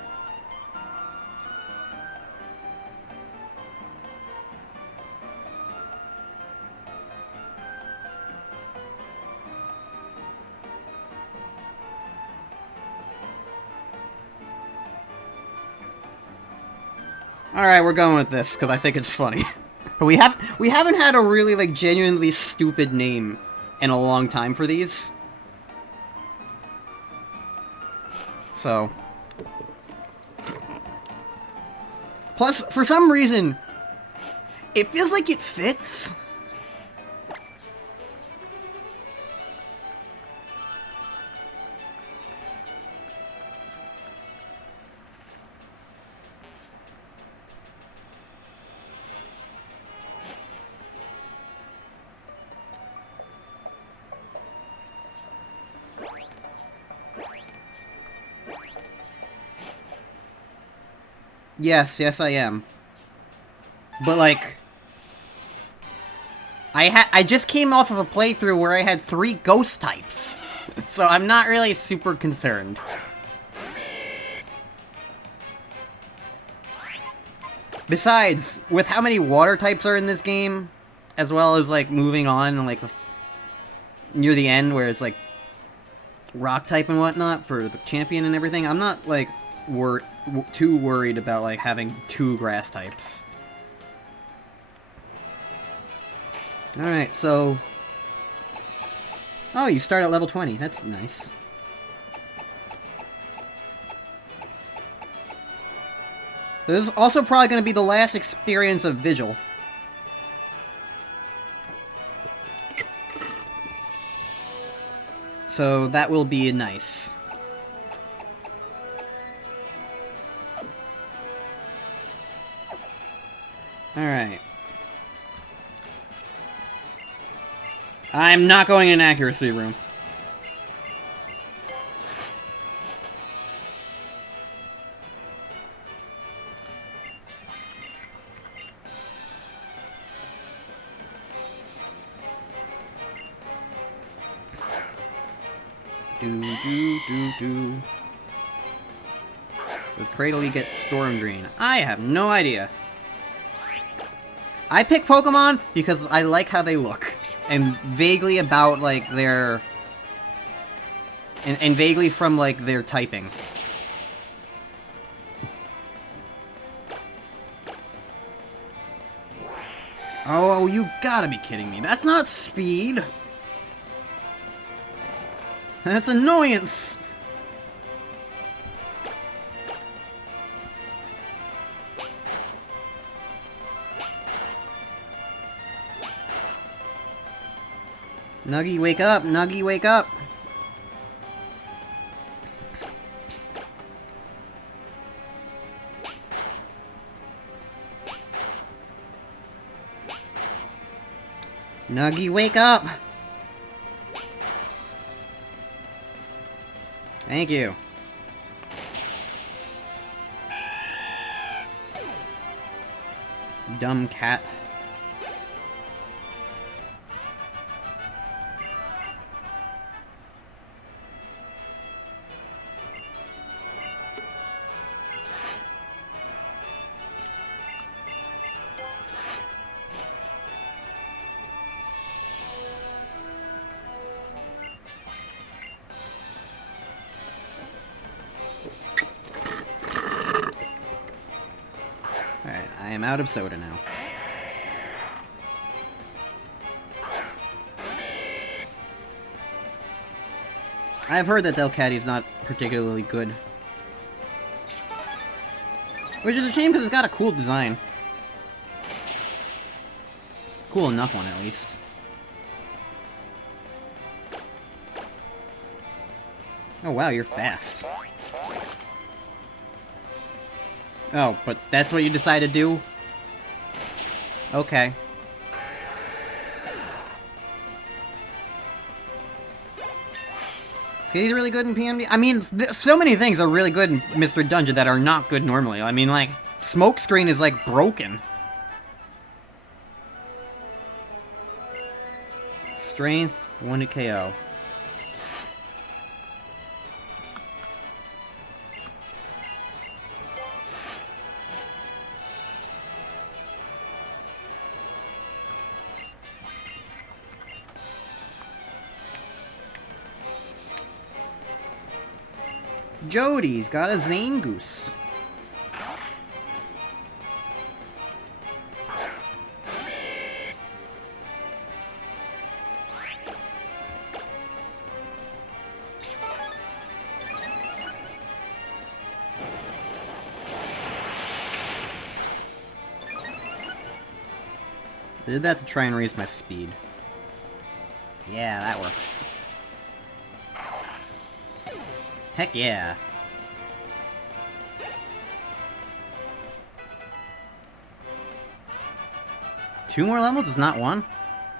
Alright, we're going with this, because I think it's funny. We haven't had a really, like, genuinely stupid name in a long time for these. So. Plus, for some reason, it feels like it fits. Yes, I am. But, like, I just came off of a playthrough where I had 3 ghost types. So I'm not really super concerned. Besides, with how many water types are in this game, as well as, like, moving on, and, like, near the end where it's like rock type and whatnot for the champion and everything. I'm not like too worried about like having 2 grass types. Alright, so... Oh, you start at level 20. That's nice. This is also probably going to be the last experience of Vigil. So that will be nice. Alright. I'm not going in accuracy room. Do. Does Cradley get Storm Green? I have no idea. I pick Pokemon because I like how they look. And vaguely about, like, their... And vaguely from, like, their typing. Oh, you gotta be kidding me. That's not speed! That's annoyance! Nuggy, wake up! Nuggy, wake up! Nuggy, wake up! Thank you. Dumb cat. Alright, I am out of soda now. I've heard that Delcatty is not particularly good. Which is a shame because it's got a cool design. Cool enough one, at least. Oh wow, you're fast. Oh, but that's what you decide to do? Okay. He's really good in PMD. I mean, so many things are really good in Mr. Dungeon that are not good normally. I mean, like, Smokescreen is, like, broken. Strength, 1 to KO. Jody's got a Zangoose. I did that to try and raise my speed. Yeah, that works. Heck yeah. Two more levels is not one?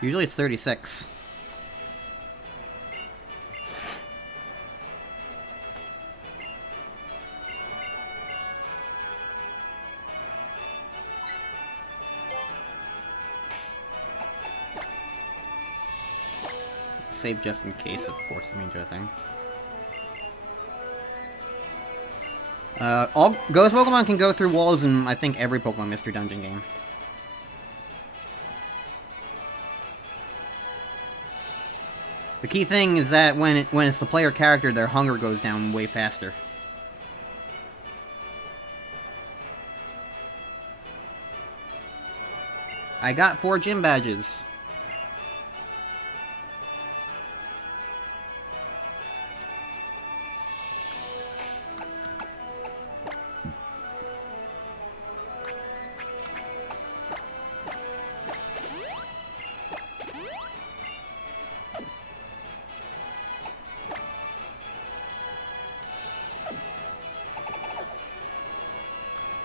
Usually it's 36. Save just in case it forces me into a thing. All Ghost Pokemon can go through walls in, I think, every Pokemon Mystery Dungeon game. The key thing is that when it's the player character, their hunger goes down way faster. I got 4 gym badges.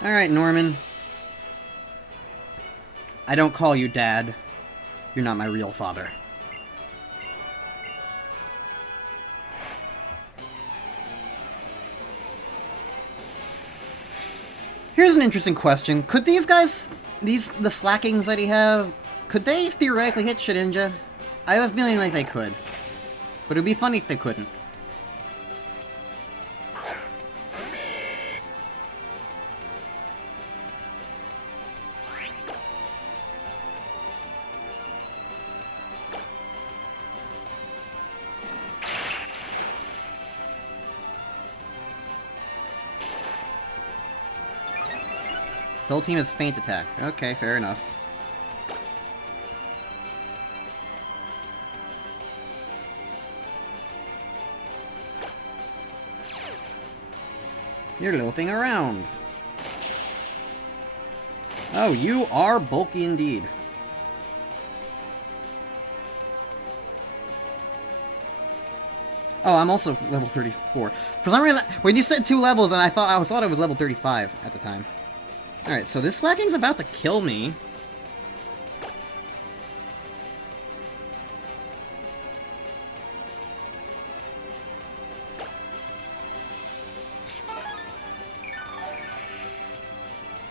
Alright, Norman. I don't call you Dad. You're not my real father. Here's an interesting question. Could these guys, the slackings that he have, could they theoretically hit Shedinja? I have a feeling like they could. But it'd be funny if they couldn't. This whole team is feint attack. Okay, fair enough. You're loafing around. Oh, you are bulky indeed. Oh, I'm also level 34. For some reason, when you said 2 levels, and I thought it was level 35 at the time. Alright, so this slacking's about to kill me.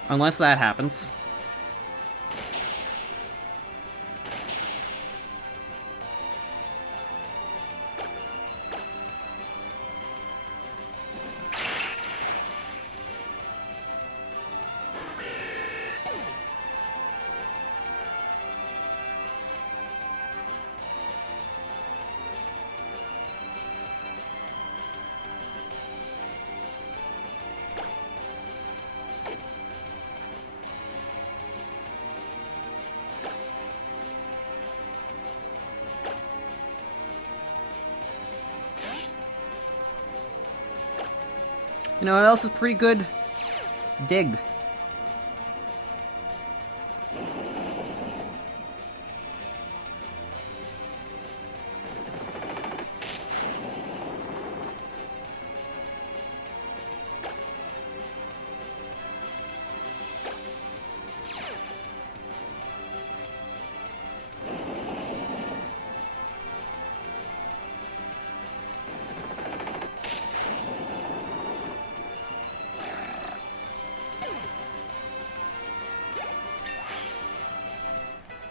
Unless that happens. You know what else is pretty good? Dig.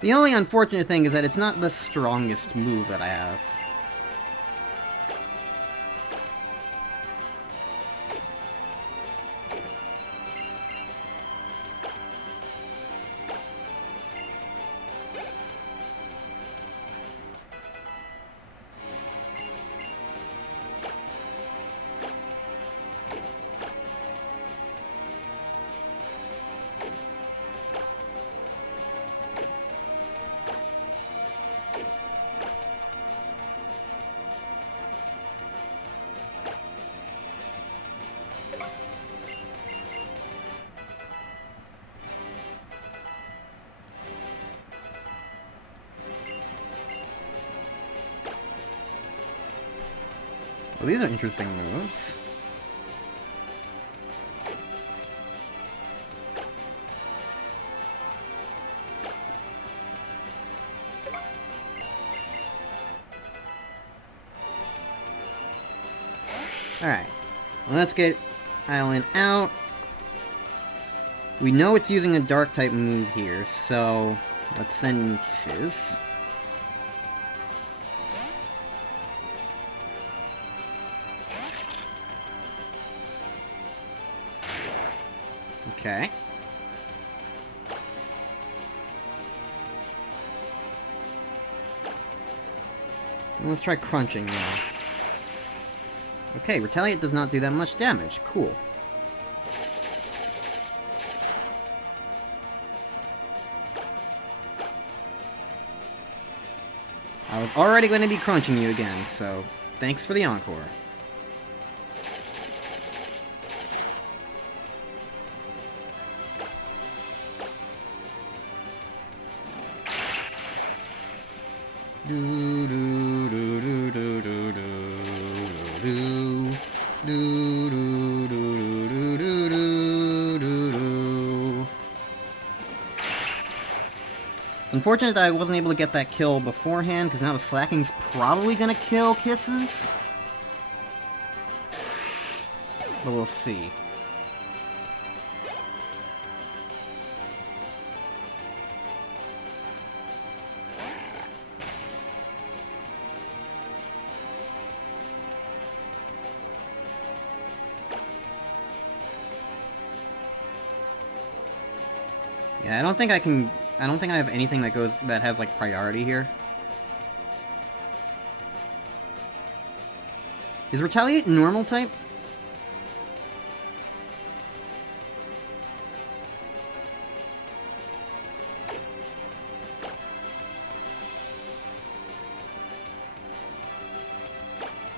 The only unfortunate thing is that it's not the strongest move that I have. Well, these are interesting moves. Alright. Let's get Island out. We know it's using a dark type move here, so let's send Kisses. Okay. Let's try crunching now. Okay, Retaliate does not do that much damage. Cool. I was already going to be crunching you again, so thanks for the encore. It's unfortunate that I wasn't able to get that kill beforehand, because now the Slacking's probably gonna kill Kisses. But we'll see. Yeah, I don't think I have anything that has like priority here. Is Retaliate normal type?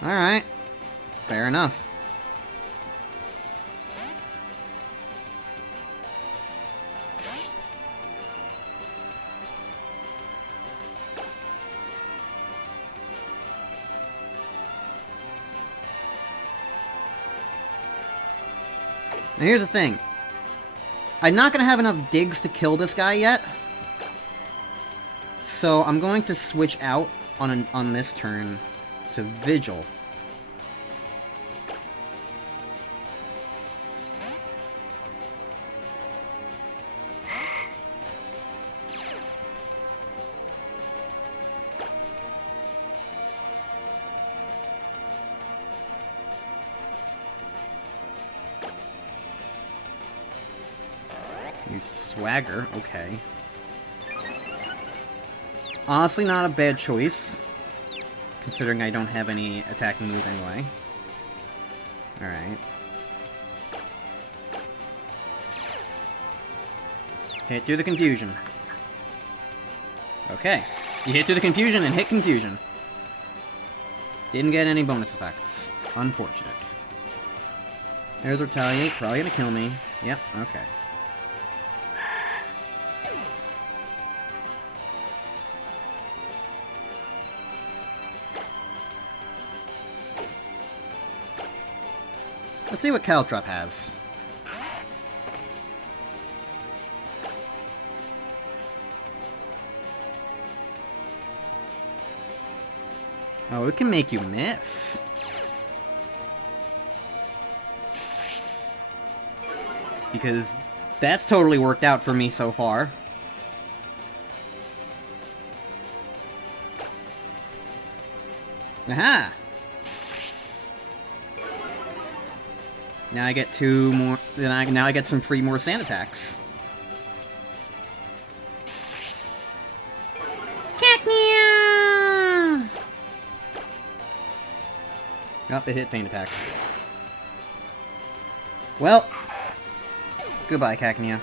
Alright. Fair enough. Now here's the thing. I'm not going to have enough digs to kill this guy yet. So I'm going to switch out on this turn to Vigil. Use Swagger, okay. Honestly, not a bad choice, considering I don't have any attacking move anyway. Alright. Hit through the confusion. Okay. You hit through the confusion and hit confusion. Didn't get any bonus effects. Unfortunate. There's Retaliate, probably gonna kill me. Yep, okay. Let's see what Caltrop has. Oh, it can make you miss. Because that's totally worked out for me so far. Aha! Now I get two more. Now I get some free more sand attacks. Cacnea! Oh, it hit Feint Attack. Well, goodbye, Cacnea.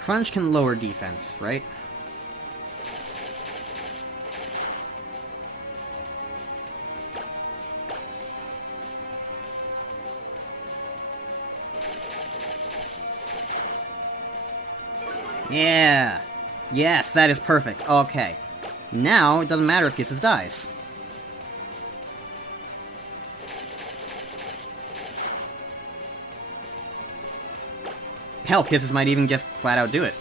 Crunch can lower defense, right? Yeah! Yes, that is perfect. Okay. Now, it doesn't matter if Kisses dies. Hell, Kisses might even just flat out do it.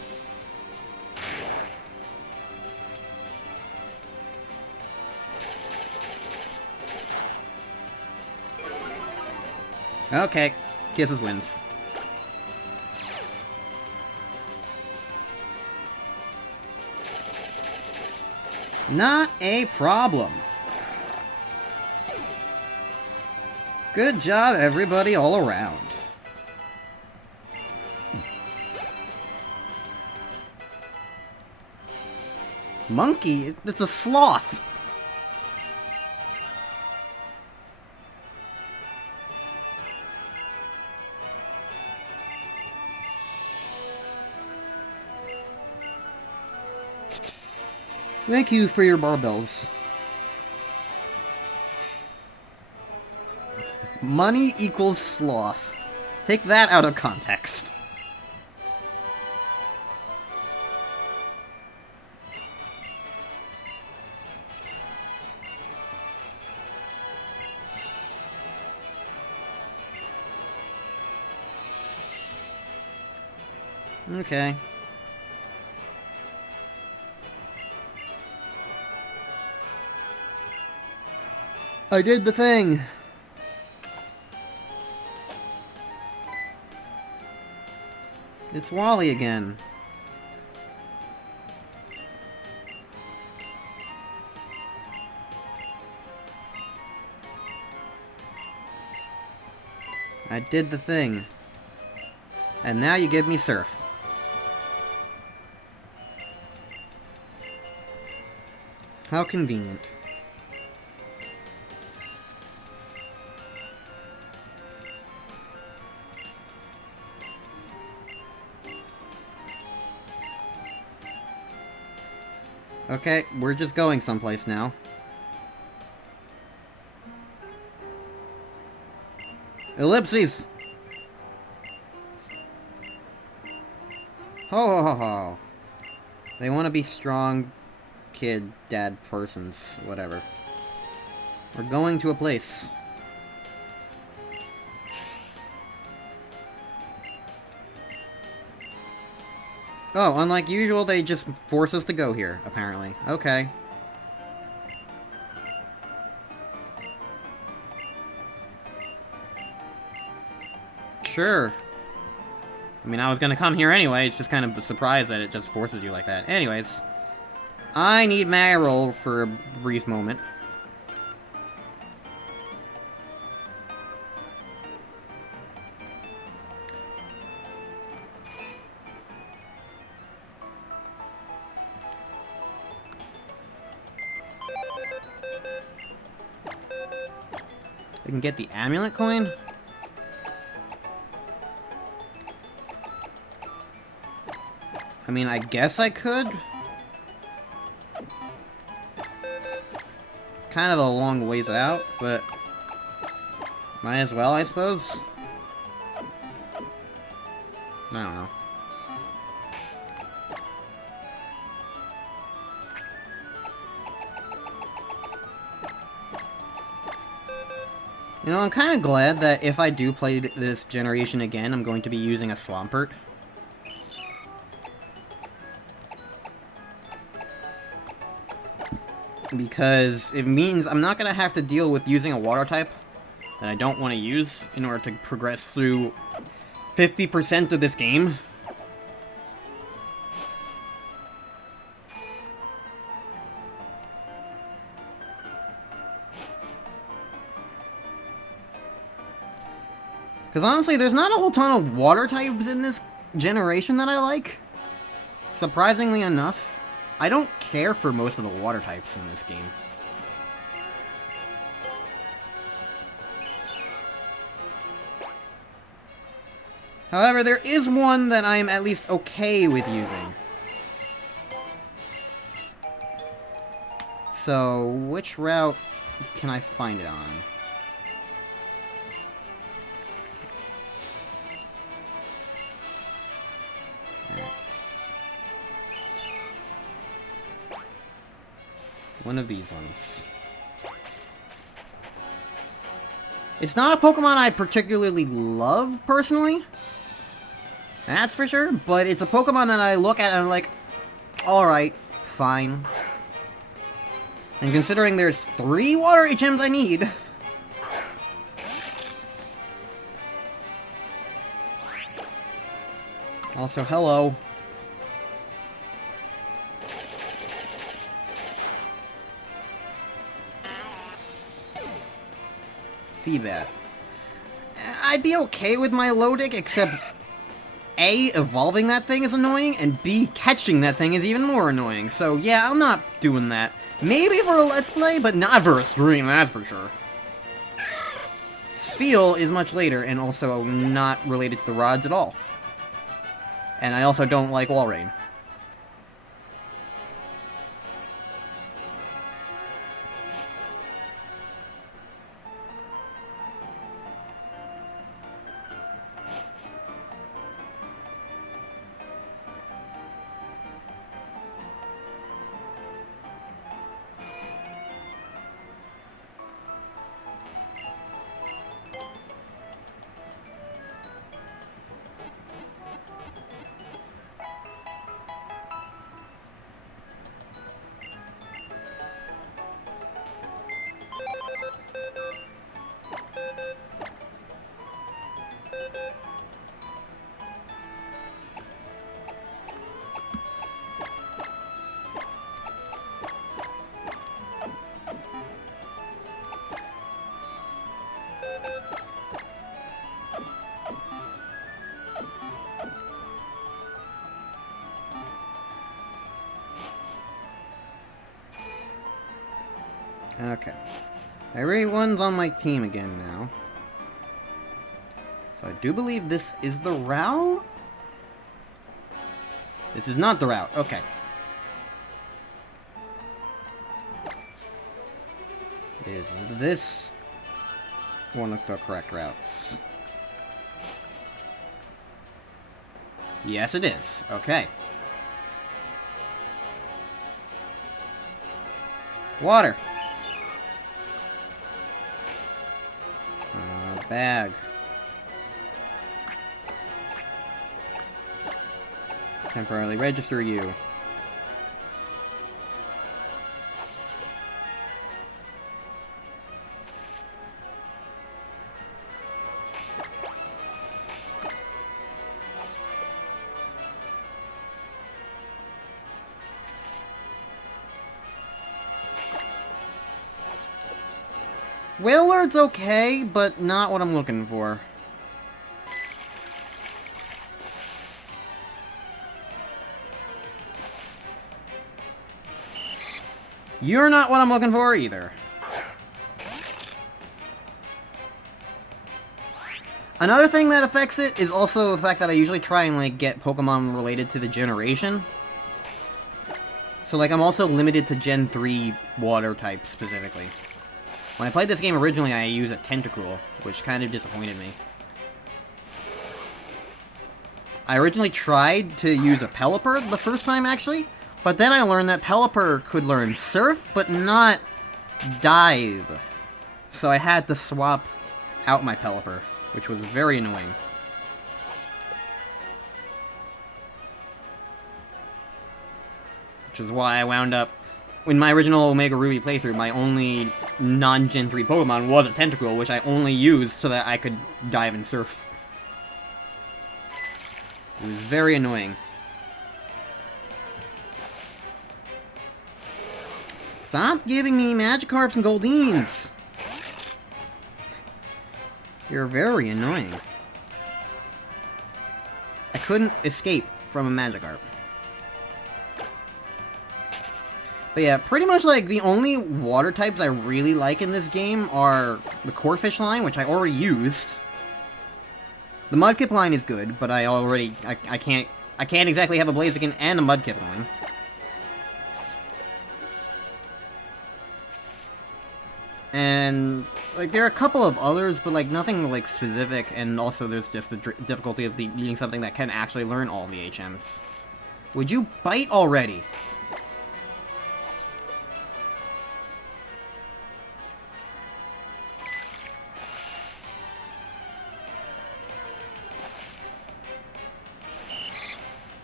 Okay, Kisses wins. Not a problem. Good job, everybody, all around. Monkey? It's a sloth! Thank you for your barbells. Money equals sloth. Take that out of context. Okay. I did the thing. It's Wally again. I did the thing. And now you give me surf. How convenient. Okay, we're just going someplace now. Ellipses! Ho ho ho ho. They want to be strong kid, dad persons, whatever. We're going to a place. Oh, unlike usual, they just force us to go here, apparently. Okay. Sure. I mean, I was gonna come here anyway, it's just kind of a surprise that it just forces you like that. Anyways. I need Marill for a brief moment. I can get the amulet coin? I mean, I guess I could. Kind of a long ways out, but might as well, I suppose. I don't know. You know, I'm kind of glad that if I do play this generation again, I'm going to be using a Swampert. Because it means I'm not going to have to deal with using a water type that I don't want to use in order to progress through 50% of this game. Because honestly, there's not a whole ton of water types in this generation that I like. Surprisingly enough. I don't care for most of the water types in this game. However, there is one that I'm at least okay with using. So, which route can I find it on? One of these ones. It's not a Pokemon I particularly love, personally. That's for sure, but it's a Pokemon that I look at and I'm like, alright, fine. And considering there's 3 Water HMs I need... Also, hello. Feedback. I'd be okay with my Milotic, except A, evolving that thing is annoying, and B, catching that thing is even more annoying. So yeah, I'm not doing that. Maybe for a Let's Play, but not for a stream, that's for sure. Spheal is much later, and also not related to the rods at all. And I also don't like Walrein. Okay. Everyone's on my team again now. So I do believe this is the route? This is not the route. Okay. Is this one of the correct routes? Yes, it is. Okay. Water. Bag. Temporarily register you. Willard's okay, but not what I'm looking for. You're not what I'm looking for either. Another thing that affects it is also the fact that I usually try and, like, get Pokemon related to the generation. So, like, I'm also limited to Gen 3 water types, specifically. When I played this game originally, I used a Tentacruel, which kind of disappointed me. I originally tried to use a Pelipper the first time, actually, but then I learned that Pelipper could learn Surf, but not Dive. So I had to swap out my Pelipper, which was very annoying. Which is why I wound up... In my original Omega Ruby playthrough, my only non-Gen 3 Pokemon was a Tentacruel, which I only used so that I could dive and surf. It was very annoying. Stop giving me Magikarps and Goldeen's! You're very annoying. I couldn't escape from a Magikarp. But yeah, pretty much, like, the only water types I really like in this game are the Corphish line, which I already used. The Mudkip line is good, but I can't exactly have a Blaziken and a Mudkip line. And, like, there are a couple of others, but, like, nothing, like, specific, and also there's just the difficulty of needing something that can actually learn all the HMs. Would you bite already?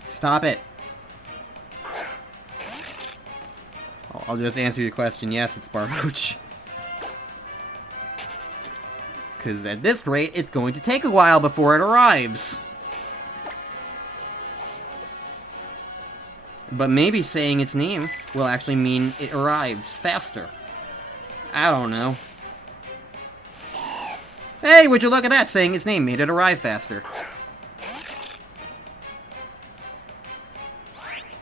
Stop it. I'll just answer your question. Yes, it's Barboach. Because at this rate, it's going to take a while before it arrives. But maybe saying its name will actually mean it arrives faster. I don't know. Hey, would you look at that? Saying its name made it arrive faster.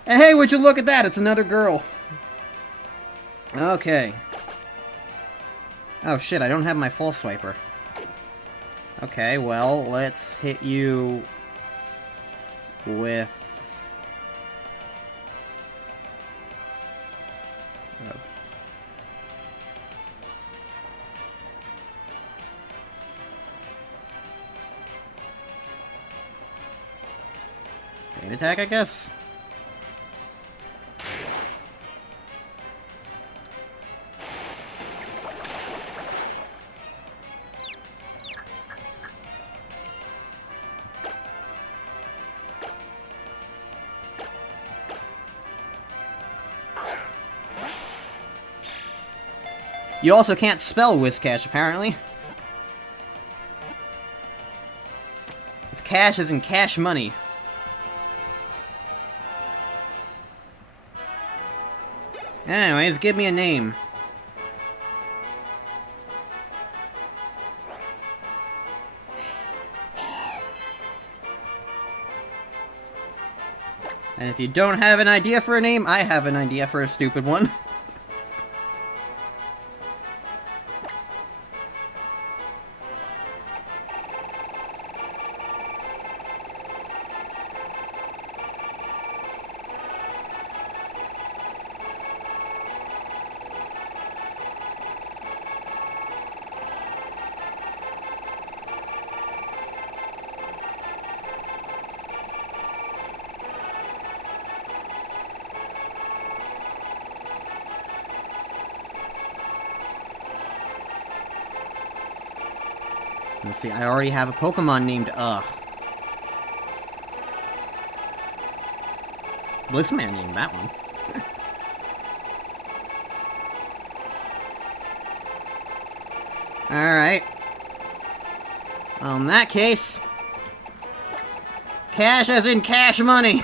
And hey, would you look at that? It's another girl. Okay. Oh shit, I don't have my false swiper. Okay, well, let's hit you with... Pain attack, I guess? You also can't spell Whiscash, apparently. It's cash as in cash money. Anyways, give me a name. And if you don't have an idea for a name, I have an idea for a stupid one. Let's see, I already have a Pokemon named Blissman named that one. Alright. Well, in that case... Cash as in cash money!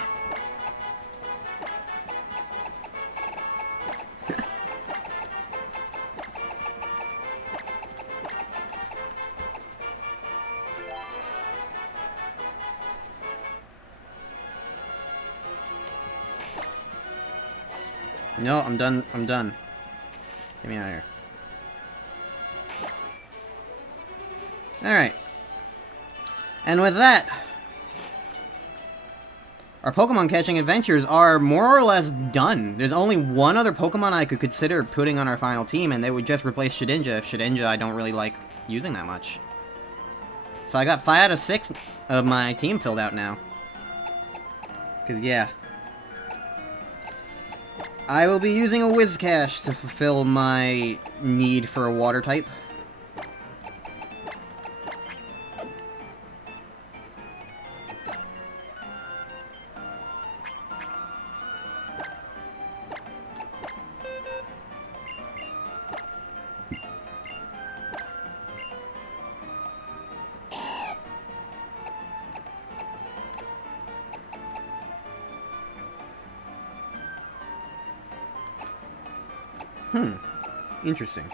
No, I'm done. I'm done. Get me out of here. Alright. And with that, our Pokemon catching adventures are more or less done. There's only one other Pokemon I could consider putting on our final team, and they would just replace Shedinja if Shedinja I don't really like using that much. So I got 5 out of 6 of my team filled out now. Because, yeah. I will be using a Whiscash to fulfill my need for a water type. Interesting.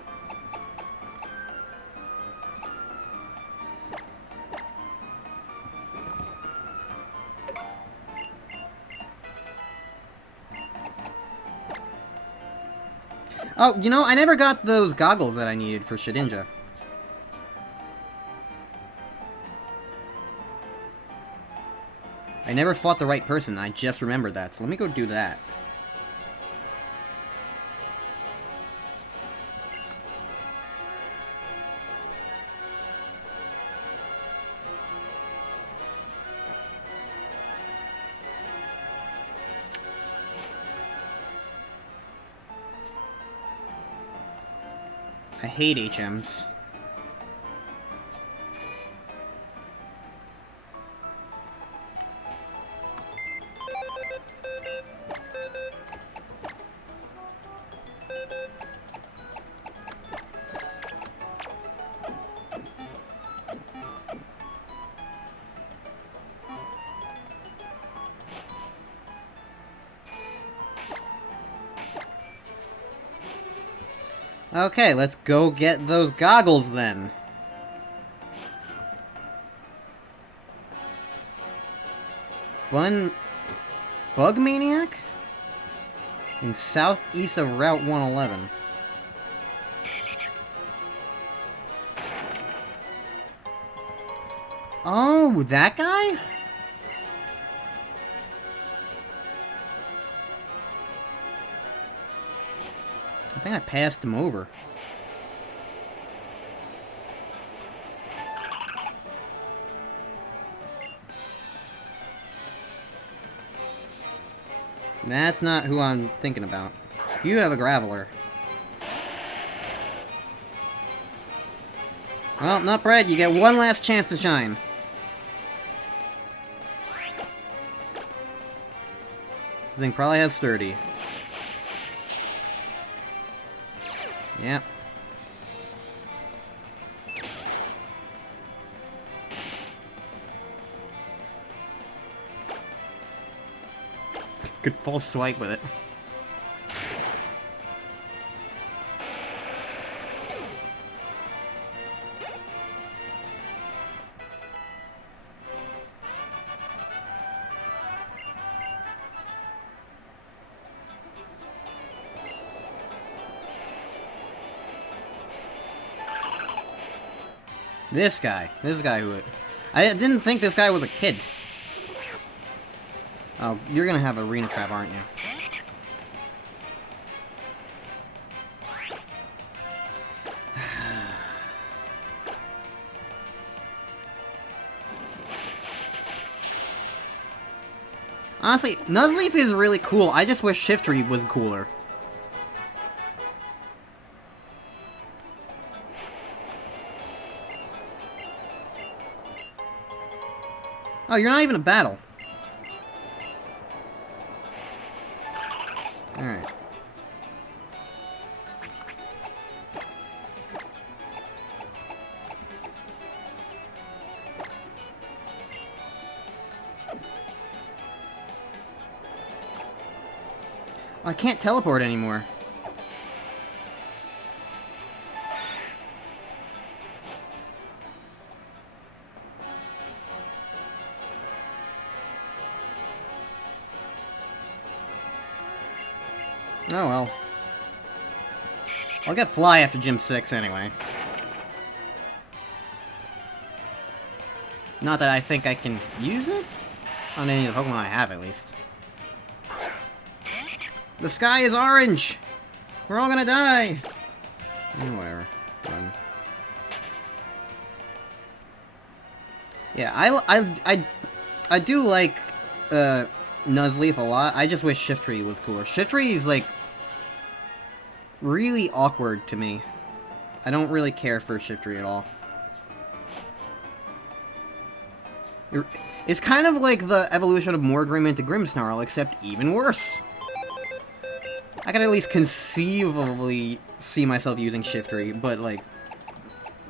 Oh, you know, I never got those goggles that I needed for Shedinja. I never fought the right person, I just remembered that, so let me go do that. I hate HMs. Okay, let's go get those goggles then. Bug Maniac? In southeast of Route 111. Oh, that guy? I think I passed him over. That's not who I'm thinking about. You have a Graveler. Well, not Brad. You get one last chance to shine. This thing probably has Sturdy. Yep. Could full swipe with it. This guy who... I didn't think this guy was a kid. Oh, you're gonna have Arena Trap, aren't you? Honestly, Nuzleaf is really cool. I just wish Shiftry was cooler. Oh, you're not even a battle. Alright. I can't teleport anymore. Oh well. I'll get Fly after Gym 6 anyway. Not that I think I can use it? On any of the Pokemon I have, at least. The sky is orange! We're all gonna die! Whatever. Yeah, I do like, Nuzleaf a lot. I just wish Shiftry was cooler. Shiftry is, like, really awkward to me. I don't really care for Shiftry at all. It's kind of like the evolution of Morgrim into Grimmsnarl, except even worse. I can at least conceivably see myself using Shiftry, but, like,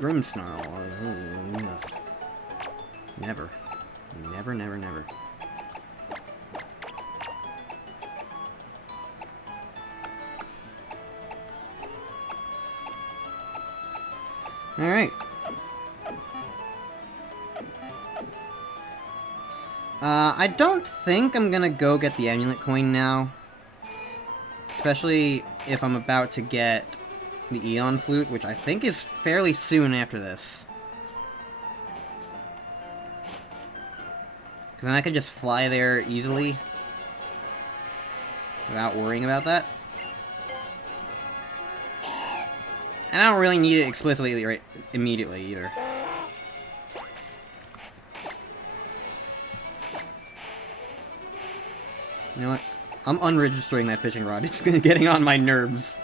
Grimmsnarl... Never. Never, never, never. Alright. I don't think I'm gonna go get the Amulet Coin now. Especially if I'm about to get the Eon Flute, which I think is fairly soon after this. Because then I could just fly there easily. Without worrying about that. And I don't really need it explicitly right immediately either. You know what? I'm unregistering that fishing rod. It's getting on my nerves.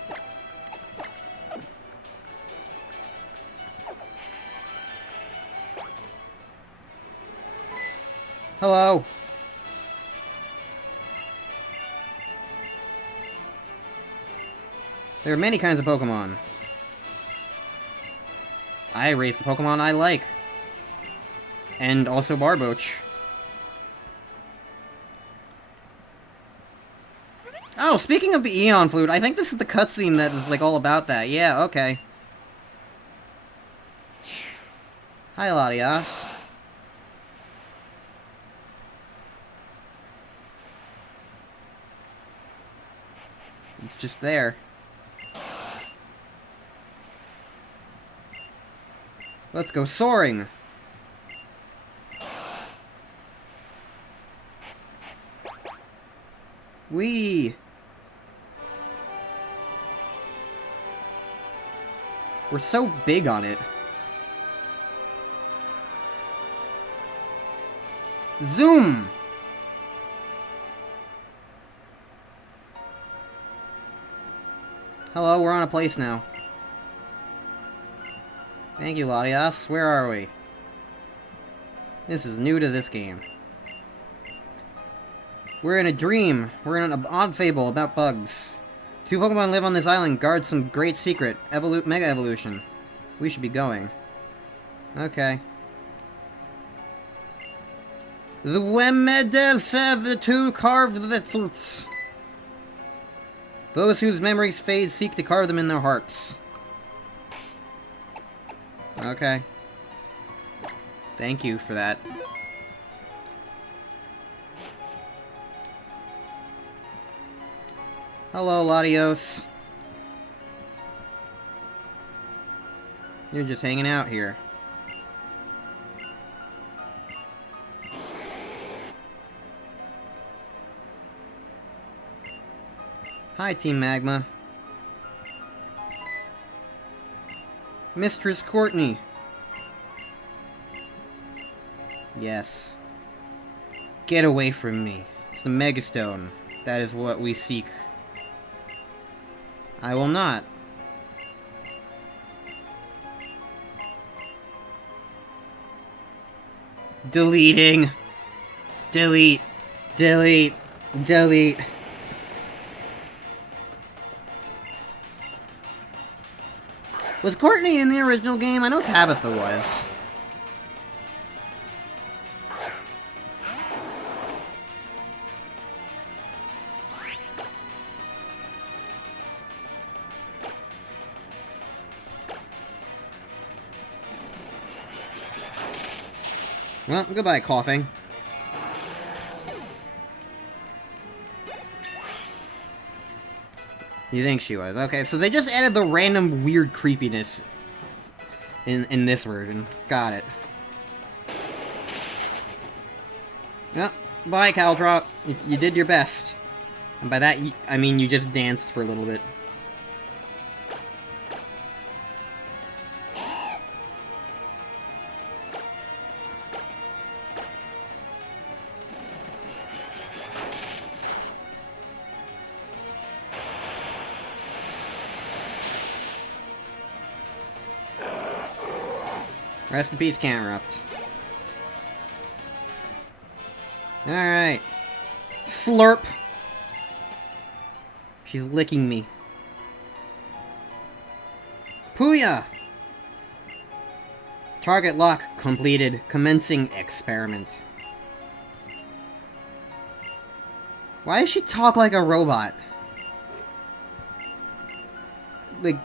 Hello. There are many kinds of Pokemon. I race the Pokemon I like. And also Barboach. Oh, speaking of the Eon Flute, I think this is the cutscene that is, like, all about that. Yeah, okay. Hi, Latias. It's just there. Let's go soaring! Whee! We're so big on it. Zoom! Hello, we're on a place now. Thank you, Latias. Where are we? This is new to this game. We're in a dream. We're in an odd fable about bugs. 2 Pokemon live on this island, guard some great secret. Mega evolution. We should be going. Okay. The Wemedes have the 2 carved the fruits. Those whose memories fade seek to carve them in their hearts. Okay. Thank you for that. Hello, Latios. You're just hanging out here. Hi, Team Magma. Mistress Courtney. Yes. Get away from me. It's the Megastone. That is what we seek. I will not. Deleting. Delete. Delete. Delete. Was Courtney in the original game? I know Tabitha was. Well, goodbye, coughing. You think she was? Okay, so they just added the random weird creepiness in this version. Got it. Well, bye, Caltrop. You did your best. And by that, I mean you just danced for a little bit. Rest in peace, Canterupt. Alright. Slurp. She's licking me. Puya! Target lock completed. Commencing experiment. Why does she talk like a robot? Like...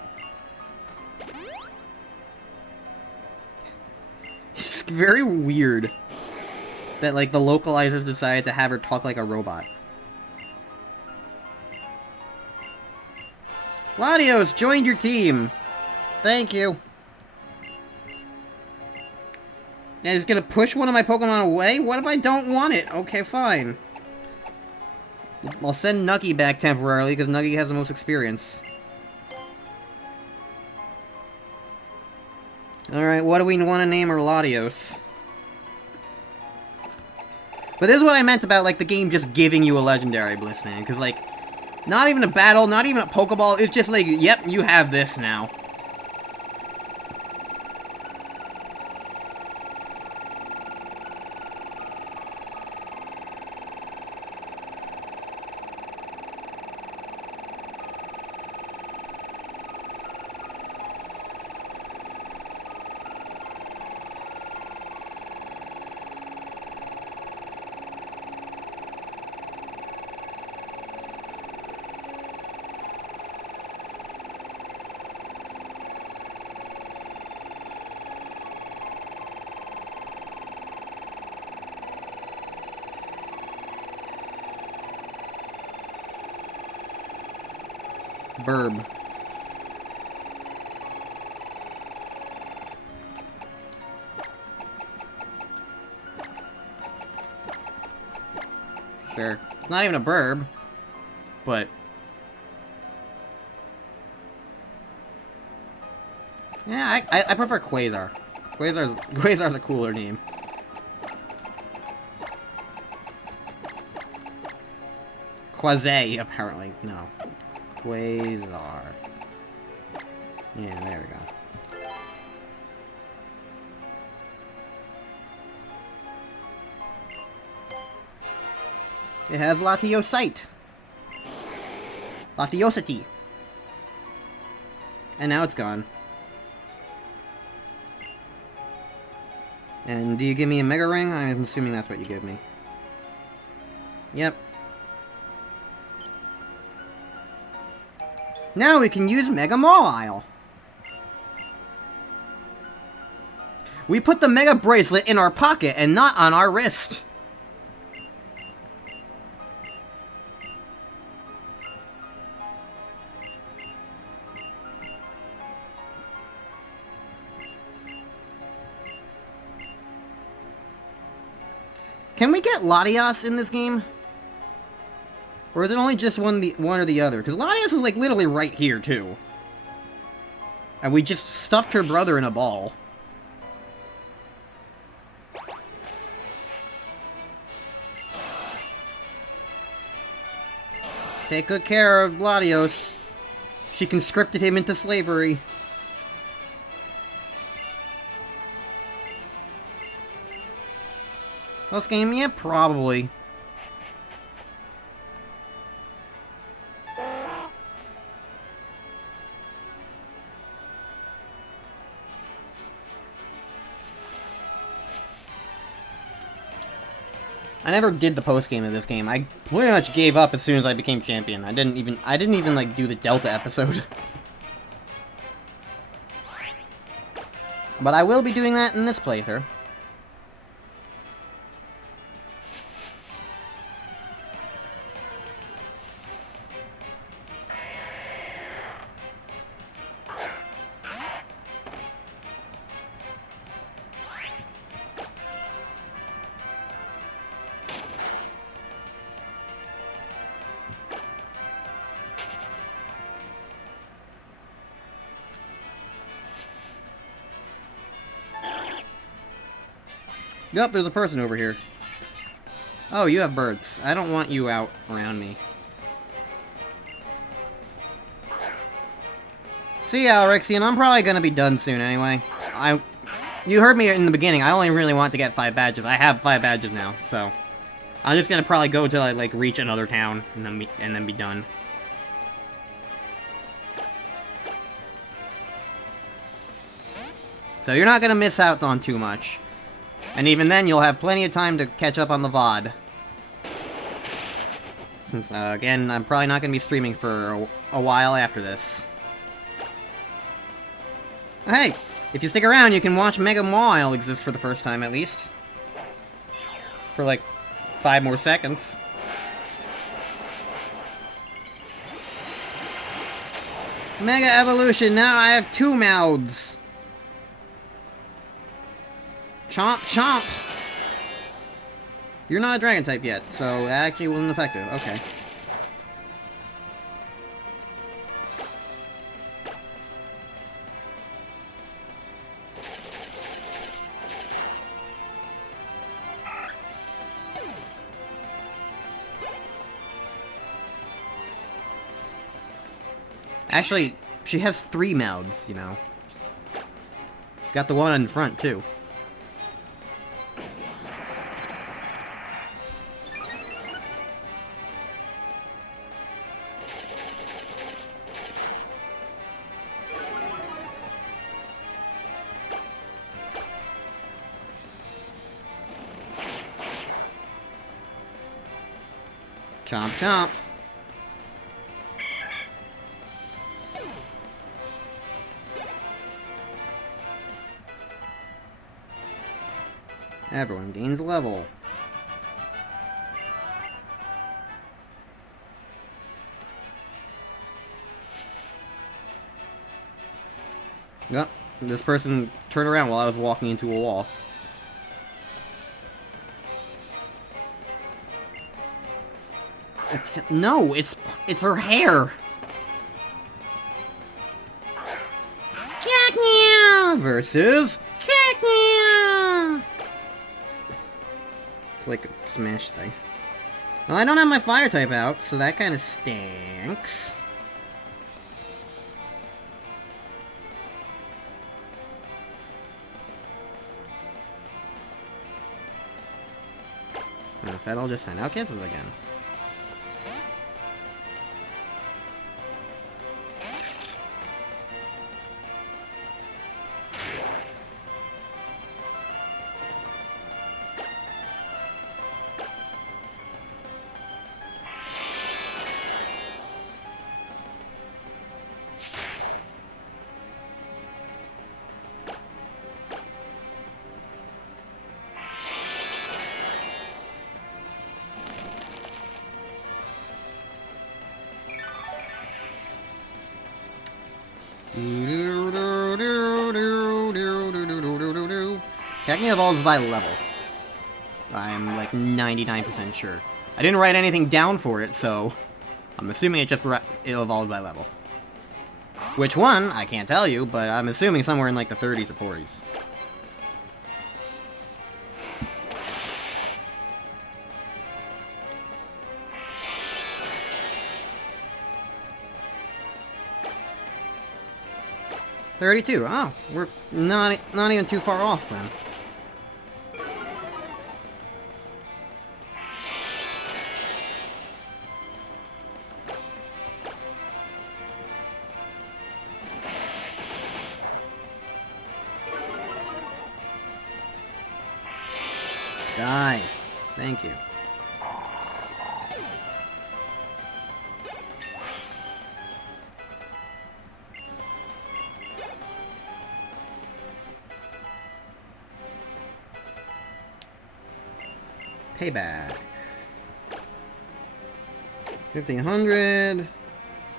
It's very weird that, like, the localizers decided to have her talk like a robot. Latios joined your team! Thank you. And he's gonna push one of my Pokemon away? What if I don't want it? Okay, fine. I'll send Nuggy back temporarily, because Nuggy has the most experience. Alright, what do we want to name her? Latios? But this is what I meant about, like, the game just giving you a Legendary Bliss, man. Because, like, not even a battle, not even a Pokeball, it's just like, yep, you have this now. Burb. Sure. It's not even a burb, but... yeah, I prefer Quasar. Quasar's a cooler name. Quasi, apparently. No. Quasar. Yeah, there we go. It has Latiosite. Latiosity. And now it's gone. And do you give me a Mega Ring? I'm assuming that's what you give me. Yep. Now we can use Mega Mawile. We put the Mega Bracelet in our pocket and not on our wrist. Can we get Latios in this game? Or is it only just one or the other? Because Latios is like literally right here too. And we just stuffed her brother in a ball. Take good care of Latios. She conscripted him into slavery. Post game? Yeah, probably. I never did the post game of this game. I pretty much gave up as soon as I became champion. I didn't even like do the Delta episode. But I will be doing that in this playthrough. Yep, there's a person over here. Oh, you have birds. I don't want you out around me. See ya, Alexian. I'm probably gonna be done soon anyway. You heard me in the beginning. I only really want to get 5 badges. I have 5 badges now, so I'm just gonna probably go till I like reach another town and then be done. So you're not gonna miss out on too much. And even then, you'll have plenty of time to catch up on the VOD. Since, again, I'm probably not going to be streaming for a while after this. Hey, if you stick around, you can watch Mega Mawile exist for the first time, at least. For, like, 5 more seconds. Mega Evolution, now I have 2 mouths! Chomp, chomp! You're not a dragon type yet, so that actually wasn't effective. Okay. Actually, she has 3 mouths, you know. She's got the one in front, too. Chomp, chomp. Everyone gains a level. Yep, this person turned around while I was walking into a wall. No, it's her hair! Cacnea versus Cacnea! It's like a Smash thing. Well, I don't have my fire type out, so that kind of stinks. So instead, I'll just send out kisses again. Cacnea evolves by level. I'm like 99% sure. I didn't write anything down for it, so I'm assuming it evolves by level. Which one, I can't tell you, but I'm assuming somewhere in like the 30s or 40s. $32. Oh, we're not even too far off then. Die. Thank you. Payback. 50, 100,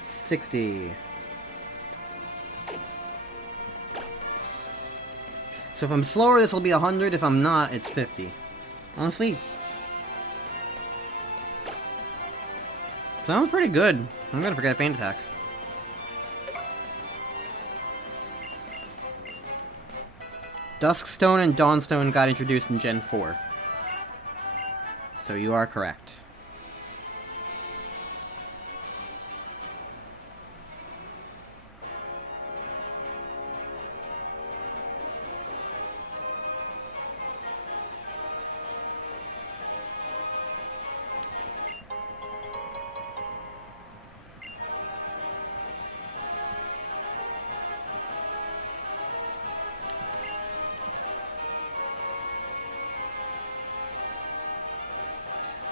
60. So if I'm slower, this will be 100. If I'm not, it's 50. Honestly, sounds pretty good. I'm gonna forget Pain Attack. Duskstone and Dawnstone got introduced in Gen 4. So you are correct.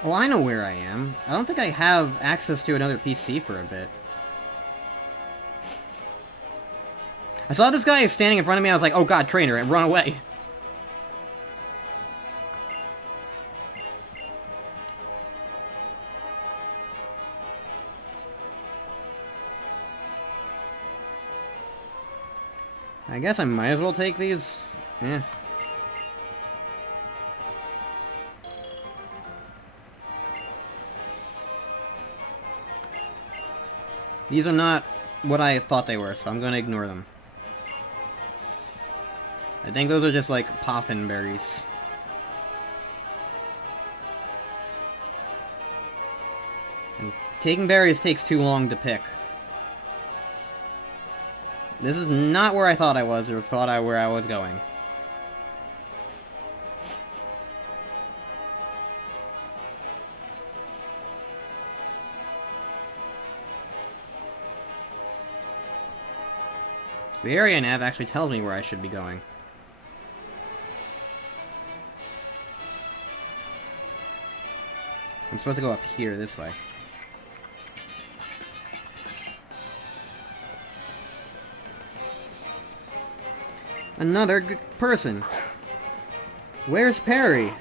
Oh, I know where I am. I don't think I have access to another PC for a bit. I saw this guy standing in front of me, I was like, oh god, trainer, and run away. I guess I might as well take these. Eh. These are not what I thought they were, so I'm gonna ignore them. I think those are just like poffin berries. And taking berries takes too long to pick. This is not where I thought I was, or where I was going. The area nav actually tells me where I should be going. I'm supposed to go up here, this way. Another person. Where's Perry?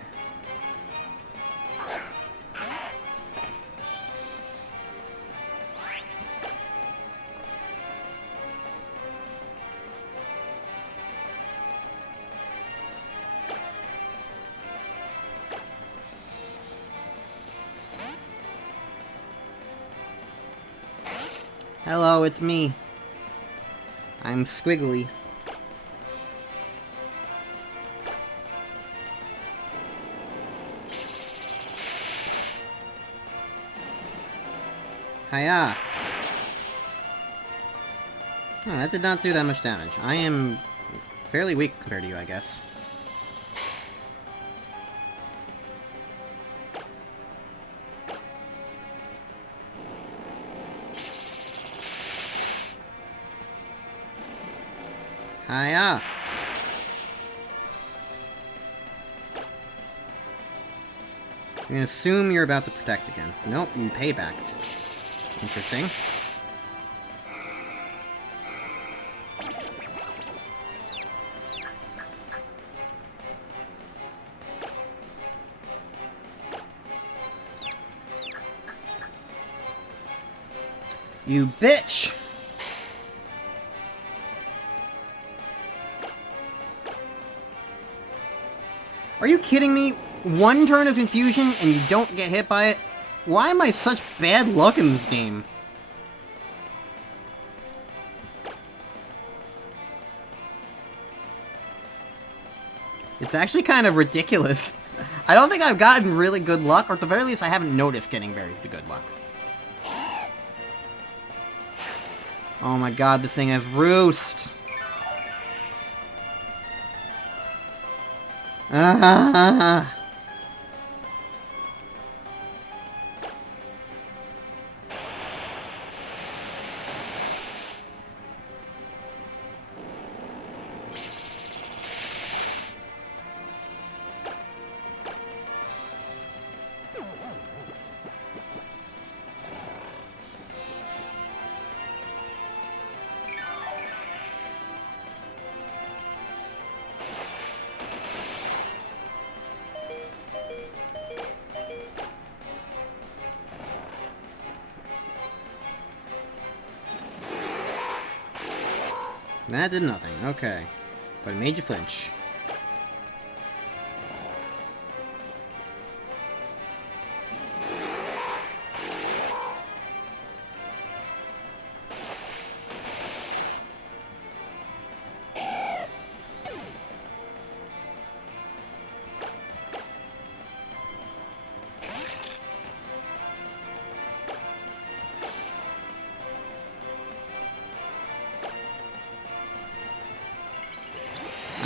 Hello, it's me. I'm Squiggly. Hiya! Oh, that did not do that much damage. I am fairly weak compared to you, I guess. Hiya! I'm gonna assume you're about to protect again. Nope, you paybacked. Interesting. You bitch! Are you kidding me? One turn of confusion and you don't get hit by it? Why am I such bad luck in this game? It's actually kind of ridiculous. I don't think I've gotten really good luck, or at the very least I haven't noticed getting very good luck. Oh my god, this thing has roost! Ah. That did nothing, okay. But it made you flinch.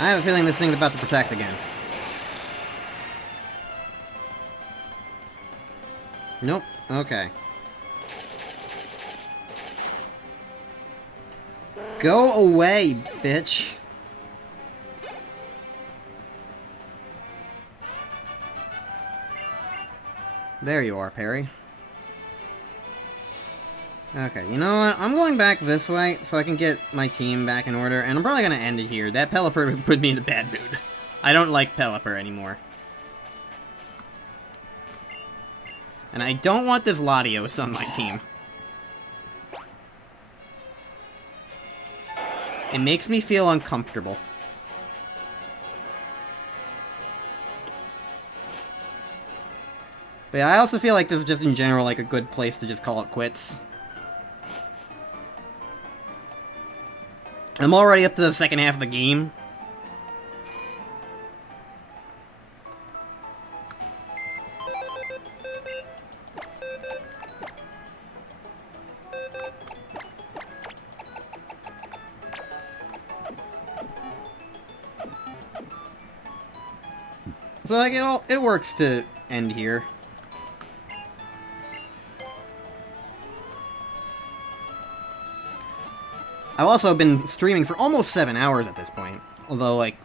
I have a feeling this thing's about to protect again. Nope. Okay. Go away, bitch. There you are, Perry. Okay, you know what? I'm going back this way so I can get my team back in order, and I'm probably going to end it here. That Pelipper put me in a bad mood. I don't like Pelipper anymore. And I don't want this Latios on my team. It makes me feel uncomfortable. But yeah, I also feel like this is just in general like a good place to just call it quits. I'm already up to the second half of the game. So like it works to end here. I've also been streaming for almost 7 hours at this point. Although, like,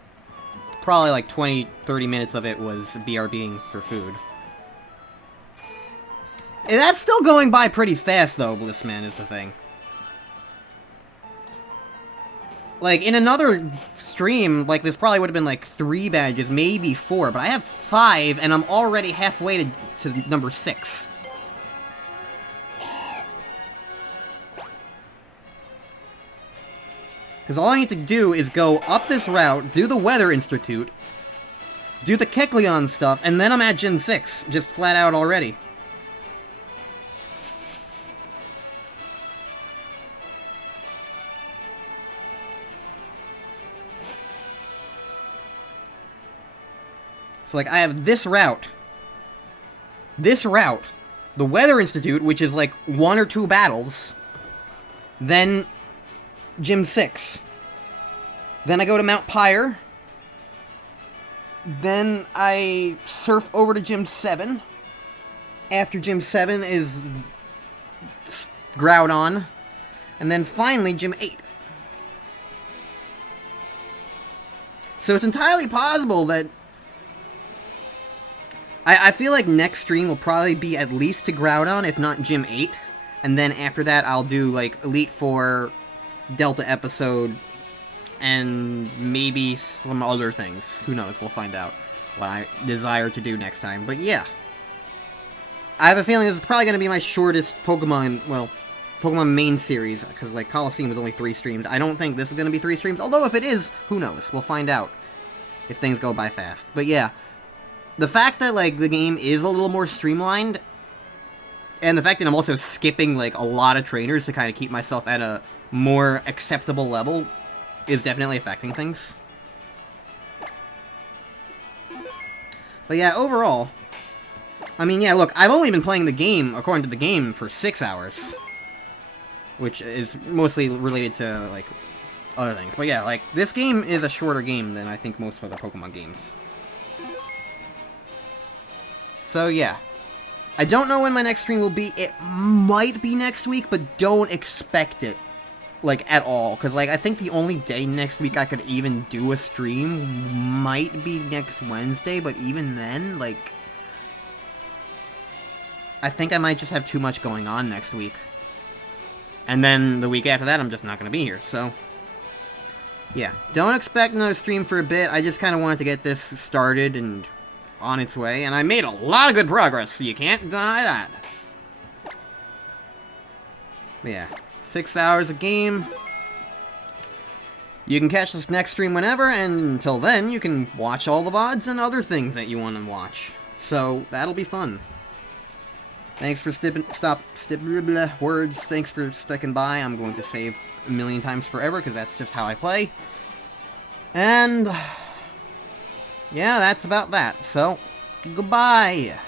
probably like 20-30 minutes of it was BRBing for food. And that's still going by pretty fast, though, Blissman, is the thing. Like, in another stream, like, this probably would have been, like, 3 badges, maybe 4, but I have 5, and I'm already halfway to number 6. Because all I need to do is go up this route, do the Weather Institute, do the Kecleon stuff, and then I'm at Gen 6, just flat out already. So, like, I have this route, the Weather Institute, which is, like, 1 or 2 battles, then Gym 6. Then I go to Mount Pyre. Then I surf over to Gym 7. After Gym 7 is Groudon. And then finally Gym 8. So it's entirely possible that I feel like next stream will probably be at least to Groudon, if not Gym 8. And then after that, I'll do, like, Elite Four, Delta Episode, and maybe some other things. Who knows? We'll find out what I desire to do next time. But yeah. I have a feeling this is probably going to be my shortest Pokemon, well, Pokemon main series, because, like, Coliseum was only 3 streams. I don't think this is going to be 3 streams, although if it is, who knows? We'll find out if things go by fast. But yeah. The fact that, like, the game is a little more streamlined, and the fact that I'm also skipping, like, a lot of trainers to kind of keep myself at a more acceptable level is definitely affecting things. But yeah, overall, I mean, yeah, look, I've only been playing the game, according to the game, for 6 hours. Which is mostly related to, like, other things. But yeah, like, this game is a shorter game than I think most other Pokemon games. So, yeah. I don't know when my next stream will be. It might be next week, but don't expect it, like, at all. Because, like, I think the only day next week I could even do a stream might be next Wednesday, but even then, like, I think I might just have too much going on next week. And then the week after that, I'm just not going to be here, so yeah. Don't expect another stream for a bit. I just kind of wanted to get this started and on its way, and I made a lot of good progress, so you can't deny that. But yeah, 6 hours a game. You can catch this next stream whenever, and until then, you can watch all the VODs and other things that you want to watch. So, that'll be fun. Thanks for words. Thanks for sticking by. I'm going to save a million times forever, because that's just how I play. And yeah, that's about that. So, goodbye.